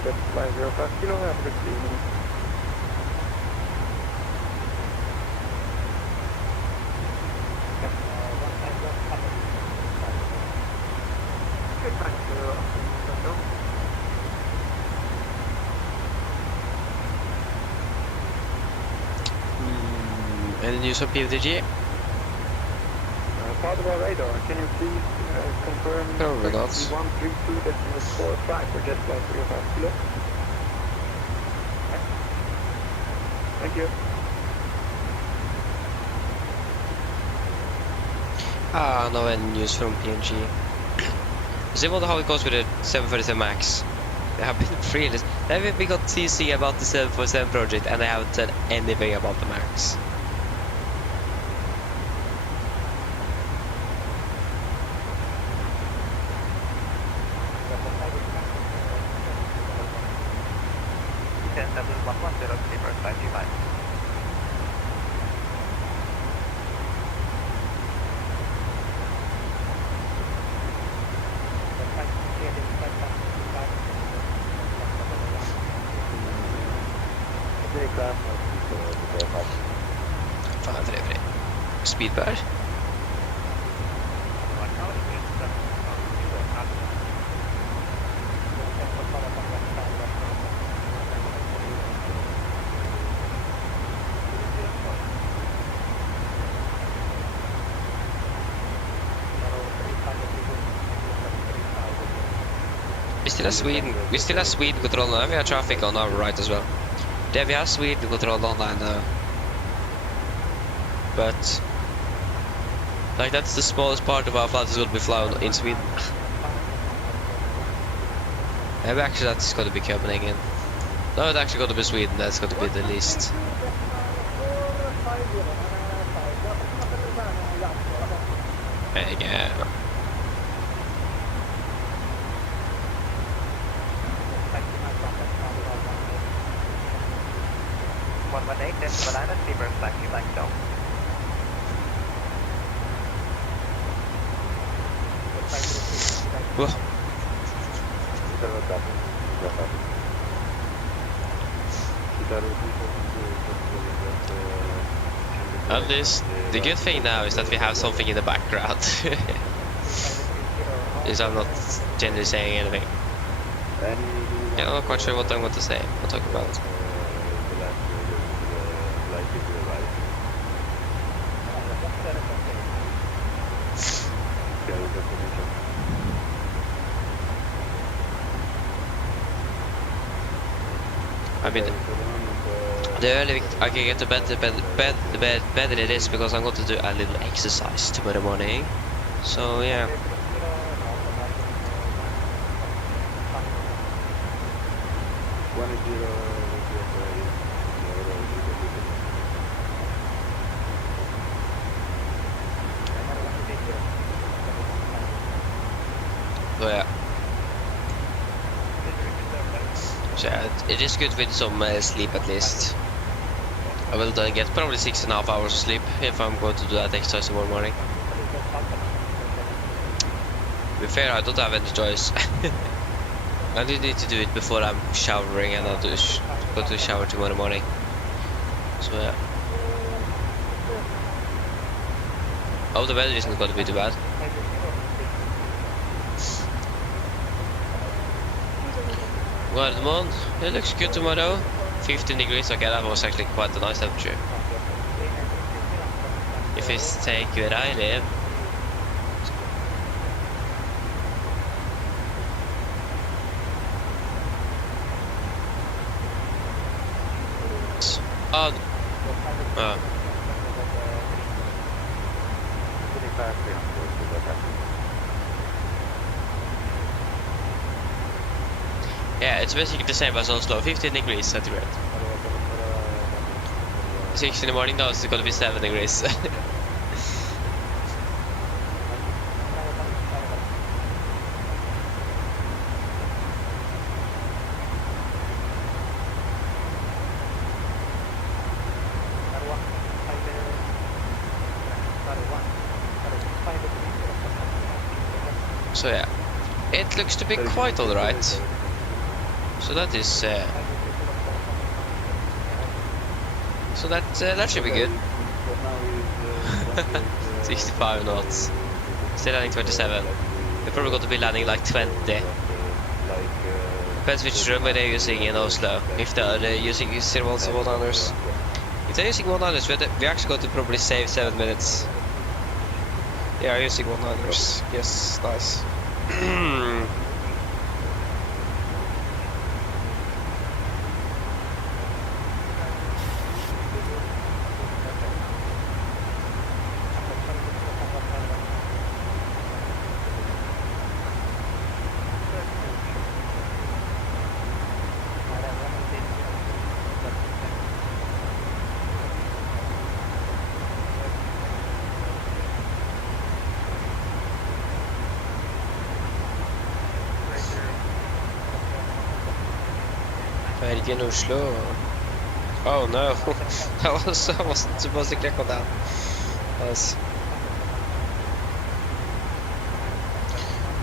That's flying real fast. You don't have to see me. Any news on PMDG? Part of our radar, can you please confirm Probably not. 132.45 for jet flight 305 kilo? Thank you. No any news from PMG. Does anyone know how it goes with the 737 MAX? have been really... Then we got TC about the 747 project and I haven't said anything about the Max. Fan trevlig. Speedbär. We still have Sweden control now. We have traffic on our right as well. There we have Sweden control online now. But like that's the smallest part of our flight is going to be flown in Sweden. Maybe actually that's going to be Copenhagen. No, it's actually going to be Sweden. That's going to be the least. Yeah. 118, then banana steamer slightly like so. Whoa. At least the good thing now is that we have something in the background. Is I'm not generally saying anything. Yeah, I'm not quite sure what I'm going to say. I'll talk about. I mean, the earlier I can get to bed, the better it is, because I'm going to do a little exercise tomorrow morning. So yeah. So yeah. So yeah, it is good with some sleep at least. I will get probably 6.5 hours of sleep if I'm going to do that exercise tomorrow morning. To be fair, I don't have any choice. I do need to do it before I'm showering, and I'll go to the shower tomorrow morning. So yeah. Oh, the weather isn't going to be too bad. Gardermoen, it looks good tomorrow. 15 degrees, okay, that was actually quite a nice temperature. If it's take where I live. Yeah, it's basically the same as Oslo, 15 degrees centigrade. 6 in the morning, now it's going to be 7 degrees. So yeah, it looks to be quite alright. So that is so that should be good. 65 knots. Still landing 27. We're probably going to be landing like 20. Depends which runway they're using in Oslo. If they're using 100s. If they're using 100s, we're actually going to probably save 7 minutes. They are using 100s. Yes, nice. traffic in Oslo. Oh no, I wasn't supposed to click on that.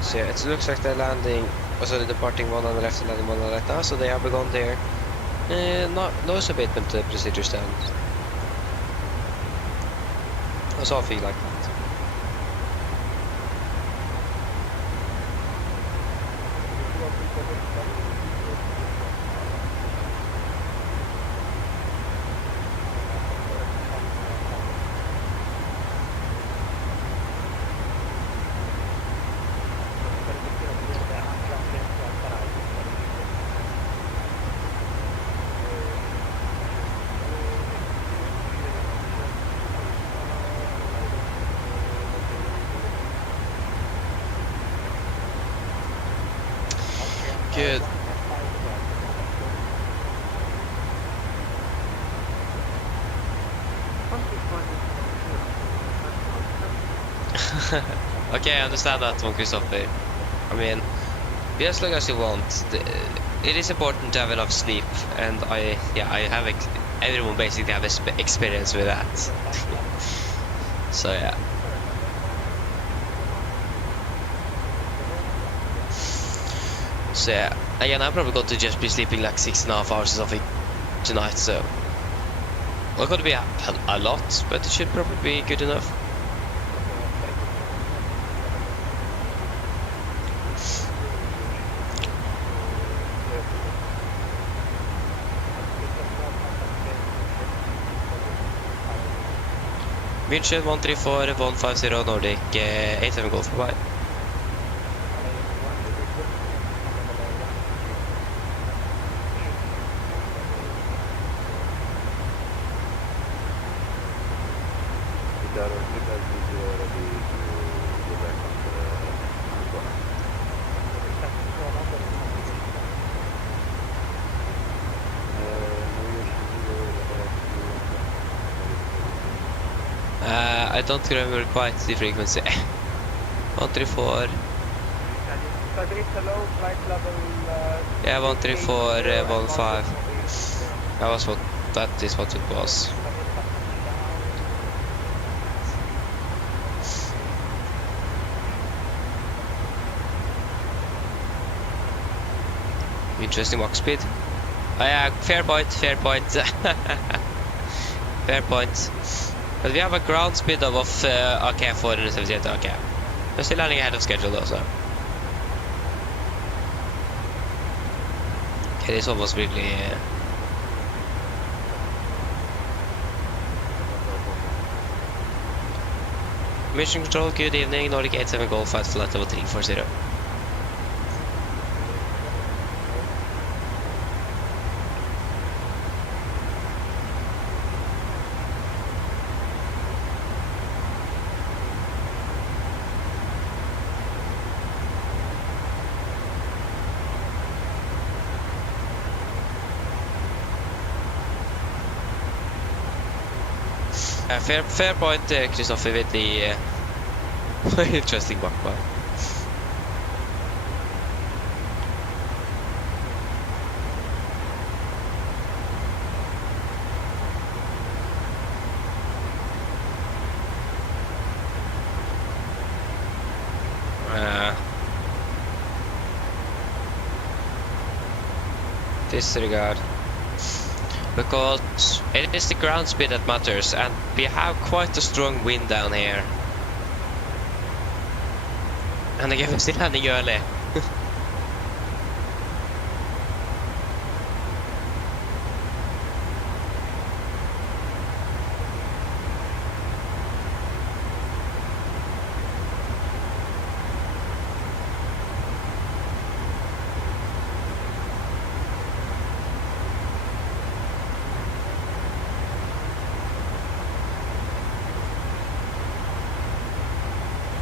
So yeah, it looks like they're landing, also they're departing one on the left and landing one on the right now, so they have begun their noise abatement procedure stand. Or something like that. Good. Okay, I understand that one, Christopher. I mean, be as long as you want. It is important to have enough sleep, and I have everyone basically have experience with that. So yeah. So yeah, again, I'm probably going to just be sleeping like 6.5 hours or something tonight, so not going to be a lot, but it should probably be good enough. München 134 150 Nordic 87 Golf, bye. I don't remember quite the frequency. 134. Yeah, 134 15. That is what it was. Interesting walk speed. Oh yeah, fair point. Fair point. But we have a ground speed of okay, 478, okay. We're still running ahead of schedule though, so. Okay, this one was really... Mission control, good evening, Nordic 87 Golf, flight level 340. Fair point, Christopher, with the interesting backbone. Disregard. Because it is the ground speed that matters, and we have quite a strong wind down here. And again, we're still landing early.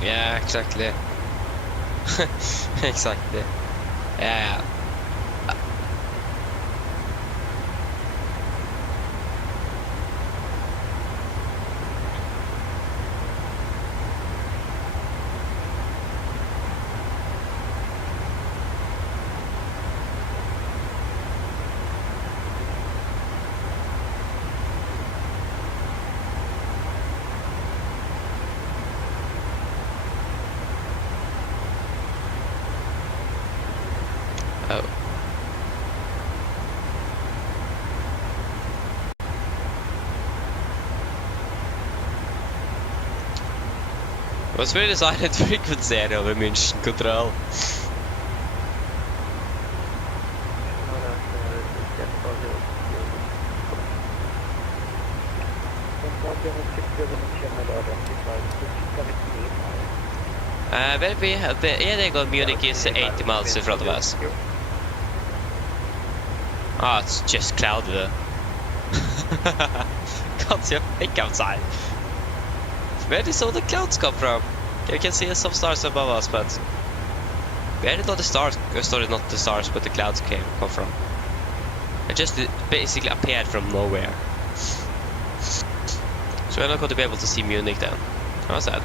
Yeah, exactly. Exactly. Yeah. was really silent frequency over München control. Yeah, they Munich is 80 miles in front of us. Ah, it's just cloudy there. Can't see a thing outside. Where did all the clouds come from? You can see some stars above us, but where did all the stars? Sorry, not the stars, but the clouds come from. It just basically appeared from nowhere. So we're not going to be able to see Munich then. How sad.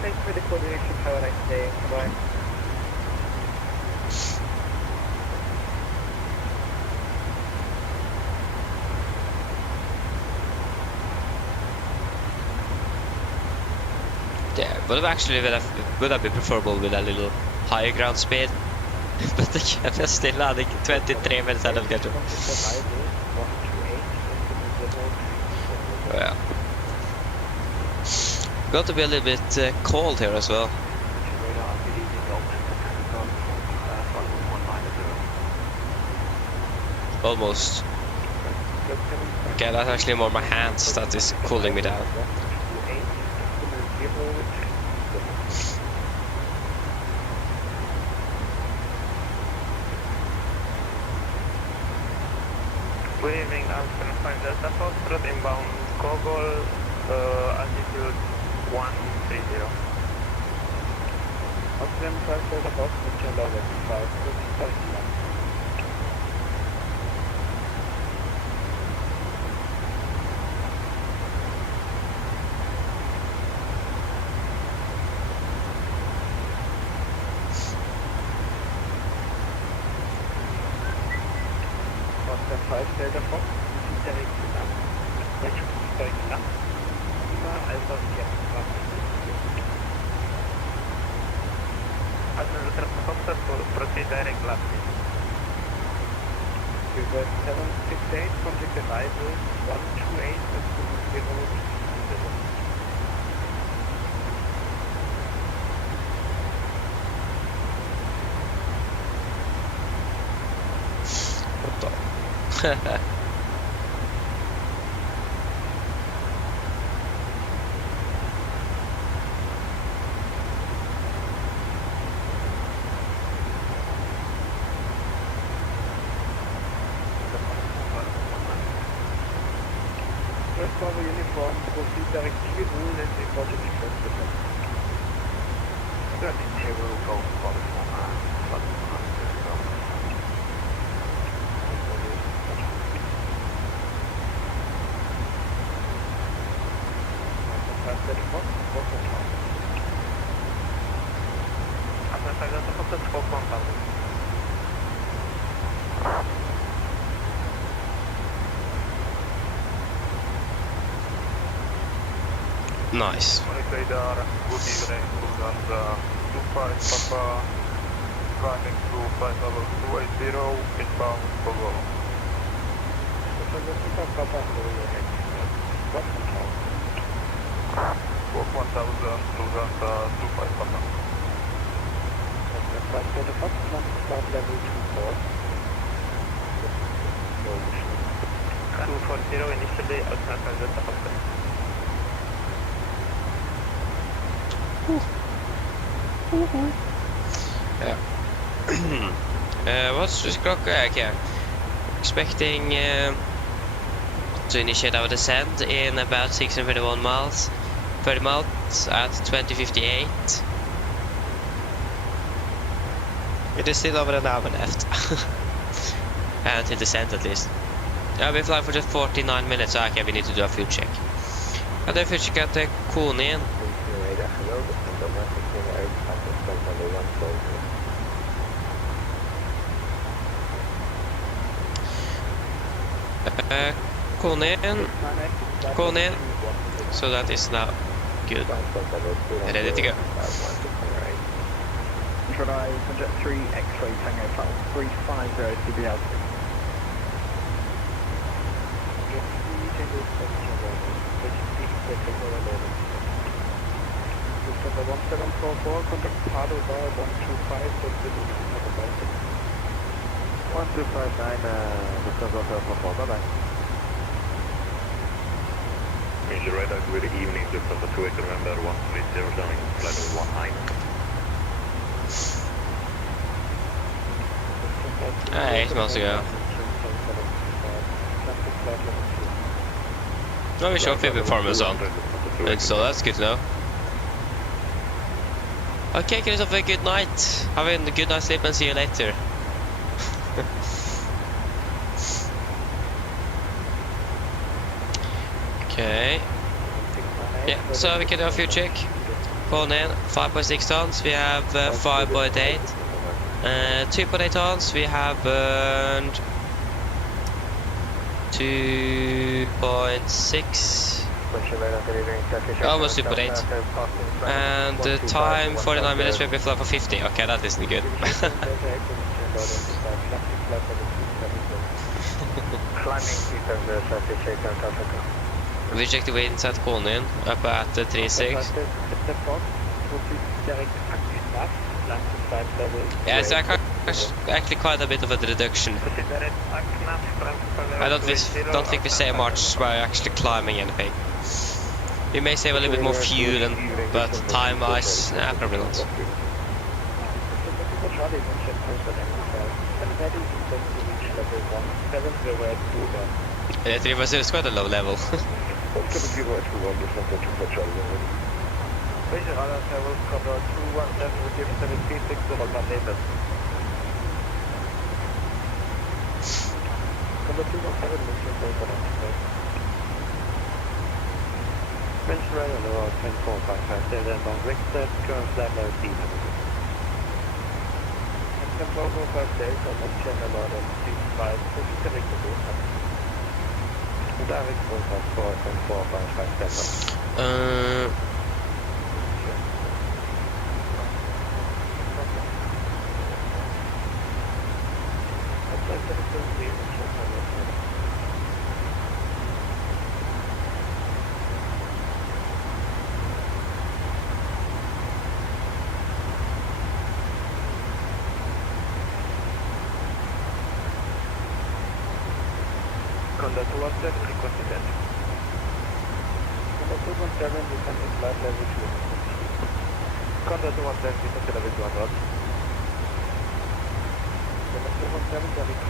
Thanks for the coordination. Have a nice day. Bye. Yeah, would have been preferable with a little higher ground speed. But again, I'm still adding 23 minutes out of schedule. Yeah. Got to be a little bit cold here as well. Almost. Okay, that's actually more my hands that is cooling me down. Good evening, I'm find Delta Foxtrot inbound Gogol, altitude 130. Austrian 5 Delta Foxtrot, level 5, Delta Fox, direkt nach. Direkt nach. Alpha 4. Admiral Delta Fox, proceed direct left. Reverse 768, contact arrival 128, Cover uniform, proceed directly rule and report to the first defense. 32 go for the Nice. Radar, good evening, Uganda, 25 Papa, climbing to flight level 280, inbound Kogo. 25 Papa, what control? 1000, Uganda, 25 Papa. Flight to the Fox, flight level 24. 240 initially, outside Delta Fox. Yeah. What's the clock? Okay. Expecting to initiate our descent in about 621 miles. 30 miles at 2058. It is still over an hour left. Until descent at least. Yeah, we fly for just 49 minutes, so okay, we need to do a fuel check. I do a fuel check at Konin. Cone in. So that is now good. Ready to go. Try 3 X-ray Tango Flight 350 CBL. Number 1744, contact Pardo Bar 125, 1259, bye-bye. Major Radar, good evening, Lufthansa 28 November 130, down flight level 19. Nej, måste gå. Nu har vi kört för performance on. So that's good to know. Okay, Christopher, good night. Have a good night sleep and see you later. Okay. Yeah, so we can do a fuel check. Going in, 5.6 tons, we have 5.8. 2.8 tons, we have burned 2.6. Almost 2.8. And the time 49 minutes, we'll be flying for 50. Okay, that isn't good. We check the weight inside Konin up at 3.6. Yeah, it's actually quite a bit of a reduction. I don't think we save much by actually climbing anything. We may save a little bit more fuel, but time-wise, probably not. 3.6 is quite a low level. Contact 17 requested that. Contact 17, you can flight level 2. Contact 17, you can level 200. Contact 17, direct to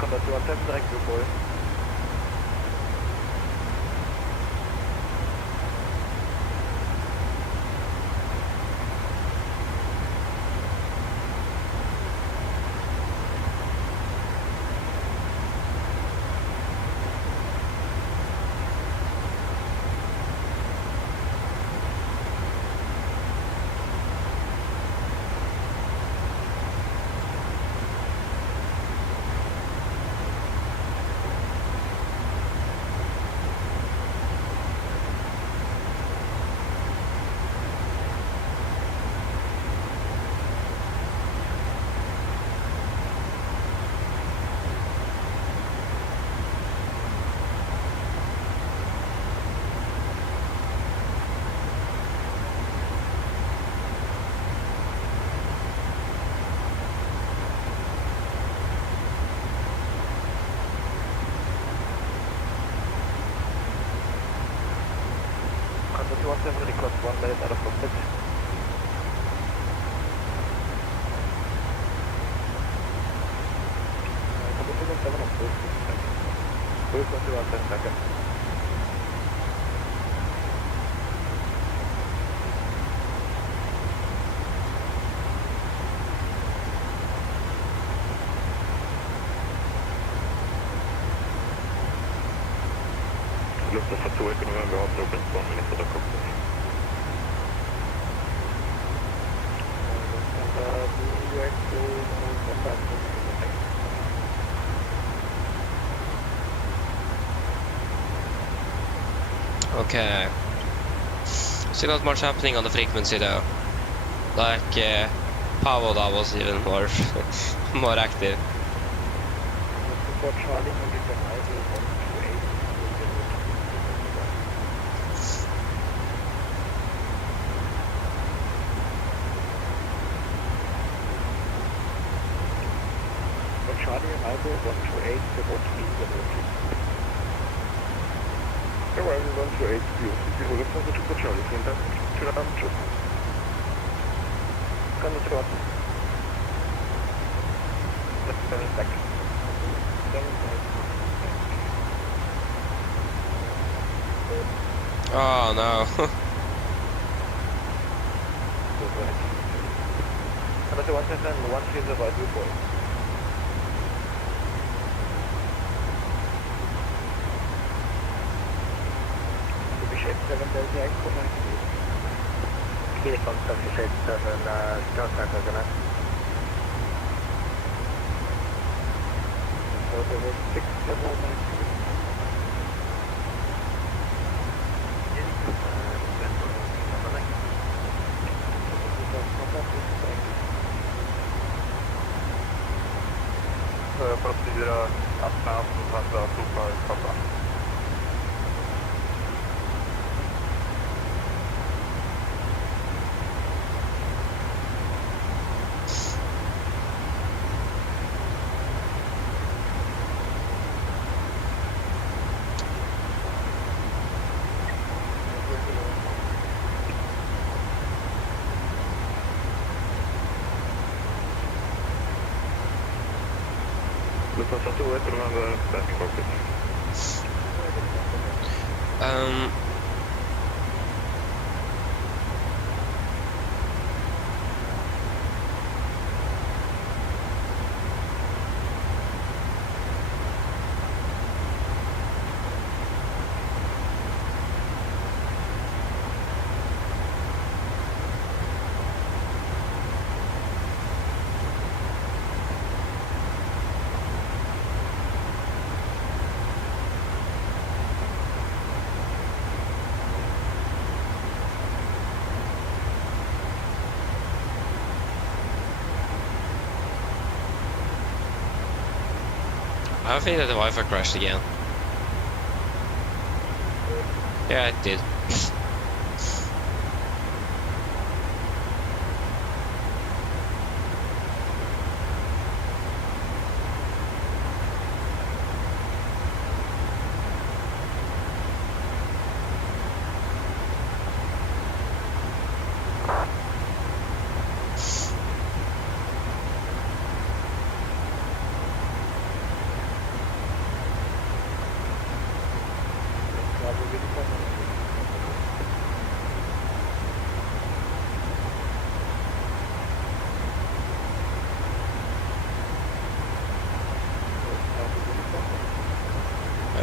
Contact 17, direct to Boy. Contact 17, request 1 minute out of cockpit. Contact 17 on cruise. Cruise 21, 10 seconds. Luftfahrt 2 November, Oslo, Princeton, Minnesota, Cockpit. Okay. So not much happening on the frequency though. Like Pavel that was even more more active. Charlie and Albo 128, report to me, Arrival 128, beautiful, Lufthansa to Charlie, vielen Dank, schönen Abend, tschüss. Kann nicht warten. Back. Oh no. Number 110, 130 by Blue Boy. Uniform 767, start back again. So there were 6 civil Procedura 15, Lufthansa, Super, Papa. Lufthansa 2, November, passing cockpit. I think that the Wi-Fi crashed again. Yeah, it did.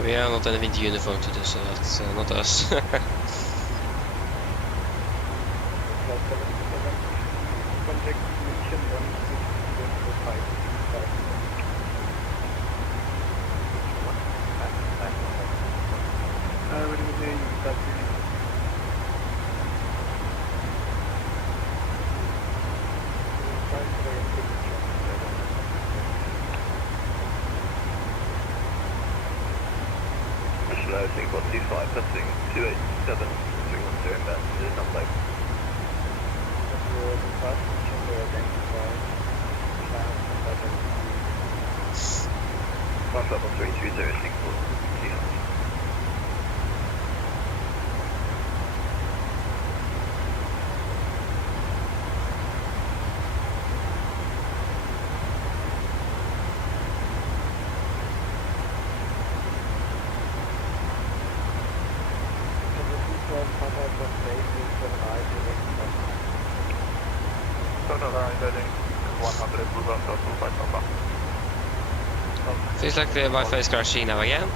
We are not anything to uniform to do, so that's not us. Visualizing 125, testing 287, 310, that's the number. One level 33064. Feels like the Wi-Fi is crashing now again.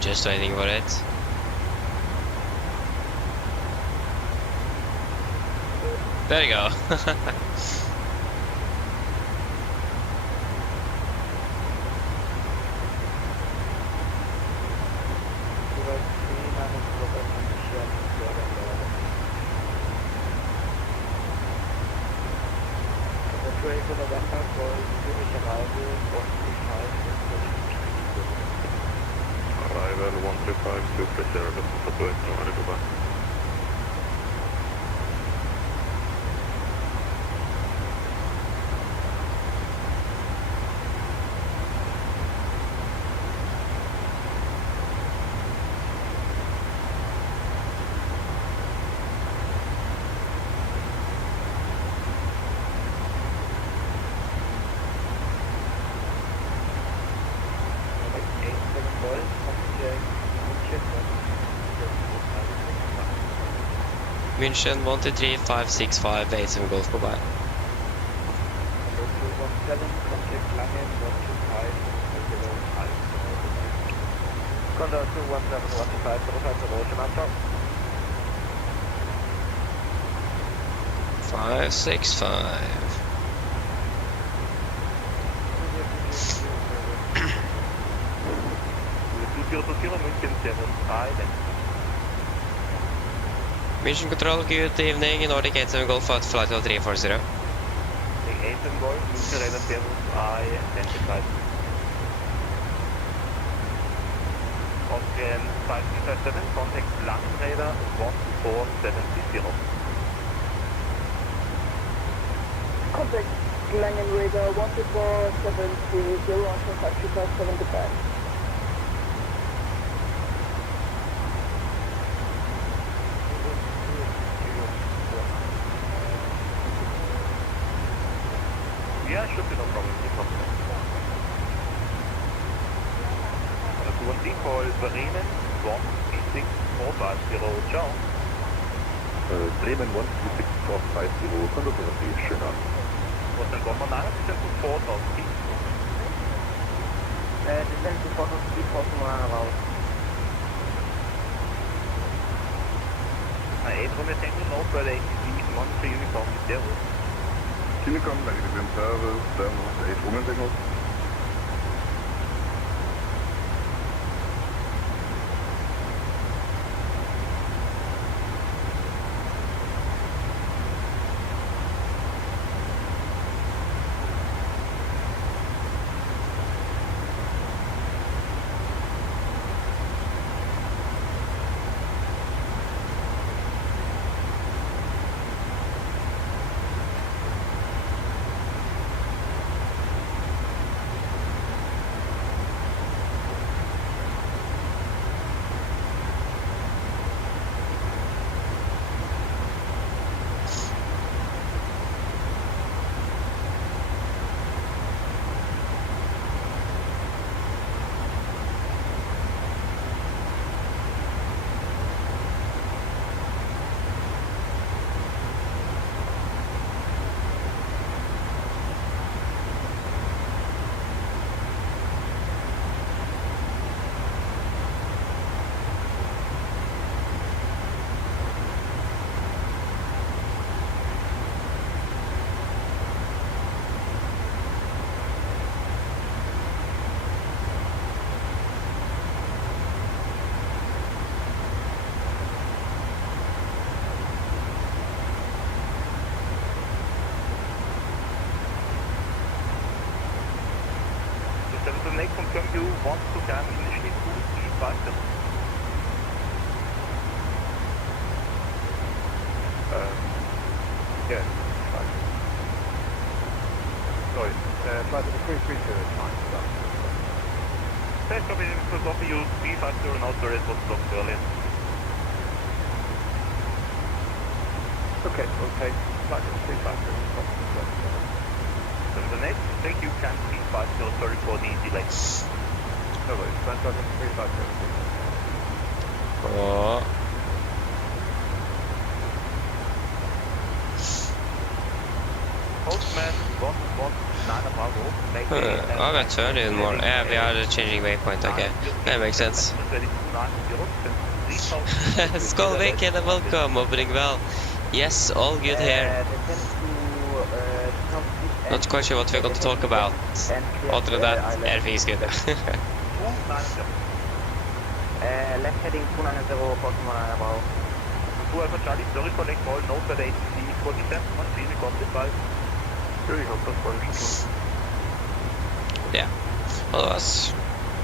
Just waiting for it. There you go. Arrival 135 to preserve the situation on the back. München 123-565, 87 Golf på vei. Condor 217 125 565. Mission Control, good evening. Nordic 87 Golf at flight level 340. Austrian 557, contact Langen Radar 14730. Contact Langen Radar 14730 Oslo 52575. Yeah, should be no problem. To one call Bremen 136 ciao. Bremen 136 Condor schön an. Was denn Bomber 9 to 4000 feet? Descend to 4000 feet, crossing around. From the tangle north where the ATC is monitor uniform is there. Telecom, negative in service, 8 women signals. The next confirm you want to come initially to the faster. Yeah, fine. Sorry, flight of the 332 is fine. Thanks for being able to copy you 350 and also it was blocked earlier. Okay, we'll take flight of the 350 So the next thing you can 350, sorry for the delay. No worries, flight of the 350. Oh. Postman 119 Bravo, make Oh, we're turning more. Yeah, we are changing waypoint. Okay, that makes sense. Skolvik and welcome, opening well. Yes, all good here. Not quite sure what we're going to talk about. Other than that, everything is good. Left heading 290, Baltimore about. 2 Alpha Charlie, sorry for late call, note that ATC 47, 1 contact by. Yeah. Well, that's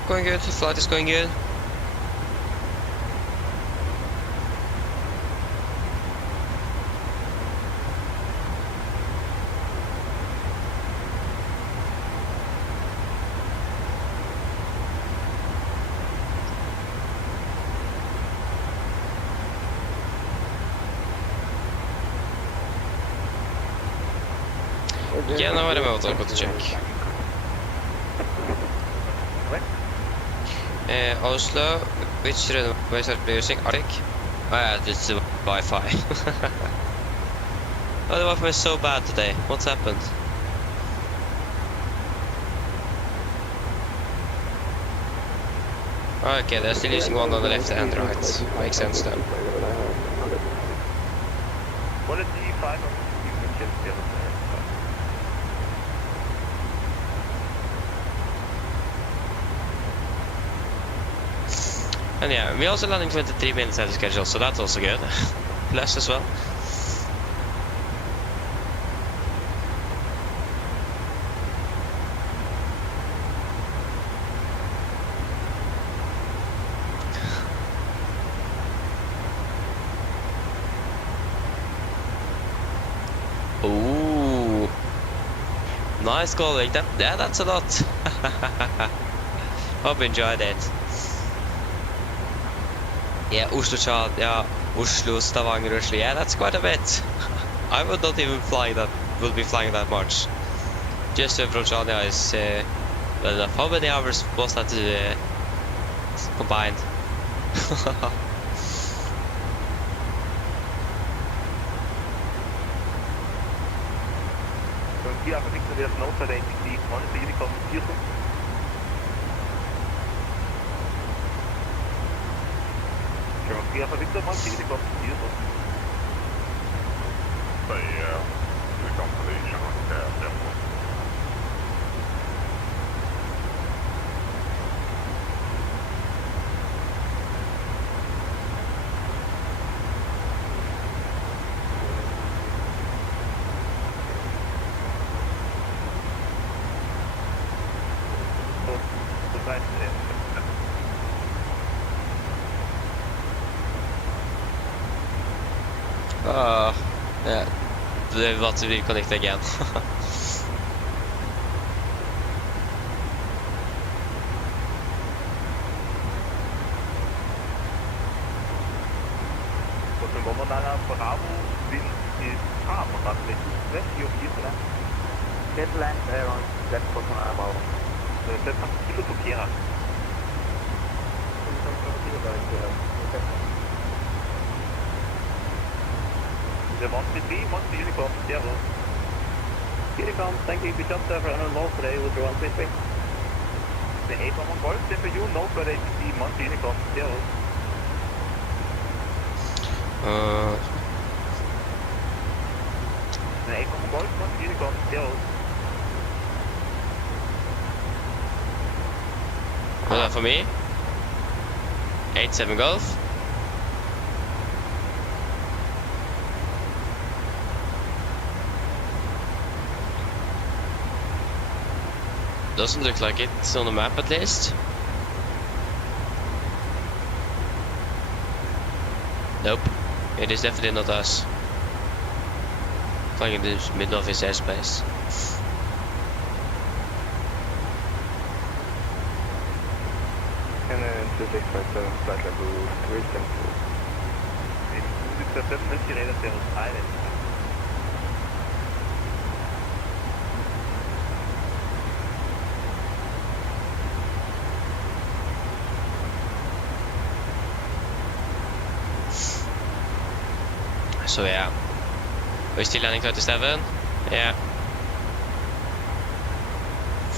going good. The flight is going good. Yeah, no, whatever, I'll go to check. Oslo, which runway are you using? Arctic? Oh yeah, it's the Wi-Fi. Oh, the Wi-Fi is so bad today. What's happened? Okay, they're still using one on the left and right. Makes sense then. What is the 5 of you can check the other side? And yeah, we're also landing 23 minutes ahead of schedule, so that's also good. Plus as well. Ooh, nice calling. That's a lot. Hope you enjoyed it. Yeah, Oslo Chad, yeah, Oslo, Stavanger, Oslo. Yeah, that's quite a bit. I would not even fly that. Will be flying that much. Just from Chania is well enough. How many hours was that combined? Die afgezien weer het nood die man is jullie komen hier goed. Die afgezien man jullie komen hier goed. Bij de compilation on the Yeah, they want to reconnect again. Wat een wonder naar Bravo wind is hamer, maar het is weg hier op hier vandaan. Get land around that Baltimore about. Dat kan niet goed keren. The 133, 1 uniform, zero. Unicom, thank you. We jumped over on a low today with your 133. The 811 Golf, for you, no for ATC, 1 uniform, zero. The 811 Golf, 1 uniform, zero. Was that for me? 87 Golf. Doesn't look like it's on the map at least. Nope, it is definitely not us. Flying in the middle of his airspace. And then 2657, flight level 372. 2657 is gereden tegen Island. So yeah, we're still landing 37. Yeah.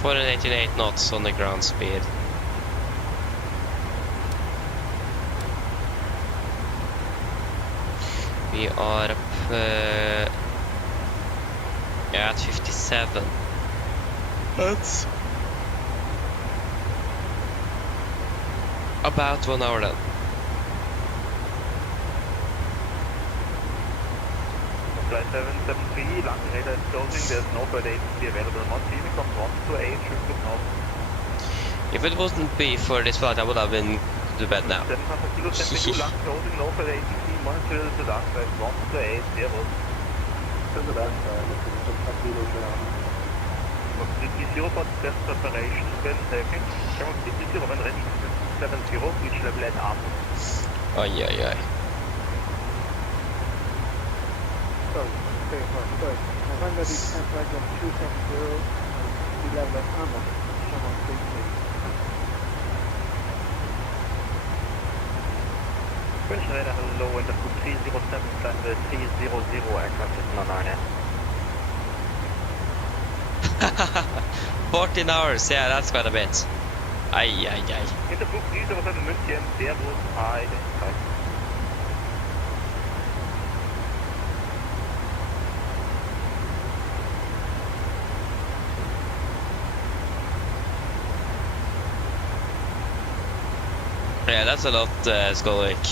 488 knots on the ground speed. We are up at 57. That's about 1 hour then. Flight 773, landing radar is closing, there's no further agency available. Mount Phoenix from 128, should look north. If it wasn't be for this flight, I would have been to bed now. 700 kilo, 72, land closing, no further agency, monitor to dark side, 128, 0. To the dark side, looking at some kilo down. Mobility 0 for test preparation, when Mobility 0 when ready, 70, reach level at arm. Oj, oj, oj. So, okay, sorry. November descent right on 270, level at Amos, Shamrock Station. French radar hello, and the 307, flight 300, aircraft is non-RNA. 14 hours, yeah, that's quite a bit. Ay, ay, ay. In the book 307 München, there was high. Yeah, that's a lot, Skolvik.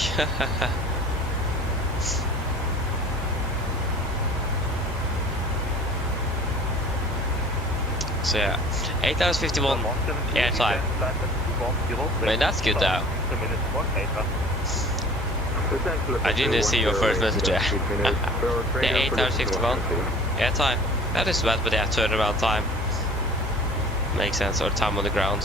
So yeah, 8 hours 51 air time. I mean, that's good though. I didn't see your first message yet. Yeah, 8 hours 51 air time. That is bad, but yeah, turnaround time. Makes sense, or time on the ground.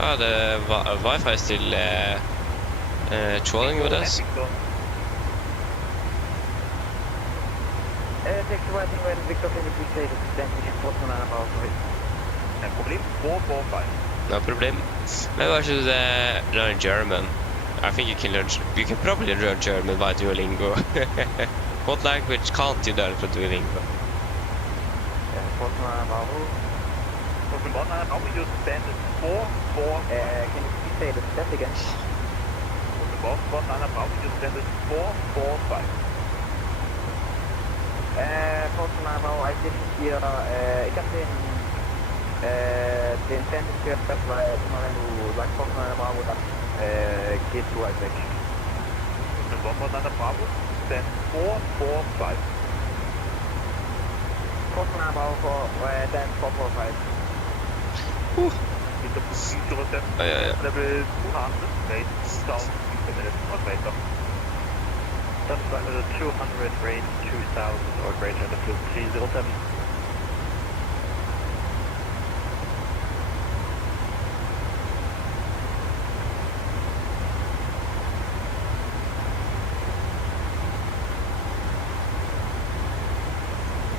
Oh, the Wi-Fi is still trolling with us. Taxi waiting when Victor, can you please say the destination for 1 hour away? No problem, 445. No problem. Maybe I should learn German. I think you can probably learn German by Duolingo. What language can't you learn from Duolingo? For 1 hour. For 1 hour, you stand at 445. Can you please say the stand again? For 1 hour, you stand at 445. Volkswagen, I didn't hear, ik heb de intentie dat wij tomorrow like Volkswagen would get to I think. Volkswagen Bravo, then 445. Volkswagen for then 445. With the procedure of level 200, rate 2,000 minutes or later. That's like the 200 rate 2000 or greater at the field 307.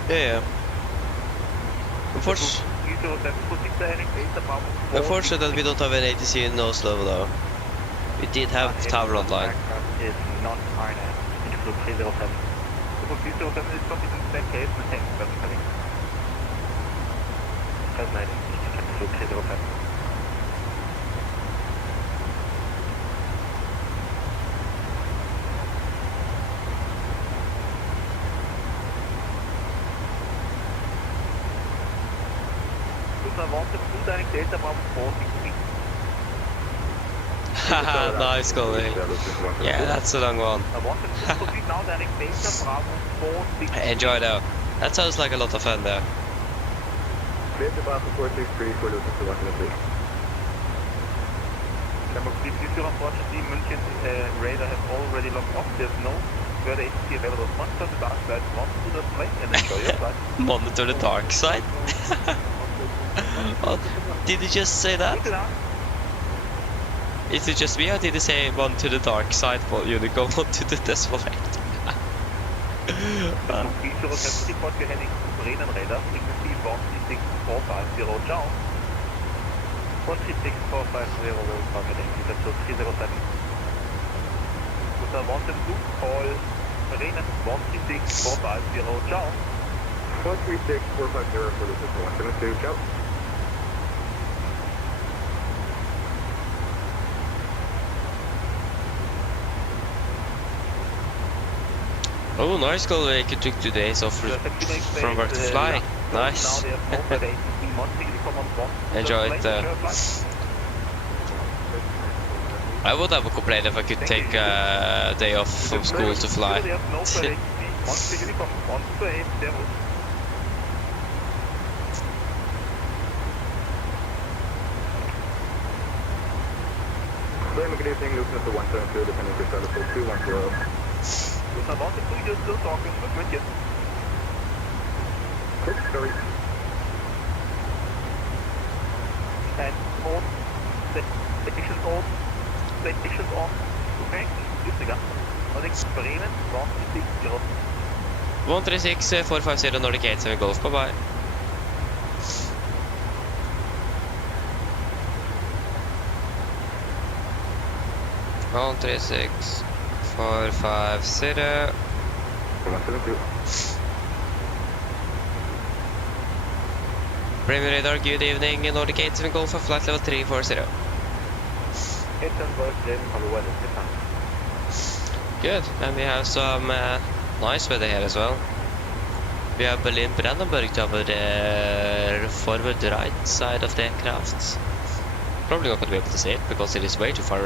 Yeah. Unfortunate that we don't have an ATC in Oslo though. We did have tower online. Is non-RNA. 307. The 307 is probably in the same case, the same coming. Fascinating. 307. I want to do direct data about 463. Haha, nice calling. Yeah, that's a long one. I want to proceed now direct data Bravo 463. Enjoy though. That sounds like a lot of fun though. Data Bravo 463 for the München. Unfortunately, München radar has already locked off. There's no further ATC available. Monitor the dark side, monitor the plane, and enjoy your flight. Monitor the dark side? Oh, did you just say that? Is it just me or did you say one to the dark side while you go on to the decimal eight? Report you're heading to Bremen radar, frequency 13645, ciao. 136,450 will targeting, is up to 307. Hotel 172, call Marina 136,450, ciao. 136,450 for the system 172, ciao. Oh, nice call. You took 2 days off from work to fly. Nice. Enjoy it. I would have complained if I could take a day off from school to fly. Good evening, Luton to 172, depending to service 210. I wanted to just still talking with you. Sorry. And on. Stations on. Stations on. Okay, good to go. I think Bremen 136. 136 450 Nordic 87 Golf. Bye bye. One 36 450. 172. Premier radar, good evening. Nordic 87 Golf for flight level 340. Good, and we have some nice weather here as well. We have Berlin-Brandenburg to our forward right side of the aircraft. Probably not going to be able to see it because it is way too far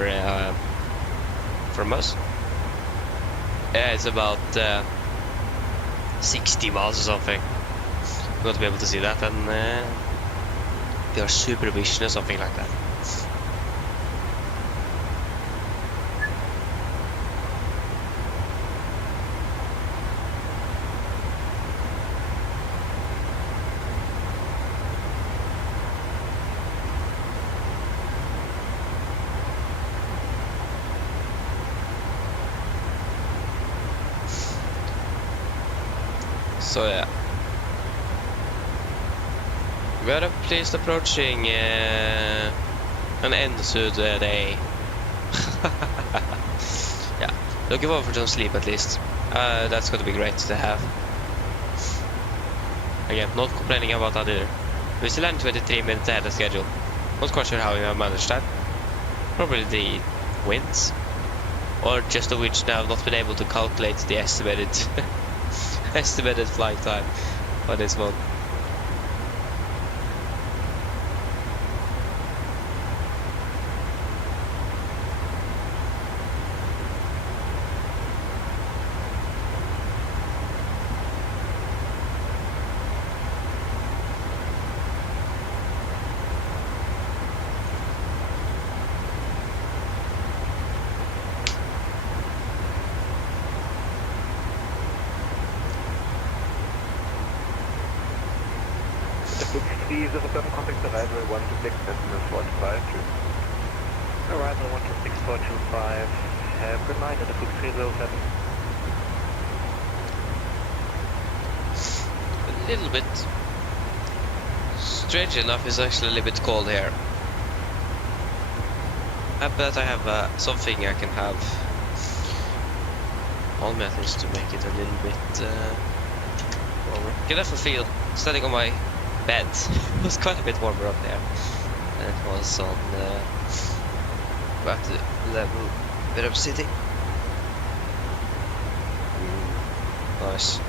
from us. Yeah, it's about 60 miles or something. Not to be able to see that, and your supervision or something like that. So yeah, we are pleased approaching an end to the day. Yeah, looking forward for some sleep at least. That's going to be great to have. Again, not complaining about that either. We still had 23 minutes ahead of schedule. Not quite sure how we have managed that. Probably the winds, or just of which now I've not been able to calculate the estimated estimated flight time for this one. Contact arrival 126, decimal 45. Arrival 126.425. Have good night at the 307. A little bit. Strange enough, it's actually a little bit cold here. I bet I have something I can have on me at least to make it a little bit warmer. I can definitely feel standing on my bed. It was quite a bit warmer up there than it was on at the level bit of city. Nice.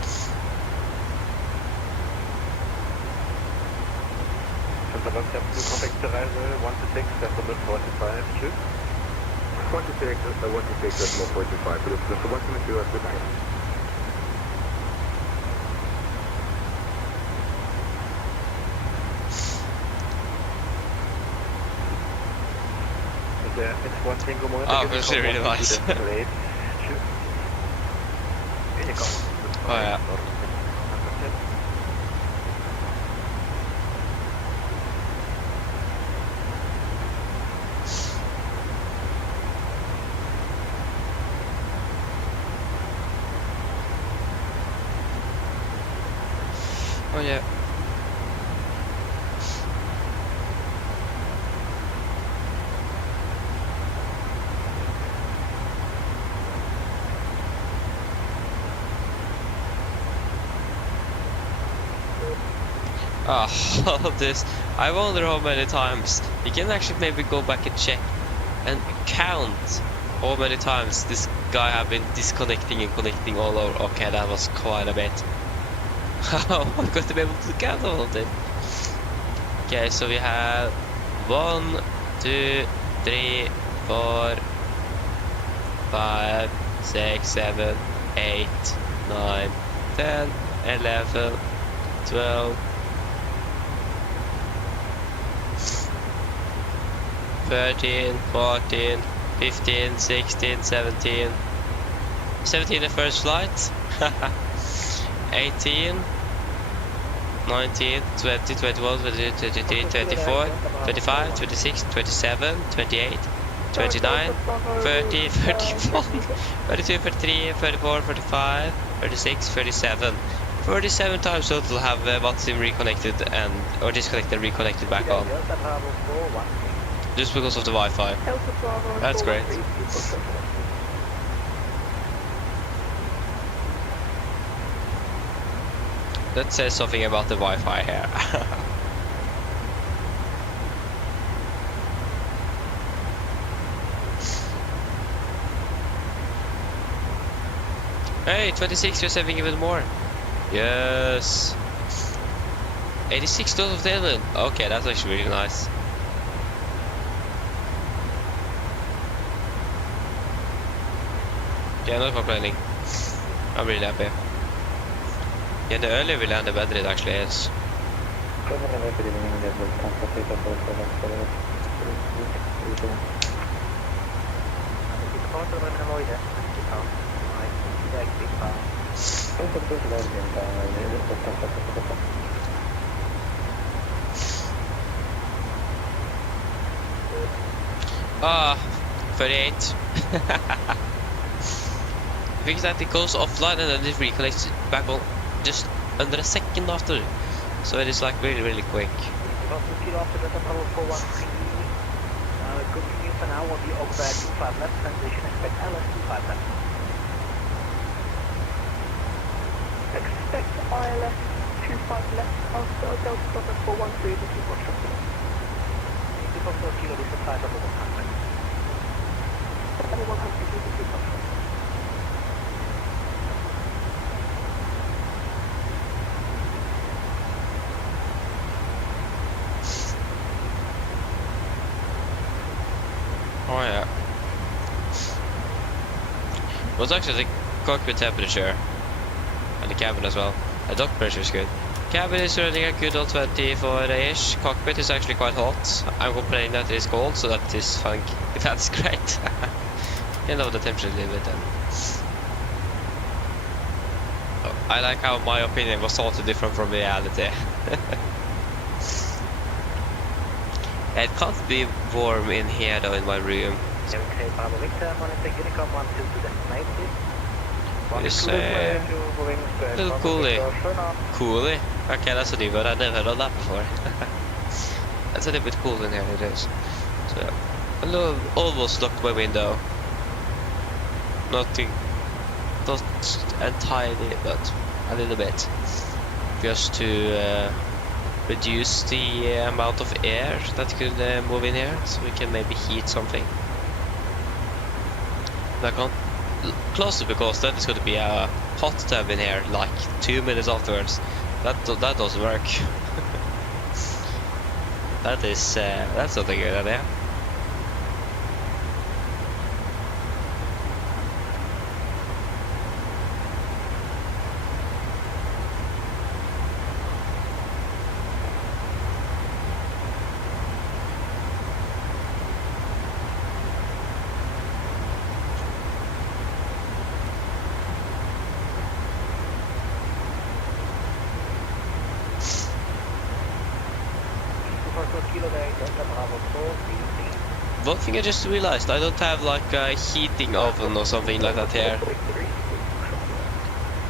Contact arrival 126, decimal 45. Tschüss. 126, decimal 45. For this is 172, good night. It's one single moment. Oh, it was really nice. Oh yeah. Oh yeah. Oh, this. I wonder how many times. You can actually maybe go back and check and count how many times this guy have been disconnecting and connecting all over. Okay, that was quite a bit. I'm going to be able to count all of it. Okay, so we have 1, 2, 3, 4, 5, 6, 7, 8, 9, 10, 11, 12, 13, 14, 15, 16, 17. 17 the first flight. 18, 19, 20, 21, 22, 23, 24, 25, 26, 27, 28, 29, 30, 31, 32, 33, 34, 35, 36, 37. 37 times total have Watsim reconnected and or disconnected and reconnected back on. Just because of the Wi-Fi. That's great. That says something about the Wi-Fi here. Hey, 26, you're saving even more. Yes. 86 of them. Okay, that's actually really nice. Yeah, not complaining. I'm really happy. Yeah, the earlier we land, the better it actually is. Ah, 38. The thing is that it goes offline and then it reconnects back on just under a second after. So it is like really quick. Continue for now on the over 25 left transition, expect LS 25 left. Expect ILS 25 left after Delta Bravo 413 to keep watch for. Before 4 kilo, this is flight level 100. Level 100, keep watch for. Oh yeah. What's actually the cockpit temperature? And the cabin as well. The dock pressure is good. Cabin is running a good on 24-ish. Cockpit is actually quite hot. I'm complaining that it is cold, so that is funky. That's great. You know the temperature a little bit then. I like how my opinion was totally different from reality. It can't be warm in here though in my room. You say a little coolie. Coolie? Okay, that's a new word. I've never heard of that before. That's a little bit cool in here, it is. So, a little, almost locked my window. Not entirely, but a little bit. Just to reduce the amount of air that could move in here, so we can maybe heat something. I can't close it because then it's going to be a hot tub in here like 2 minutes afterwards. That doesn't work. That's not a good idea. One thing I just realized, I don't have like a heating oven or something like that here.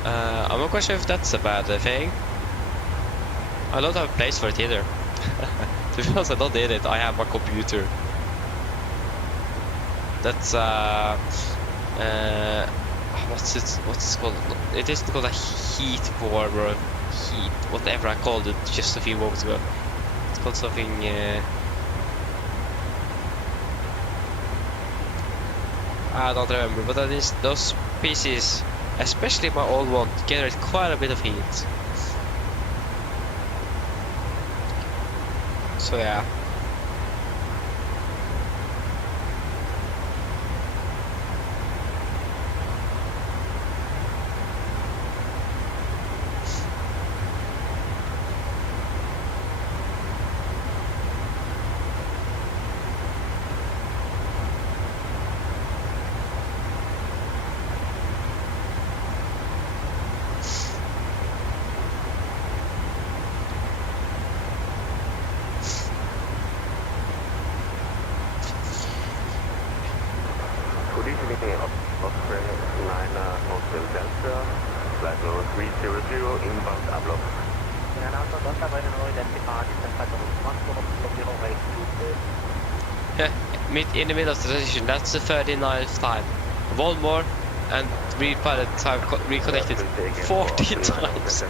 I'm not quite sure if that's a bad thing. I don't have a place for it either. To be honest, I don't need it. I have a computer. That's what's it called? It isn't called a heat warmer or heat, whatever I called it just a few moments ago. It's called something. I don't remember, but that is those PCs, especially my old one, generate quite a bit of heat. So yeah. Good evening, Osprey 9 Hotel Delta, flight level 300 inbound Abloh. In the middle of the transition, that's the 39th time. One more, and repilot time reconnected 40 times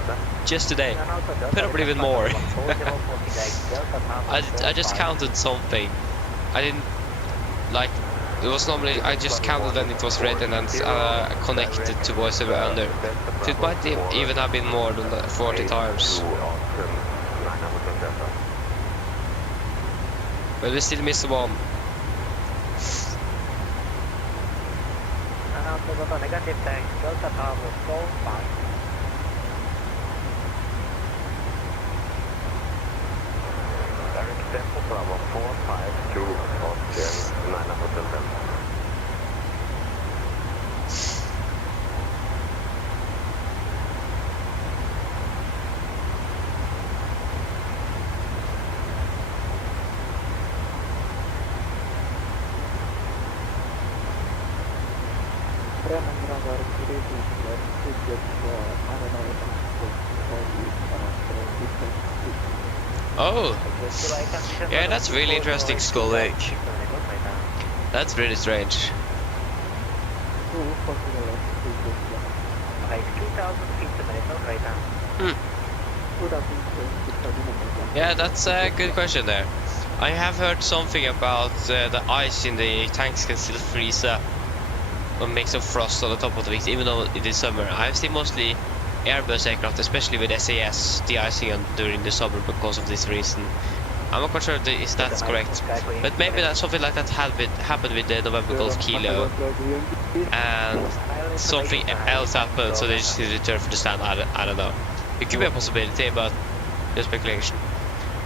just today. Probably even more. I just counted something. I didn't like. It was normally I just counted when it was red and then connected to voiceover under. So it might even have been more than 40 times. But we still missed one. Negative tank, Delta Tower, Soul 5. Direct Tempo Bravo 452 Austrian 9 Hotel Delta. Oh, yeah, that's really interesting, Skull Lake. That's really strange. Like 2,000 feet a minute, not right now. Yeah, that's a good question there. I have heard something about the ice in the tanks can still freeze up or make some frost on the top of the wings, even though it is summer. I've seen mostly Airbus aircraft, especially with SAS, de-icing during the summer because of this reason. I'm not quite sure if that's correct, but maybe that something like that happened with the November Golf Kilo, and something else happened, so they just need to return for the stand. I don't know. It could be a possibility, but just speculation.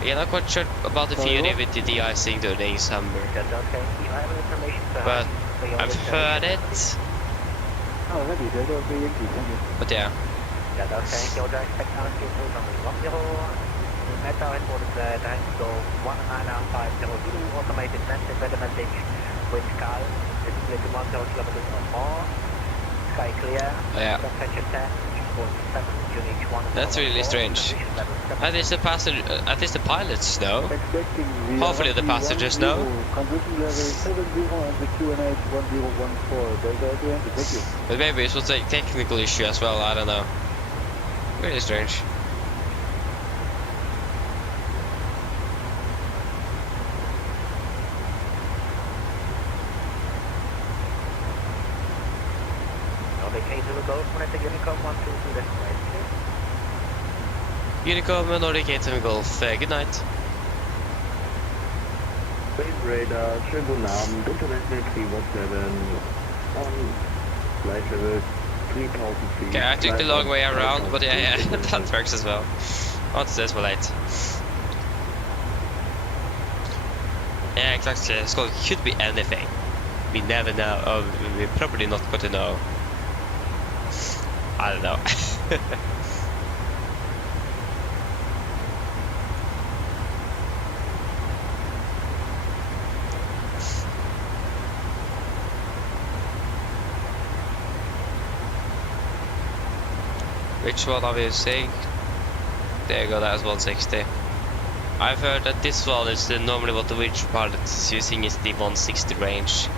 Yeah, not quite sure about the theory with the de-icing during the summer, but I've heard it. But yeah. Metal headquarters tank, so 19502, automated message, weather message, wind calm, visibility 10 kilometers or more, sky clear, temperature 10, 47 unit 1. That's really strange. At least the passenger, at least the pilots know. Hopefully the passengers know. But maybe it was a technical issue as well, I don't know. Really strange. Unicom Nordic 8 Golf, good night. Space radar, schönen guten Abend, International 317 on flight level 3000 feet. Okay, I took the long way around, but yeah, that works as well. Not this well late. Yeah, exactly. It's called could be anything. We never know. Oh, we're probably not going to know. I don't know. Which one are we using? There you go, that was 160. I've heard that this one is normally what the Witch pilot is using is the 160 range.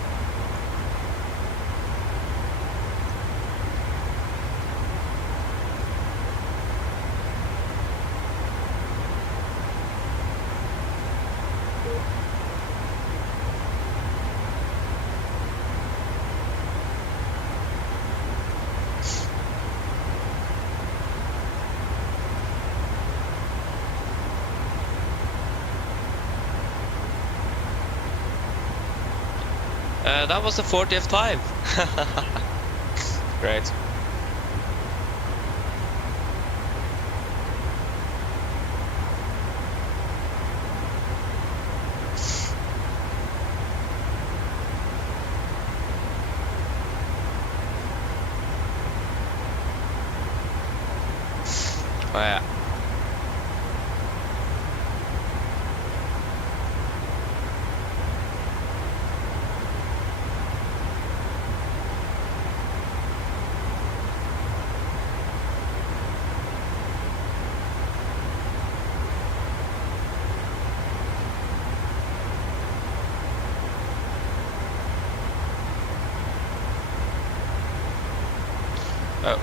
That was the 40th time. Great. Oh yeah. Oh.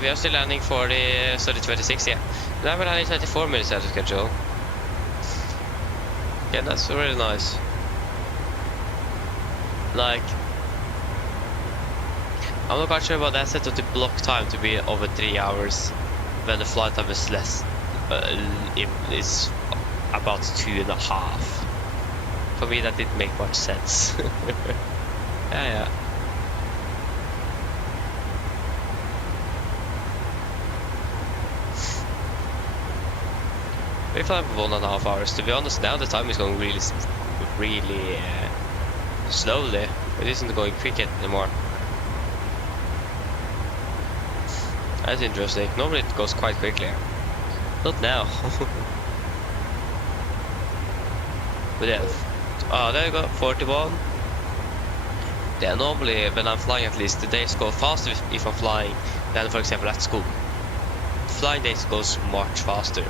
We are still landing for the 26, yeah. Now we're landing 24 minutes out of schedule. Yeah, that's really nice. Like, I'm not quite sure about that set of the block time to be over 3 hours when the flight time is less, is about 2.5. For me, that didn't make much sense. Yeah. We fly for 1.5 hours. To be honest, now the time is going really slowly. It isn't going quick anymore. That's interesting. Normally it goes quite quickly. Not now. But yeah. Oh, there you go. 41. Yeah, normally when I'm flying, at least the days go faster if I'm flying than, for example, at school. Flying days goes much faster.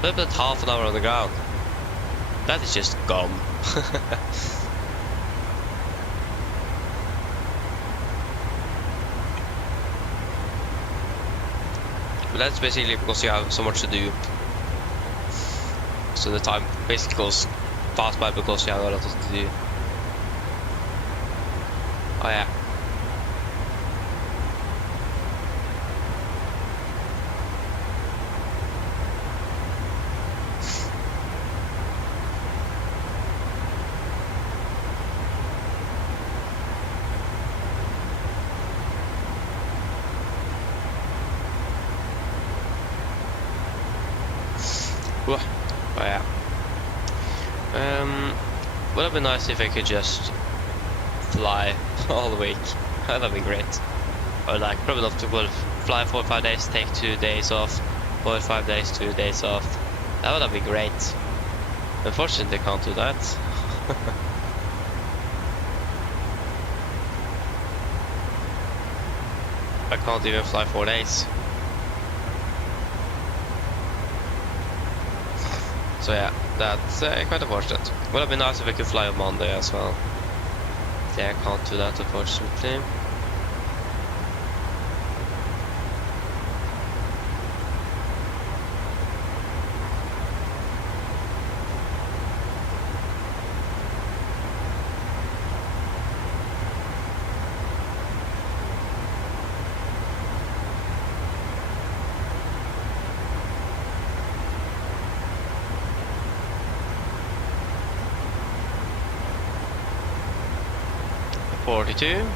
But about half an hour on the ground. That is just gone. But that's basically because you have so much to do. So the time basically goes fast by because you have a lot to do. Oh yeah. Oh yeah. Would have been nice if I could just fly all week. That'd be great. Or like probably not to fly 4 or 5 days, take 2 days off, 4 or 5 days, 2 days off. That would have been great. Unfortunately, I can't do that. I can't even fly 4 days. So yeah, that's quite unfortunate. Would have been nice if I could fly on Monday as well. Yeah, I can't do that unfortunately. .42.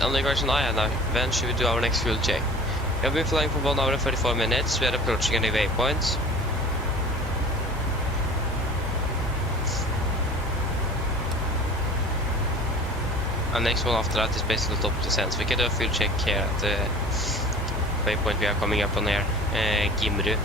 Only question I have now, when should we do our next fuel check? We have been flying for 1 hour and 34 minutes, we are approaching any waypoints. And next one after that is basically top descent. We can do a fuel check here at the waypoint we are coming up on here, Gimru.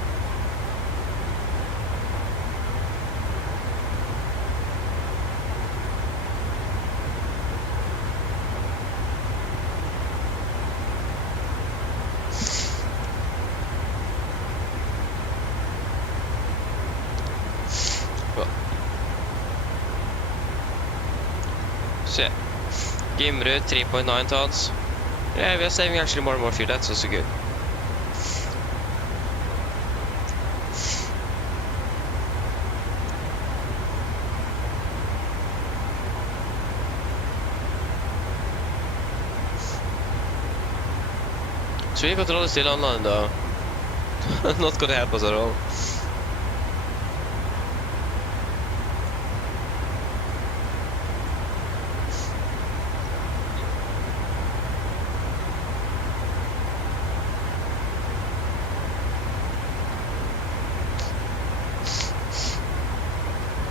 So Gimru 3.9 tons. Yeah, we are saving actually more and more fuel. That's also good. Swing control is still online though. Not gonna help us at all.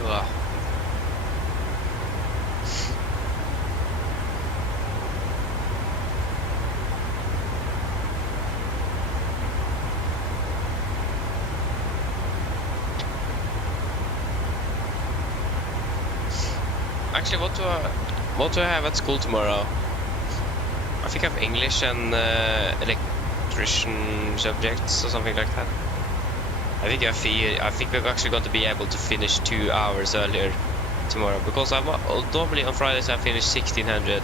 Ugh. Actually, what do I have at school tomorrow? I think I have English and electrician subjects or something like that. I think we're actually going to be able to finish 2 hours earlier tomorrow because normally on Fridays I finish 1600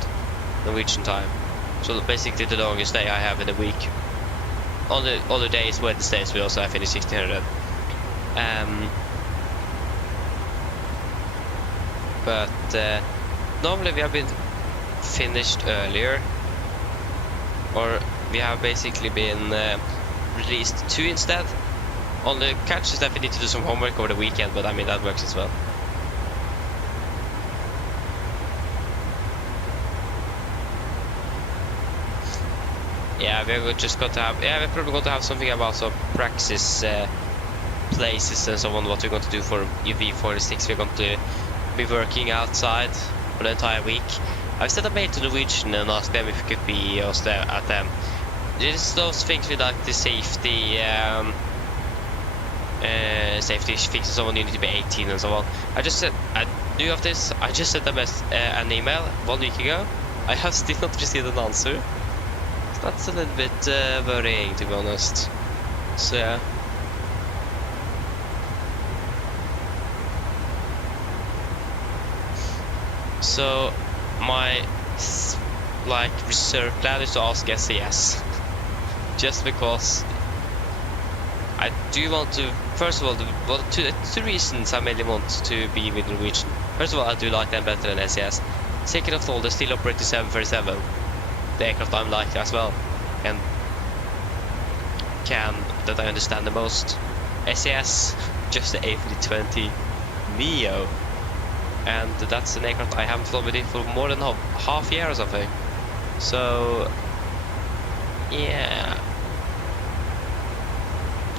Norwegian time. So basically the longest day I have in a week. On the other days, Wednesdays, we also have finished 1600. But normally we have been finished earlier, or we have basically been released 2 instead. On the catch is that we need to do some homework over the weekend, but I mean that works as well. Yeah, we're just going to have. Yeah, we're probably going to have something about some praxis places and so on. What we're going to do for UV46, we're going to be working outside for the entire week. I've sent a mail to Norwegian and asked them if we could be at them. It's those things with like the safety safety things and so on. You need to be 18 and so on. I just said I knew of this. I just sent them an email 1 week ago. I have still not received an answer. So that's a little bit worrying, to be honest. So yeah. So my reserve plan is to ask SES, just because I do want to. First of all, two reasons I mainly want to be with Norwegian. First of all, I do like them better than SES. Second of all, they still operate the 737, the aircraft I'm like as well, and that I understand the most. SES, just the A320 Neo. And that's an aircraft I haven't flown with it for more than half year or something. So yeah.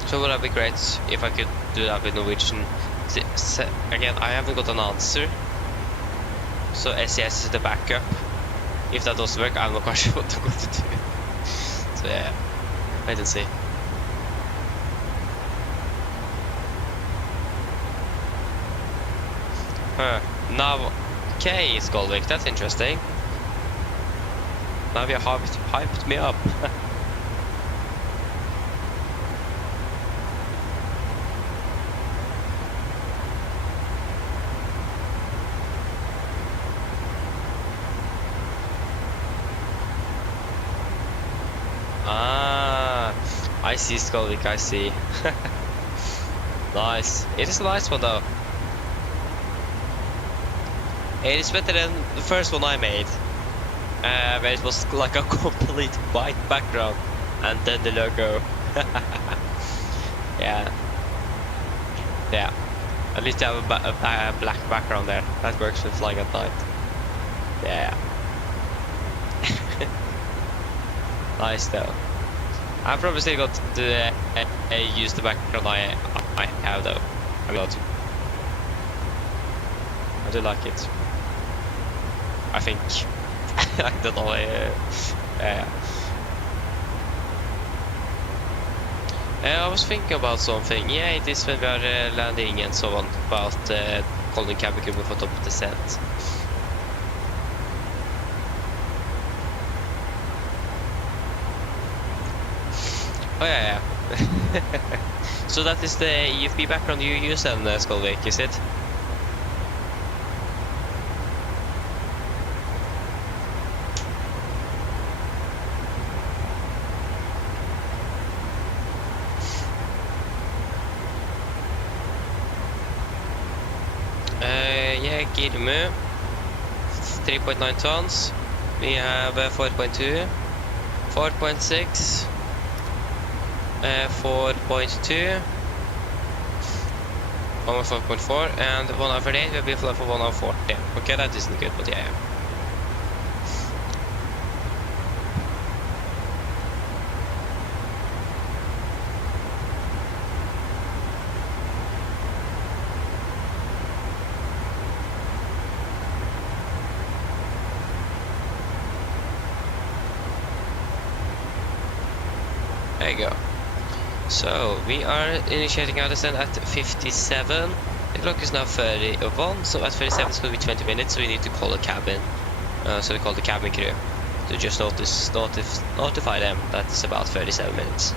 So would that be great if I could do that with Norwegian. Again, I haven't got an answer. So SES is the backup. If that doesn't work, I'm not quite sure what I'm going to do. So yeah, wait and see. Now, okay, Skolvik, that's interesting. Now you have hyped me up. I see, Skolvik, I see. Nice. It is a nice one though. It is better than the first one I made, where it was like a complete white background and then the logo. Yeah. At least you have a black background there. That works with flying at night. Yeah. Nice though. I probably still got to use the background I have though. I'm glad to. I do like it. I think. I don't know. I was thinking about something. Yeah, it is when we are landing and so on, about calling cabin crew for top of the set. Oh yeah. So that is the EFB background you use then, Skolvik, is it? Girmu, 3.9 tons. We have 4.2, 4.6, 4.2, almost 4.4, and 1 hour 48, we'll be flying for 1 hour 40. Okay, that isn't good, but yeah. There you go. So we are initiating our descent at 57. The clock is now 31, so at 37 it's going to be 20 minutes, so we need to call a cabin. So we call the cabin crew to just notify them that it's about 37 minutes.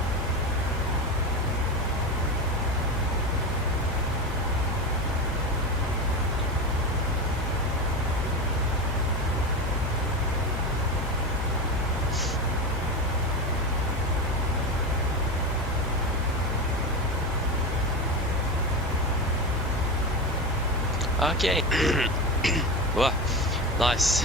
Okay. Wow, nice.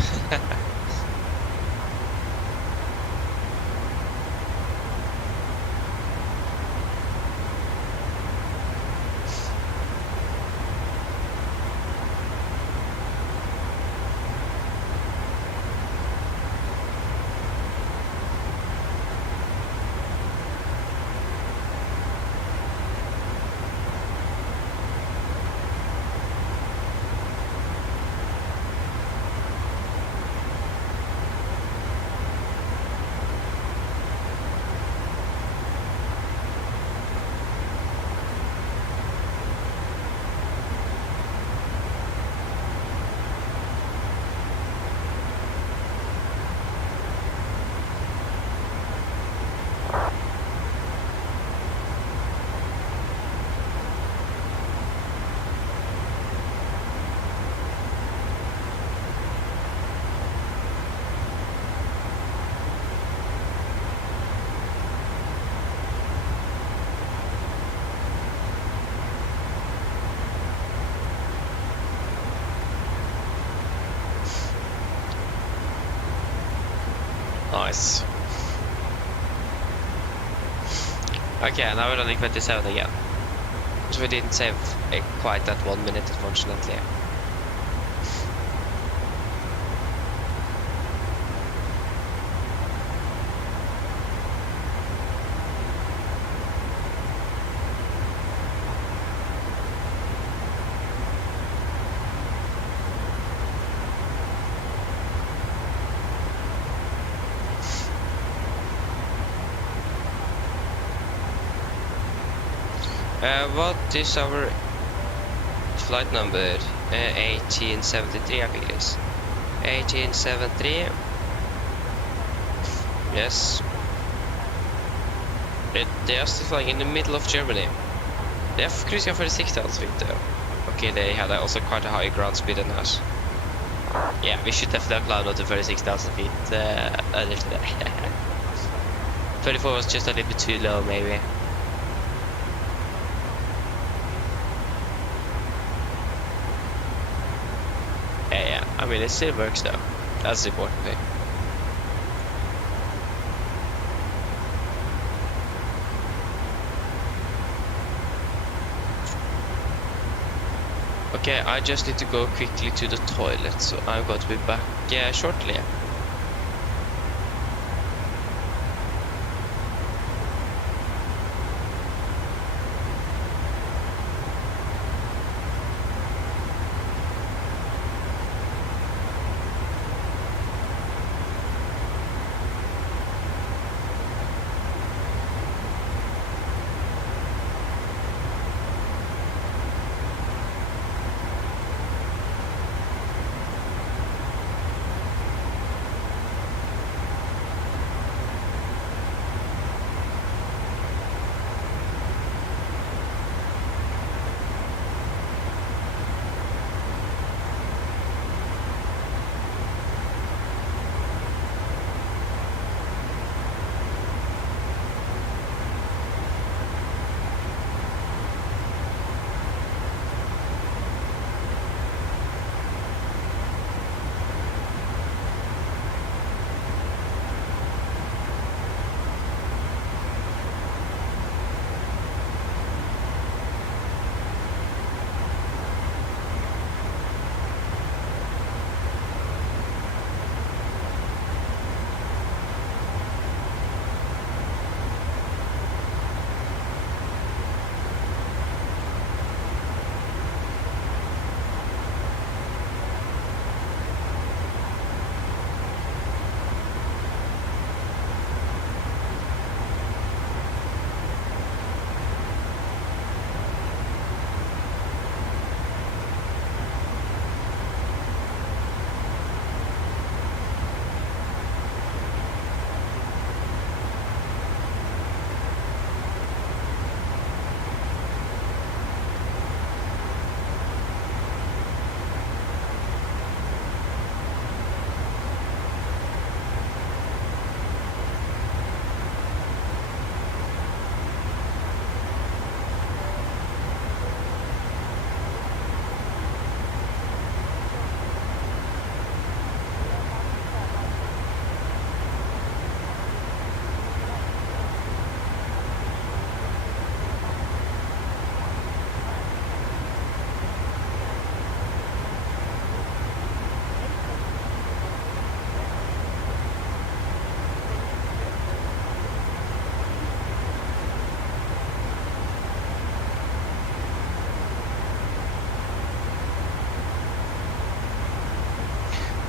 Nice. Okay, now we're running 27 again. So we didn't save quite that 1 minute, unfortunately. What is our flight number? 1873, I think it is. 1873. Yes. They are still flying in the middle of Germany. They have cruising for 36,000 feet though. Okay, they had also quite a high ground speed than us. Yeah, we should definitely have climbed up to 36,000 feet a little bit. 34 was just a little bit too low, maybe. Yeah, I mean, it still works though. That's the important thing. Okay, I just need to go quickly to the toilet, so I'm going to be back shortly.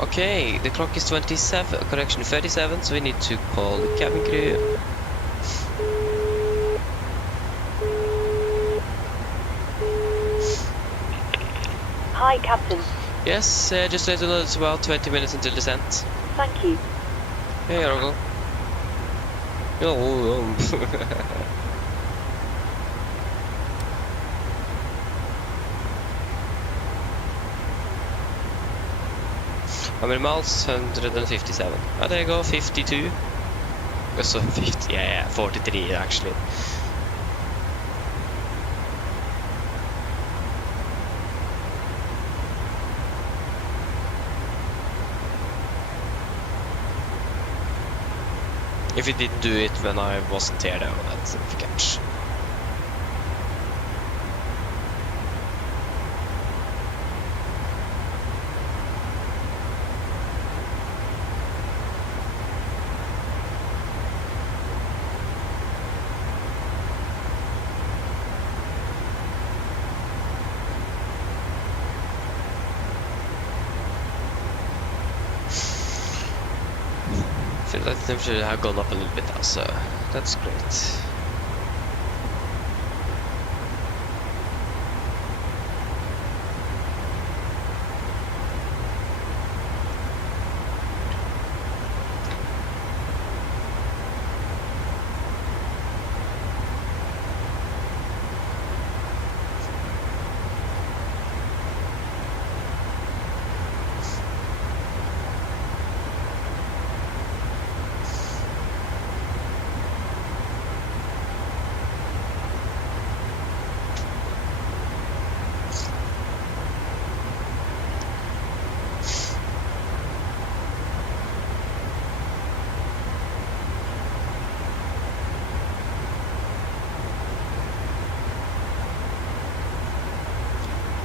Okay, the clock is 27, correction 37, so we need to call the cabin crew. Hi, Captain. Yes, just let you know it's about 20 minutes until descent. Thank you. Hey, Argo. Oh, how many miles? 157. Oh, there you go, 52. So 50, yeah, 43 actually. If you didn't do it when I wasn't here though, that's a catch. I feel like the temperature have gone up a little bit now, so that's great.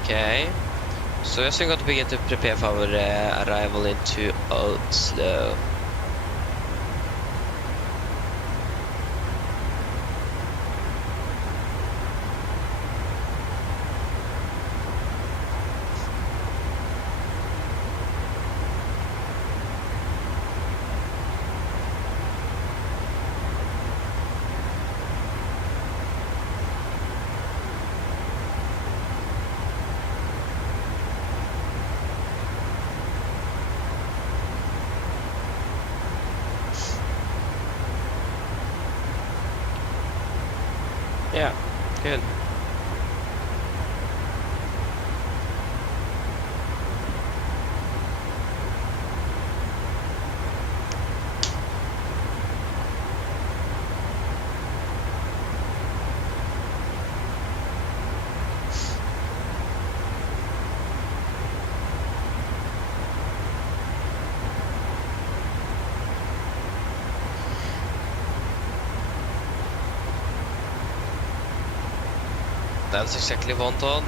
Okay, so I think I'm going to begin to prepare for our arrival into Oslo. Yeah, good. That's exactly 1 ton.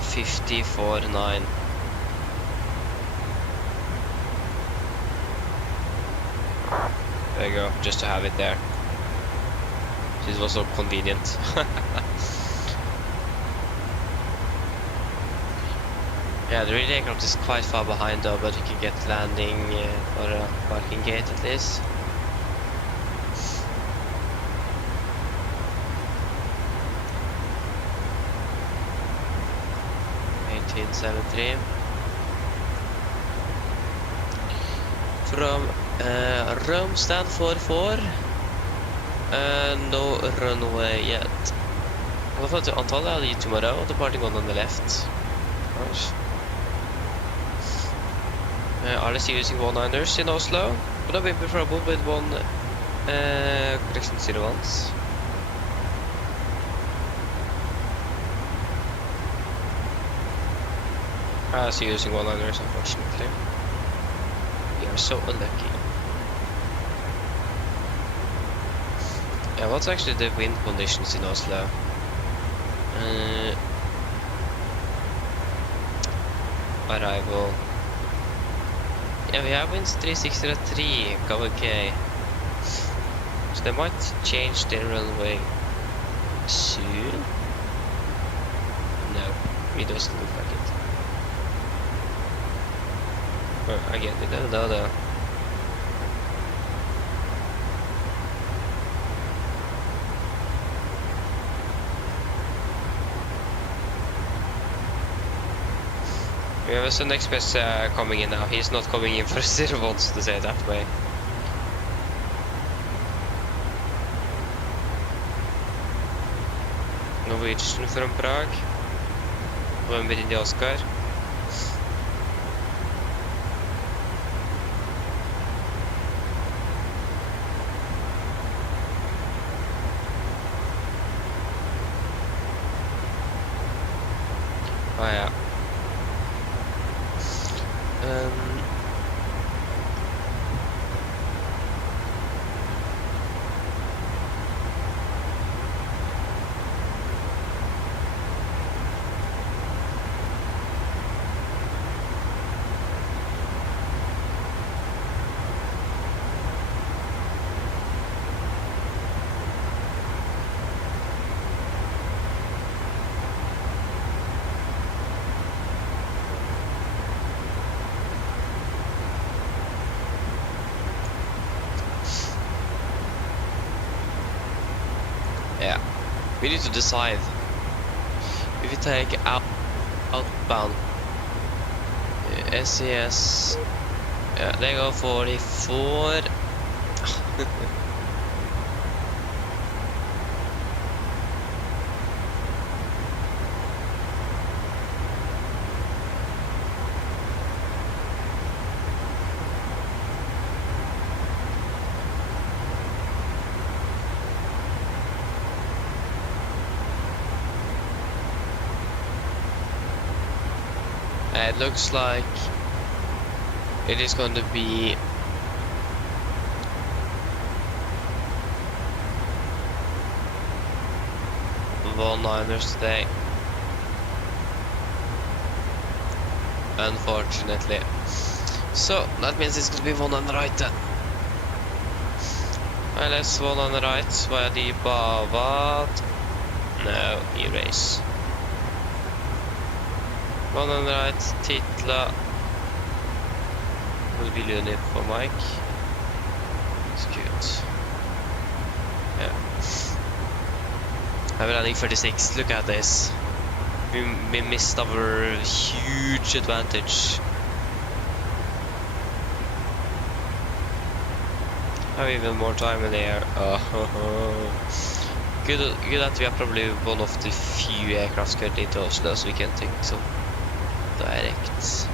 54.9. There you go, just to have it there. This was so convenient. Yeah, the rear aircraft is quite far behind though, but you can get landing or a parking gate at least. From Rome stand 44. No runway yet. I thought the Antalya I'll leave tomorrow, departing on the left. Nice. Are they using 19ers in Oslo? Would I be preferable with one correction 01s? I see using 19ers, unfortunately. We are so unlucky. Yeah, what's actually the wind conditions in Oslo? Arrival. Yeah, we have winds 360 at 3, okay. So they might change their runway soon. No, it doesn't look like it. Again, we don't know though. We have a Sun Express coming in now. He's not coming in for 0 volts, to say it that way. Norwegian from Prague. November in the Oscar. Oh ja. Yeah, we need to decide if we take outbound SES. Yeah, they go 44. It looks like it is going to be one-liners today, unfortunately. So that means it's going to be one on the right then. LS one on the right via the Bavad. No, erase. One on the right, Titla will be unit for Mike. It's cute. Yeah. I'm running 36. Look at this. We missed our huge advantage. Have even more time in the air. Oh. Good that we are probably one of the few aircrafts currently into Oslo, so we can take some direct.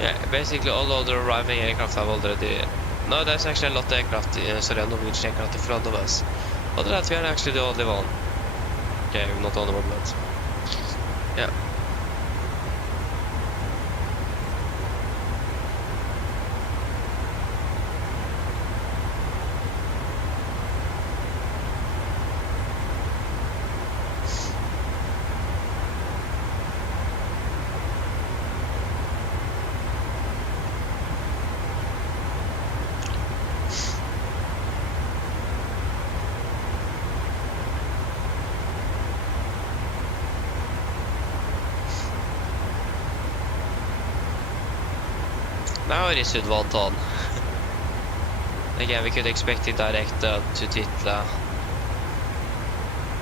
Yeah, basically all other arriving aircraft have already... No, there's actually a lot of aircraft, sorry, Norwegian aircraft in front of us. Other than that, we are actually the only one. Okay, not the only one, but... Yeah. Now it is with 1 ton. Again, we could expect it direct to Titla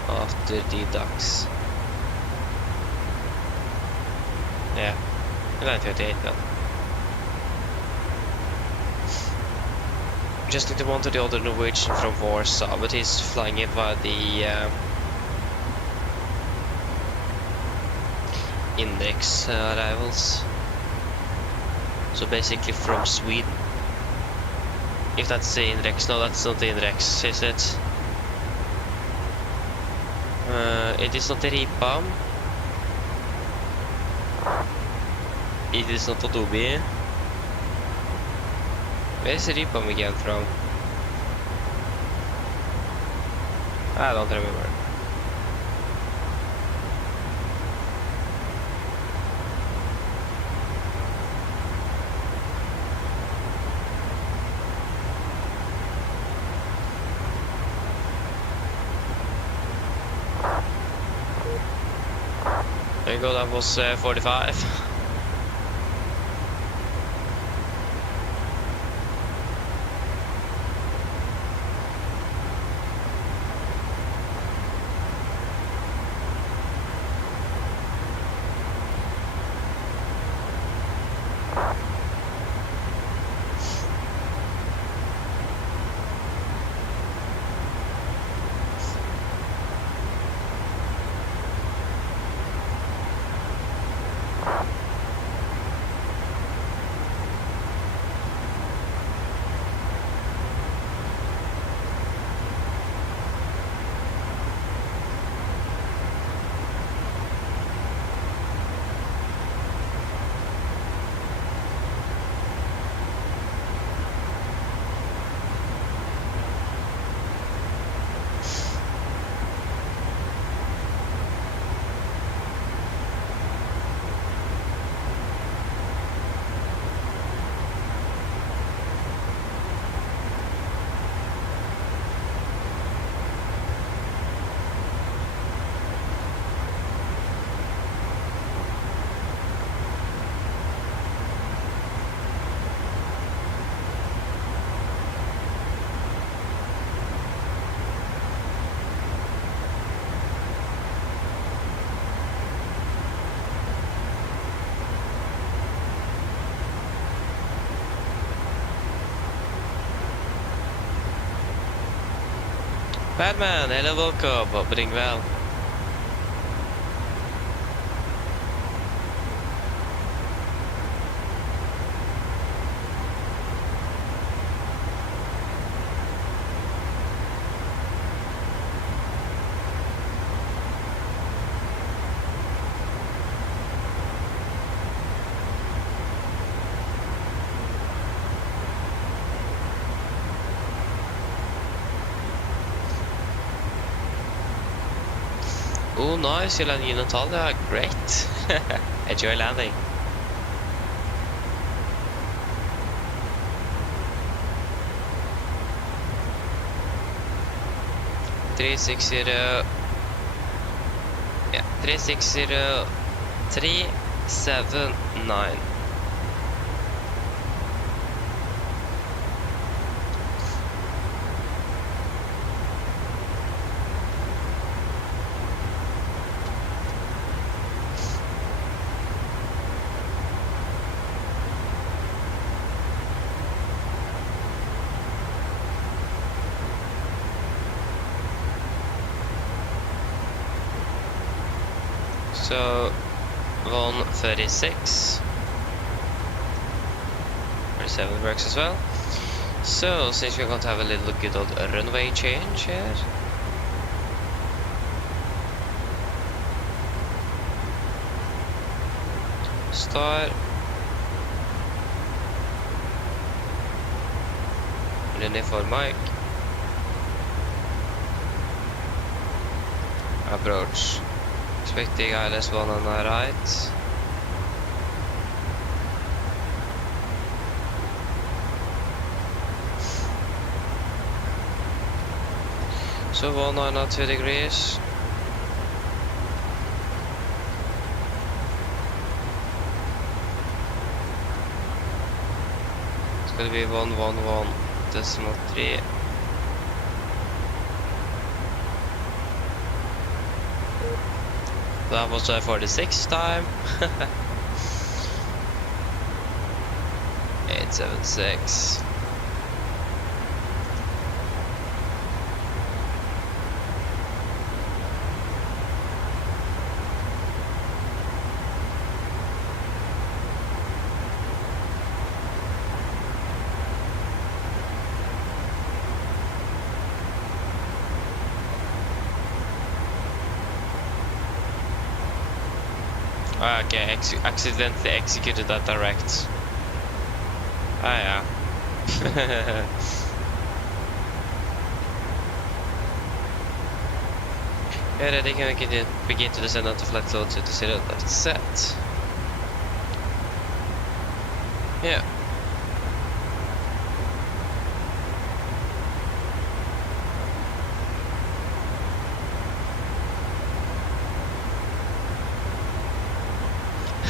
after the ducks. Yeah, 938 then. Just need to one to the other Norwegian from Warsaw, but he's flying it via the index arrivals. So basically from Sweden. If that's the index. No, that's not the index, is it? It is not the Ripam. It is not Adobe. Where's Ripam again from? I don't remember. There you go, that was 45. Batman, hello, welcome. Opening well. Oh, nice, you're landing in Natalia. Great. Enjoy landing. Three 360. Yeah, 360 379. So 136. 37 works as well. So since we're going to have a little good old runway change here. Start. Runway for Mike. Approach. Expecting ILS 1 on the right. So 192 degrees. It's gonna be 111.3. That was 46 time. 876. Okay, accidentally executed that direct. Ah, yeah. Yeah, ready, can we begin to descend onto flight level 20, left set. Yeah.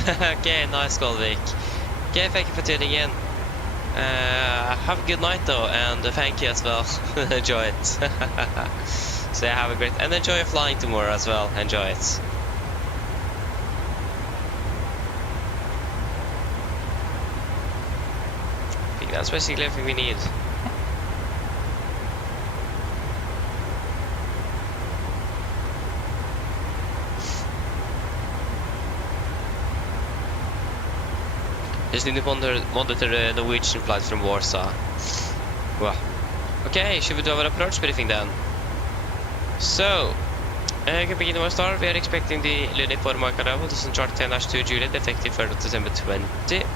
Okay, nice Golvik. Okay, thank you for tuning in. Have a good night though, and thank you as well. Enjoy it. So have a great, and enjoy your flying tomorrow as well. Enjoy it. I think that's basically everything we need. Just need to monitor the Norwegian flight from Warsaw. Wow. Okay, should we do our approach briefing then? So, we can begin our start. We are expecting the Luniform arrival. This is chart 10-2 Juliet, effective 3rd of December 20.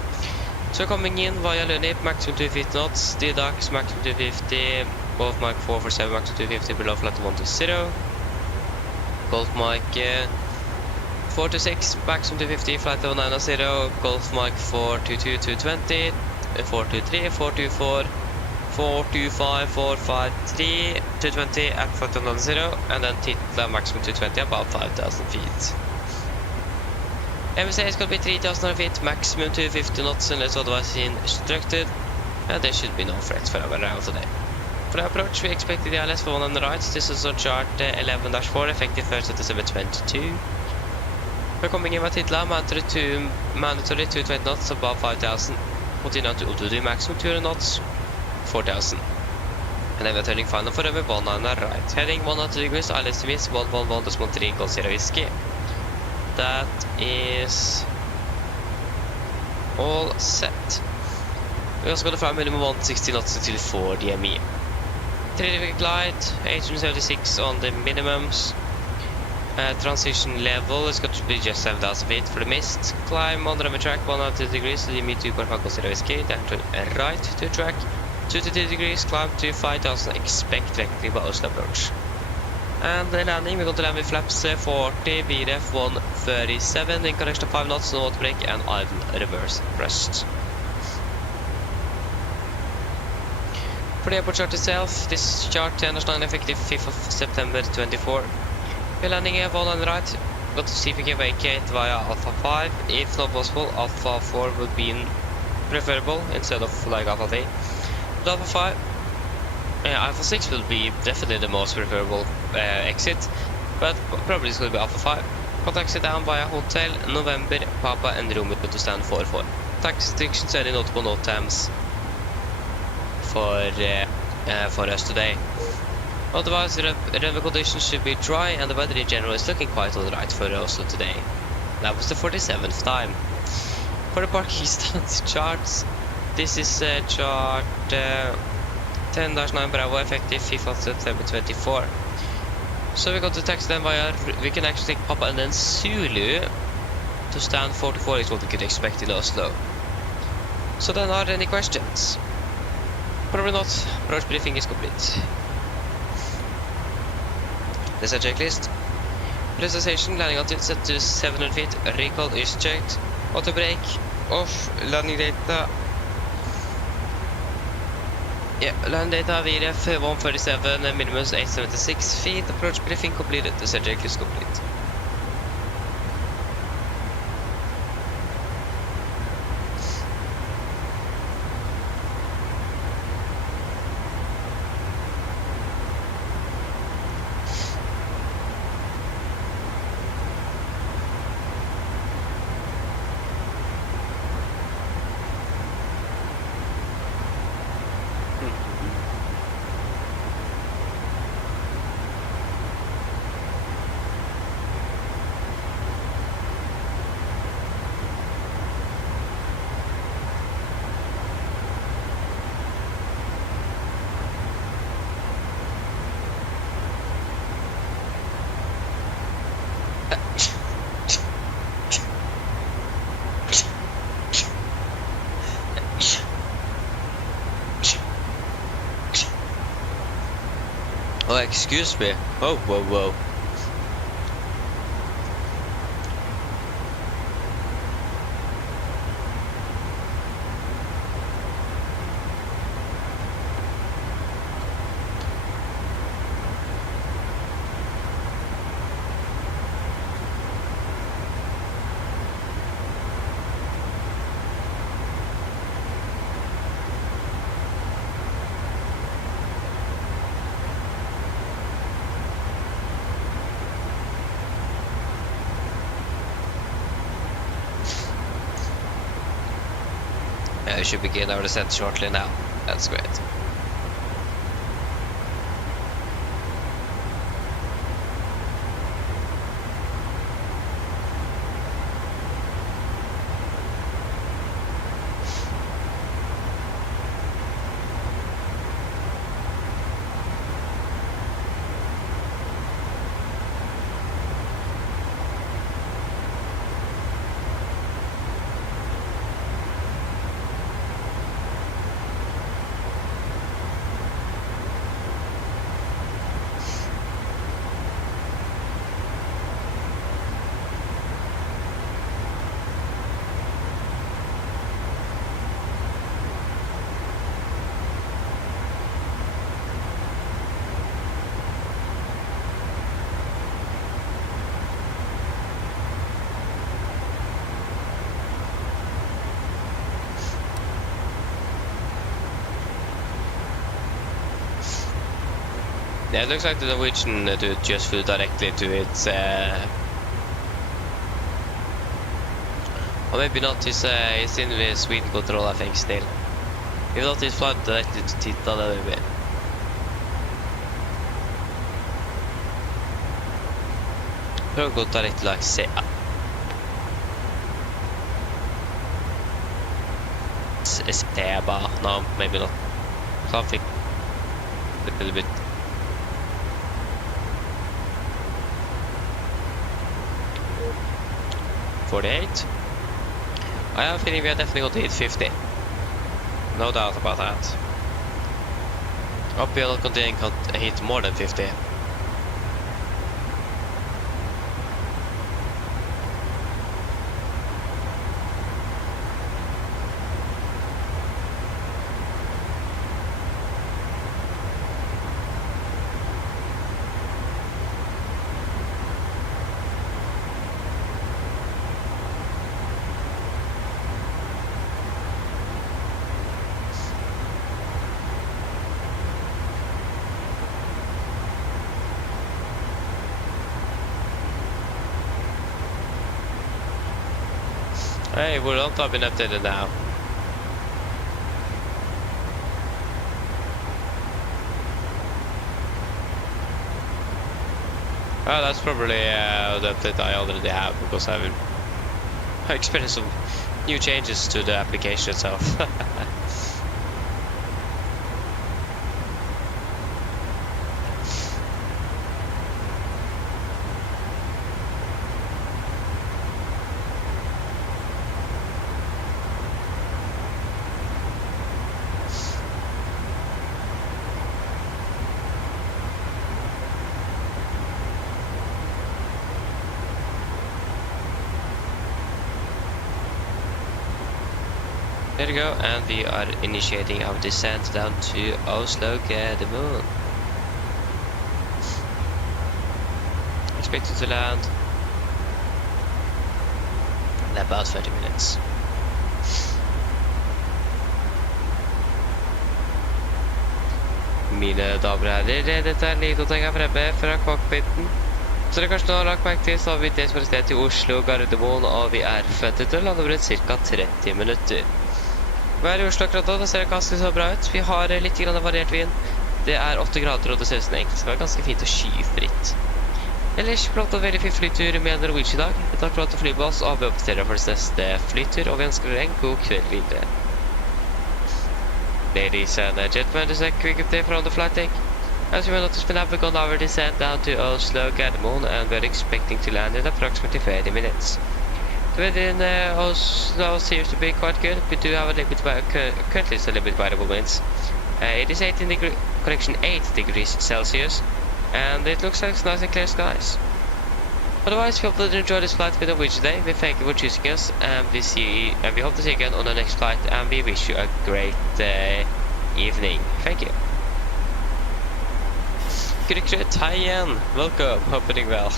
So coming in via Lunip, maximum 250 knots, DDAX maximum 250, Golf Mike 447 maximum 250 below flight 120, Golf Mike 426 maximum 250 flight level 990, Golf Mike 422 220, 423, 424, 425, 453, 220 at flight level 990, and then Titla maximum 220 about 5,000 feet. MSA is going to be 3,000 feet, maximum 250 knots unless otherwise instructed, and there should be no threats for our arrival today. For the approach, we expect the ILS for 1 on the right. This is on chart 11-4, effective 1st of December 22. We're coming in with Titla, mandatory 220 knots, above 5,000. Continue on to Ultudi, maximum 200 knots, 4,000. And then we're turning final for over 1 on the right. Heading 102 degrees, ILS to miss, 111.3, Gold Sierra Whiskey. That is all set. We're also going to fly minimum 160 knots until 4 DME. 3-degree glide, 876 on the minimums. Transition level is going to be just 7,000 feet for the mist. Climb on the runway track 102 degrees, DME 2.5 Gold Sierra Whiskey. Then turn right to track 22 degrees, climb to 5,000, expect vectoring by Oslo approach. And the landing, we're going to land with flaps 40, VRF 137, in correction of 5 knots, no water brake, and idle reverse thrust. For the airport chart itself, this chart 10-9 effective 5th of September 24. We're landing here 1 on the right. Got to see if we can vacate via Alpha 5. If not possible, Alpha 4 would be preferable instead of like Alpha 3. But Alpha 5. Alpha 6 will be definitely the most preferable exit, but probably it's going to be Alpha 5. Contact sit down via Hotel November, Papa and Romeo to stand 44. Taxi restrictions any notable note times for us today. Otherwise, the runway conditions should be dry and the weather in general is looking quite alright for Oslo today. That was the 47th time. For the parking stance charts, this is chart 10-9 Bravo, effective 5th of September 24. So we got to taxi them via, we can actually take Papa and then Zulu to stand 44 is what we could expect in Oslo. So then, are there any questions? Probably not. Approach briefing is complete. There's a checklist. Pressurization, landing altitude set to 700 feet, recall is checked, auto brake off, landing data. Yeah, land data VRF 137, minimum 876 feet, approach briefing completed, the checklist is complete. excuse me. Oh, whoa, whoa. We should begin our descent shortly now. That's great. Yeah, it looks like the Norwegian dude just flew directly to its or maybe not, he's in the Sweden control, I think, still. If not, he's flying directly to Titan maybe. Prøv å gå directly like Seba, no, maybe not. Something a little bit. $48. I have a feeling we are definitely going to hit 50. No doubt about that. Hope we are not continuing to hit more than 50. Hey, we're on top in updated now. Oh, that's probably the update I already have, because I've experienced some new changes to the application itself. There we go, and we are initiating our descent down to Oslo Gardermoen. Expected to land in about 30 minutes. Mine damer og herrer, dette er Lidotenga fremme fra cockpiten. Så dere kanskje nå har lagt merke til, så har vi det som er stedet til Oslo Gardermoen, og vi er forventet til å lande over ca. 30 minutter. Vær i Oslo akkurat nå, det ser ganske så bra ut. Vi har litt variert vind. Det er 8 grader, og det ser ut som det egentlig skal være ganske fint og skyfritt. Ellers flott og veldig fin flytur med Norwegian i dag. Takk for at du flyr med oss, og vi oppsterer for neste flytur, og vi ønsker dere en god kveld videre. Ladies and gentlemen, this is a quick update from the flight deck. As you may notice, we have begun our descent down to Oslo Gardermoen, and we're expecting to land in approximately 30 minutes. The weather in Oslo seems to be quite good. We do have a little bit, currently it's a little bit variable winds. It is 8 degrees Celsius, And it looks like it's nice and clear skies. Otherwise, we hope that you enjoy this flight with Norwegian today. We thank you for choosing us, and we hope to see you again on the next flight, and we wish you a great evening. Thank you. Good hi Ian. Welcome. Hope you're doing well.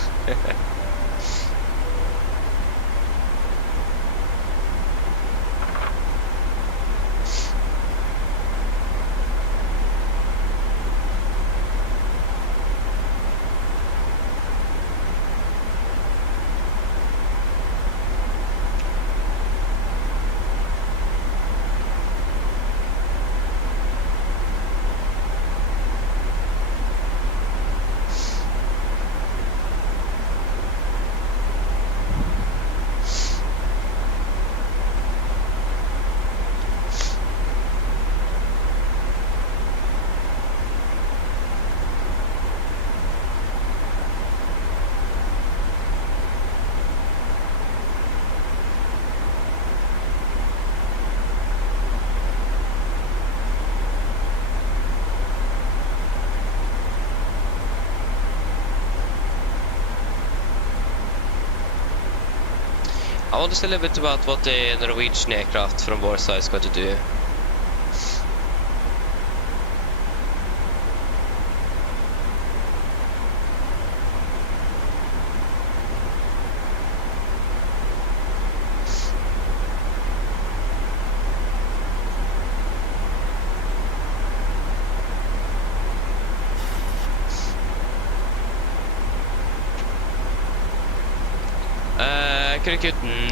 I want to say a little bit about what the Norwegian aircraft from Warsaw is going to do.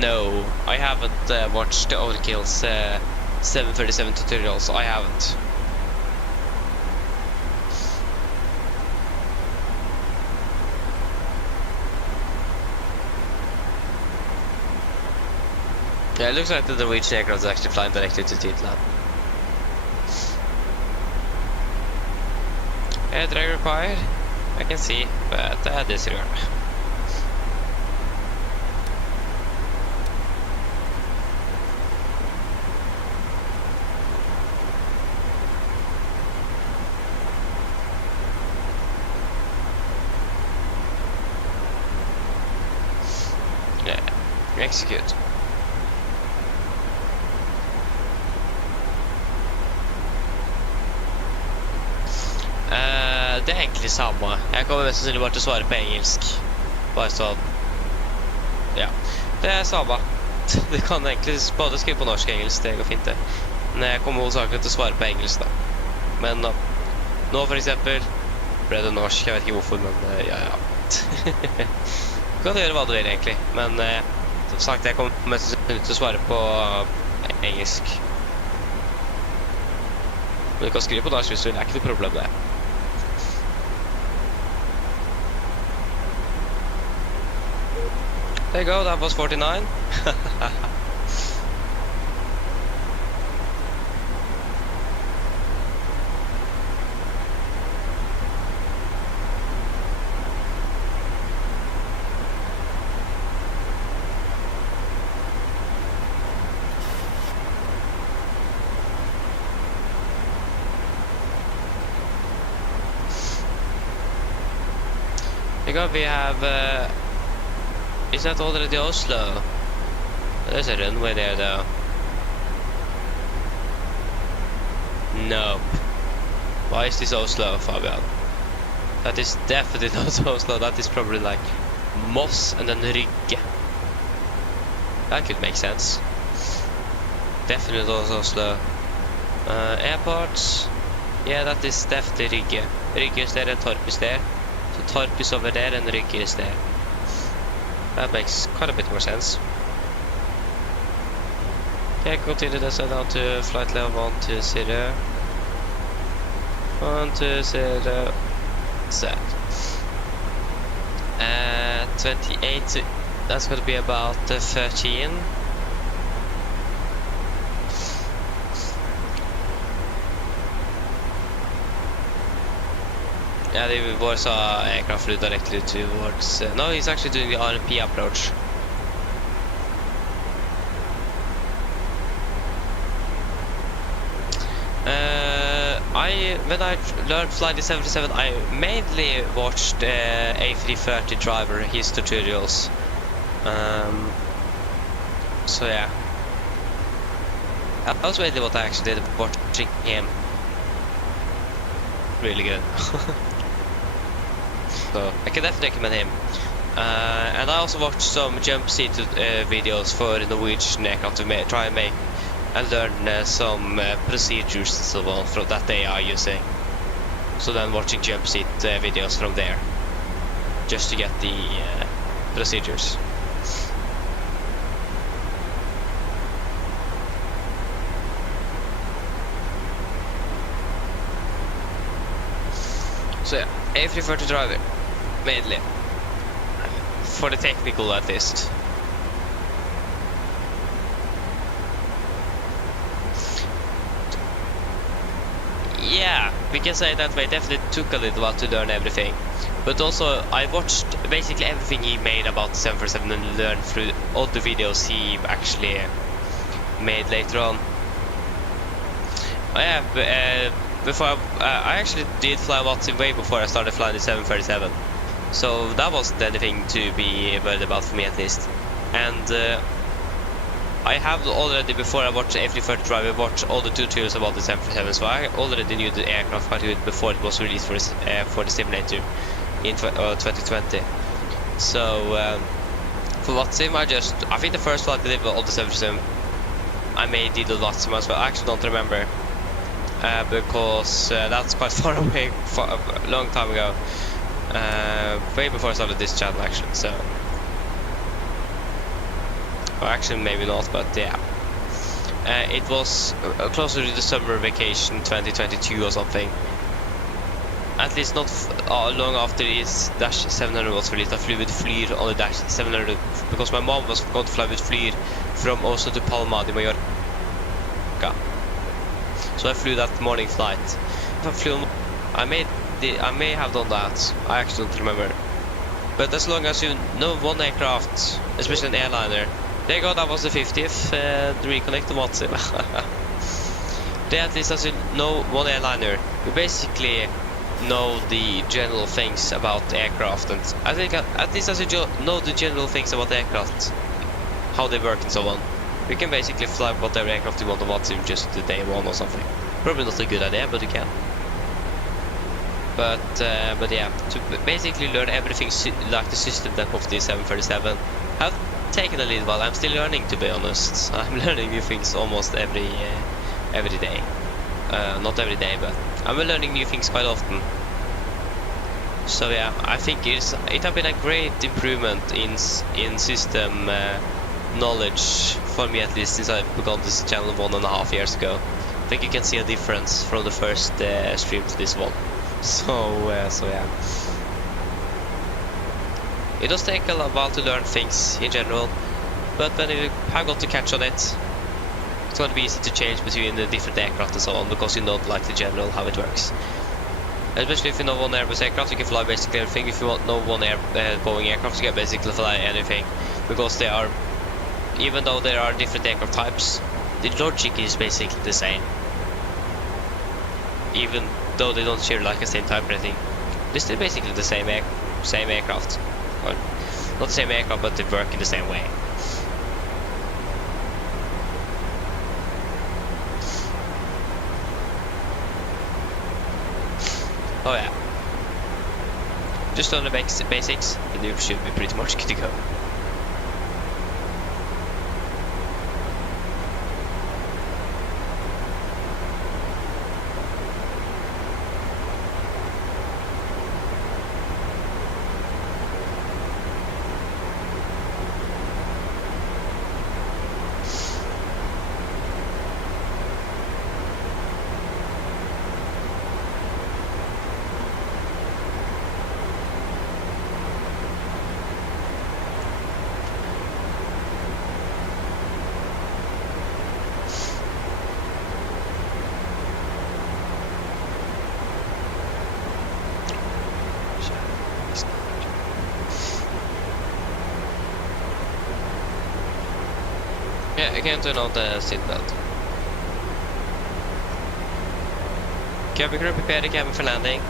No, I haven't watched the Overkill's 737 tutorials. I haven't. Yeah, it looks like the Norwegian aircraft is actually flying directly to Titland. Drag required? I can see, but disregard. Execute. Det er egentlig samme. Jeg kommer mest sannsynlig bare til å svare på engelsk. Bare sånn. Ja, det er samme. Du kan egentlig både skrive på norsk og engelsk, det går fint det. Men jeg kommer hovedsakelig til å svare på engelsk da. Men nå for eksempel ble det norsk, jeg vet ikke hvorfor, men ja. Du kan gjøre hva du vil egentlig, men som sagt, jeg kommer mest sannsynlig til å svare på engelsk. Men du kan skrive på norsk hvis du vil, det er ikke noe problem det. There you go, that was 49. There you go, we have is that already Oslo? There's a runway there though. Nope. Why is this Oslo, Fabian? That is definitely not Oslo. That is probably like Moss and then Rygge. That could make sense. Definitely not Oslo. Airports. Yeah, that is definitely Rygge. Rygge is there and Torp is there. So Torp is over there and Rygge is there. That makes quite a bit more sense. Okay, continue this down to flight level 120. 120 set. 28, that's going to be about 13. Yeah, the Warsaw aircraft flew directly towards... no, he's actually doing the RMP approach. I when I learned flying the 737, I mainly watched A330 driver, his tutorials. So yeah, that was mainly what I actually did, watching him. Really good. So I can definitely recommend him. And I also watched some jump seat videos for the Norwegian aircraft to try and make and learn some procedures and so on from that they are using. So then watching jump seat videos from there, just to get the procedures. So yeah, A330 driver, mainly. For the technical at least. Yeah, we can say that way. Definitely took a little while to learn everything. But also, I watched basically everything he made about the 747 and learned through all the videos he actually made later on. Oh yeah, before I actually did fly Watson way before I started flying the 737. So that wasn't anything to be worried about for me at least. And I have already, before I watched the A330 driver, watched all the tutorials about the 737, so I already knew the aircraft quite good before it was released for the simulator in 2020. So for Watsim, I think the first flight I did with all the 737, I did a lot so much, but I actually don't remember. Because that's quite far away, a long time ago, way before I started this channel actually. So, or actually maybe not, but yeah, it was closer to the summer vacation 2022 or something. At least not long after this Dash 700 was released. I flew with Flyr on the Dash 700 because my mom was going to fly with Flyr from Oslo to Palma de Mallorca. So I flew that morning flight. If I flew, I may have done that. I actually don't remember. But as long as you know one aircraft, especially an airliner, there you go. That was the 50th reconnect to Watson. There, at least as you know one airliner, you basically know the general things about aircraft, and I think at least as you know the general things about aircraft, how they work and so on. You can basically fly whatever aircraft you want to watch in just the day one or something. Probably not a good idea, but you can. But yeah, to basically learn everything like the system that of the 737 have taken a little while. I'm still learning, to be honest. I'm learning new things almost every day. Not every day, but I'm learning new things quite often. So yeah, I think it has been a great improvement in system knowledge for me, at least since I began this channel 1.5 years ago. I think you can see a difference from the first stream to this one. So yeah, it does take a while to learn things in general, but when you have got to catch on it, it's going to be easy to change between the different aircraft and so on, because you know like the general how it works. Especially if you know one Airbus aircraft, you can fly basically everything. If you know one Boeing aircraft, you can basically fly anything, because they are, even though there are different aircraft types, the logic is basically the same. Even though they don't share like the same type or anything, they're still basically the same aircraft. Or not the same aircraft, but they work in the same way. Oh yeah. Just on the basics, then you should be pretty much good to go. Yeah, I can turn on the seatbelt. Cabin crew, prepare the cabin for landing.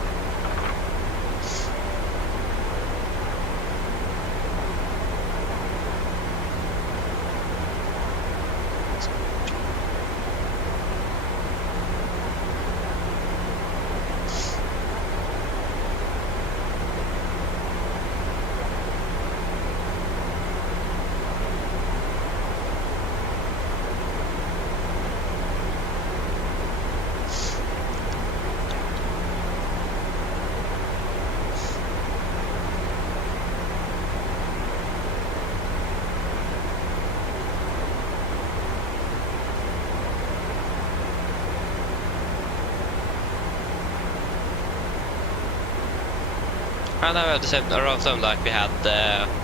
And now we have the same around time like we had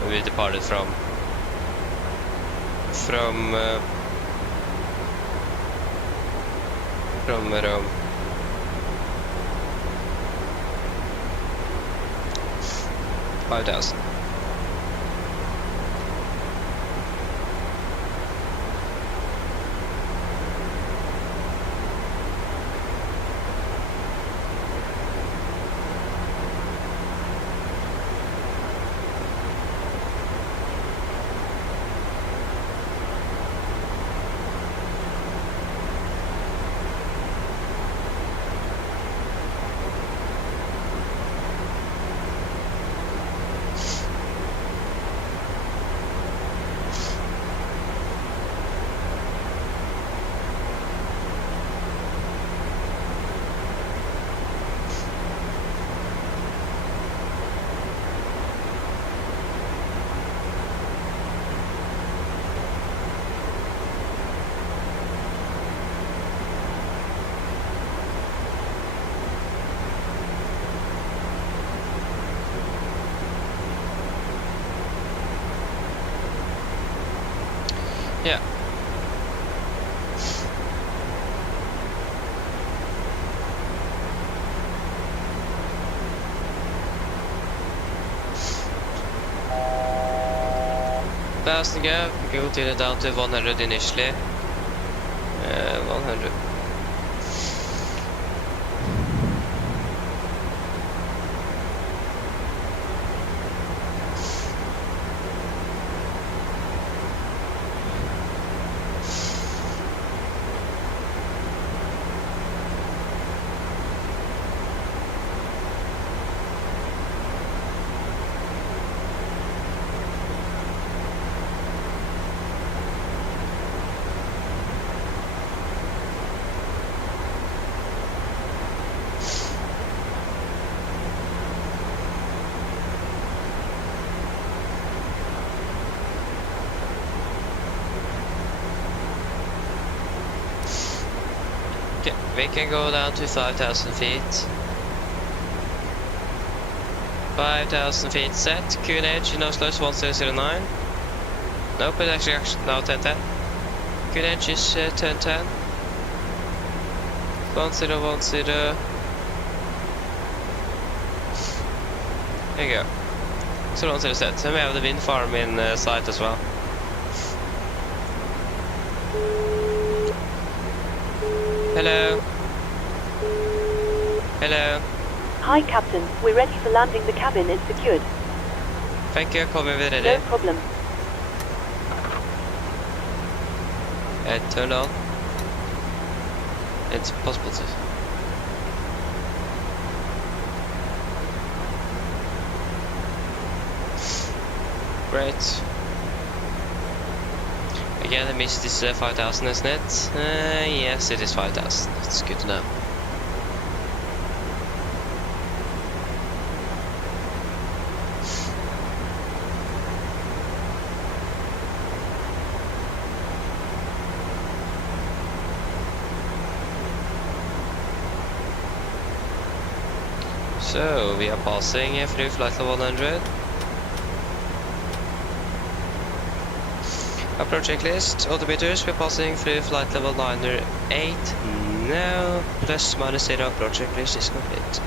when we departed from Rome. 5,000. Yeah. Passenger, we can continue down to 100 initially. 100. Okay, we can go down to 5,000 feet. 5,000 feet set. QNH in Oslo is 1009. Nope, it's actually now 1010. QNH is 1010. 1010. There you go. So 10 set. And we have the wind farm in sight as well. Hello. Hello. Hi, Captain. We're ready for landing. The cabin is secured. Thank you. Call me when ready. No problem. Turn on. It's possible to. Great. Again, I missed this 5,000, isn't it? Yes, it is 5,000. It's good to know. So, we are passing through flight level 100. Approach checklist, odometers, we're passing through flight level 908. Now, plus minus 0, approach checklist is complete.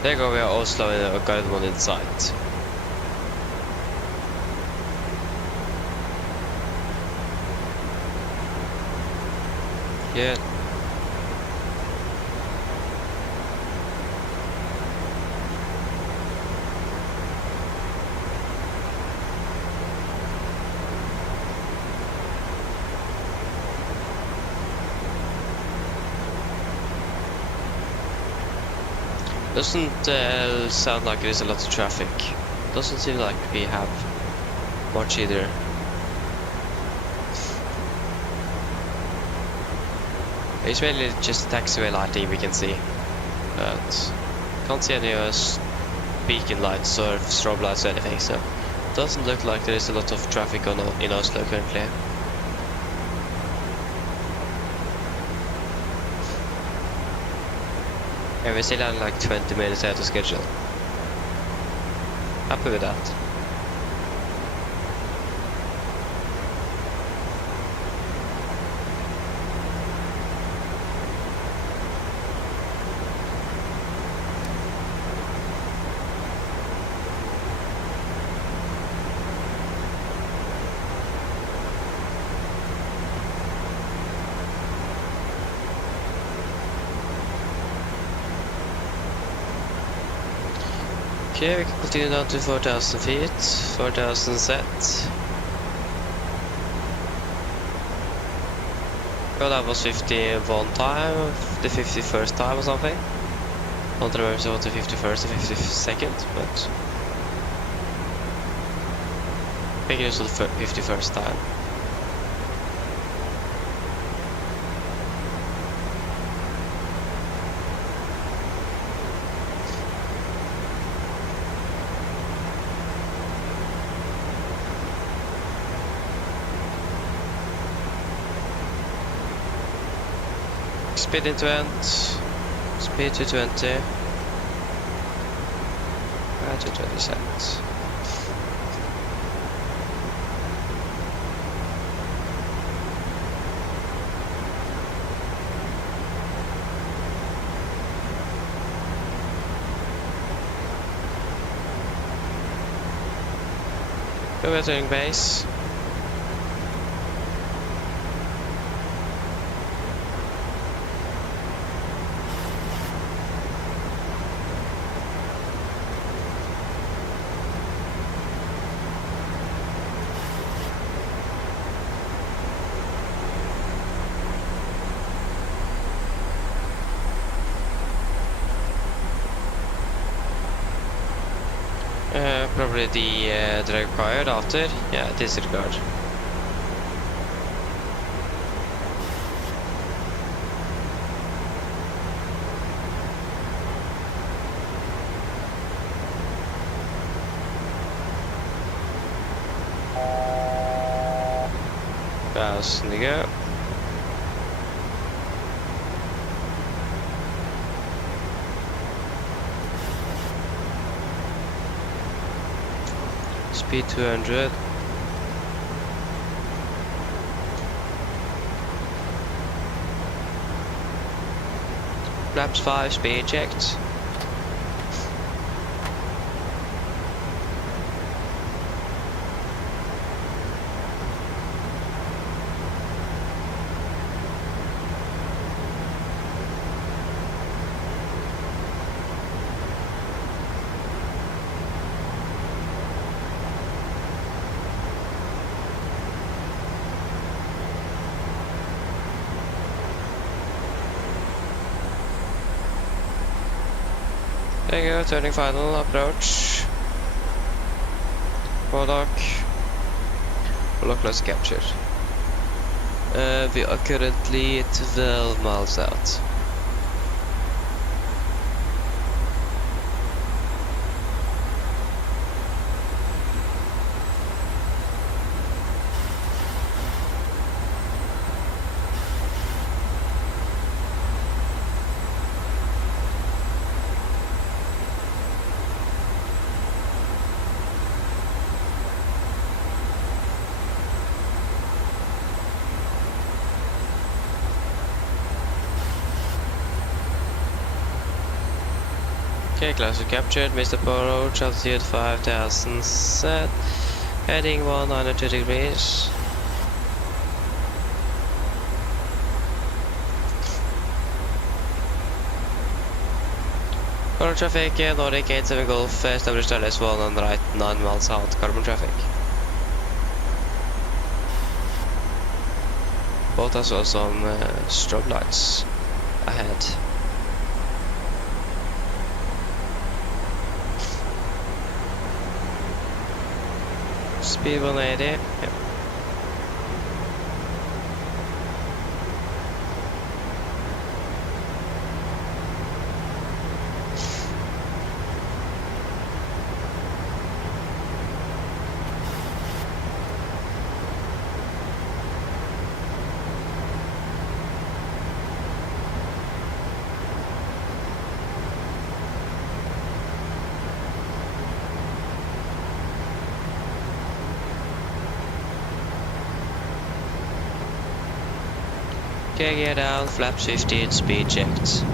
There go, we are Oslo and Gardermoen in sight. Yeah. Doesn't sound like there's a lot of traffic. Doesn't seem like we have much either. It's really just taxiway lighting we can see, but can't see any beacon lights or strobe lights or anything, so it doesn't look like there is a lot of traffic in Oslo currently. And we're still at like 20 minutes out of schedule. Happy with that. Okay, we can continue down to 4,000 feet, 4,000 set. Well, that was 51 time, the 51st time or something. I don't remember if it was the 51st or 52nd, but I think it was the 51st time. Speed into end, speed to 20, to 20 cents. Go entering base. Probably the required after. Yeah, disregard. Fast and go. Speed 200. Flaps 5, speed checked. There you go, turning final, approach. Lock less captured. We are currently 12 miles out. Okay, class captured. Missed approach, altitude 5000 set. Heading 102 degrees. Carbon traffic, Nordic 87 Golf, established LS1 on right 9 miles out, carbon traffic. Both has also some strobe lights ahead. Speed 180, yeah. Okay, gear down, flaps 15, speed checked.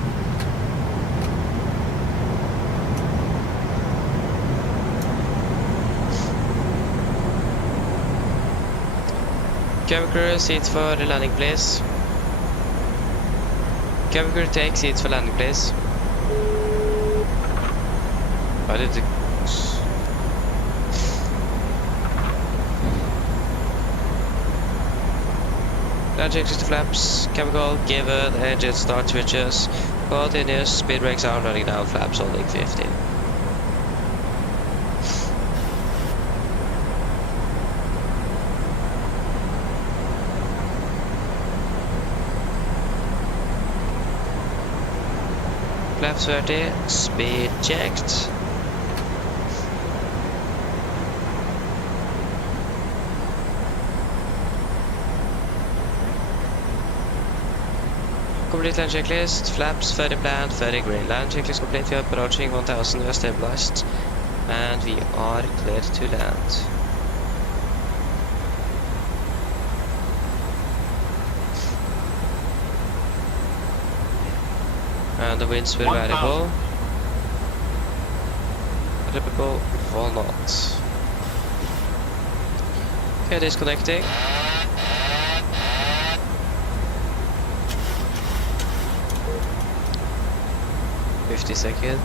Cabin crew, seats for the landing please. Cabin crew, take seats for landing please. Why did it... Land checks the flaps, chemical, given, engine start switches, continuous, speed brakes are running down, flaps holding 15. Flaps 30, speed checked. Complete land checklist, flaps, ferry plan, ferry green. Land checklist complete, we are approaching 1000, we are stabilized. And we are cleared to land. And the winds were variable. Variable or not. Okay, disconnecting. 50 seconds.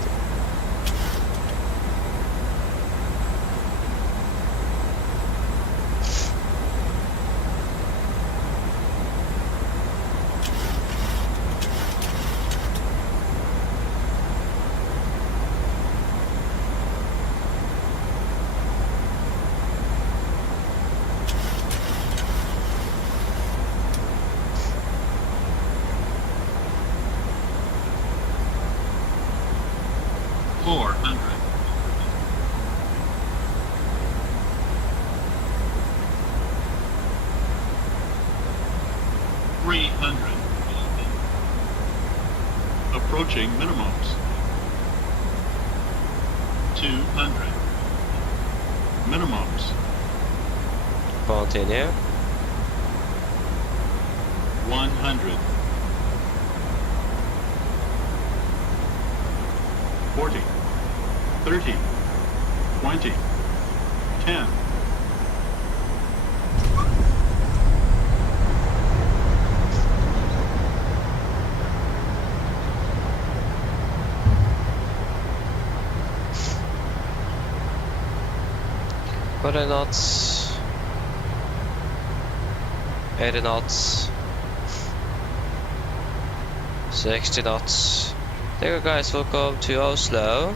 Approaching minimums. 200. Minimums. Continue. 100. 40. 30. 20. 10. What are knots? 80 knots. 60 knots. There you go guys, welcome to Oslo.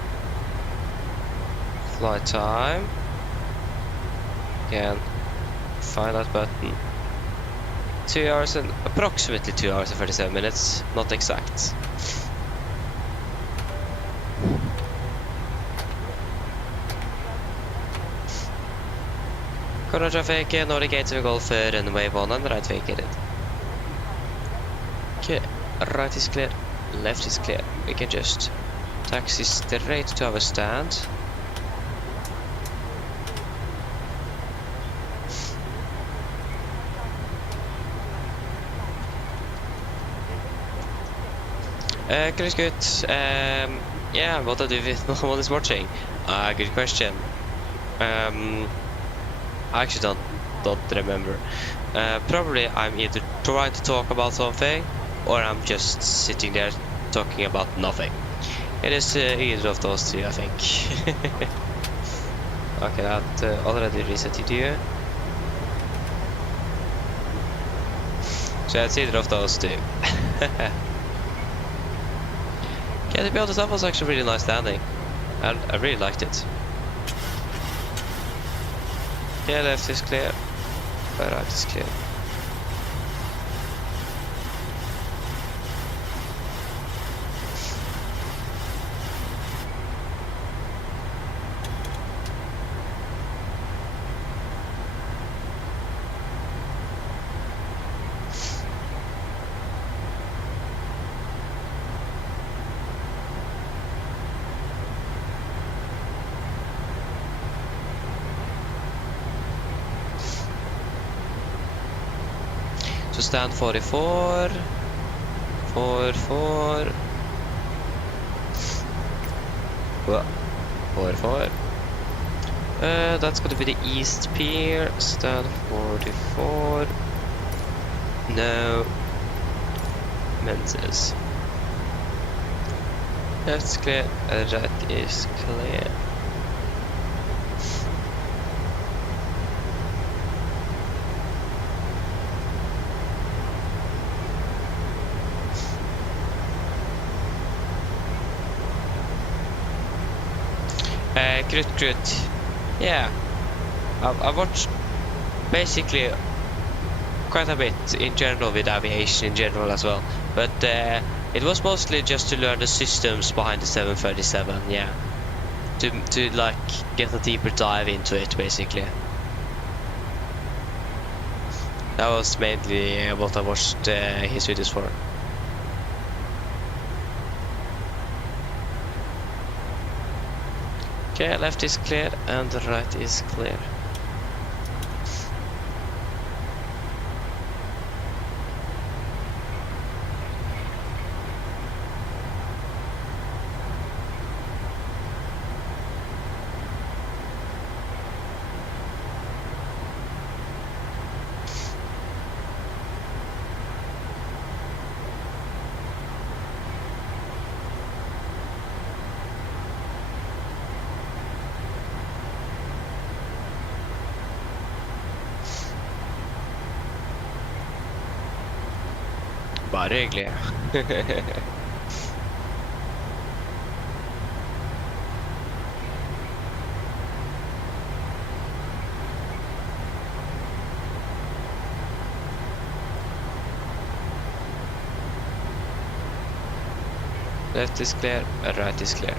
Flight time. Again, find that button. 2 hours and approximately 2 hours and 37 minutes, not exact. Corner traffic, Nordic 87 Golf, runway 1 and right vacated. Okay, right is clear, left is clear. We can just taxi straight to our stand. Chris, good. Yeah, what I do with no one is watching. Good question. I actually don't remember. Probably I'm either trying to talk about something, or I'm just sitting there talking about nothing. It is either of those two, I think. Okay, that already resetted you. So it's either of those two. Yeah, to be honest, that was actually a really nice landing. And I really liked it. Yeah, left is clear. Right is clear. So stand 44, 44, 44. That's gonna be the east pier. Stand 44. No. Menzies. Left's clear. Right is clear. Good. Yeah, I watched basically quite a bit in general with aviation in general as well, but it was mostly just to learn the systems behind the 737. Yeah, to like get a deeper dive into it basically. That was mainly what I watched his videos for. Okay, left is clear and the right is clear. Bare hyggelig. Left is clear, right is clear.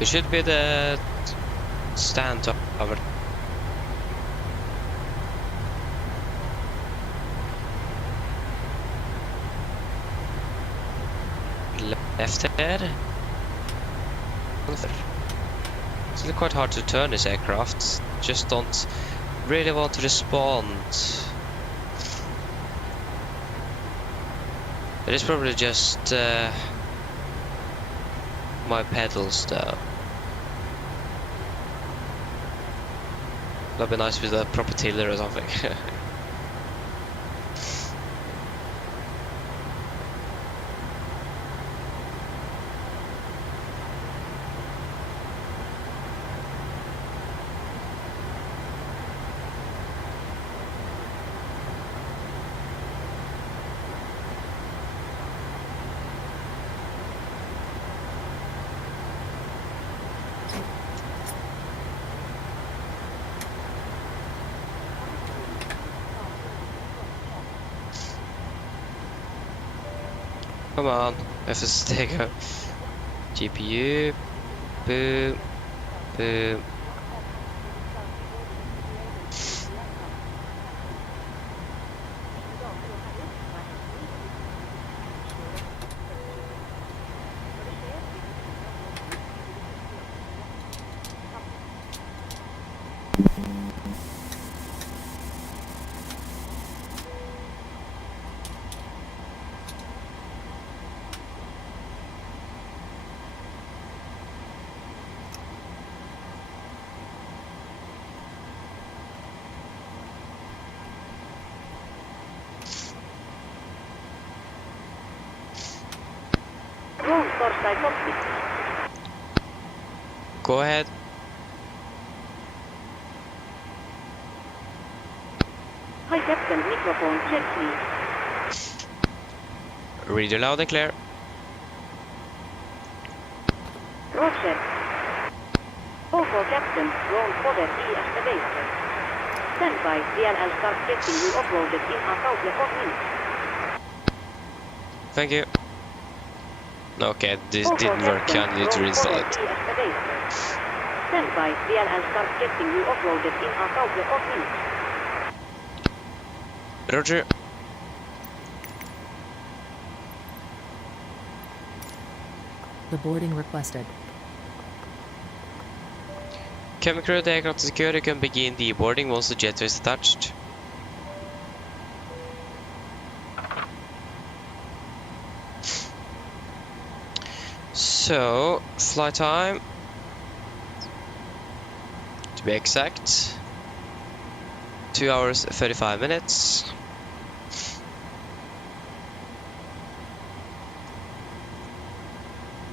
It should be the stand over. Left there. It's really quite hard to turn this aircraft. Just don't really want to respond. It is probably just my pedals though. That'd be nice with a proper tiller or something. Come on, FS go. GPU, boom, boom. by cockpit. Go ahead. Hi Captain, microphone check please. Read you loud and clear. Roger. OK Captain, roll over ES base. Stand by, VLL start getting you offloaded in a couple of minutes. Thank you. Okay, this didn't work. Can you reinstall it? Stand by, VLL start getting you offloaded in a couple of minutes. Roger. The boarding requested. Cabin crew, the aircraft is secure. You can begin deboarding once the jet is attached. So, flight time, to be exact, 2 hours 35 minutes.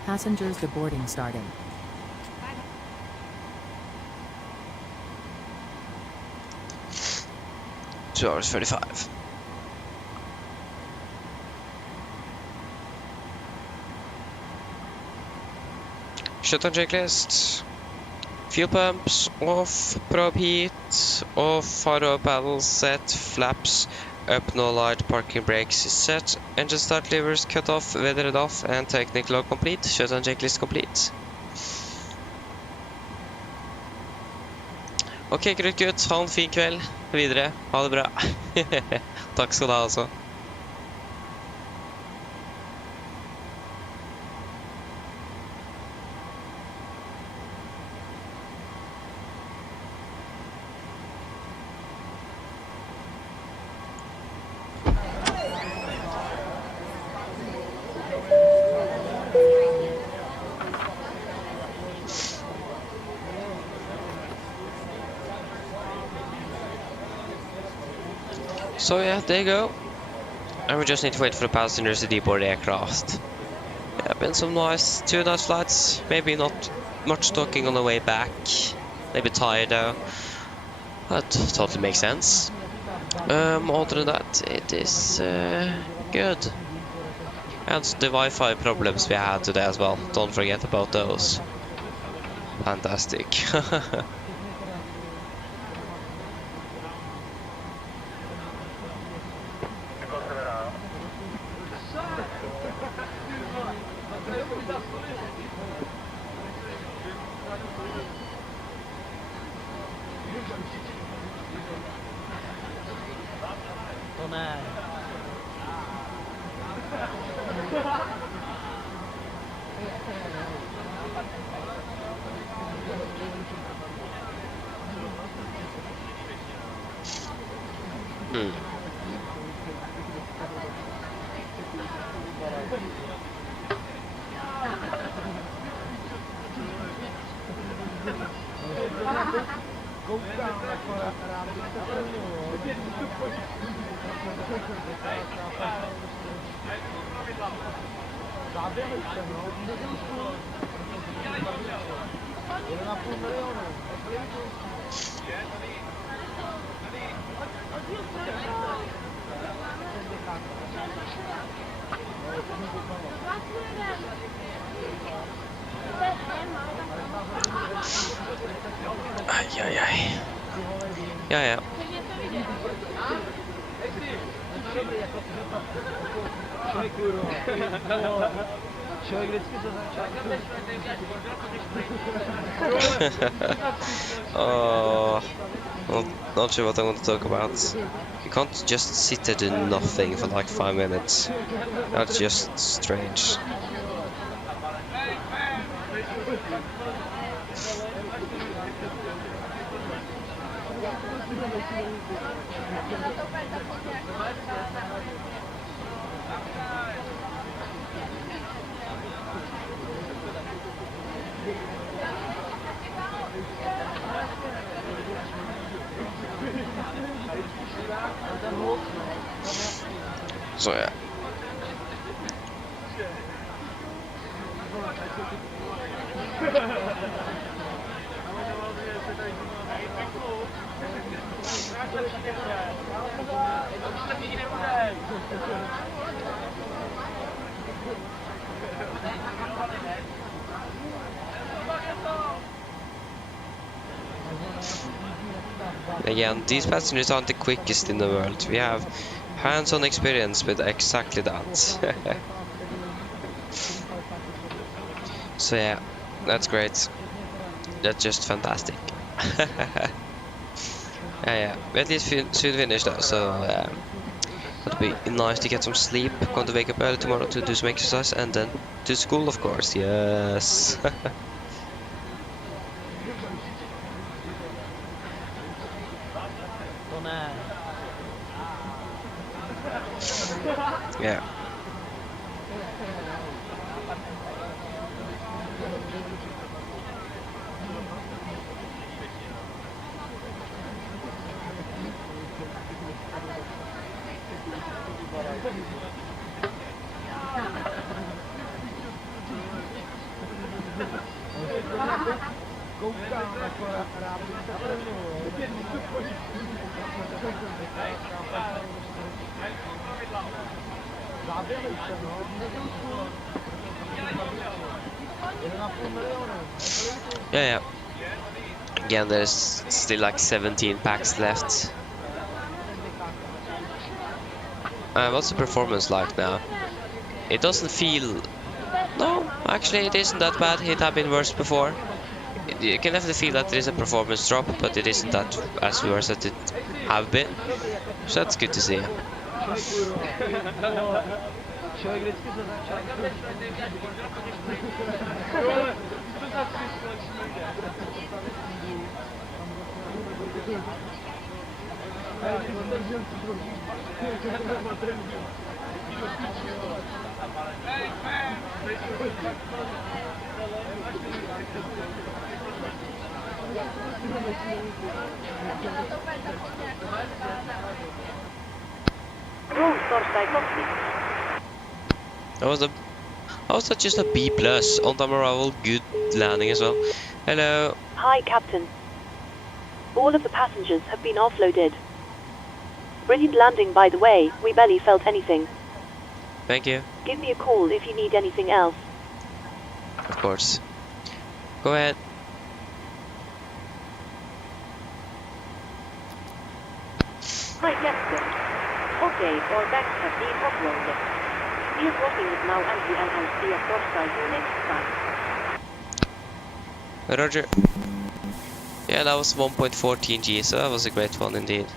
Passengers deboarding starting. Two hours 35. Shutdown checklist. Fuel pumps off, probe heat off, fire panels set, flaps up, no light, parking brakes is set, engine start levers cut off, weathered off, and technical log complete. Shutdown checklist complete. Ok, greit gutt. Ha en fin kveld videre. Ha det bra. Takk skal du ha, altså. So yeah, there you go. And we just need to wait for the passengers to deboard the aircraft. Yeah, been some two nice flights. Maybe not much talking on the way back. Maybe tired though. That totally makes sense. Other than that, it is good. And the Wi-Fi problems we had today as well. Don't forget about those. Fantastic. Aj. Ja. Oh, not sure what I want to talk about. You can't just sit there doing nothing for like 5 minutes. That's just strange. So yeah. Again, these passengers aren't the quickest in the world. We have hands-on experience with exactly that. So yeah, that's great. That's just fantastic. Yeah, we at least soon finish that, so it'll be nice to get some sleep. Going to wake up early tomorrow to do some exercise and then to school, of course. Yes. Yeah. Yeah. Again, there's still like 17 packs left. What's the performance like now? It doesn't feel... No, actually it isn't that bad. It had been worse before. You can definitely feel that there is a performance drop, but it isn't that as worse as it have been. So that's good to see. That was just a B plus on time arrival, good landing as well. Hello. Hi, Captain. All of the passengers have been offloaded. Brilliant landing, by the way. We barely felt anything. Thank you. Give me a call if you need anything else. Of course. Go ahead. Hi, Captain. Okay, our bags have been offloaded. We are working with now anti-NLC at Dorsal unit. Roger. Yeah, that was 1.14 G, so that was a great one indeed.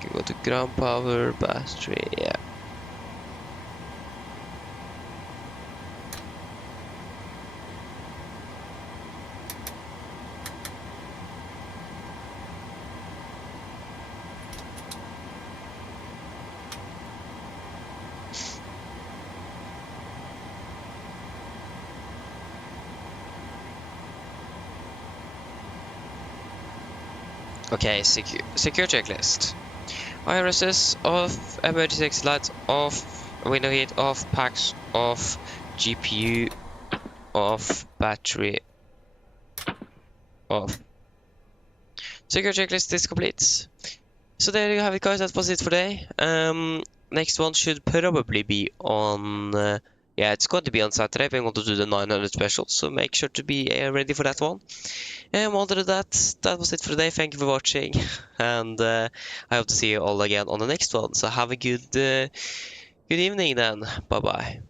Can go to ground power, battery, yeah. Okay, secure checklist. IRSs off, emergency exit lights off, window heat off, packs off, GPU off, battery off. Secure checklist is complete. So there you have it, guys. That was it for today. Next one should probably be on... yeah, it's going to be on Saturday. We're going to do the 900 special, so make sure to be ready for that one. Other than that, that was it for today. Thank you for watching, and I hope to see you all again on the next one. So have a good evening then. Bye bye.